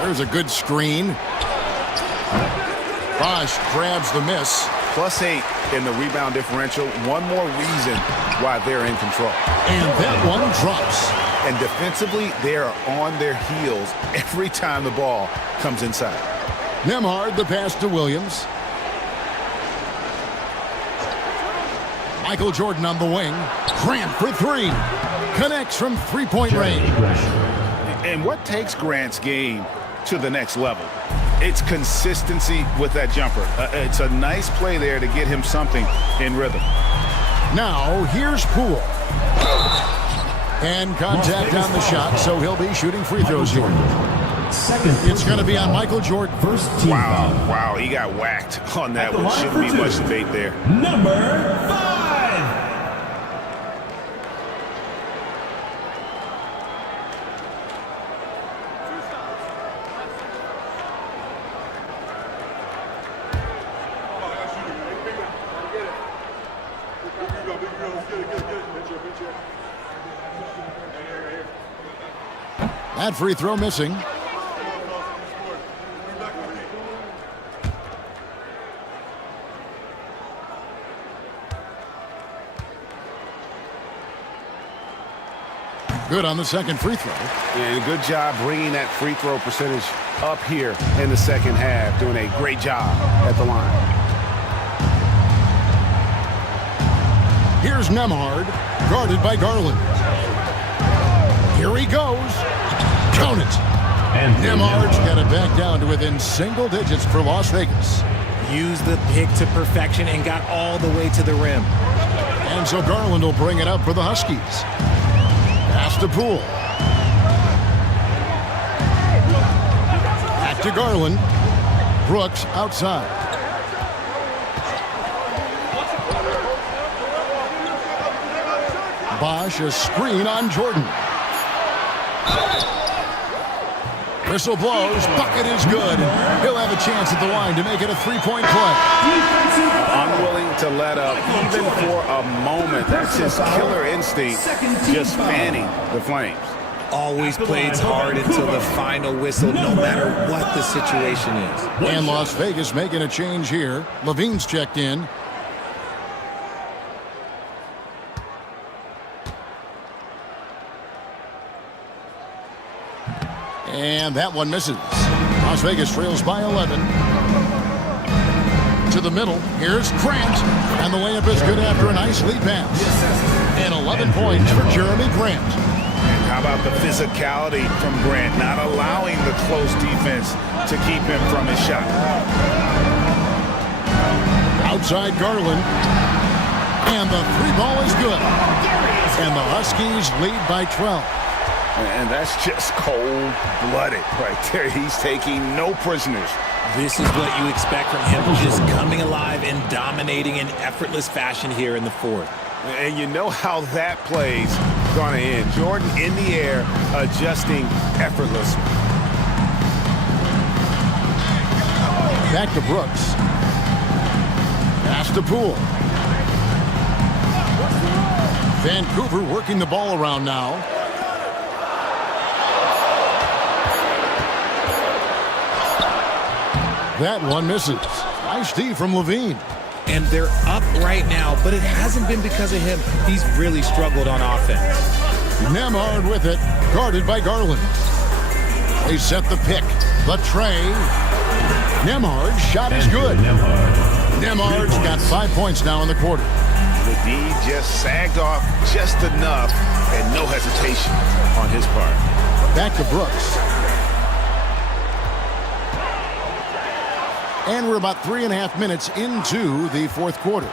There's a good screen. Bosch grabs the miss. +8 in the rebound differential. One more reason why they're in control. And that one drops. And defensively, they are on their heels every time the ball comes inside. Nemhard, the pass to Williams. Michael Jordan on the wing. Grant for three. Connects from three-point range. And what takes Grant's game to the next level? It's consistency with that jumper. It's a nice play there to get him something in rhythm. Now, here's Poole. And contact on the shot, so he'll be shooting free throws here. It's going to be on Michael Jordan. Wow, he got whacked on that one. Shouldn't be much debate there. Number 5. That free throw missing. Good on the second free throw. And good job bringing that free throw percentage up here in the second half. Doing a great job at the line. Here's Nemhard, guarded by Garland. Here he goes. Count it. And Nemhard's got it back down to within single digits for Las Vegas. Used the pick to perfection and got all the way to the rim. And so Garland will bring it up for the Huskies. Pass to Poole. Back to Garland. Brooks outside. Bosch, a screen on Jordan. Whistle blows. Bucket is good. He'll have a chance at the line to make it a three-point play. Unwilling to let up even for a moment. That's his killer instinct, just fanning the flames. Always plays hard until the final whistle, no matter what the situation is. And Las Vegas making a change here. Levine's checked in. And that one misses. Las Vegas trails by 11. To the middle. Here's Grant. And the layup is good after a nice lead pass. And 11 points for Jeremy Grant. And how about the physicality from Grant, not allowing the close defense to keep him from his shot. Outside Garland. And the three ball is good. And the Huskies lead by 12. And that's just cold-blooded right there. He's taking no prisoners. This is what you expect from him, just coming alive and dominating in effortless fashion here in the fourth. And you know how that play's going to end. Jordan in the air, adjusting effortlessly. Back to Brooks. Pass to Poole. Vancouver working the ball around now. That one misses. Nice D from Levine. And they're up right now, but it hasn't been because of him. He's really struggled on offense. Nemhard with it, guarded by Garland. They set the pick. The tray. Nemhard's shot is good. Nemhard's got 5 points now in the quarter. The D just sagged off just enough, and no hesitation on his part. Back to Brooks. And we're about 3.5 minutes into the fourth quarter.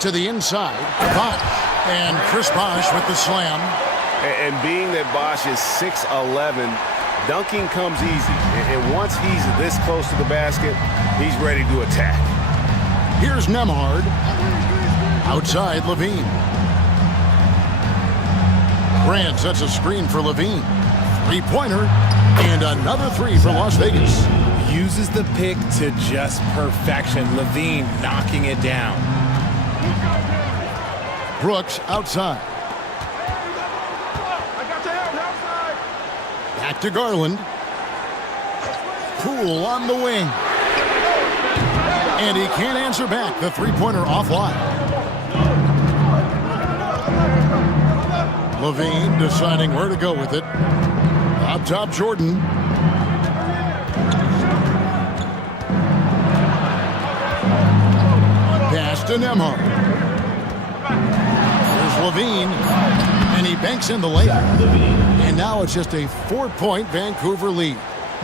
To the inside, Bosch. And Chris Bosch with the slam. And being that Bosch is 6'11", dunking comes easy. And once he's this close to the basket, he's ready to attack. Here's Nemhard. Outside, Levine. Grant sets a screen for Levine. Three-pointer. And another three for Las Vegas. Uses the pick to just perfection. Levine knocking it down. Brooks outside. Back to Garland. Poole on the wing. And he can't answer back. The three-pointer offline. Levine deciding where to go with it. Up top, Jordan. Pass to Nemhard. Here's Levine. And he banks in the layup. And now it's just a 4-point Vancouver lead.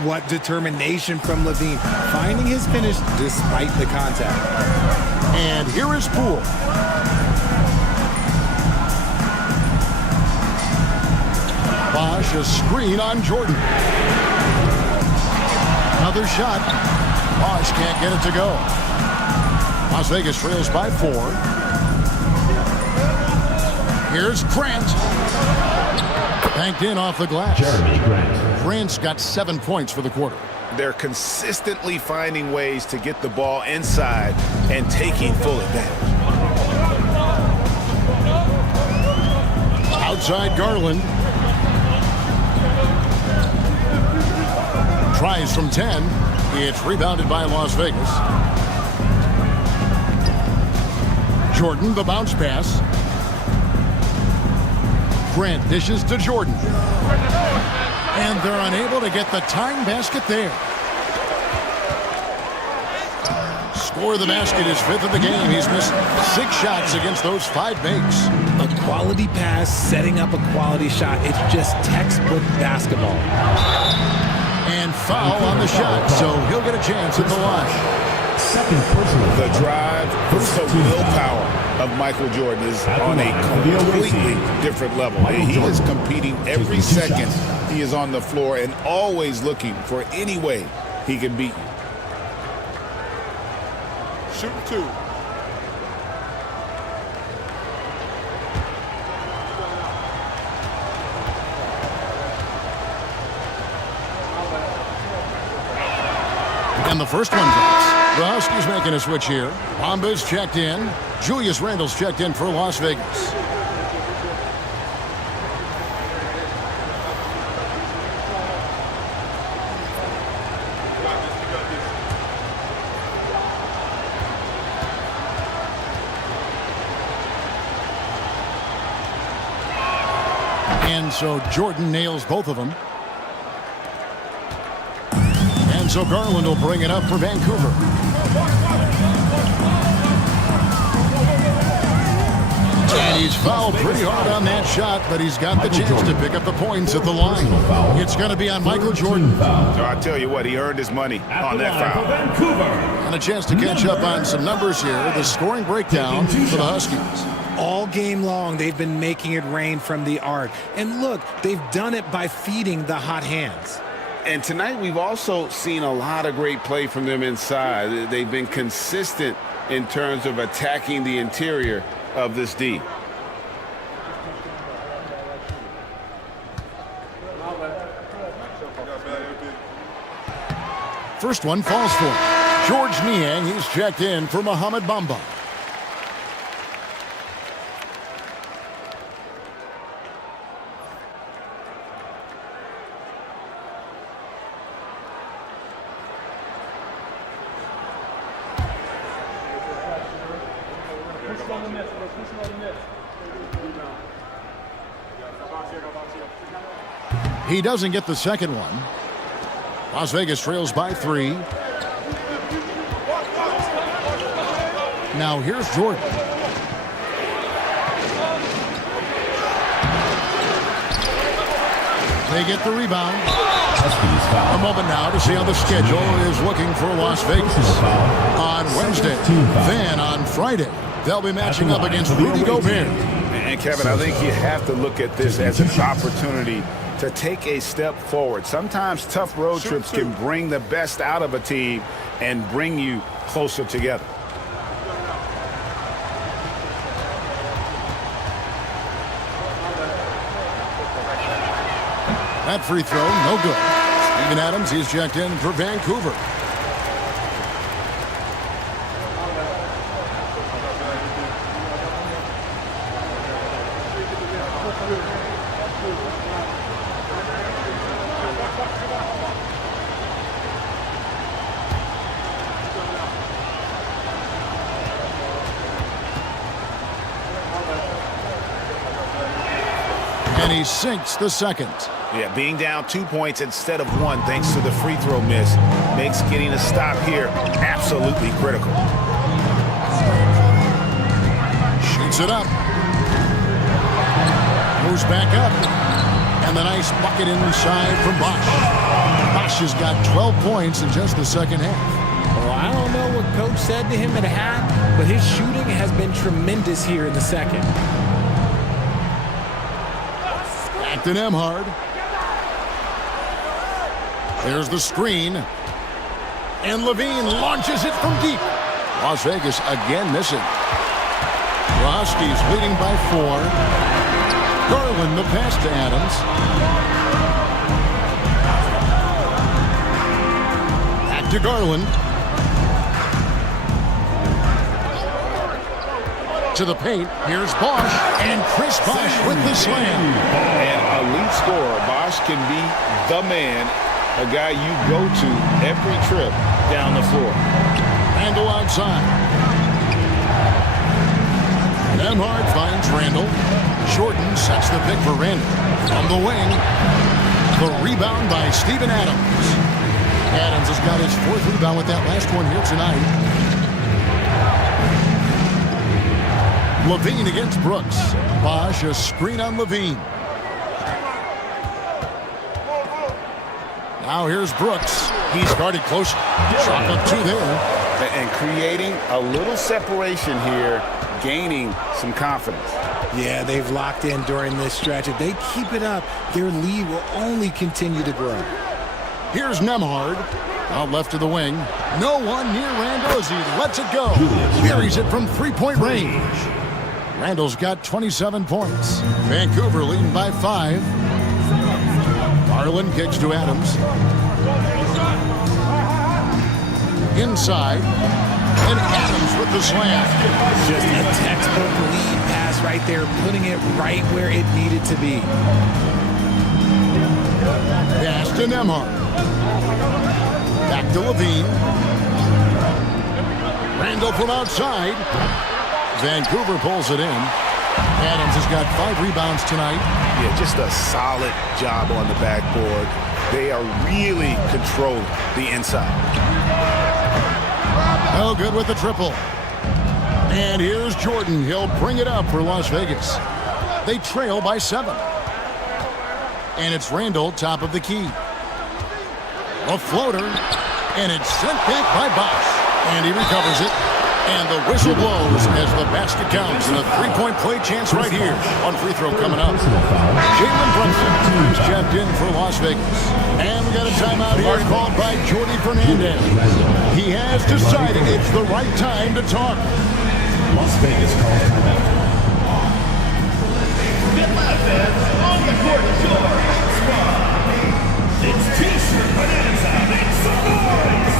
What determination from Levine, finding his finish despite the contact. And here is Poole. Bosch, a screen on Jordan. Another shot. Bosch can't get it to go. Las Vegas trails by 4. Here's Grant. Banked in off the glass. Jeremy Grant. Grant's got 7 points for the quarter. They're consistently finding ways to get the ball inside and taking full advantage. Outside Garland. Tries from 10. It's rebounded by Las Vegas. Jordan, the bounce pass. Grant dishes to Jordan. And they're unable to get the tying basket there. Score the basket, his 5th of the game. He's missed 6 shots against those 5 makes. A quality pass, setting up a quality shot. It's just textbook basketball. And foul on the shot, so he'll get a chance at the line. Second personal. The drive, the willpower of Michael Jordan is on a completely different level. He is competing every second he is on the floor and always looking for any way he can beat you. Shooting 2. And the first one drops. The Huskies making a switch here. Bomba's checked in. Julius Randle's checked in for Las Vegas. And so Jordan nails both of them. And so Garland will bring it up for Vancouver. And he's fouled pretty hard on that shot, but he's got the chance to pick up the points at the line. It's going to be on Michael Jordan. So I tell you what, he earned his money on that foul. And a chance to catch up on some numbers here. The scoring breakdown for the Huskies. All game long, they've been making it rain from the arc. And look, they've done it by feeding the hot hands. And tonight we've also seen a lot of great play from them inside. They've been consistent in terms of attacking the interior of this D. First one falls for George Niang. He's checked in for Mohamed Bamba. He doesn't get the second one. Las Vegas trails by 3. Now here's Jordan. They get the rebound. A moment now to see how the schedule is looking for Las Vegas. On Wednesday, then on Friday, they'll be matching up against Rudy Gobert. And Kevin, I think you have to look at this as an opportunity to take a step forward. Sometimes tough road trips can bring the best out of a team and bring you closer together. That free throw, no good. Steven Adams, he's checked in for Vancouver. And he sinks the second. Yeah, being down 2 points instead of 1 thanks to the free throw miss makes getting a stop here absolutely critical. Shoots it up. Moves back up. And the nice bucket inside from Bosch. Bosch has got 12 points in just the second half. Well, I don't know what Coach said to him at half, but his shooting has been tremendous here in the second. Back to Nemhard. There's the screen. And Levine launches it from deep. Las Vegas again missing. Roski's leading by 4. Garland the pass to Adams. Back to Garland. To the paint. Here's Bosch. And Chris Bosch with the slam. And elite scorer. Bosch can be the man, a guy you go to every trip down the floor. Randall outside. Nemhard finds Randall. Jordan sets the pick for Randall. On the wing, the rebound by Steven Adams. Adams has got his 4th rebound with that last one here tonight. Levine against Brooks. Bosch, a screen on Levine. Now here's Brooks. He started close. Shot up 2 there. And creating a little separation here, gaining some confidence. Yeah, they've locked in during this stretch. If they keep it up, their lead will only continue to grow. Here's Nemhard. Out left to the wing. No one near Randall as he lets it go. Buries it from 3-point range. Randall's got 27 points. Vancouver leading by 5. Garland kicks to Adams. Inside. And Adams with the slam. Just a textbook lead pass right there, putting it right where it needed to be. Pass to Nemhard. Back to Levine. Randall from outside. Vancouver pulls it in. Adams has got 5 rebounds tonight. Yeah, just a solid job on the backboard. They are really controlling the inside. No good with the triple. And here's Jordan. He'll bring it up for Las Vegas. They trail by 7. And it's Randall, top of the key. A floater. And it's sent back by Bosch. And he recovers it. And the whistle blows as the basket counts. And a 3-point play chance right here. One free throw coming up. Jalen Brunson is checked in for Las Vegas. And we got a timeout here called by Jordy Fernandez. He has decided it's the right time to talk. Las Vegas calls timeout. GODBLESS fans, on the court is your spot. It's T-shirt bonanza. Make some noise.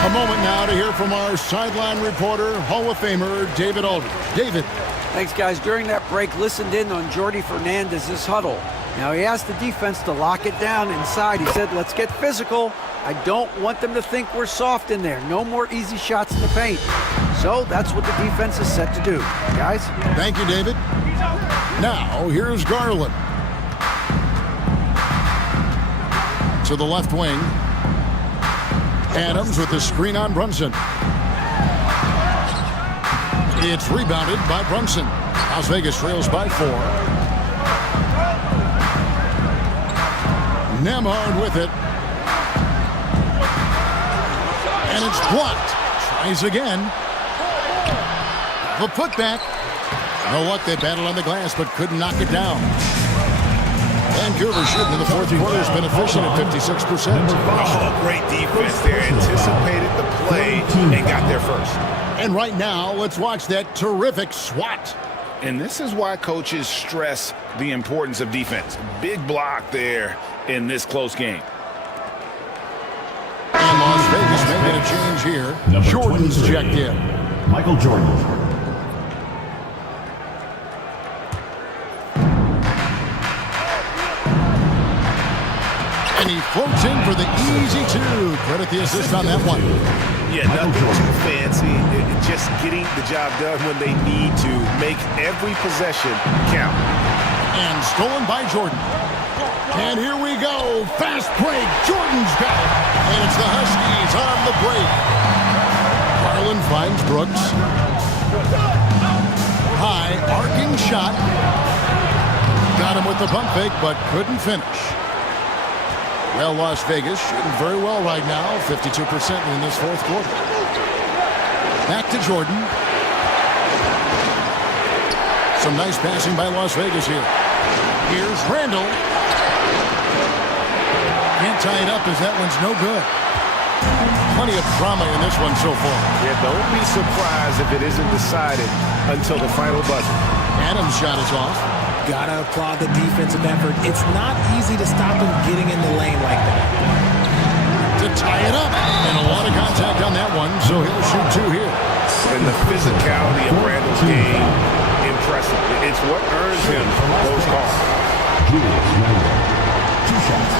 A moment now to hear from our sideline reporter, Hall of Famer David Aldridge. David. Thanks, guys. During that break, listened in on Jordy Fernandez's huddle. Now, he asked the defense to lock it down inside. He said, let's get physical. I don't want them to think we're soft in there. No more easy shots in the paint. So that's what the defense is set to do. Guys? Thank you, David. Now, here's Garland. To the left wing. Adams with the screen on Brunson. It's rebounded by Brunson. Las Vegas trails by 4. Nemhard with it. And it's blocked. Tries again. The putback. You know what? They battled on the glass, but couldn't knock it down. Vancouver shooting in the fourth quarter has been efficient at 56%. Oh, great defense there. Anticipated the play and got there first. And right now, let's watch that terrific swat. And this is why coaches stress the importance of defense. Big block there in this close game. And Las Vegas making a change here. Number Jordan's 23, checked in. Michael Jordan. And he floats in for the easy two. Credit the assist on that one. Yeah, nothing too fancy. Just getting the job done when they need to. Make every possession count. And stolen by Jordan. And here we go. Fast break. Jordan's got it. And it's the Huskies on the break. Garland finds Brooks. High arcing shot. Got him with the pump fake, but couldn't finish. Well, Las Vegas shooting very well right now, 52% in this fourth quarter. Back to Jordan. Some nice passing by Las Vegas here. Here's Randall. Can't tie it up as that one's no good. Plenty of drama in this one so far. Yeah, don't be surprised if it isn't decided until the final buzzer. Adams' shot is off. Gotta applaud the defensive effort. It's not easy to stop him getting in the lane like that. To tie it up. And a lot of contact on that one, so he'll shoot two here. And the physicality of Randall's game, impressive. It's what earns him those calls. Julius Randle. 2 shots.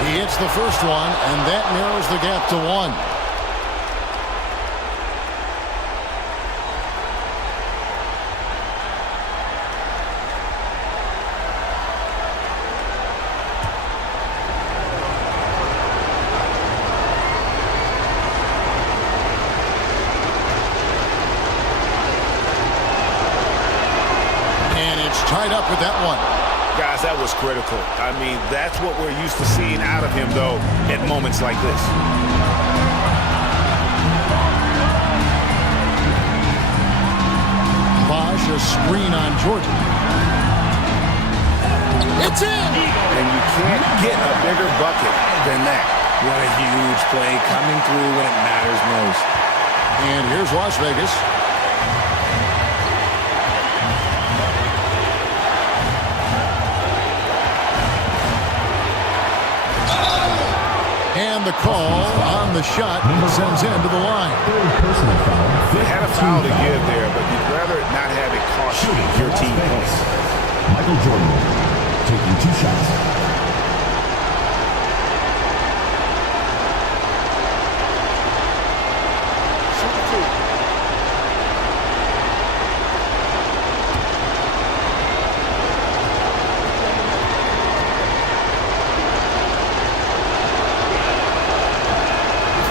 He hits the first one, and that narrows the gap to 1. And it's tied up with that one. Guys, that was critical. I mean, that's what we're used to seeing out of him, though, at moments like this. Bosch, a screen on Jordan. It's in! And you can't get a bigger bucket than that. What a huge play coming through when it matters most. And here's Las Vegas. And the call on the shot sends him to the line. Personal foul. They had a foul to give there, but you'd rather not have it cost your team points. Michael Jordan taking 2 shots.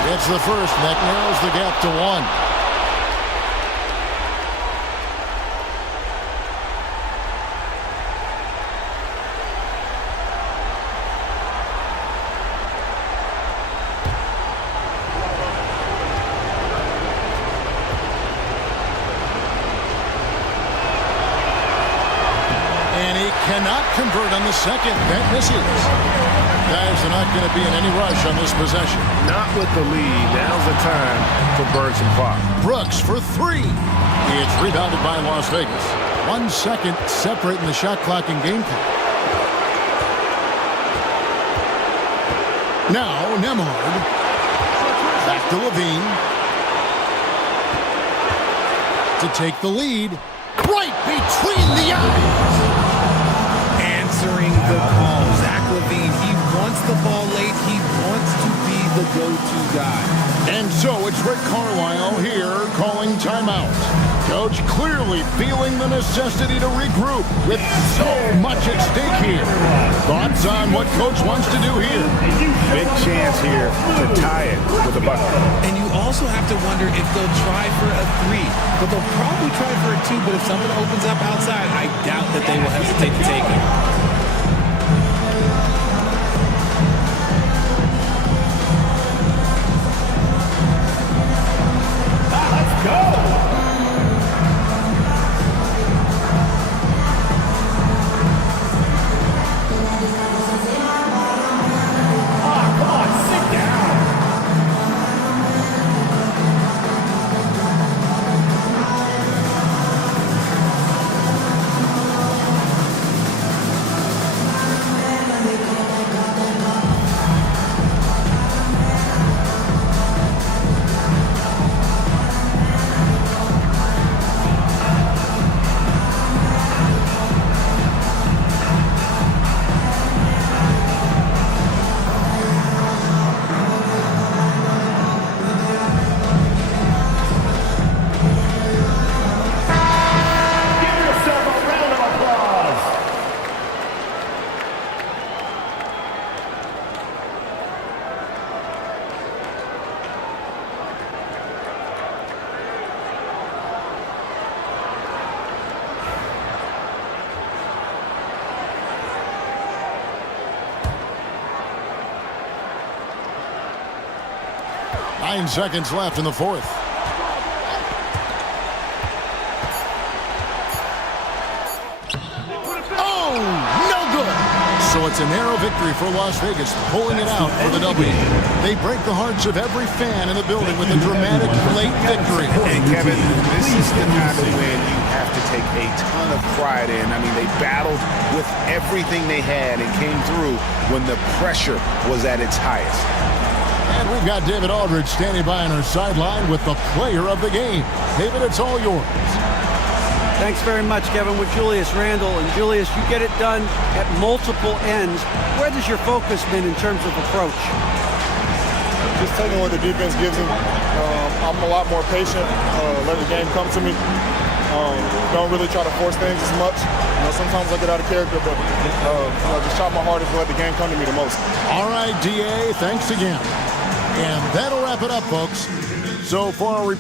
It's the first, and that narrows the gap to 1. And he cannot convert on the second. That misses. Guys are not going to be in any rush on this possession. Not with the lead. Now's the time to burn some clock. Brooks for 3. It's rebounded by Las Vegas. 1 second separating the shot clock and game clock. Now Nemhard. Back to Levine. To take the lead. Right between the eyes. Answering the call. Zach LaVine, he wants the ball late. He wants to be the go-to guy. And so it's Rick Carlisle here calling timeout. Coach clearly feeling the necessity to regroup with so much at stake here. Thoughts on what Coach wants to do here? Big chance here to tie it with a bucket. And you also have to wonder if they'll try for a three. But they'll probably try for a two. But if something opens up outside, I doubt that they will hesitate to take it. Let's go! Nine seconds left in the fourth. Oh, no good. So it's a narrow victory for Las Vegas, pulling it out for the W. They break the hearts of every fan in the building with a dramatic late victory. And Kevin, this is the kind of win you have to take a ton of pride in. I mean, they battled with everything they had and came through when the pressure was at its highest. And we've got David Aldridge standing by on our sideline with the player of the game. David, it's all yours. Thanks very much, Kevin, with Julius Randle. And Julius, you get it done at multiple ends. Where has your focus been in terms of approach? Just taking what the defense gives him. I'm a lot more patient, let the game come to me. Don't really try to force things as much. Sometimes I get out of character, but just try my hardest to let the game come to me the most. All right, DA, thanks again. And that'll wrap it up, folks. So for our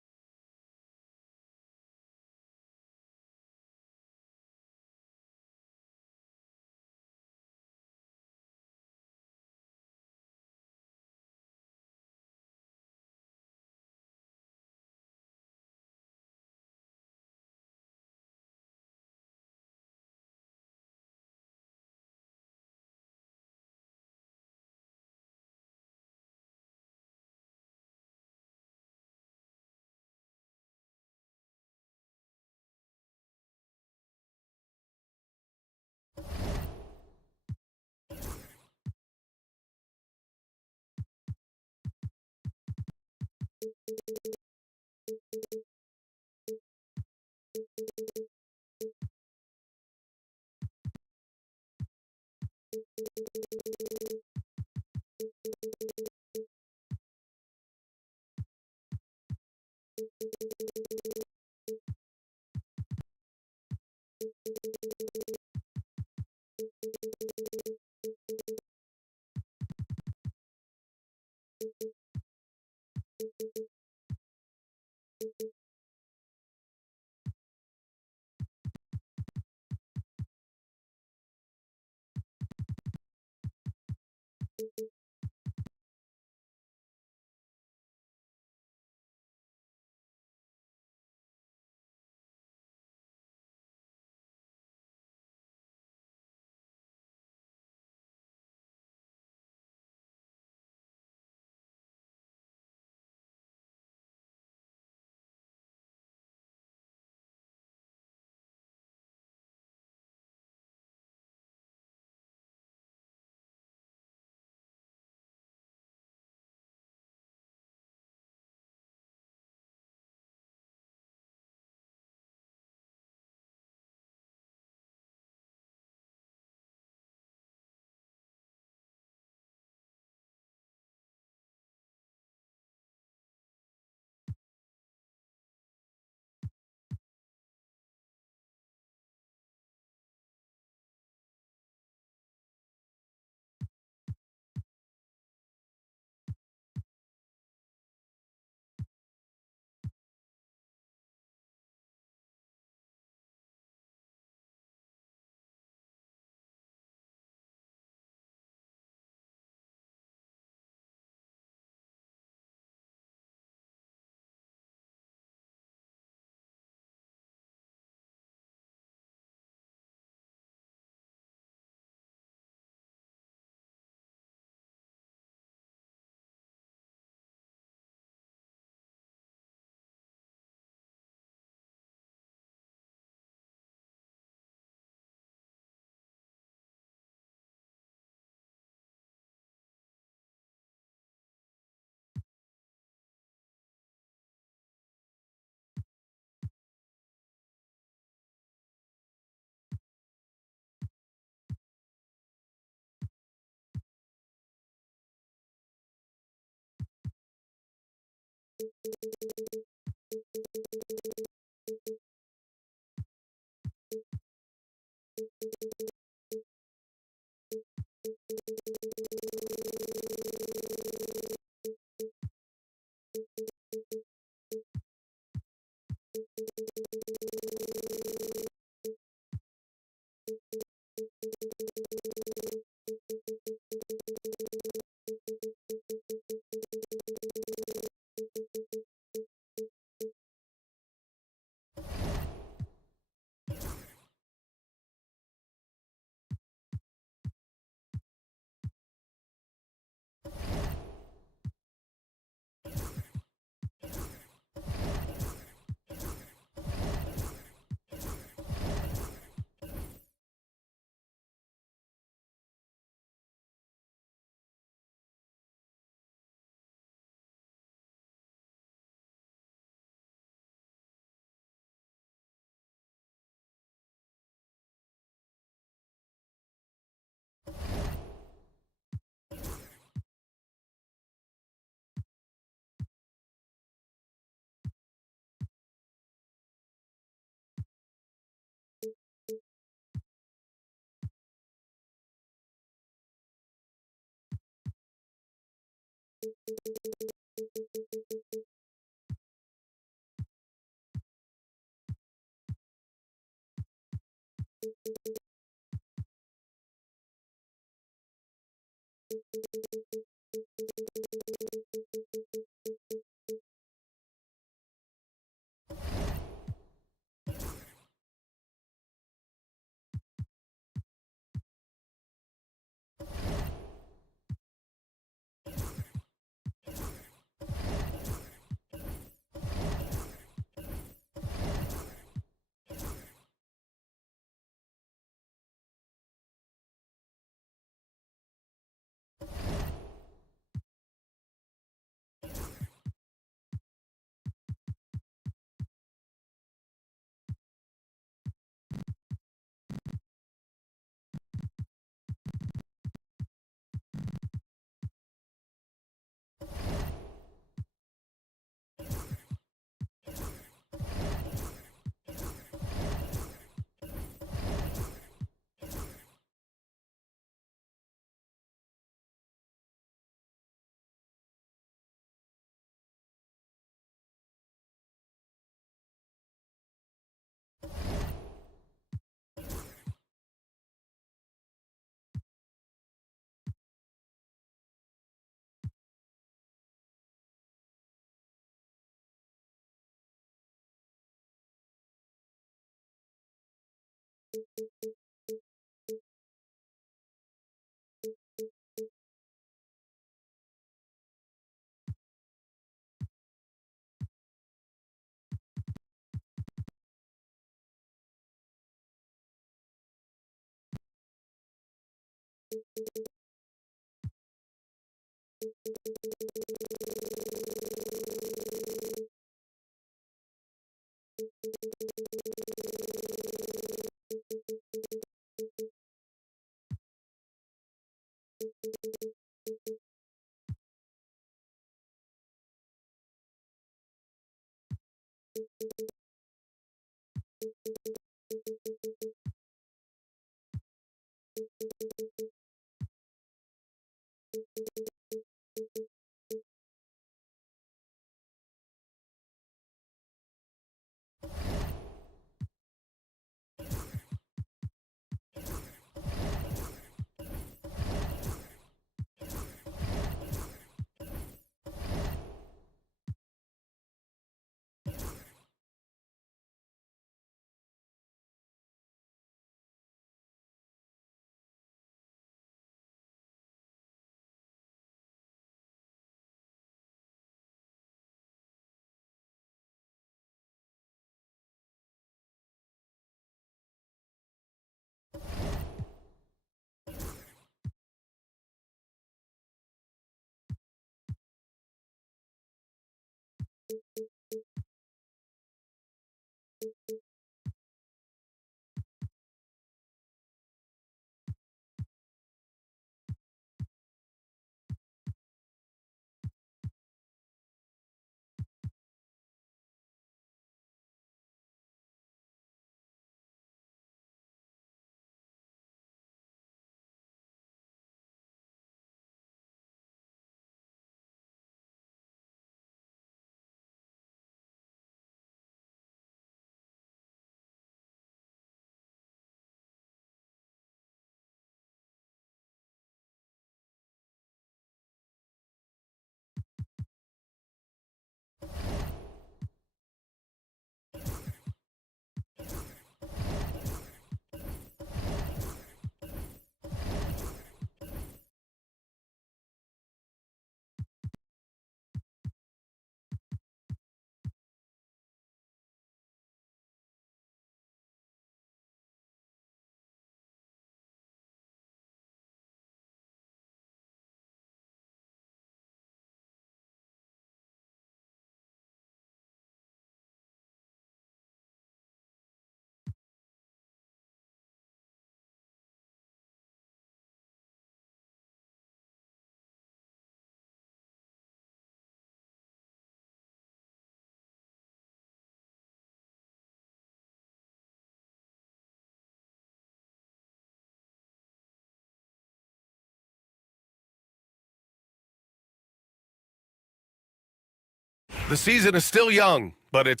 The season is still young, but it's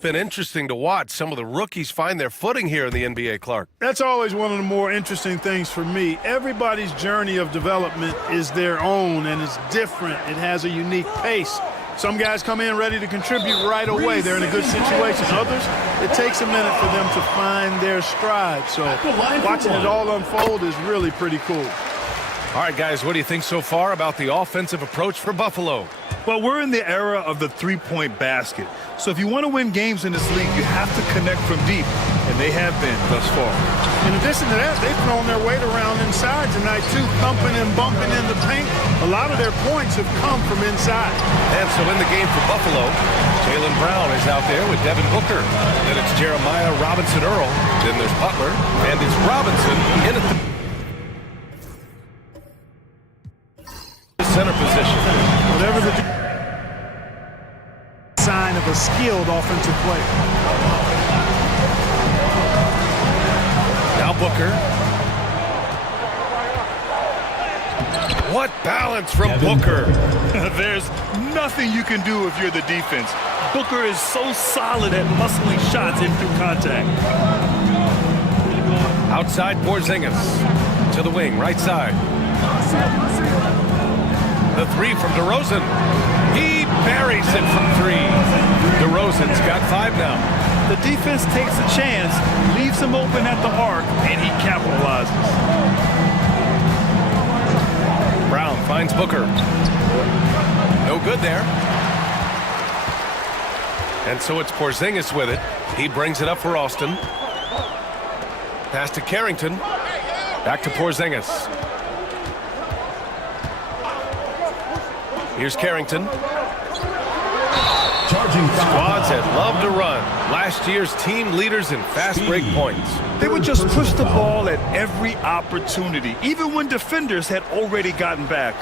been interesting to watch some of the rookies find their footing here in the NBA, Clark. That's always one of the more interesting things for me. Everybody's journey of development is their own, and it's different. It has a unique pace. Some guys come in ready to contribute right away. They're in a good situation. Others, it takes a minute for them to find their stride. So watching it all unfold is really pretty cool. All right, guys, what do you think so far about the offensive approach for Buffalo? Well, we're in the era of the three-point basket. So if you want to win games in this league, you have to connect from deep, and they have been thus far. In addition to that, they've thrown their weight around inside tonight, too, thumping and bumping in the paint. A lot of their points have come from inside. And so in the game for Buffalo, Jaylen Brown is out there with Devin Booker. Then it's Jeremiah Robinson-Earl. Then there's Butler, and it's Robinson in at the center position. Whatever the sign of a skilled offensive player. Now Booker. What balance from Booker. There's nothing you can do if you're the defense. Booker is so solid at muscling shots in through contact. Outside Porzingis. To the wing, right side. The three from DeRozan. He buries it from three. DeRozan's got 5 now. The defense takes a chance, leaves him open at the arc, and he capitalizes. Brown finds Booker. No good there. And so it's Porzingis with it. He brings it up for Austin. Pass to Carrington. Back to Porzingis. Here's Carrington. Squads that love to run. Last year's team leaders in fast break points. They would just push the ball at every opportunity, even when defenders had already gotten back.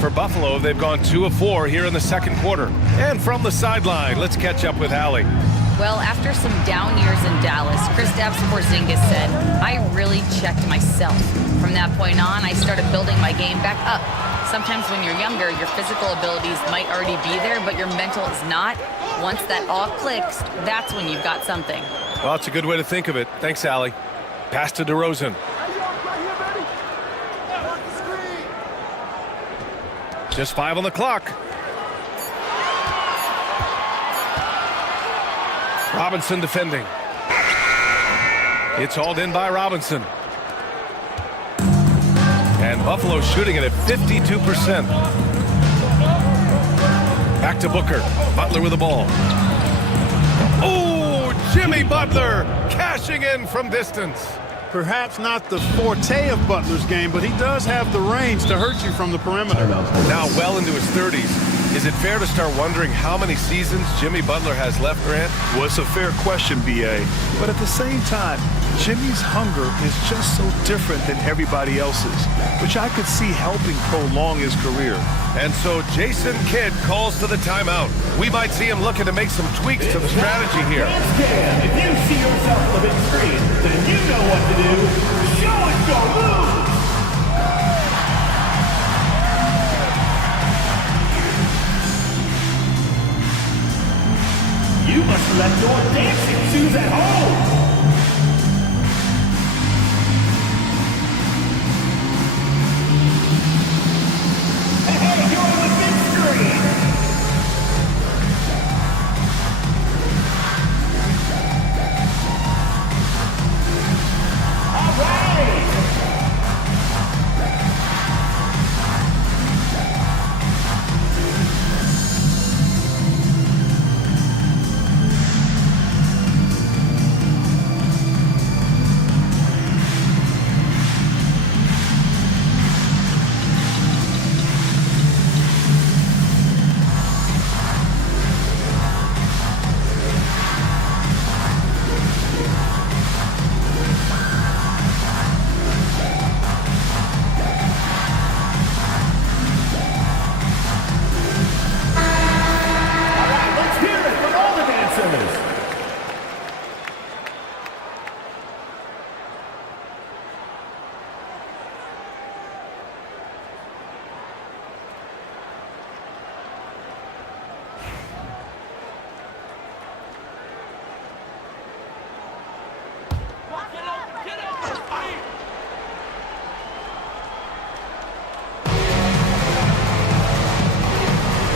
For Buffalo, they've gone 2 of 4 here in the second quarter. And from the sideline, let's catch up with Allie. Well, after some down years in Dallas, Kristaps Porzingis said, I really checked myself. From that point on, I started building my game back up. Sometimes when you're younger, your physical abilities might already be there, but your mental is not. Once that all clicks, that's when you've got something. Well, that's a good way to think of it. Thanks, Allie. Pass to DeRozan. Just 5 on the clock. Robinson defending. It's hauled in by Robinson. And Buffalo shooting it at 52%. Back to Booker. Butler with the ball. Oh, Jimmy Butler cashing in from distance. Perhaps not the forte of Butler's game, but he does have the range to hurt you from the perimeter. Now well into his 30s. Is it fair to start wondering how many seasons Jimmy Butler has left, Grant? Well, it's a fair question, B.A. But at the same time, Jimmy's hunger is just so different than everybody else's, which I could see helping prolong his career. And so Jason Kidd calls to the timeout. We might see him looking to make some tweaks to the strategy here. If you see yourself on the big screen, then you know what to do. Show it, go move! You must have left your dancing shoes at home! Hey, you're on the big screen! All right!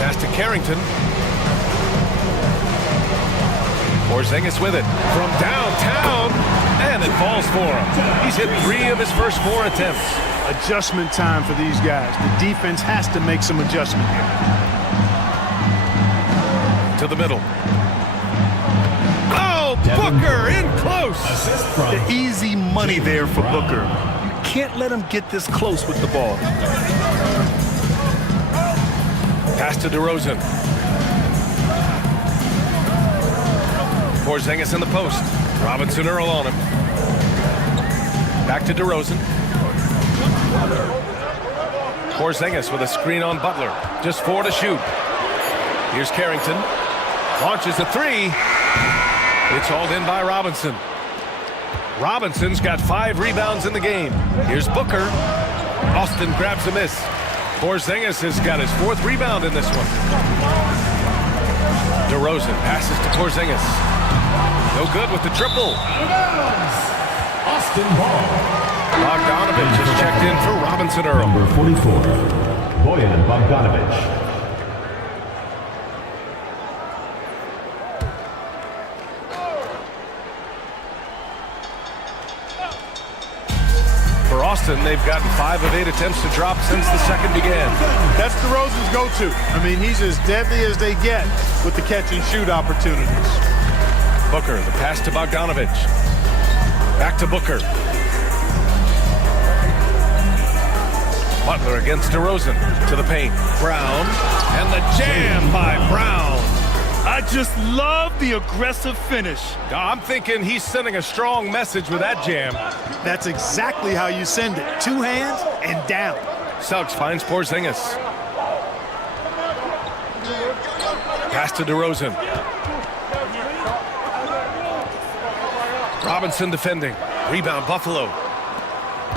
Pass to Carrington. Porzingis with it from downtown, and it falls for him. He's hit 3 of his first 4 attempts. Adjustment time for these guys. The defense has to make some adjustment here. To the middle. Oh, Booker in close. The easy money there for Booker. You can't let him get this close with the ball. Pass to DeRozan. Porzingis in the post. Robinson Earl on him. Back to DeRozan. Porzingis with a screen on Butler. Just 4 to shoot. Here's Carrington. Launches a 3. It's hauled in by Robinson. Robinson's got 5 rebounds in the game. Here's Booker. Austin grabs a miss. Porzingis has got his 4th rebound in this one. DeRozan passes to Porzingis. No good with the triple. Austin Ball. Bogdanovich is checked in for Robinson Earl. Number 44, Bojan Bogdanovich. For Austin, they've gotten 5 of 8 attempts to drop since the second began. That's DeRozan's go-to. I mean, he's as deadly as they get with the catch-and-shoot opportunities. Booker, the pass to Bogdanovich. Back to Booker. Butler against DeRozan to the paint. Brown, and the jam by Brown. I just love the aggressive finish. I'm thinking he's sending a strong message with that jam. That's exactly how you send it. 2 hands and down. Suggs finds Porzingis. Pass to DeRozan. Robinson defending. Rebound, Buffalo.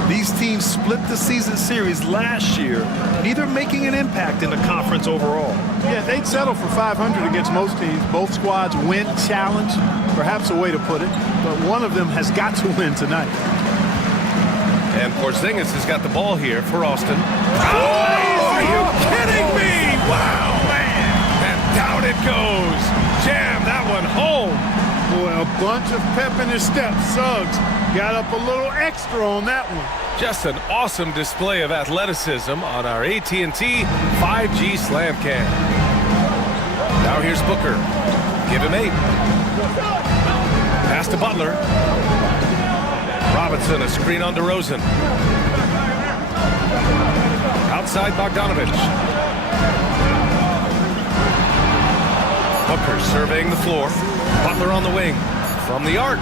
These teams split the season series last year, neither making an impact in the conference overall. Yeah, they'd settle for 500 against most teams. Both squads win challenge, perhaps a way to put it, but one of them has got to win tonight. And Porzingis has got the ball here for Austin. Oh, are you kidding me? Wow, man. And down it goes. Jam that one home. Boy, a bunch of pep in his step. Suggs got up a little extra on that one. Just an awesome display of athleticism on our AT&T 5G Slam Cam. Now here's Booker. Give him 8. Pass to Butler. Robinson, a screen on DeRozan. Outside Bogdanovich. Booker surveying the floor. Butler on the wing. From the arc.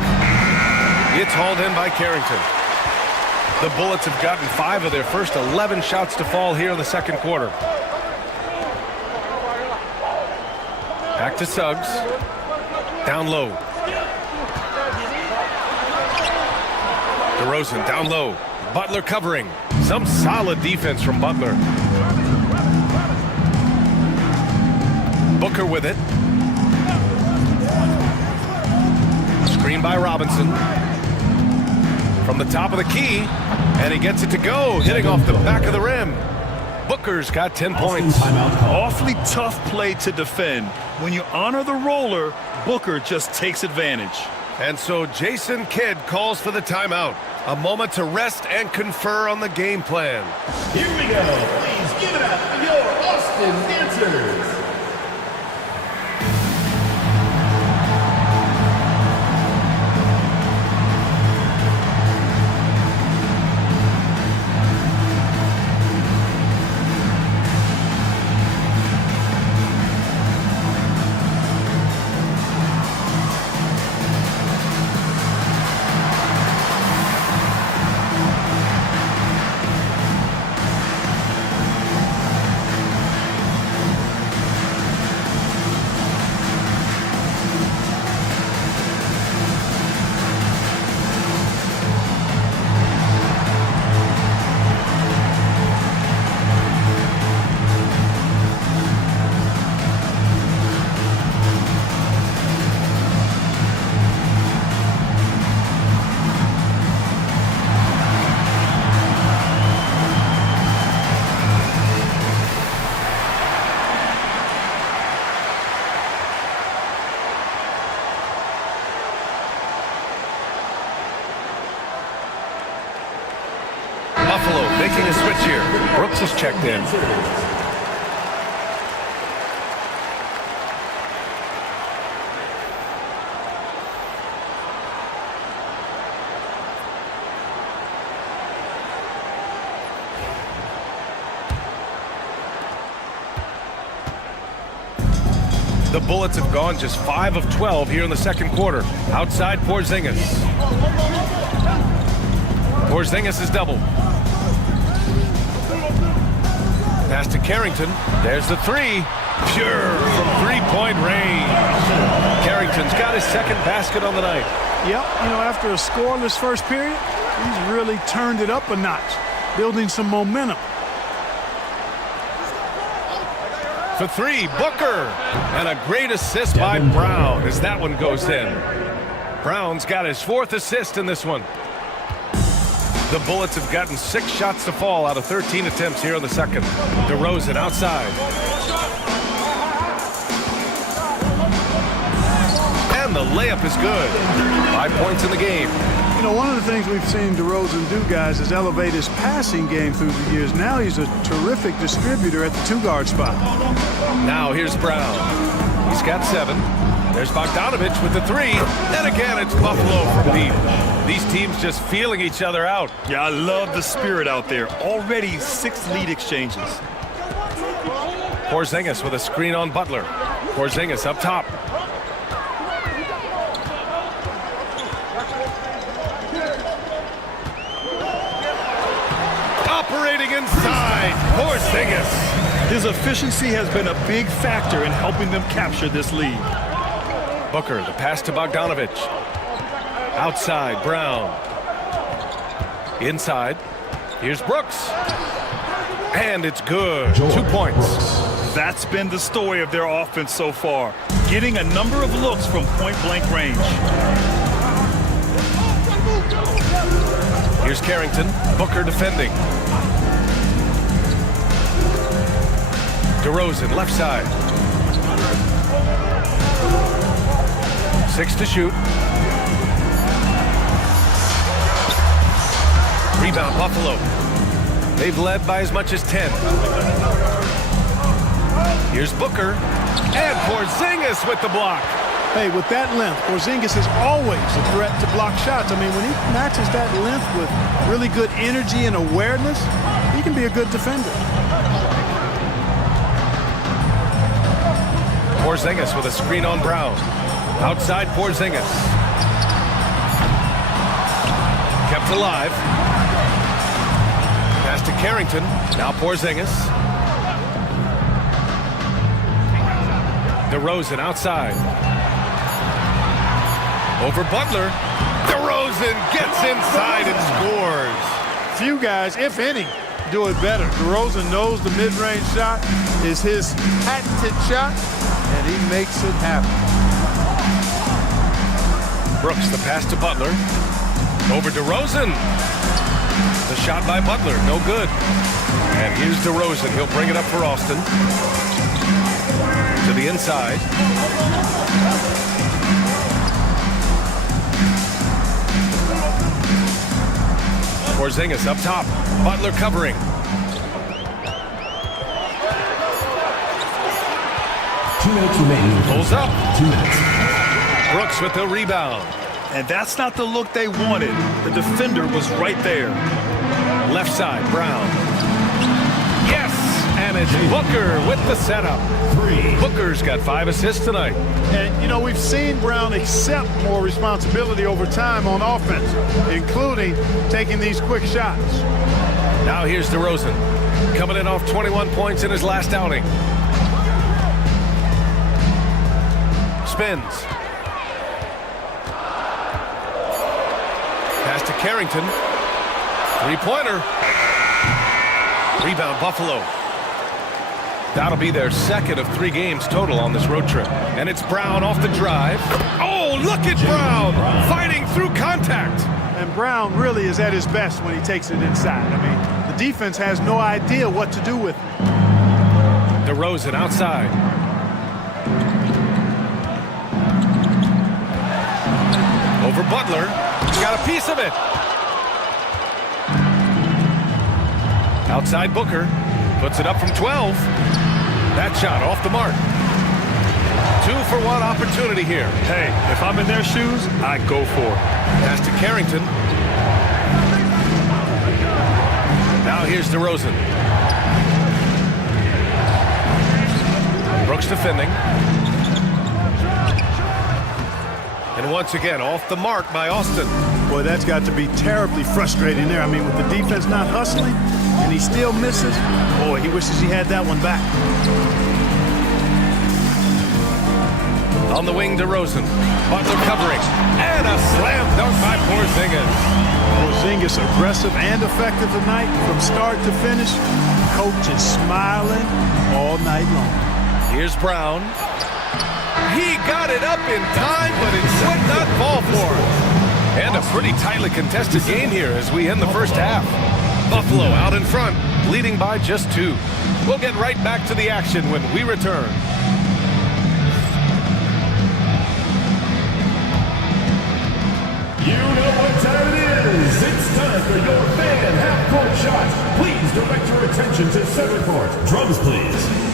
It's hauled in by Carrington. The Bullets have gotten 5 of their first 11 shots to fall here in the second quarter. Back to Suggs. Down low. DeRozan down low. Butler covering. Some solid defense from Butler. Booker with it. Screen by Robinson. From the top of the key. And he gets it to go. Hitting off the back of the rim. Booker's got 10 points. Awfully tough play to defend. When you honor the roller, Booker just takes advantage. And so Jason Kidd calls for the timeout. A moment to rest and confer on the game plan. Here we go. Please give it up for your Austin dancers. Buffalo making a switch here. Brooks is checked in. The Bullets have gone just 5 of 12 here in the second quarter. Outside Porzingis. Porzingis is double. Pass to Carrington. There's the 3. Pure from 3-point range. Carrington's got his second basket on the night. Yep, you know, after a scoreless first period, he's really turned it up a notch, building some momentum. for three. Booker. And a great assist by Brown as that one goes in. Brown's got his 4th assist in this one. The Bullets have gotten 6 shots to fall out of 13 attempts here in the second. DeRozan outside. And the layup is good. 5 points in the game. You know, one of the things we've seen DeRozan do, guys, is elevate his passing game through the years. Now he's a terrific distributor at the 2-guard spot. Now here's Brown. He's got 7. There's Bogdanovich with the 3. And again, it's Buffalo from deep. These teams just feeling each other out. Yeah, I love the spirit out there. Already 6 lead exchanges. Porzingis with a screen on Butler. Porzingis up top. Operating inside. Porzingis. His efficiency has been a big factor in helping them capture this lead. Booker, the pass to Bogdanovich. Outside, Brown. Inside. Here's Brooks. And it's good. 2 points. That's been the story of their offense so far. Getting a number of looks from point-blank range. Here's Carrington. Booker defending. DeRozan, left side. 6 to shoot. Rebound, Buffalo. They've led by as much as 10. Here's Booker. And Porzingis with the block. Hey, with that length, Porzingis is always a threat to block shots. I mean, when he matches that length with really good energy and awareness, he can be a good defender. Porzingis with a screen on Brown. Outside Porzingis. Kept alive. Pass to Carrington. Now Porzingis. DeRozan outside. Over Butler. DeRozan gets inside and scores. Few guys, if any, do it better. DeRozan knows the mid-range shot is his patented shot, and he makes it happen. Brooks, the pass to Butler. Over DeRozan. The shot by Butler, no good. And here's DeRozan. He'll bring it up for Austin. To the inside. Porzingis up top. Butler covering. Pulls up. 2 minutes. Brooks with the rebound. And that's not the look they wanted. The defender was right there. Left side, Brown. Yes! And it's Booker with the setup. Booker's got 5 assists tonight. And, you know, we've seen Brown accept more responsibility over time on offense, including taking these quick shots. Now here's DeRozan. Coming in off 21 points in his last outing. Spins. Pass to Carrington. 3-pointer. Rebound, Buffalo. That'll be their second of 3 games total on this road trip. And it's Brown off the drive. Oh, look at Brown fighting through contact. And Brown really is at his best when he takes it inside. I mean, the defense has no idea what to do with it. DeRozan outside. Over Butler. He's got a piece of it. Outside Booker. Puts it up from 12. That shot off the mark. 2-for-1 opportunity here. Hey, if I'm in their shoes, I go for it. Pass to Carrington. Now here's DeRozan. Brooks defending. And once again, off the mark by Austin. Boy, that's got to be terribly frustrating there. I mean, with the defense not hustling, and he still misses. Boy, he wishes he had that one back. On the wing, DeRozan. Butler covering. And a slam dunk by Porzingis. Porzingis aggressive and effective tonight from start to finish. Coach is smiling all night long. Here's Brown. He got it up in time, but it would not fall for him. And a pretty tightly contested game here as we end the first half. Buffalo out in front, leading by just 2. We'll get right back to the action when we return. You know what time it is. It's time for your fan half-court shot. Please direct your attention to center court. Drums, please.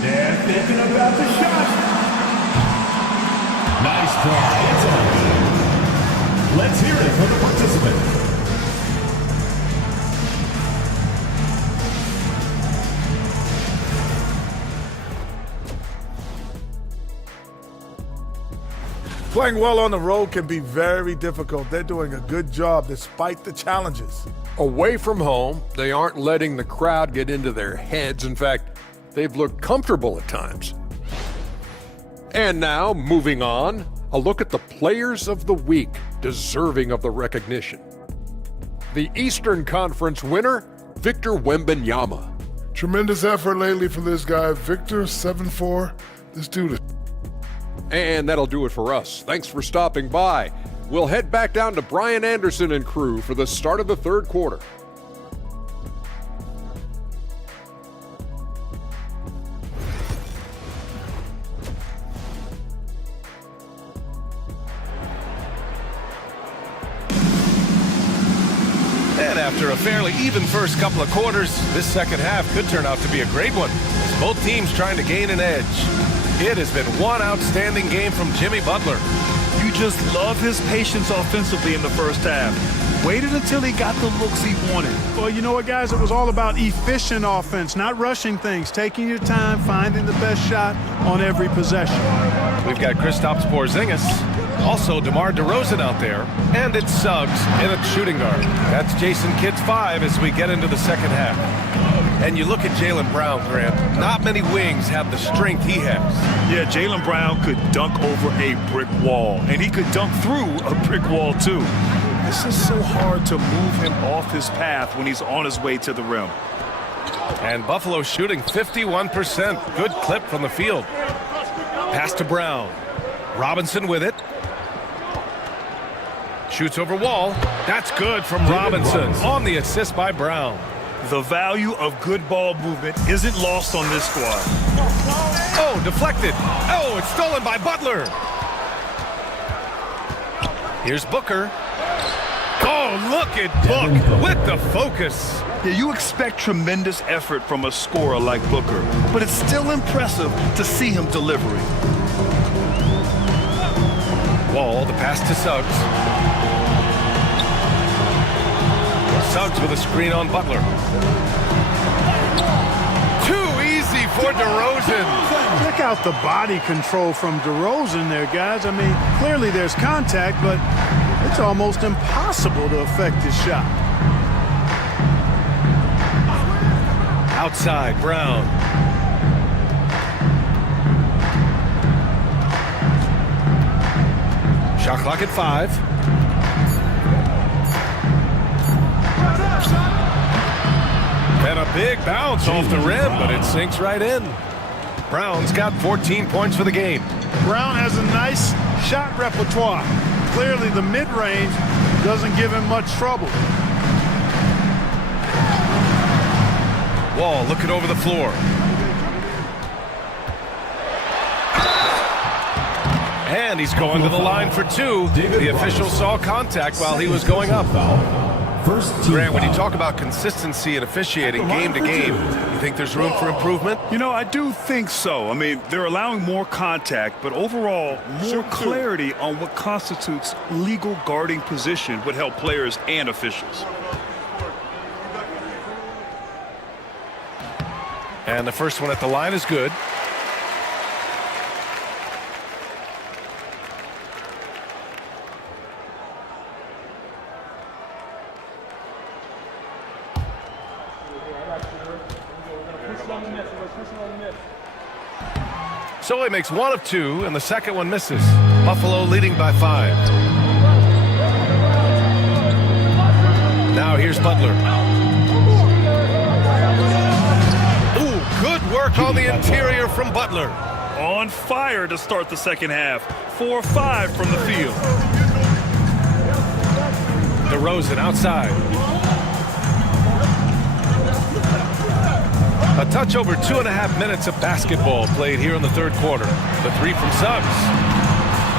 They're thinking about the shot. Nice try. It's all good. Let's hear it from the participant. Playing well on the road can be very difficult. They're doing a good job despite the challenges. Away from home, they aren't letting the crowd get into their heads. In fact, they've looked comfortable at times. And now, moving on, a look at the players of the week deserving of the recognition. The Eastern Conference winner, Victor Wembanyama. Tremendous effort lately for this guy. Victor, 7'4". This dude is... And that'll do it for us. Thanks for stopping by. We'll head back down to Brian Anderson and crew for the start of the third quarter. And after a fairly even first couple of quarters, this second half could turn out to be a great one, as both teams trying to gain an edge. It has been one outstanding game from Jimmy Butler. You just love his patience offensively in the first half. Waited until he got the looks he wanted. Well, you know what, guys? It was all about efficient offense, not rushing things, taking your time, finding the best shot on every possession. We've got Kristaps Porzingis, also DeMar DeRozan out there, and it's Suggs in a shooting guard. That's Jason Kidd's 5 as we get into the second half. And you look at Jaylen Brown, Grant. Not many wings have the strength he has. Yeah, Jaylen Brown could dunk over a brick wall, and he could dunk through a brick wall, too. This is so hard to move him off his path when he's on his way to the rim. And Buffalo shooting 51%. Good clip from the field. Pass to Brown. Robinson with it. Shoots over Wall. That's good from Robinson on the assist by Brown. The value of good ball movement isn't lost on this squad. Oh, deflected. Oh, it's stolen by Butler. Here's Booker. Oh, look at Book with the focus. Yeah, you expect tremendous effort from a scorer like Booker, but it's still impressive to see him delivering. Wall, the pass to Suggs. Suggs with a screen on Butler. Too easy for DeRozan. Check out the body control from DeRozan there, guys. I mean, clearly there's contact, but it's almost impossible to affect his shot. Outside, Brown. Shot clock at 5. And a big bounce off the rim, but it sinks right in. Brown's got 14 points for the game. Brown has a nice shot repertoire. Clearly the mid-range doesn't give him much trouble. Wall looking over the floor. And he's going to the line for 2. The official saw contact while he was going up. Grant, when you talk about consistency and officiating game to game, you think there's room for improvement? You know, I do think so. I mean, they're allowing more contact, but overall, more clarity on what constitutes legal guarding position would help players and officials. And the first one at the line is good. So he makes 1 of 2, and the second one misses. Buffalo leading by 5. Now here's Butler. Ooh, good work work on the interior from Butler. On fire to start the second half. 4-5 from the field. DeRozan outside. A touch over 2.5 minutes of basketball played here in the third quarter. The three from Suggs.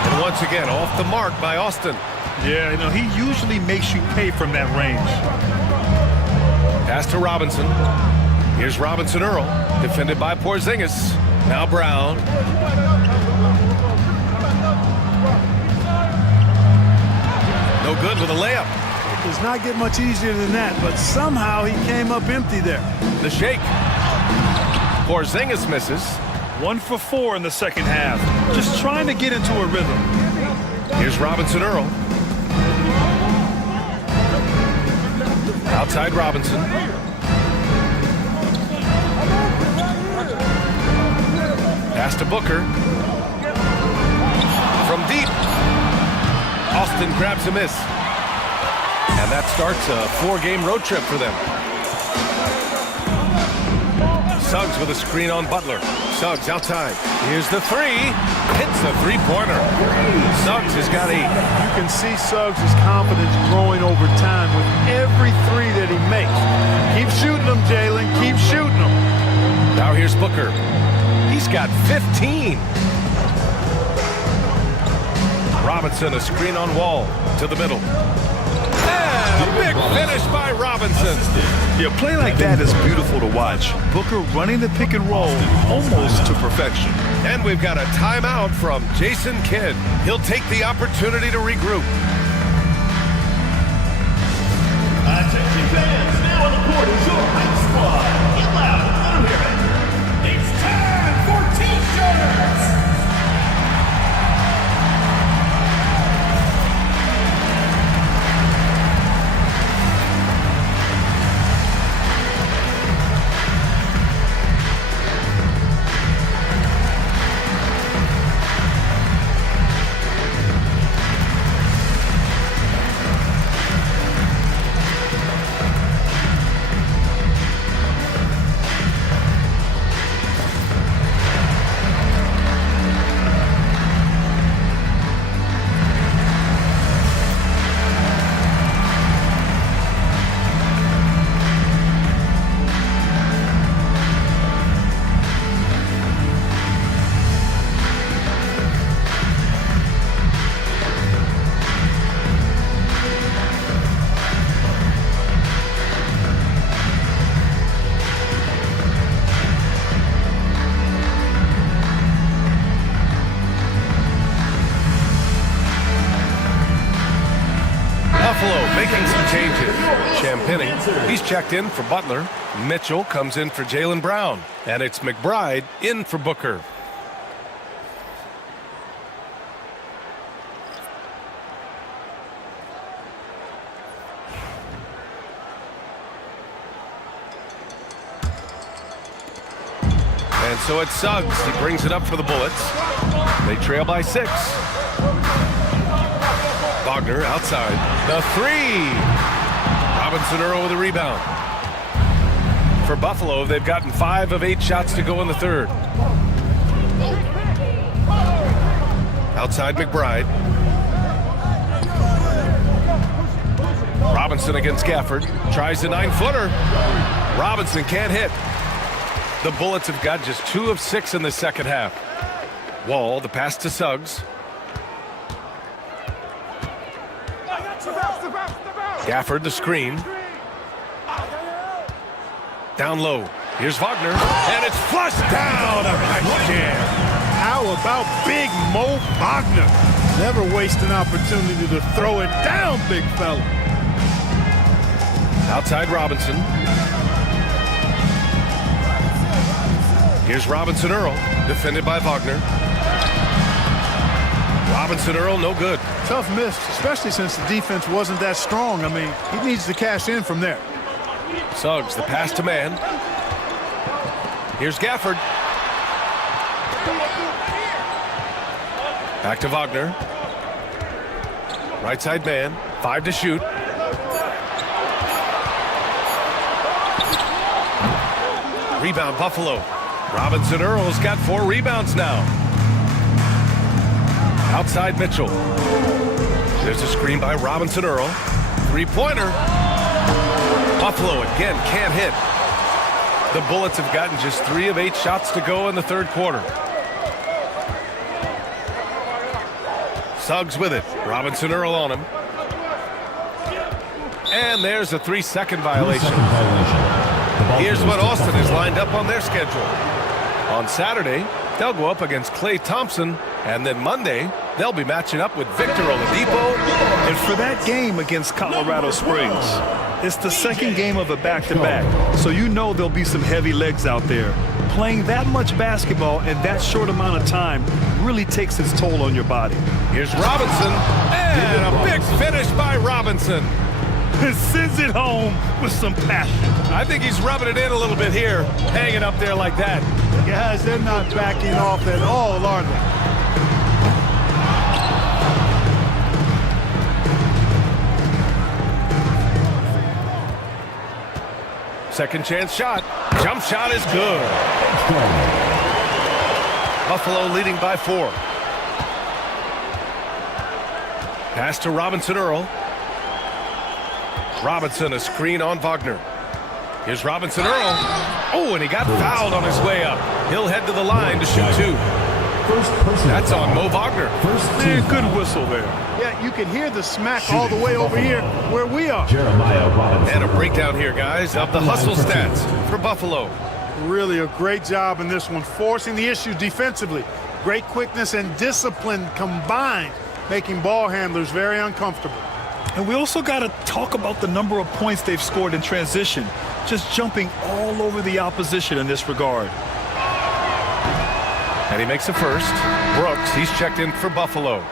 And once again, off the mark by Austin. Yeah, you know, he usually makes you pay from that range. Pass to Robinson. Here's Robinson Earl, defended by Porzingis. Now Brown. No good with a layup. It does not get much easier than that, but somehow he came up empty there. The shake. Porzingis misses. 1 for 4 in the second half. Just trying to get into a rhythm. Here's Robinson Earl. Outside Robinson. Pass to Booker. From deep. Austin grabs a miss. And that starts a 4-game road trip for them. Suggs with a screen on Butler. Suggs outside. Here's the three. Hits the three-pointer. Suggs has got 8. You can see Suggs' confidence growing over time with every three that he makes. Keep shooting them, Jalen. Keep shooting them. Now here's Booker. He's got 15. Robinson, a screen on Wall to the middle. And a big finish by Robinson. Yeah, play like that is beautiful to watch. Booker running the pick and roll almost to perfection. And we've got a timeout from Jason Kidd. He'll take the opportunity to regroup. Attention fans, now on the court is your hype squad. Get loud, let them hear it. It's time for T-shirts. Making some changes. Champagny, he's checked in for Butler. Mitchell comes in for Jaylen Brown. And it's McBride in for Booker. And so it's Suggs. He brings it up for the Bullets. They trail by 6. Wagner outside. The three. Robinson Earl with a rebound. For Buffalo, they've gotten 5 of 8 shots to go in the third. Outside McBride. Robinson against Gafford. Tries a 9-footer. Robinson can't hit. The Bullets have got just 2 of 6 in the second half. Wall, the pass to Suggs. Gafford, the screen. Down low. Here's Wagner. And it's flushed down. A nice jam. How about big Mo Wagner? Never waste an opportunity to throw it down, big fella. Outside Robinson. Here's Robinson Earl, defended by Wagner. Robinson Earl, no good. Tough miss, especially since the defense wasn't that strong. I mean, he needs to cash in from there. Suggs, the pass to man. Here's Gafford. Back to Wagner. Right side man, 5 to shoot. Rebound Buffalo. Robinson Earl's got 4 rebounds now. Outside Mitchell. There's a screen by Robinson Earl. 3-pointer. Buffalo again can't hit. The Bullets have gotten just 3 of 8 shots to go in the third quarter. Suggs with it. Robinson Earl on him. And there's a 3-second violation. Here's what Austin has lined up on their schedule. On Saturday, they'll go up against Klay Thompson, and then Monday, they'll be matching up with Victor Oladipo. And for that game against Colorado Springs, it's the second game of a back-to-back, so you know there'll be some heavy legs out there. Playing that much basketball in that short amount of time really takes its toll on your body. Here's Robinson, and a big finish by Robinson. Sends it home with some passion. I think he's rubbing it in a little bit here, hanging up there like that. Guys, they're not backing off at all, are they? Second chance shot. Jump shot is good. Buffalo leading by 4. Pass to Robinson Earl. Robinson, a screen on Wagner. Here's Robinson Earl. Oh, and he got fouled on his way up. He'll head to the line to shoot 2. That's on Mo Wagner. Good whistle there. Yeah, you can hear the smack all the way over here where we are. And a breakdown here, guys, of the hustle stats for Buffalo. Really a great job in this one, forcing the issue defensively. Great quickness and discipline combined, making ball handlers very uncomfortable. And we also got to talk about the number of points they've scored in transition, just jumping all over the opposition in this regard. And he makes a first. Brooks, he's checked in for Buffalo.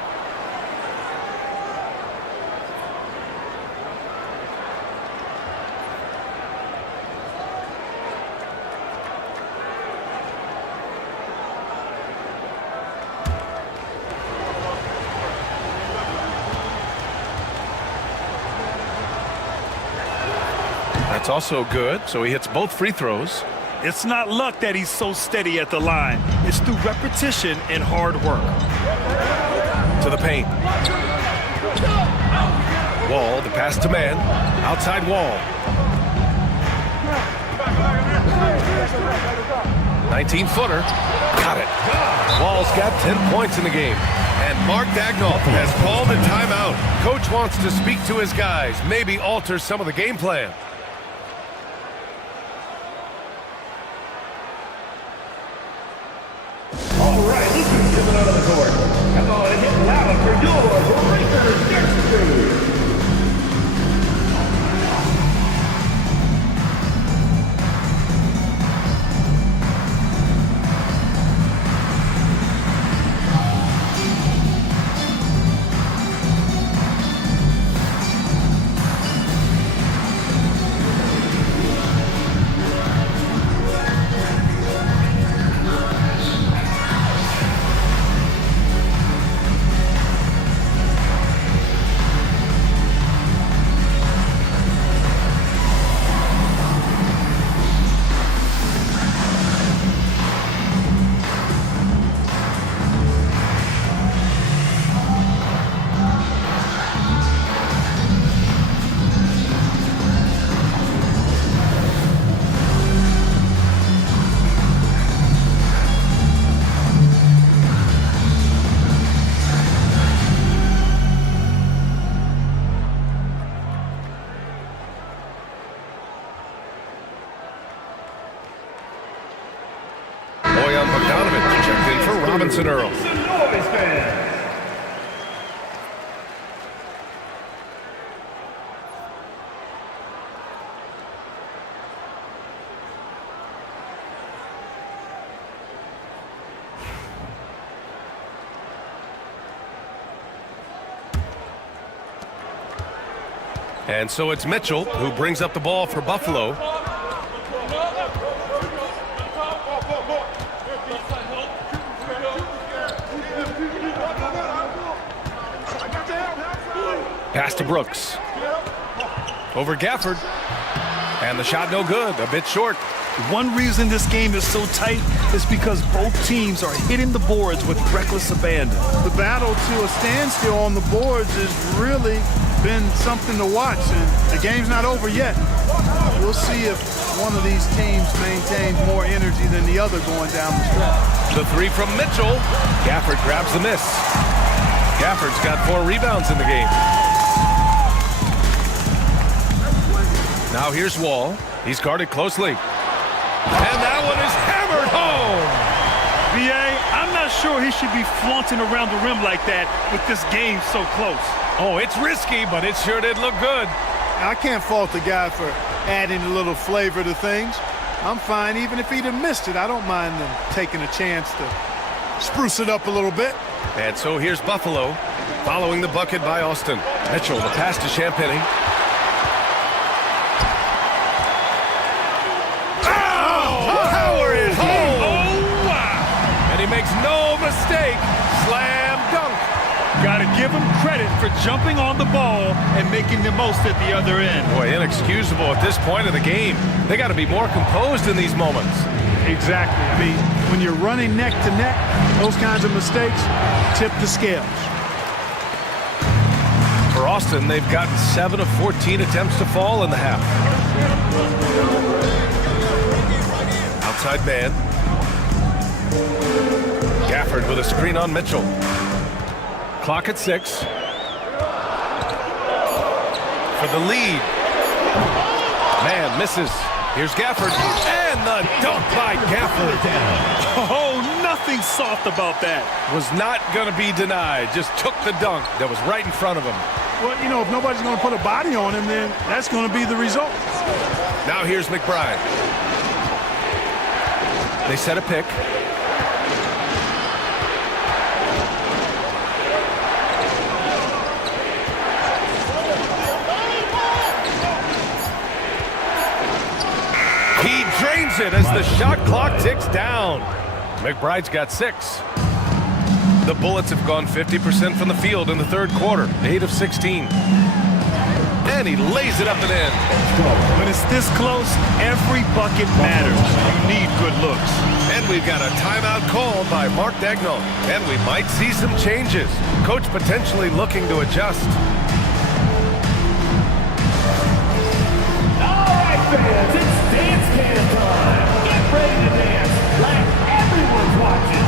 That's also good, so he hits both free throws. It's not luck that he's so steady at the line. It's through repetition and hard work. To the paint. Wall, the pass to man. Outside Wall. 19-footer. Got it. Wall's got 10 points in the game. And Mark Daigneault has called a timeout. Coach wants to speak to his guys, maybe alter some of the game plan. All right, Lucas coming out of the court. Come on and get loud for your Breakers next crew. Robinson Earl. And so it's Mitchell who brings up the ball for Buffalo. Pass to Brooks. Over Gafford. And the shot no good. A bit short. One reason this game is so tight is because both teams are hitting the boards with reckless abandon. The battle to a standstill on the boards has really been something to watch, and the game's not over yet. We'll see if one of these teams maintains more energy than the other going down the stretch. The three from Mitchell. Gafford grabs the miss. Gafford's got 4 rebounds in the game. Now here's Wall. He's guarded closely. And that one is hammered home. B.A., I'm not sure he should be flaunting around the rim like that with this game so close. Oh, it's risky, but it sure did look good. I can't fault the guy for adding a little flavor to things. I'm fine even if he'd have missed it. I don't mind them taking a chance to spruce it up a little bit. And so here's Buffalo following the bucket by Austin. Mitchell, the pass to Champagny. Makes no mistake. Slam dunk. Got to give him credit for jumping on the ball and making the most at the other end. Boy, inexcusable at this point of the game. They got to be more composed in these moments. Exactly. I mean, when you're running neck to neck, those kinds of mistakes tip the scales. For Austin, they've gotten 7 of 14 attempts to fall in the half. Outside man. Gafford with a screen on Mitchell. Clock at 6. For the lead. Man misses. Here's Gafford. And the dunk by Gafford. Oh, nothing soft about that. Was not going to be denied. Just took the dunk that was right in front of him. Well, you know, if nobody's going to put a body on him, then that's going to be the result. Now here's McBride. They set a pick. He drains it as the shot clock ticks down. McBride's got 6. The Bullets have gone 50% from the field in the third quarter, 8 of 16. And he lays it up and in. When it's this close, every bucket matters. You need good looks. And we've got a timeout called by Mark Daigneault. And we might see some changes. Coach potentially looking to adjust. All right, fans, it's dance can time. Get ready to dance like everyone's watching.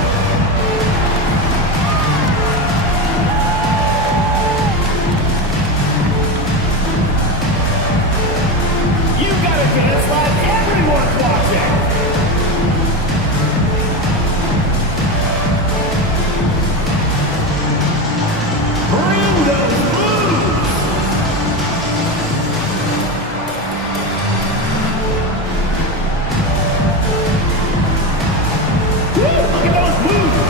You gotta dance like everyone's watching. Bring those moves. Look at those moves!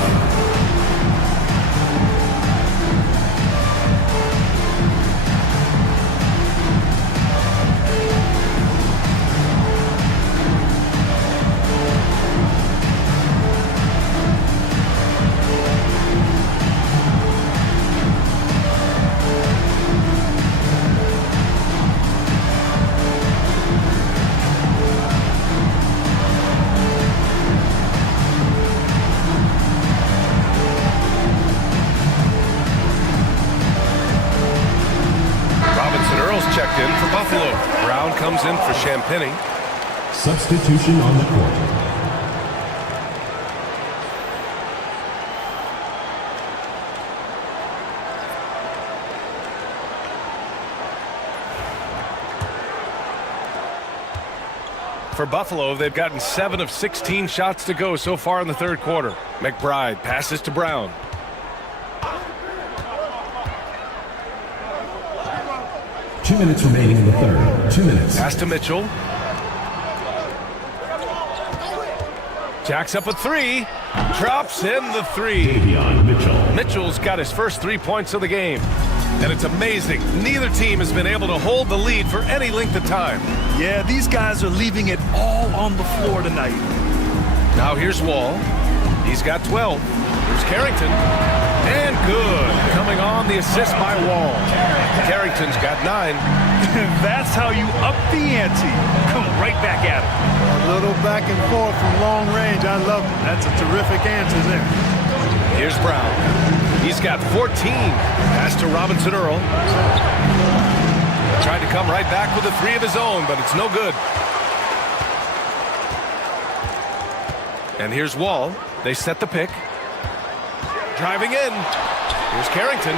Checked in for Buffalo. Brown comes in for Champagny. Substitution on the court. For Buffalo, they've gotten 7 of 16 shots to go so far in the third quarter. McBride passes to Brown. Two minutes remaining in the third. 2 minutes. Pass to Mitchell. Jacks up a 3. Drops in the 3. Davion Mitchell. Mitchell's got his first 3 points of the game. And it's amazing. Neither team has been able to hold the lead for any length of time. Yeah, these guys are leaving it all on the floor tonight. Now here's Wall. He's got 12. Here's Carrington. And good. Coming on the assist by Wall. Carrington's got 9. That's how you up the ante. Come right back at him. A little back and forth from long range. I love it. That's a terrific answer there. Here's Brown. He's got 14. Pass to Robinson Earl. Tried to come right back with a 3 of his own, but it's no good. And here's Wall. They set the pick. Driving in. Here's Carrington.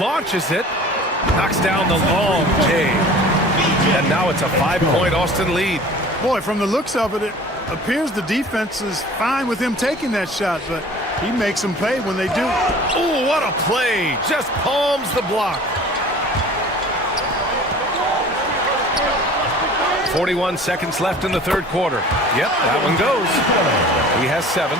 Launches it. Knocks down the long J. And now it's a 5-point Austin lead. Boy, from the looks of it, it appears the defense is fine with him taking that shot, but he makes them pay when they do. Oh, what a play. Just palms the block. 41 seconds left in the third quarter. Yep, that one goes. He has 7.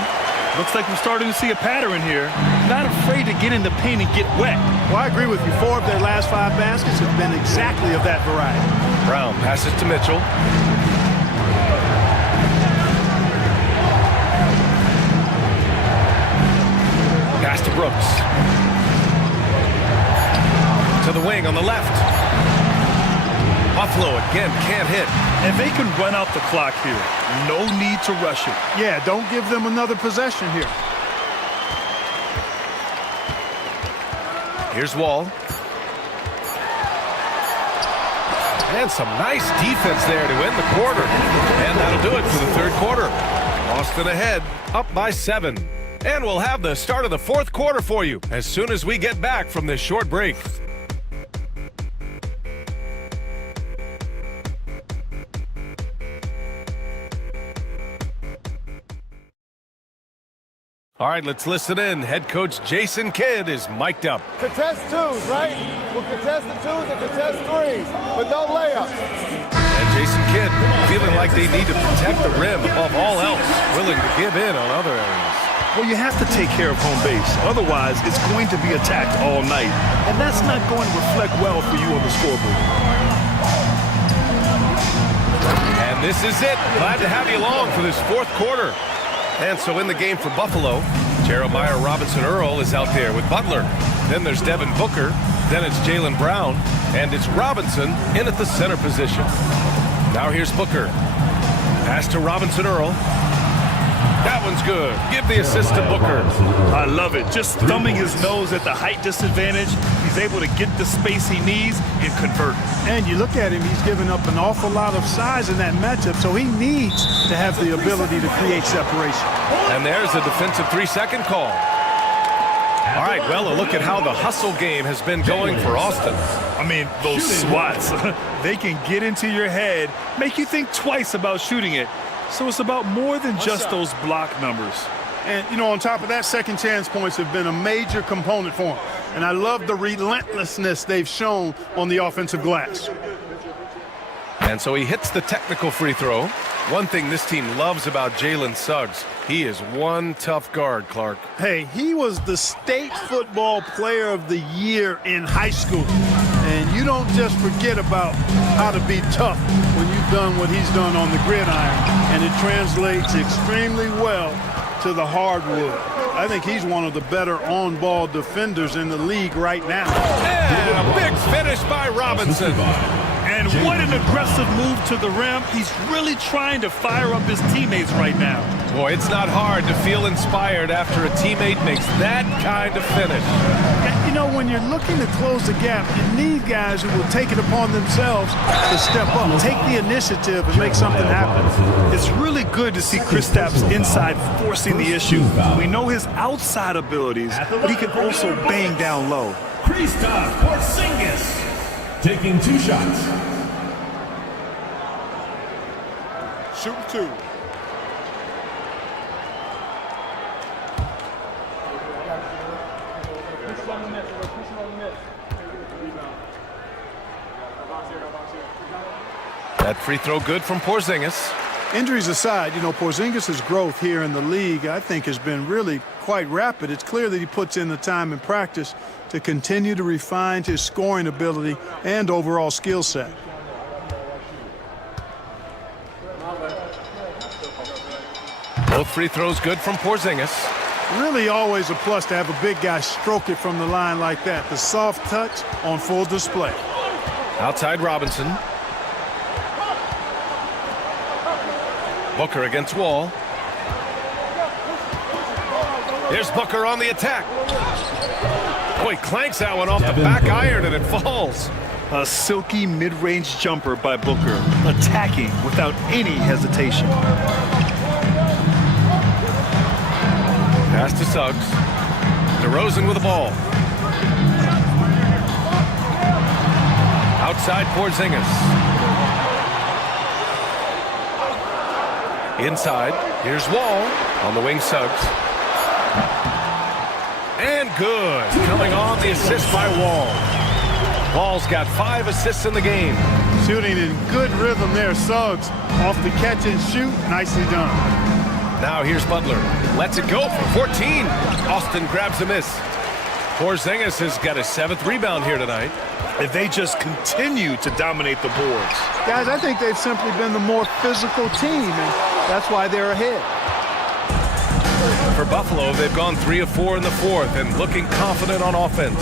Looks like we're starting to see a pattern here. Not afraid to get in the paint and get wet. Well, I agree with you. 4 of their last 5 baskets have been exactly of that variety. Brown passes to Mitchell. Pass to Brooks. To the wing on the left. Buffalo again can't hit. And they can run out the clock here. No need to rush it. Yeah, don't give them another possession here. Here's Wall. And some nice defense there to end the quarter. And that'll do it for the third quarter. Austin ahead, up by 7. And we'll have the start of the fourth quarter for you as soon as we get back from this short break. All right, let's listen in. Head coach Jason Kidd is mic'd up. Contest 2s, right? We'll contest the 2s and contest 3s, but no layups. And Jason Kidd feeling like they need to protect the rim above all else, willing to give in on other areas. Well, you have to take care of home base. Otherwise, it's going to be attacked all night. And that's not going to reflect well for you on the scoreboard. And this is it. Glad to have you along for this fourth quarter. And so in the game for Buffalo, Jeremiah Robinson Earl is out there with Butler. Then there's Devin Booker. Then it's Jaylen Brown. And it's Robinson in at the center position. Now here's Booker. Pass to Robinson Earl. That one's good. Give the assist to Booker. I love it. Just thumbing his nose at the height disadvantage. He's able to get the space he needs and convert. And you look at him, he's given up an awful lot of size in that matchup, so he needs to have the ability to create separation. And there's a defensive 3-second call. All right, well, a look at how the hustle game has been going for Austin. I mean, those swats, they can get into your head, make you think twice about shooting it. So it's about more than just those block numbers. And, you know, on top of that, second chance points have been a major component for them. And I love the relentlessness they've shown on the offensive glass. And so he hits the technical free throw. One thing this team loves about Jalen Suggs, he is one tough guard, Clark. Hey, he was the state football player of the year in high school. And you don't just forget about how to be tough when you've done what he's done on the gridiron. And it translates extremely well to the hardwood. I think he's one of the better on-ball defenders in the league right now. And a big finish by Robinson. And what an aggressive move to the rim. He's really trying to fire up his teammates right now. Boy, it's not hard to feel inspired after a teammate makes that kind of finish. You know, when you're looking to close the gap, you need guys who will take it upon themselves to step up, take the initiative, and make something happen. It's really good to see Kristaps inside forcing the issue. We know his outside abilities, but he can also bang down low. Kristaps Porzingis taking 2 shots. Shoot 2. That free throw good from Porzingis. Injuries aside, you know, Porzingis' growth here in the league, I think, has been really quite rapid. It's clear that he puts in the time in practice to continue to refine his scoring ability and overall skill set. Both free throws good from Porzingis. Really always a plus to have a big guy stroke it from the line like that. The soft touch on full display. Outside Robinson. Booker against Wall. Here's Booker on the attack. Boy, clanks that one off the back iron and it falls. A silky mid-range jumper by Booker, attacking without any hesitation. Pass to Suggs. DeRozan with the ball. Outside Porzingis. Inside. Here's Wall. On the wing, Suggs. And good. Coming on the assist by Wall. Wall's got 5 assists in the game. Shooting in good rhythm there, Suggs. Off the catch and shoot, nicely done. Now here's Butler. Lets it go for 14. Austin grabs a miss. Porzingis has got his 7th rebound here tonight. And they just continue to dominate the boards. Guys, I think they've simply been the more physical team, and that's why they're ahead. For Buffalo, they've gone 3 of 4 in the 4th and looking confident on offense.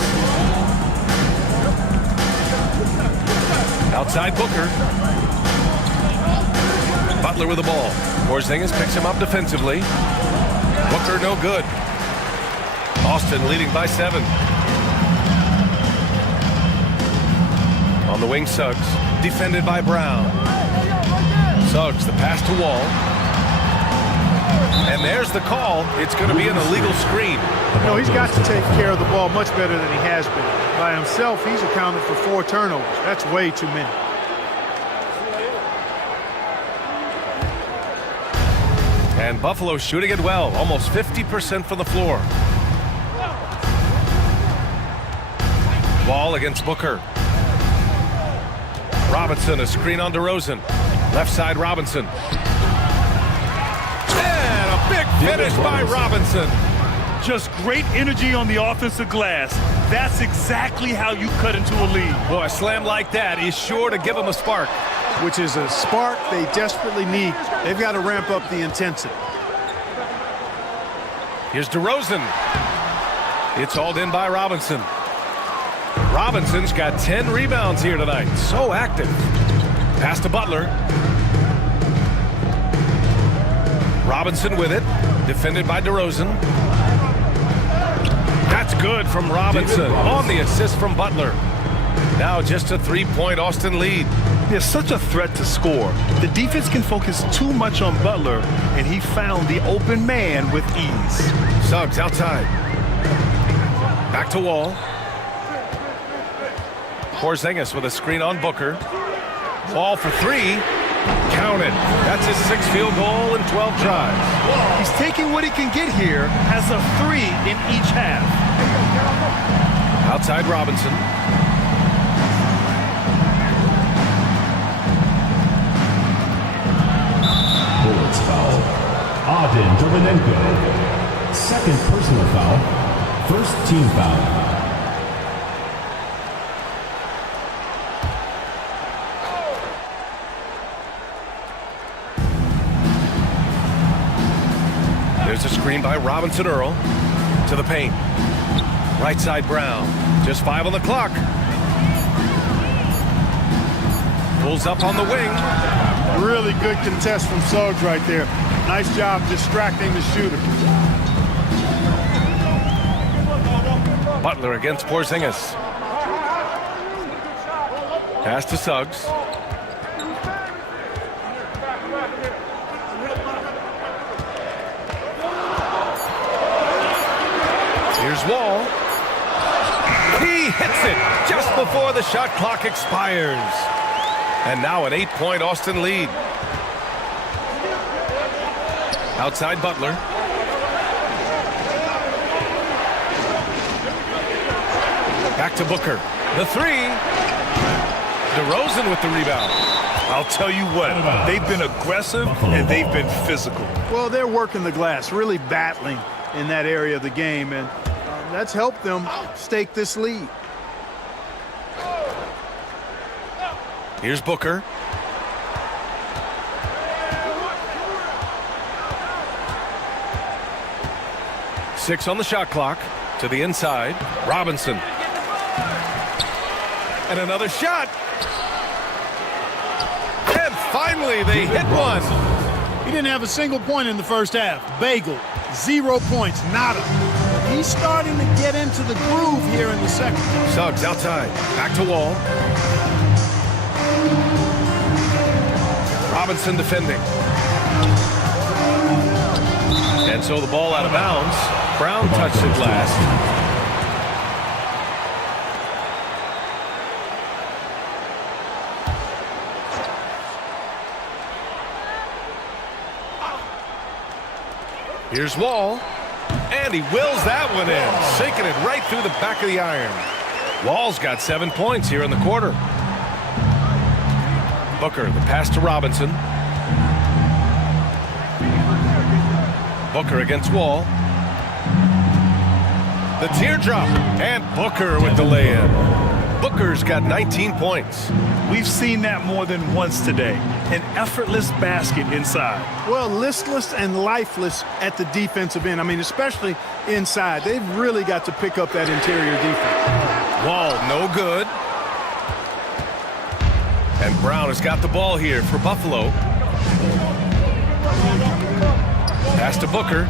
Outside Booker. Butler with the ball. Porzingis picks him up defensively. Booker no good. Austin leading by 7. On the wing, Suggs. Defended by Brown. Suggs, the pass to Wall. And there's the call. It's going to be an illegal screen. You know, he's got to take care of the ball much better than he has been. By himself, he's accounted for 4 turnovers. That's way too many. And Buffalo shooting it well, almost 50% from the floor. Wall against Booker. Robinson, a screen on DeRozan. Left side, Robinson. And a big finish by Robinson. Just great energy on the offensive glass. That's exactly how you cut into a lead. Boy, a slam like that is sure to give them a spark. Which is a spark they desperately need. They've got to ramp up the intensity. Here's DeRozan. It's hauled in by Robinson. Robinson's got 10 rebounds here tonight. So active. Pass to Butler. Robinson with it. Defended by DeRozan. That's good from Robinson on the assist from Butler. Now just a 3-point Austin lead. They're such a threat to score. The defense can focus too much on Butler, and he found the open man with ease. Suggs outside. Back to Wall. Porzingis with a screen on Booker. Wall for 3. Count it. That's his 6th field goal in 12 tries. He's taking what he can get here, has a 3 in each half. Outside Robinson. Bullets foul. Arden Turbanenko. 2nd personal foul. 1st team foul. There's a screen by Robinson Earl to the paint. Right side Brown. Just 5 on the clock. Pulls up on the wing. Really good contest from Suggs right there. Nice job distracting the shooter. Butler against Porzingis. Pass to Suggs. Here's Wall. He hits it just before the shot clock expires. And now an 8-point Austin lead. Outside Butler. Back to Booker. The 3. DeRozan with the rebound. I'll tell you what, they've been aggressive and they've been physical. Well, they're working the glass, really battling in that area of the game, and that's helped them stake this lead. Here's Booker. 6 on the shot clock. To the inside. Robinson. And another shot. And finally, they hit one. He didn't have a single point in the first half. Bagel, 0 points, nada. He's starting to get into the groove here in the second. Suggs outside. Back to Wall. Robinson defending. And so the ball out of bounds. Brown touched it last. Here's Wall. And he wills that one in, sinking it right through the back of the iron. Wall's got 7 points here in the quarter. Booker, the pass to Robinson. Booker against Wall. The teardrop, and Booker with the lay-in. Booker's got 19 points. We've seen that more than once today. An effortless basket inside. Well, listless and lifeless at the defensive end. I mean, especially inside. They've really got to pick up that interior defense. Wall, no good. And Brown has got the ball here for Buffalo. Pass to Booker.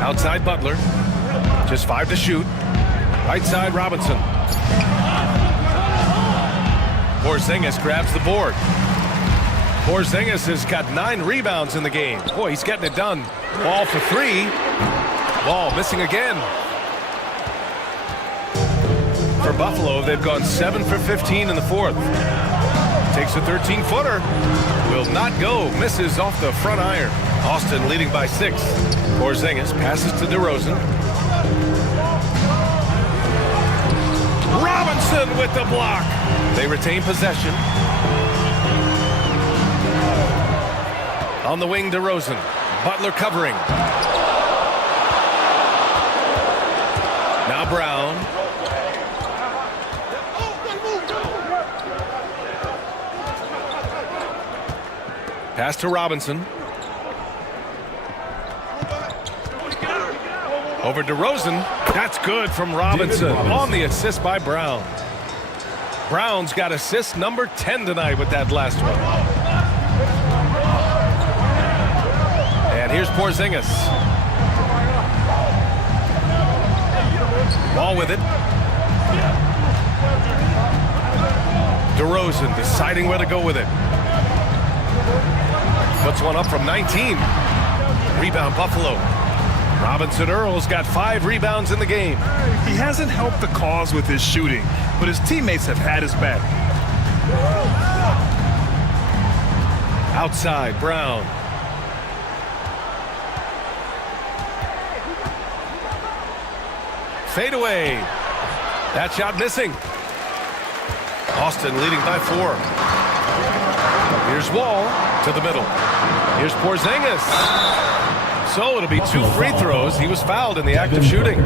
Outside Butler. Just 5 to shoot. Right side Robinson. Porzingis grabs the board. Porzingis has got 9 rebounds in the game. Boy, he's getting it done. Ball for 3. Ball missing again. For Buffalo, they've gone 7 for 15 in the fourth. Takes a 13-footer. Will not go. Misses off the front iron. Austin leading by 6. Porzingis passes to DeRozan. Robinson with the block. They retain possession. On the wing, DeRozan. Butler covering. Now Brown. Pass to Robinson. Over DeRozan. That's good from Robinson on the assist by Brown. Brown's got assist number 10 tonight with that last one. And here's Porzingis. Ball with it. DeRozan deciding where to go with it. Puts one up from 19. Rebound Buffalo. Robinson Earl's got 5 rebounds in the game. He hasn't helped the cause with his shooting, but his teammates have had his back. Outside, Brown. Fade away. That shot missing. Austin leading by 4. Here's Wall to the middle. Here's Porzingis. So it'll be 2 free throws. He was fouled in the act of shooting.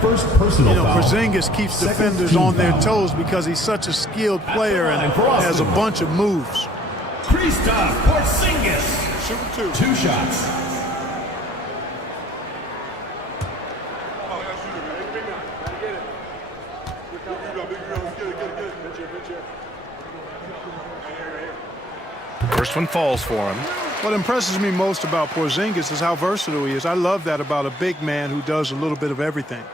First personal foul. Porzingis keeps defenders on their toes because he's such a skilled player and has a bunch of moves. Kristaps Porzingis. Shooting 2 shots. First one falls for him. What impresses me most about Porzingis is how versatile he is. I love that about a big man who does a little bit of everything.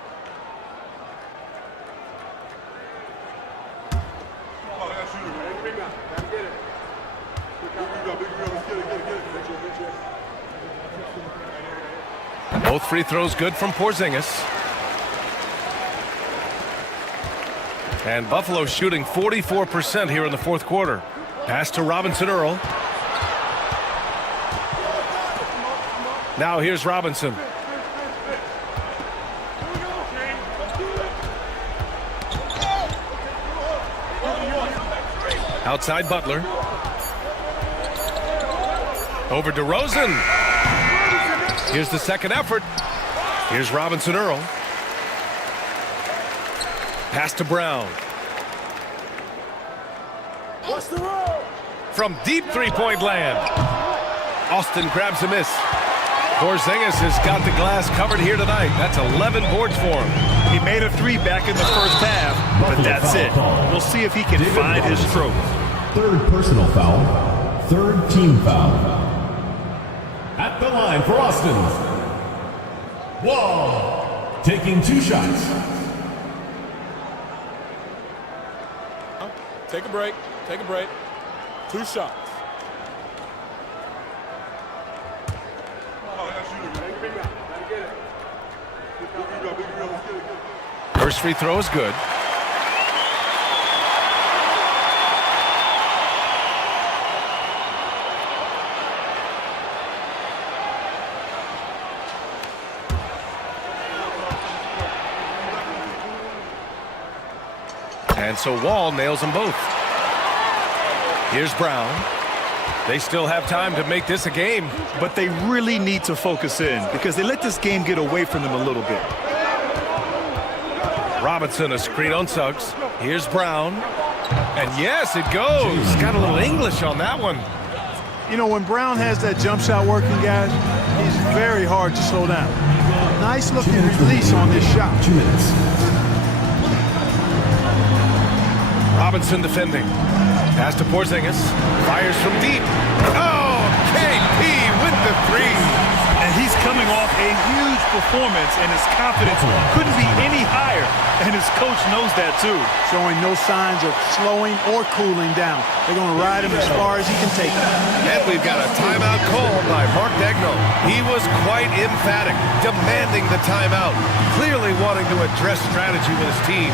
Both free throws good from Porzingis. And Buffalo shooting 44% here in the fourth quarter. Pass to Robinson Earl. Now here's Robinson. Outside Butler. Over DeRozan. Here's the second effort. Here's Robinson Earl. Pass to Brown. from deep three-point land. Austin grabs a miss. Porzingis has got the glass covered here tonight. That's 11 boards for him. He made a three back in the first half, but that's it. We'll see if he can find his stroke. Third personal foul. Third team foul. At the line for Austin. Wall. Taking 2 shots. Take a break. Take a break. 2 shots. First free throw is good. And so Wall nails them both. Here's Brown. They still have time to make this a game. But they really need to focus in because they let this game get away from them a little bit. Robinson, a screen on Suggs. Here's Brown. And yes, it goes. Got a little English on that one. You know, when Brown has that jump shot working, guys, he's very hard to slow down. Nice looking release on this shot. 2 minutes. Robinson defending. Pass to Porzingis. Fires from deep. Oh, KP with the 3. And he's coming off a huge performance, and his confidence couldn't be any higher. And his coach knows that, too. Showing no signs of slowing or cooling down. They're going to ride him as far as he can take him. And we've got a timeout called by Mark Daigneault. He was quite emphatic, demanding the timeout, clearly wanting to address strategy with his team.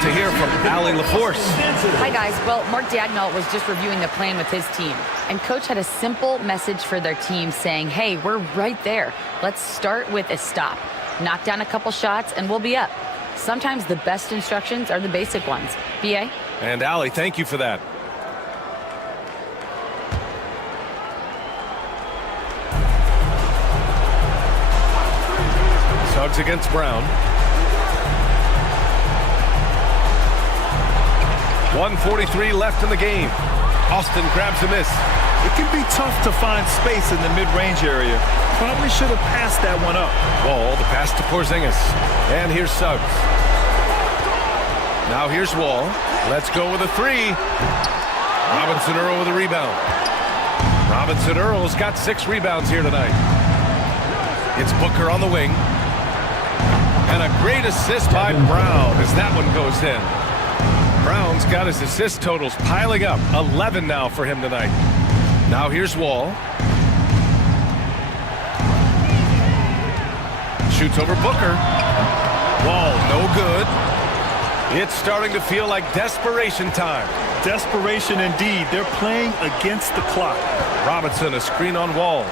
To hear from Allie LaForce. Hi, guys. Well, Mark Daigneault was just reviewing the plan with his team. And Coach had a simple message for their team saying, hey, we're right there. Let's start with a stop. Knock down a couple shots, and we'll be up. Sometimes the best instructions are the basic ones. B.A.? And Allie, thank you for that. Suggs against Brown. 1:43 left in the game. Austin grabs a miss. It can be tough to find space in the mid-range area. Probably should have passed that one up. Wall, the pass to Porzingis. And here's Suggs. Now here's Wall. Let's go with a 3. Robinson Earl with a rebound. Robinson Earl's got 6 rebounds here tonight. It's Booker on the wing. And a great assist by Brown as that one goes in. Brown's got his assist totals piling up. 11 now for him tonight. Now here's Wall. Shoots over Booker. Wall, no good. It's starting to feel like desperation time. Desperation indeed. They're playing against the clock. Robinson, a screen on Wall.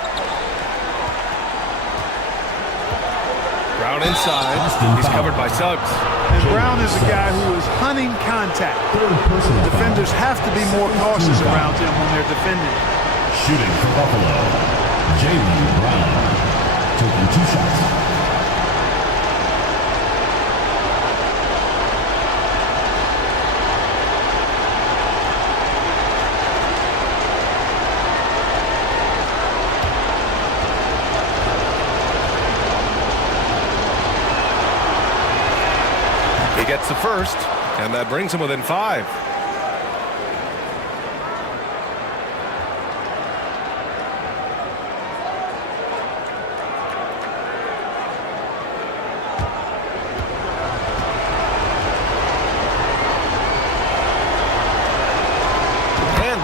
Brown inside. He's covered by Suggs. And Brown is a guy who is hunting contact. Defenders have to be more cautious around him when they're defending. Shooting for Buffalo, Jaylen Brown. Taking 2 shots. gets the first, and that brings him within 5.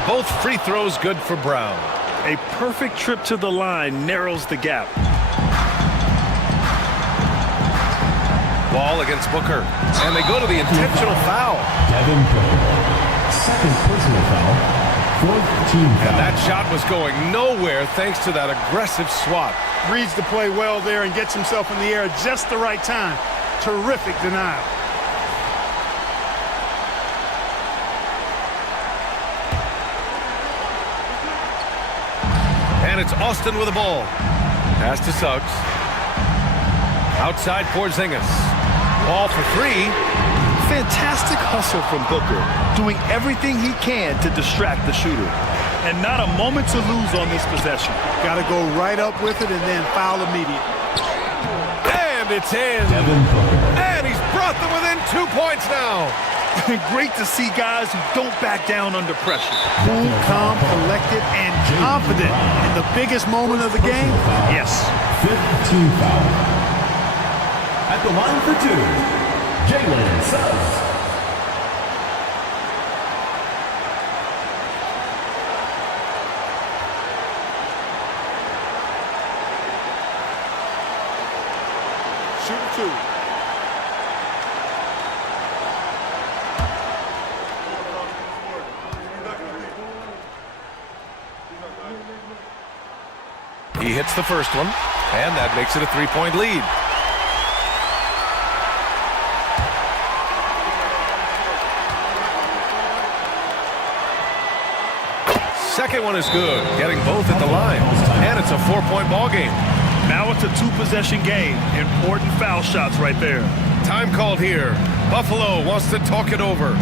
Both free throws good for Brown. A perfect trip to the line narrows the gap. Ball against Booker. And they go to the intentional foul. Devin Booker. Second personal foul. Fourth team foul. And that shot was going nowhere thanks to that aggressive swat. Reads the play well there and gets himself in the air at just the right time. Terrific denial. And it's Austin with the ball. Pass to Suggs. Outside Porzingis. Ball for 3. Fantastic hustle from Booker, doing everything he can to distract the shooter. And not a moment to lose on this possession. Got to go right up with it and then foul immediately. And it's in. And he's brought them within 2 points now. Great to see guys who don't back down under pressure. Cool, calm, collected, and confident in the biggest moment of the game. Yes. Fifth team foul. At the line for 2, Jalen Suggs. Shoot 2. He hits the first one, and that makes it a 3-point lead. Second one is good, getting both at the line, and it's a 4-point ball game. Now it's a 2-possession game. Important foul shots right there. Time called here. Buffalo wants to talk it over.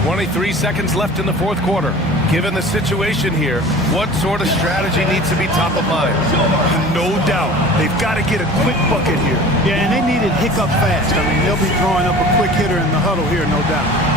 23 seconds left in the fourth quarter. Given the situation here, what sort of strategy needs to be top of mind? No doubt. They've got to get a quick bucket here. Yeah, and they need it hiccup fast. I mean, they'll be throwing up a quick hitter in the huddle here, no doubt.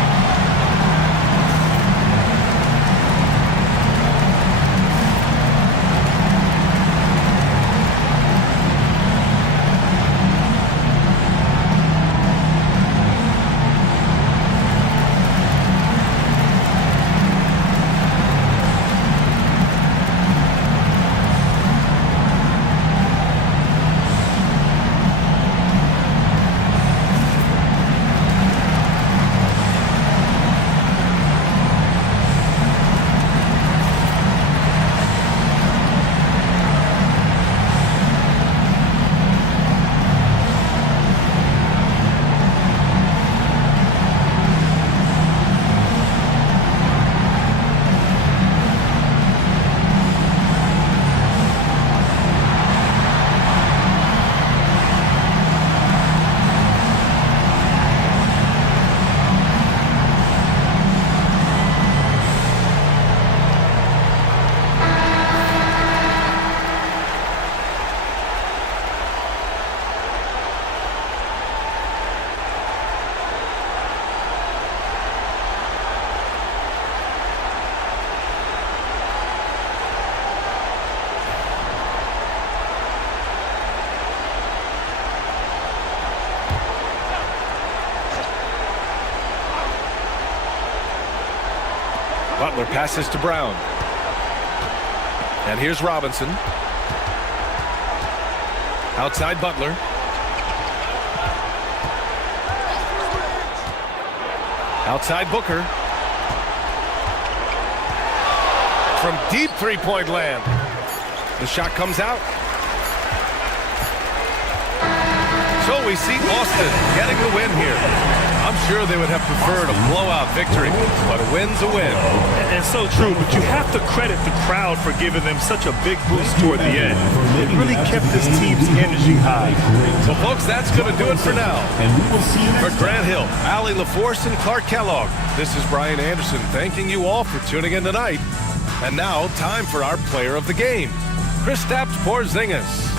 Butler passes to Brown. And here's Robinson. Outside Butler. Outside Booker. From deep three-point land. The shot comes out. So we see Austin getting the win here. I'm sure they would have preferred a blowout victory, but a win's a win. And so true, but you have to credit the crowd for giving them such a big boost toward the end. It really kept this team's energy high. Well, folks, that's going to do it for now. For Grant Hill, Allie LaForce, and Clark Kellogg, this is Brian Anderson thanking you all for tuning in tonight. And now, time for our player of the game, Kristaps Porzingis.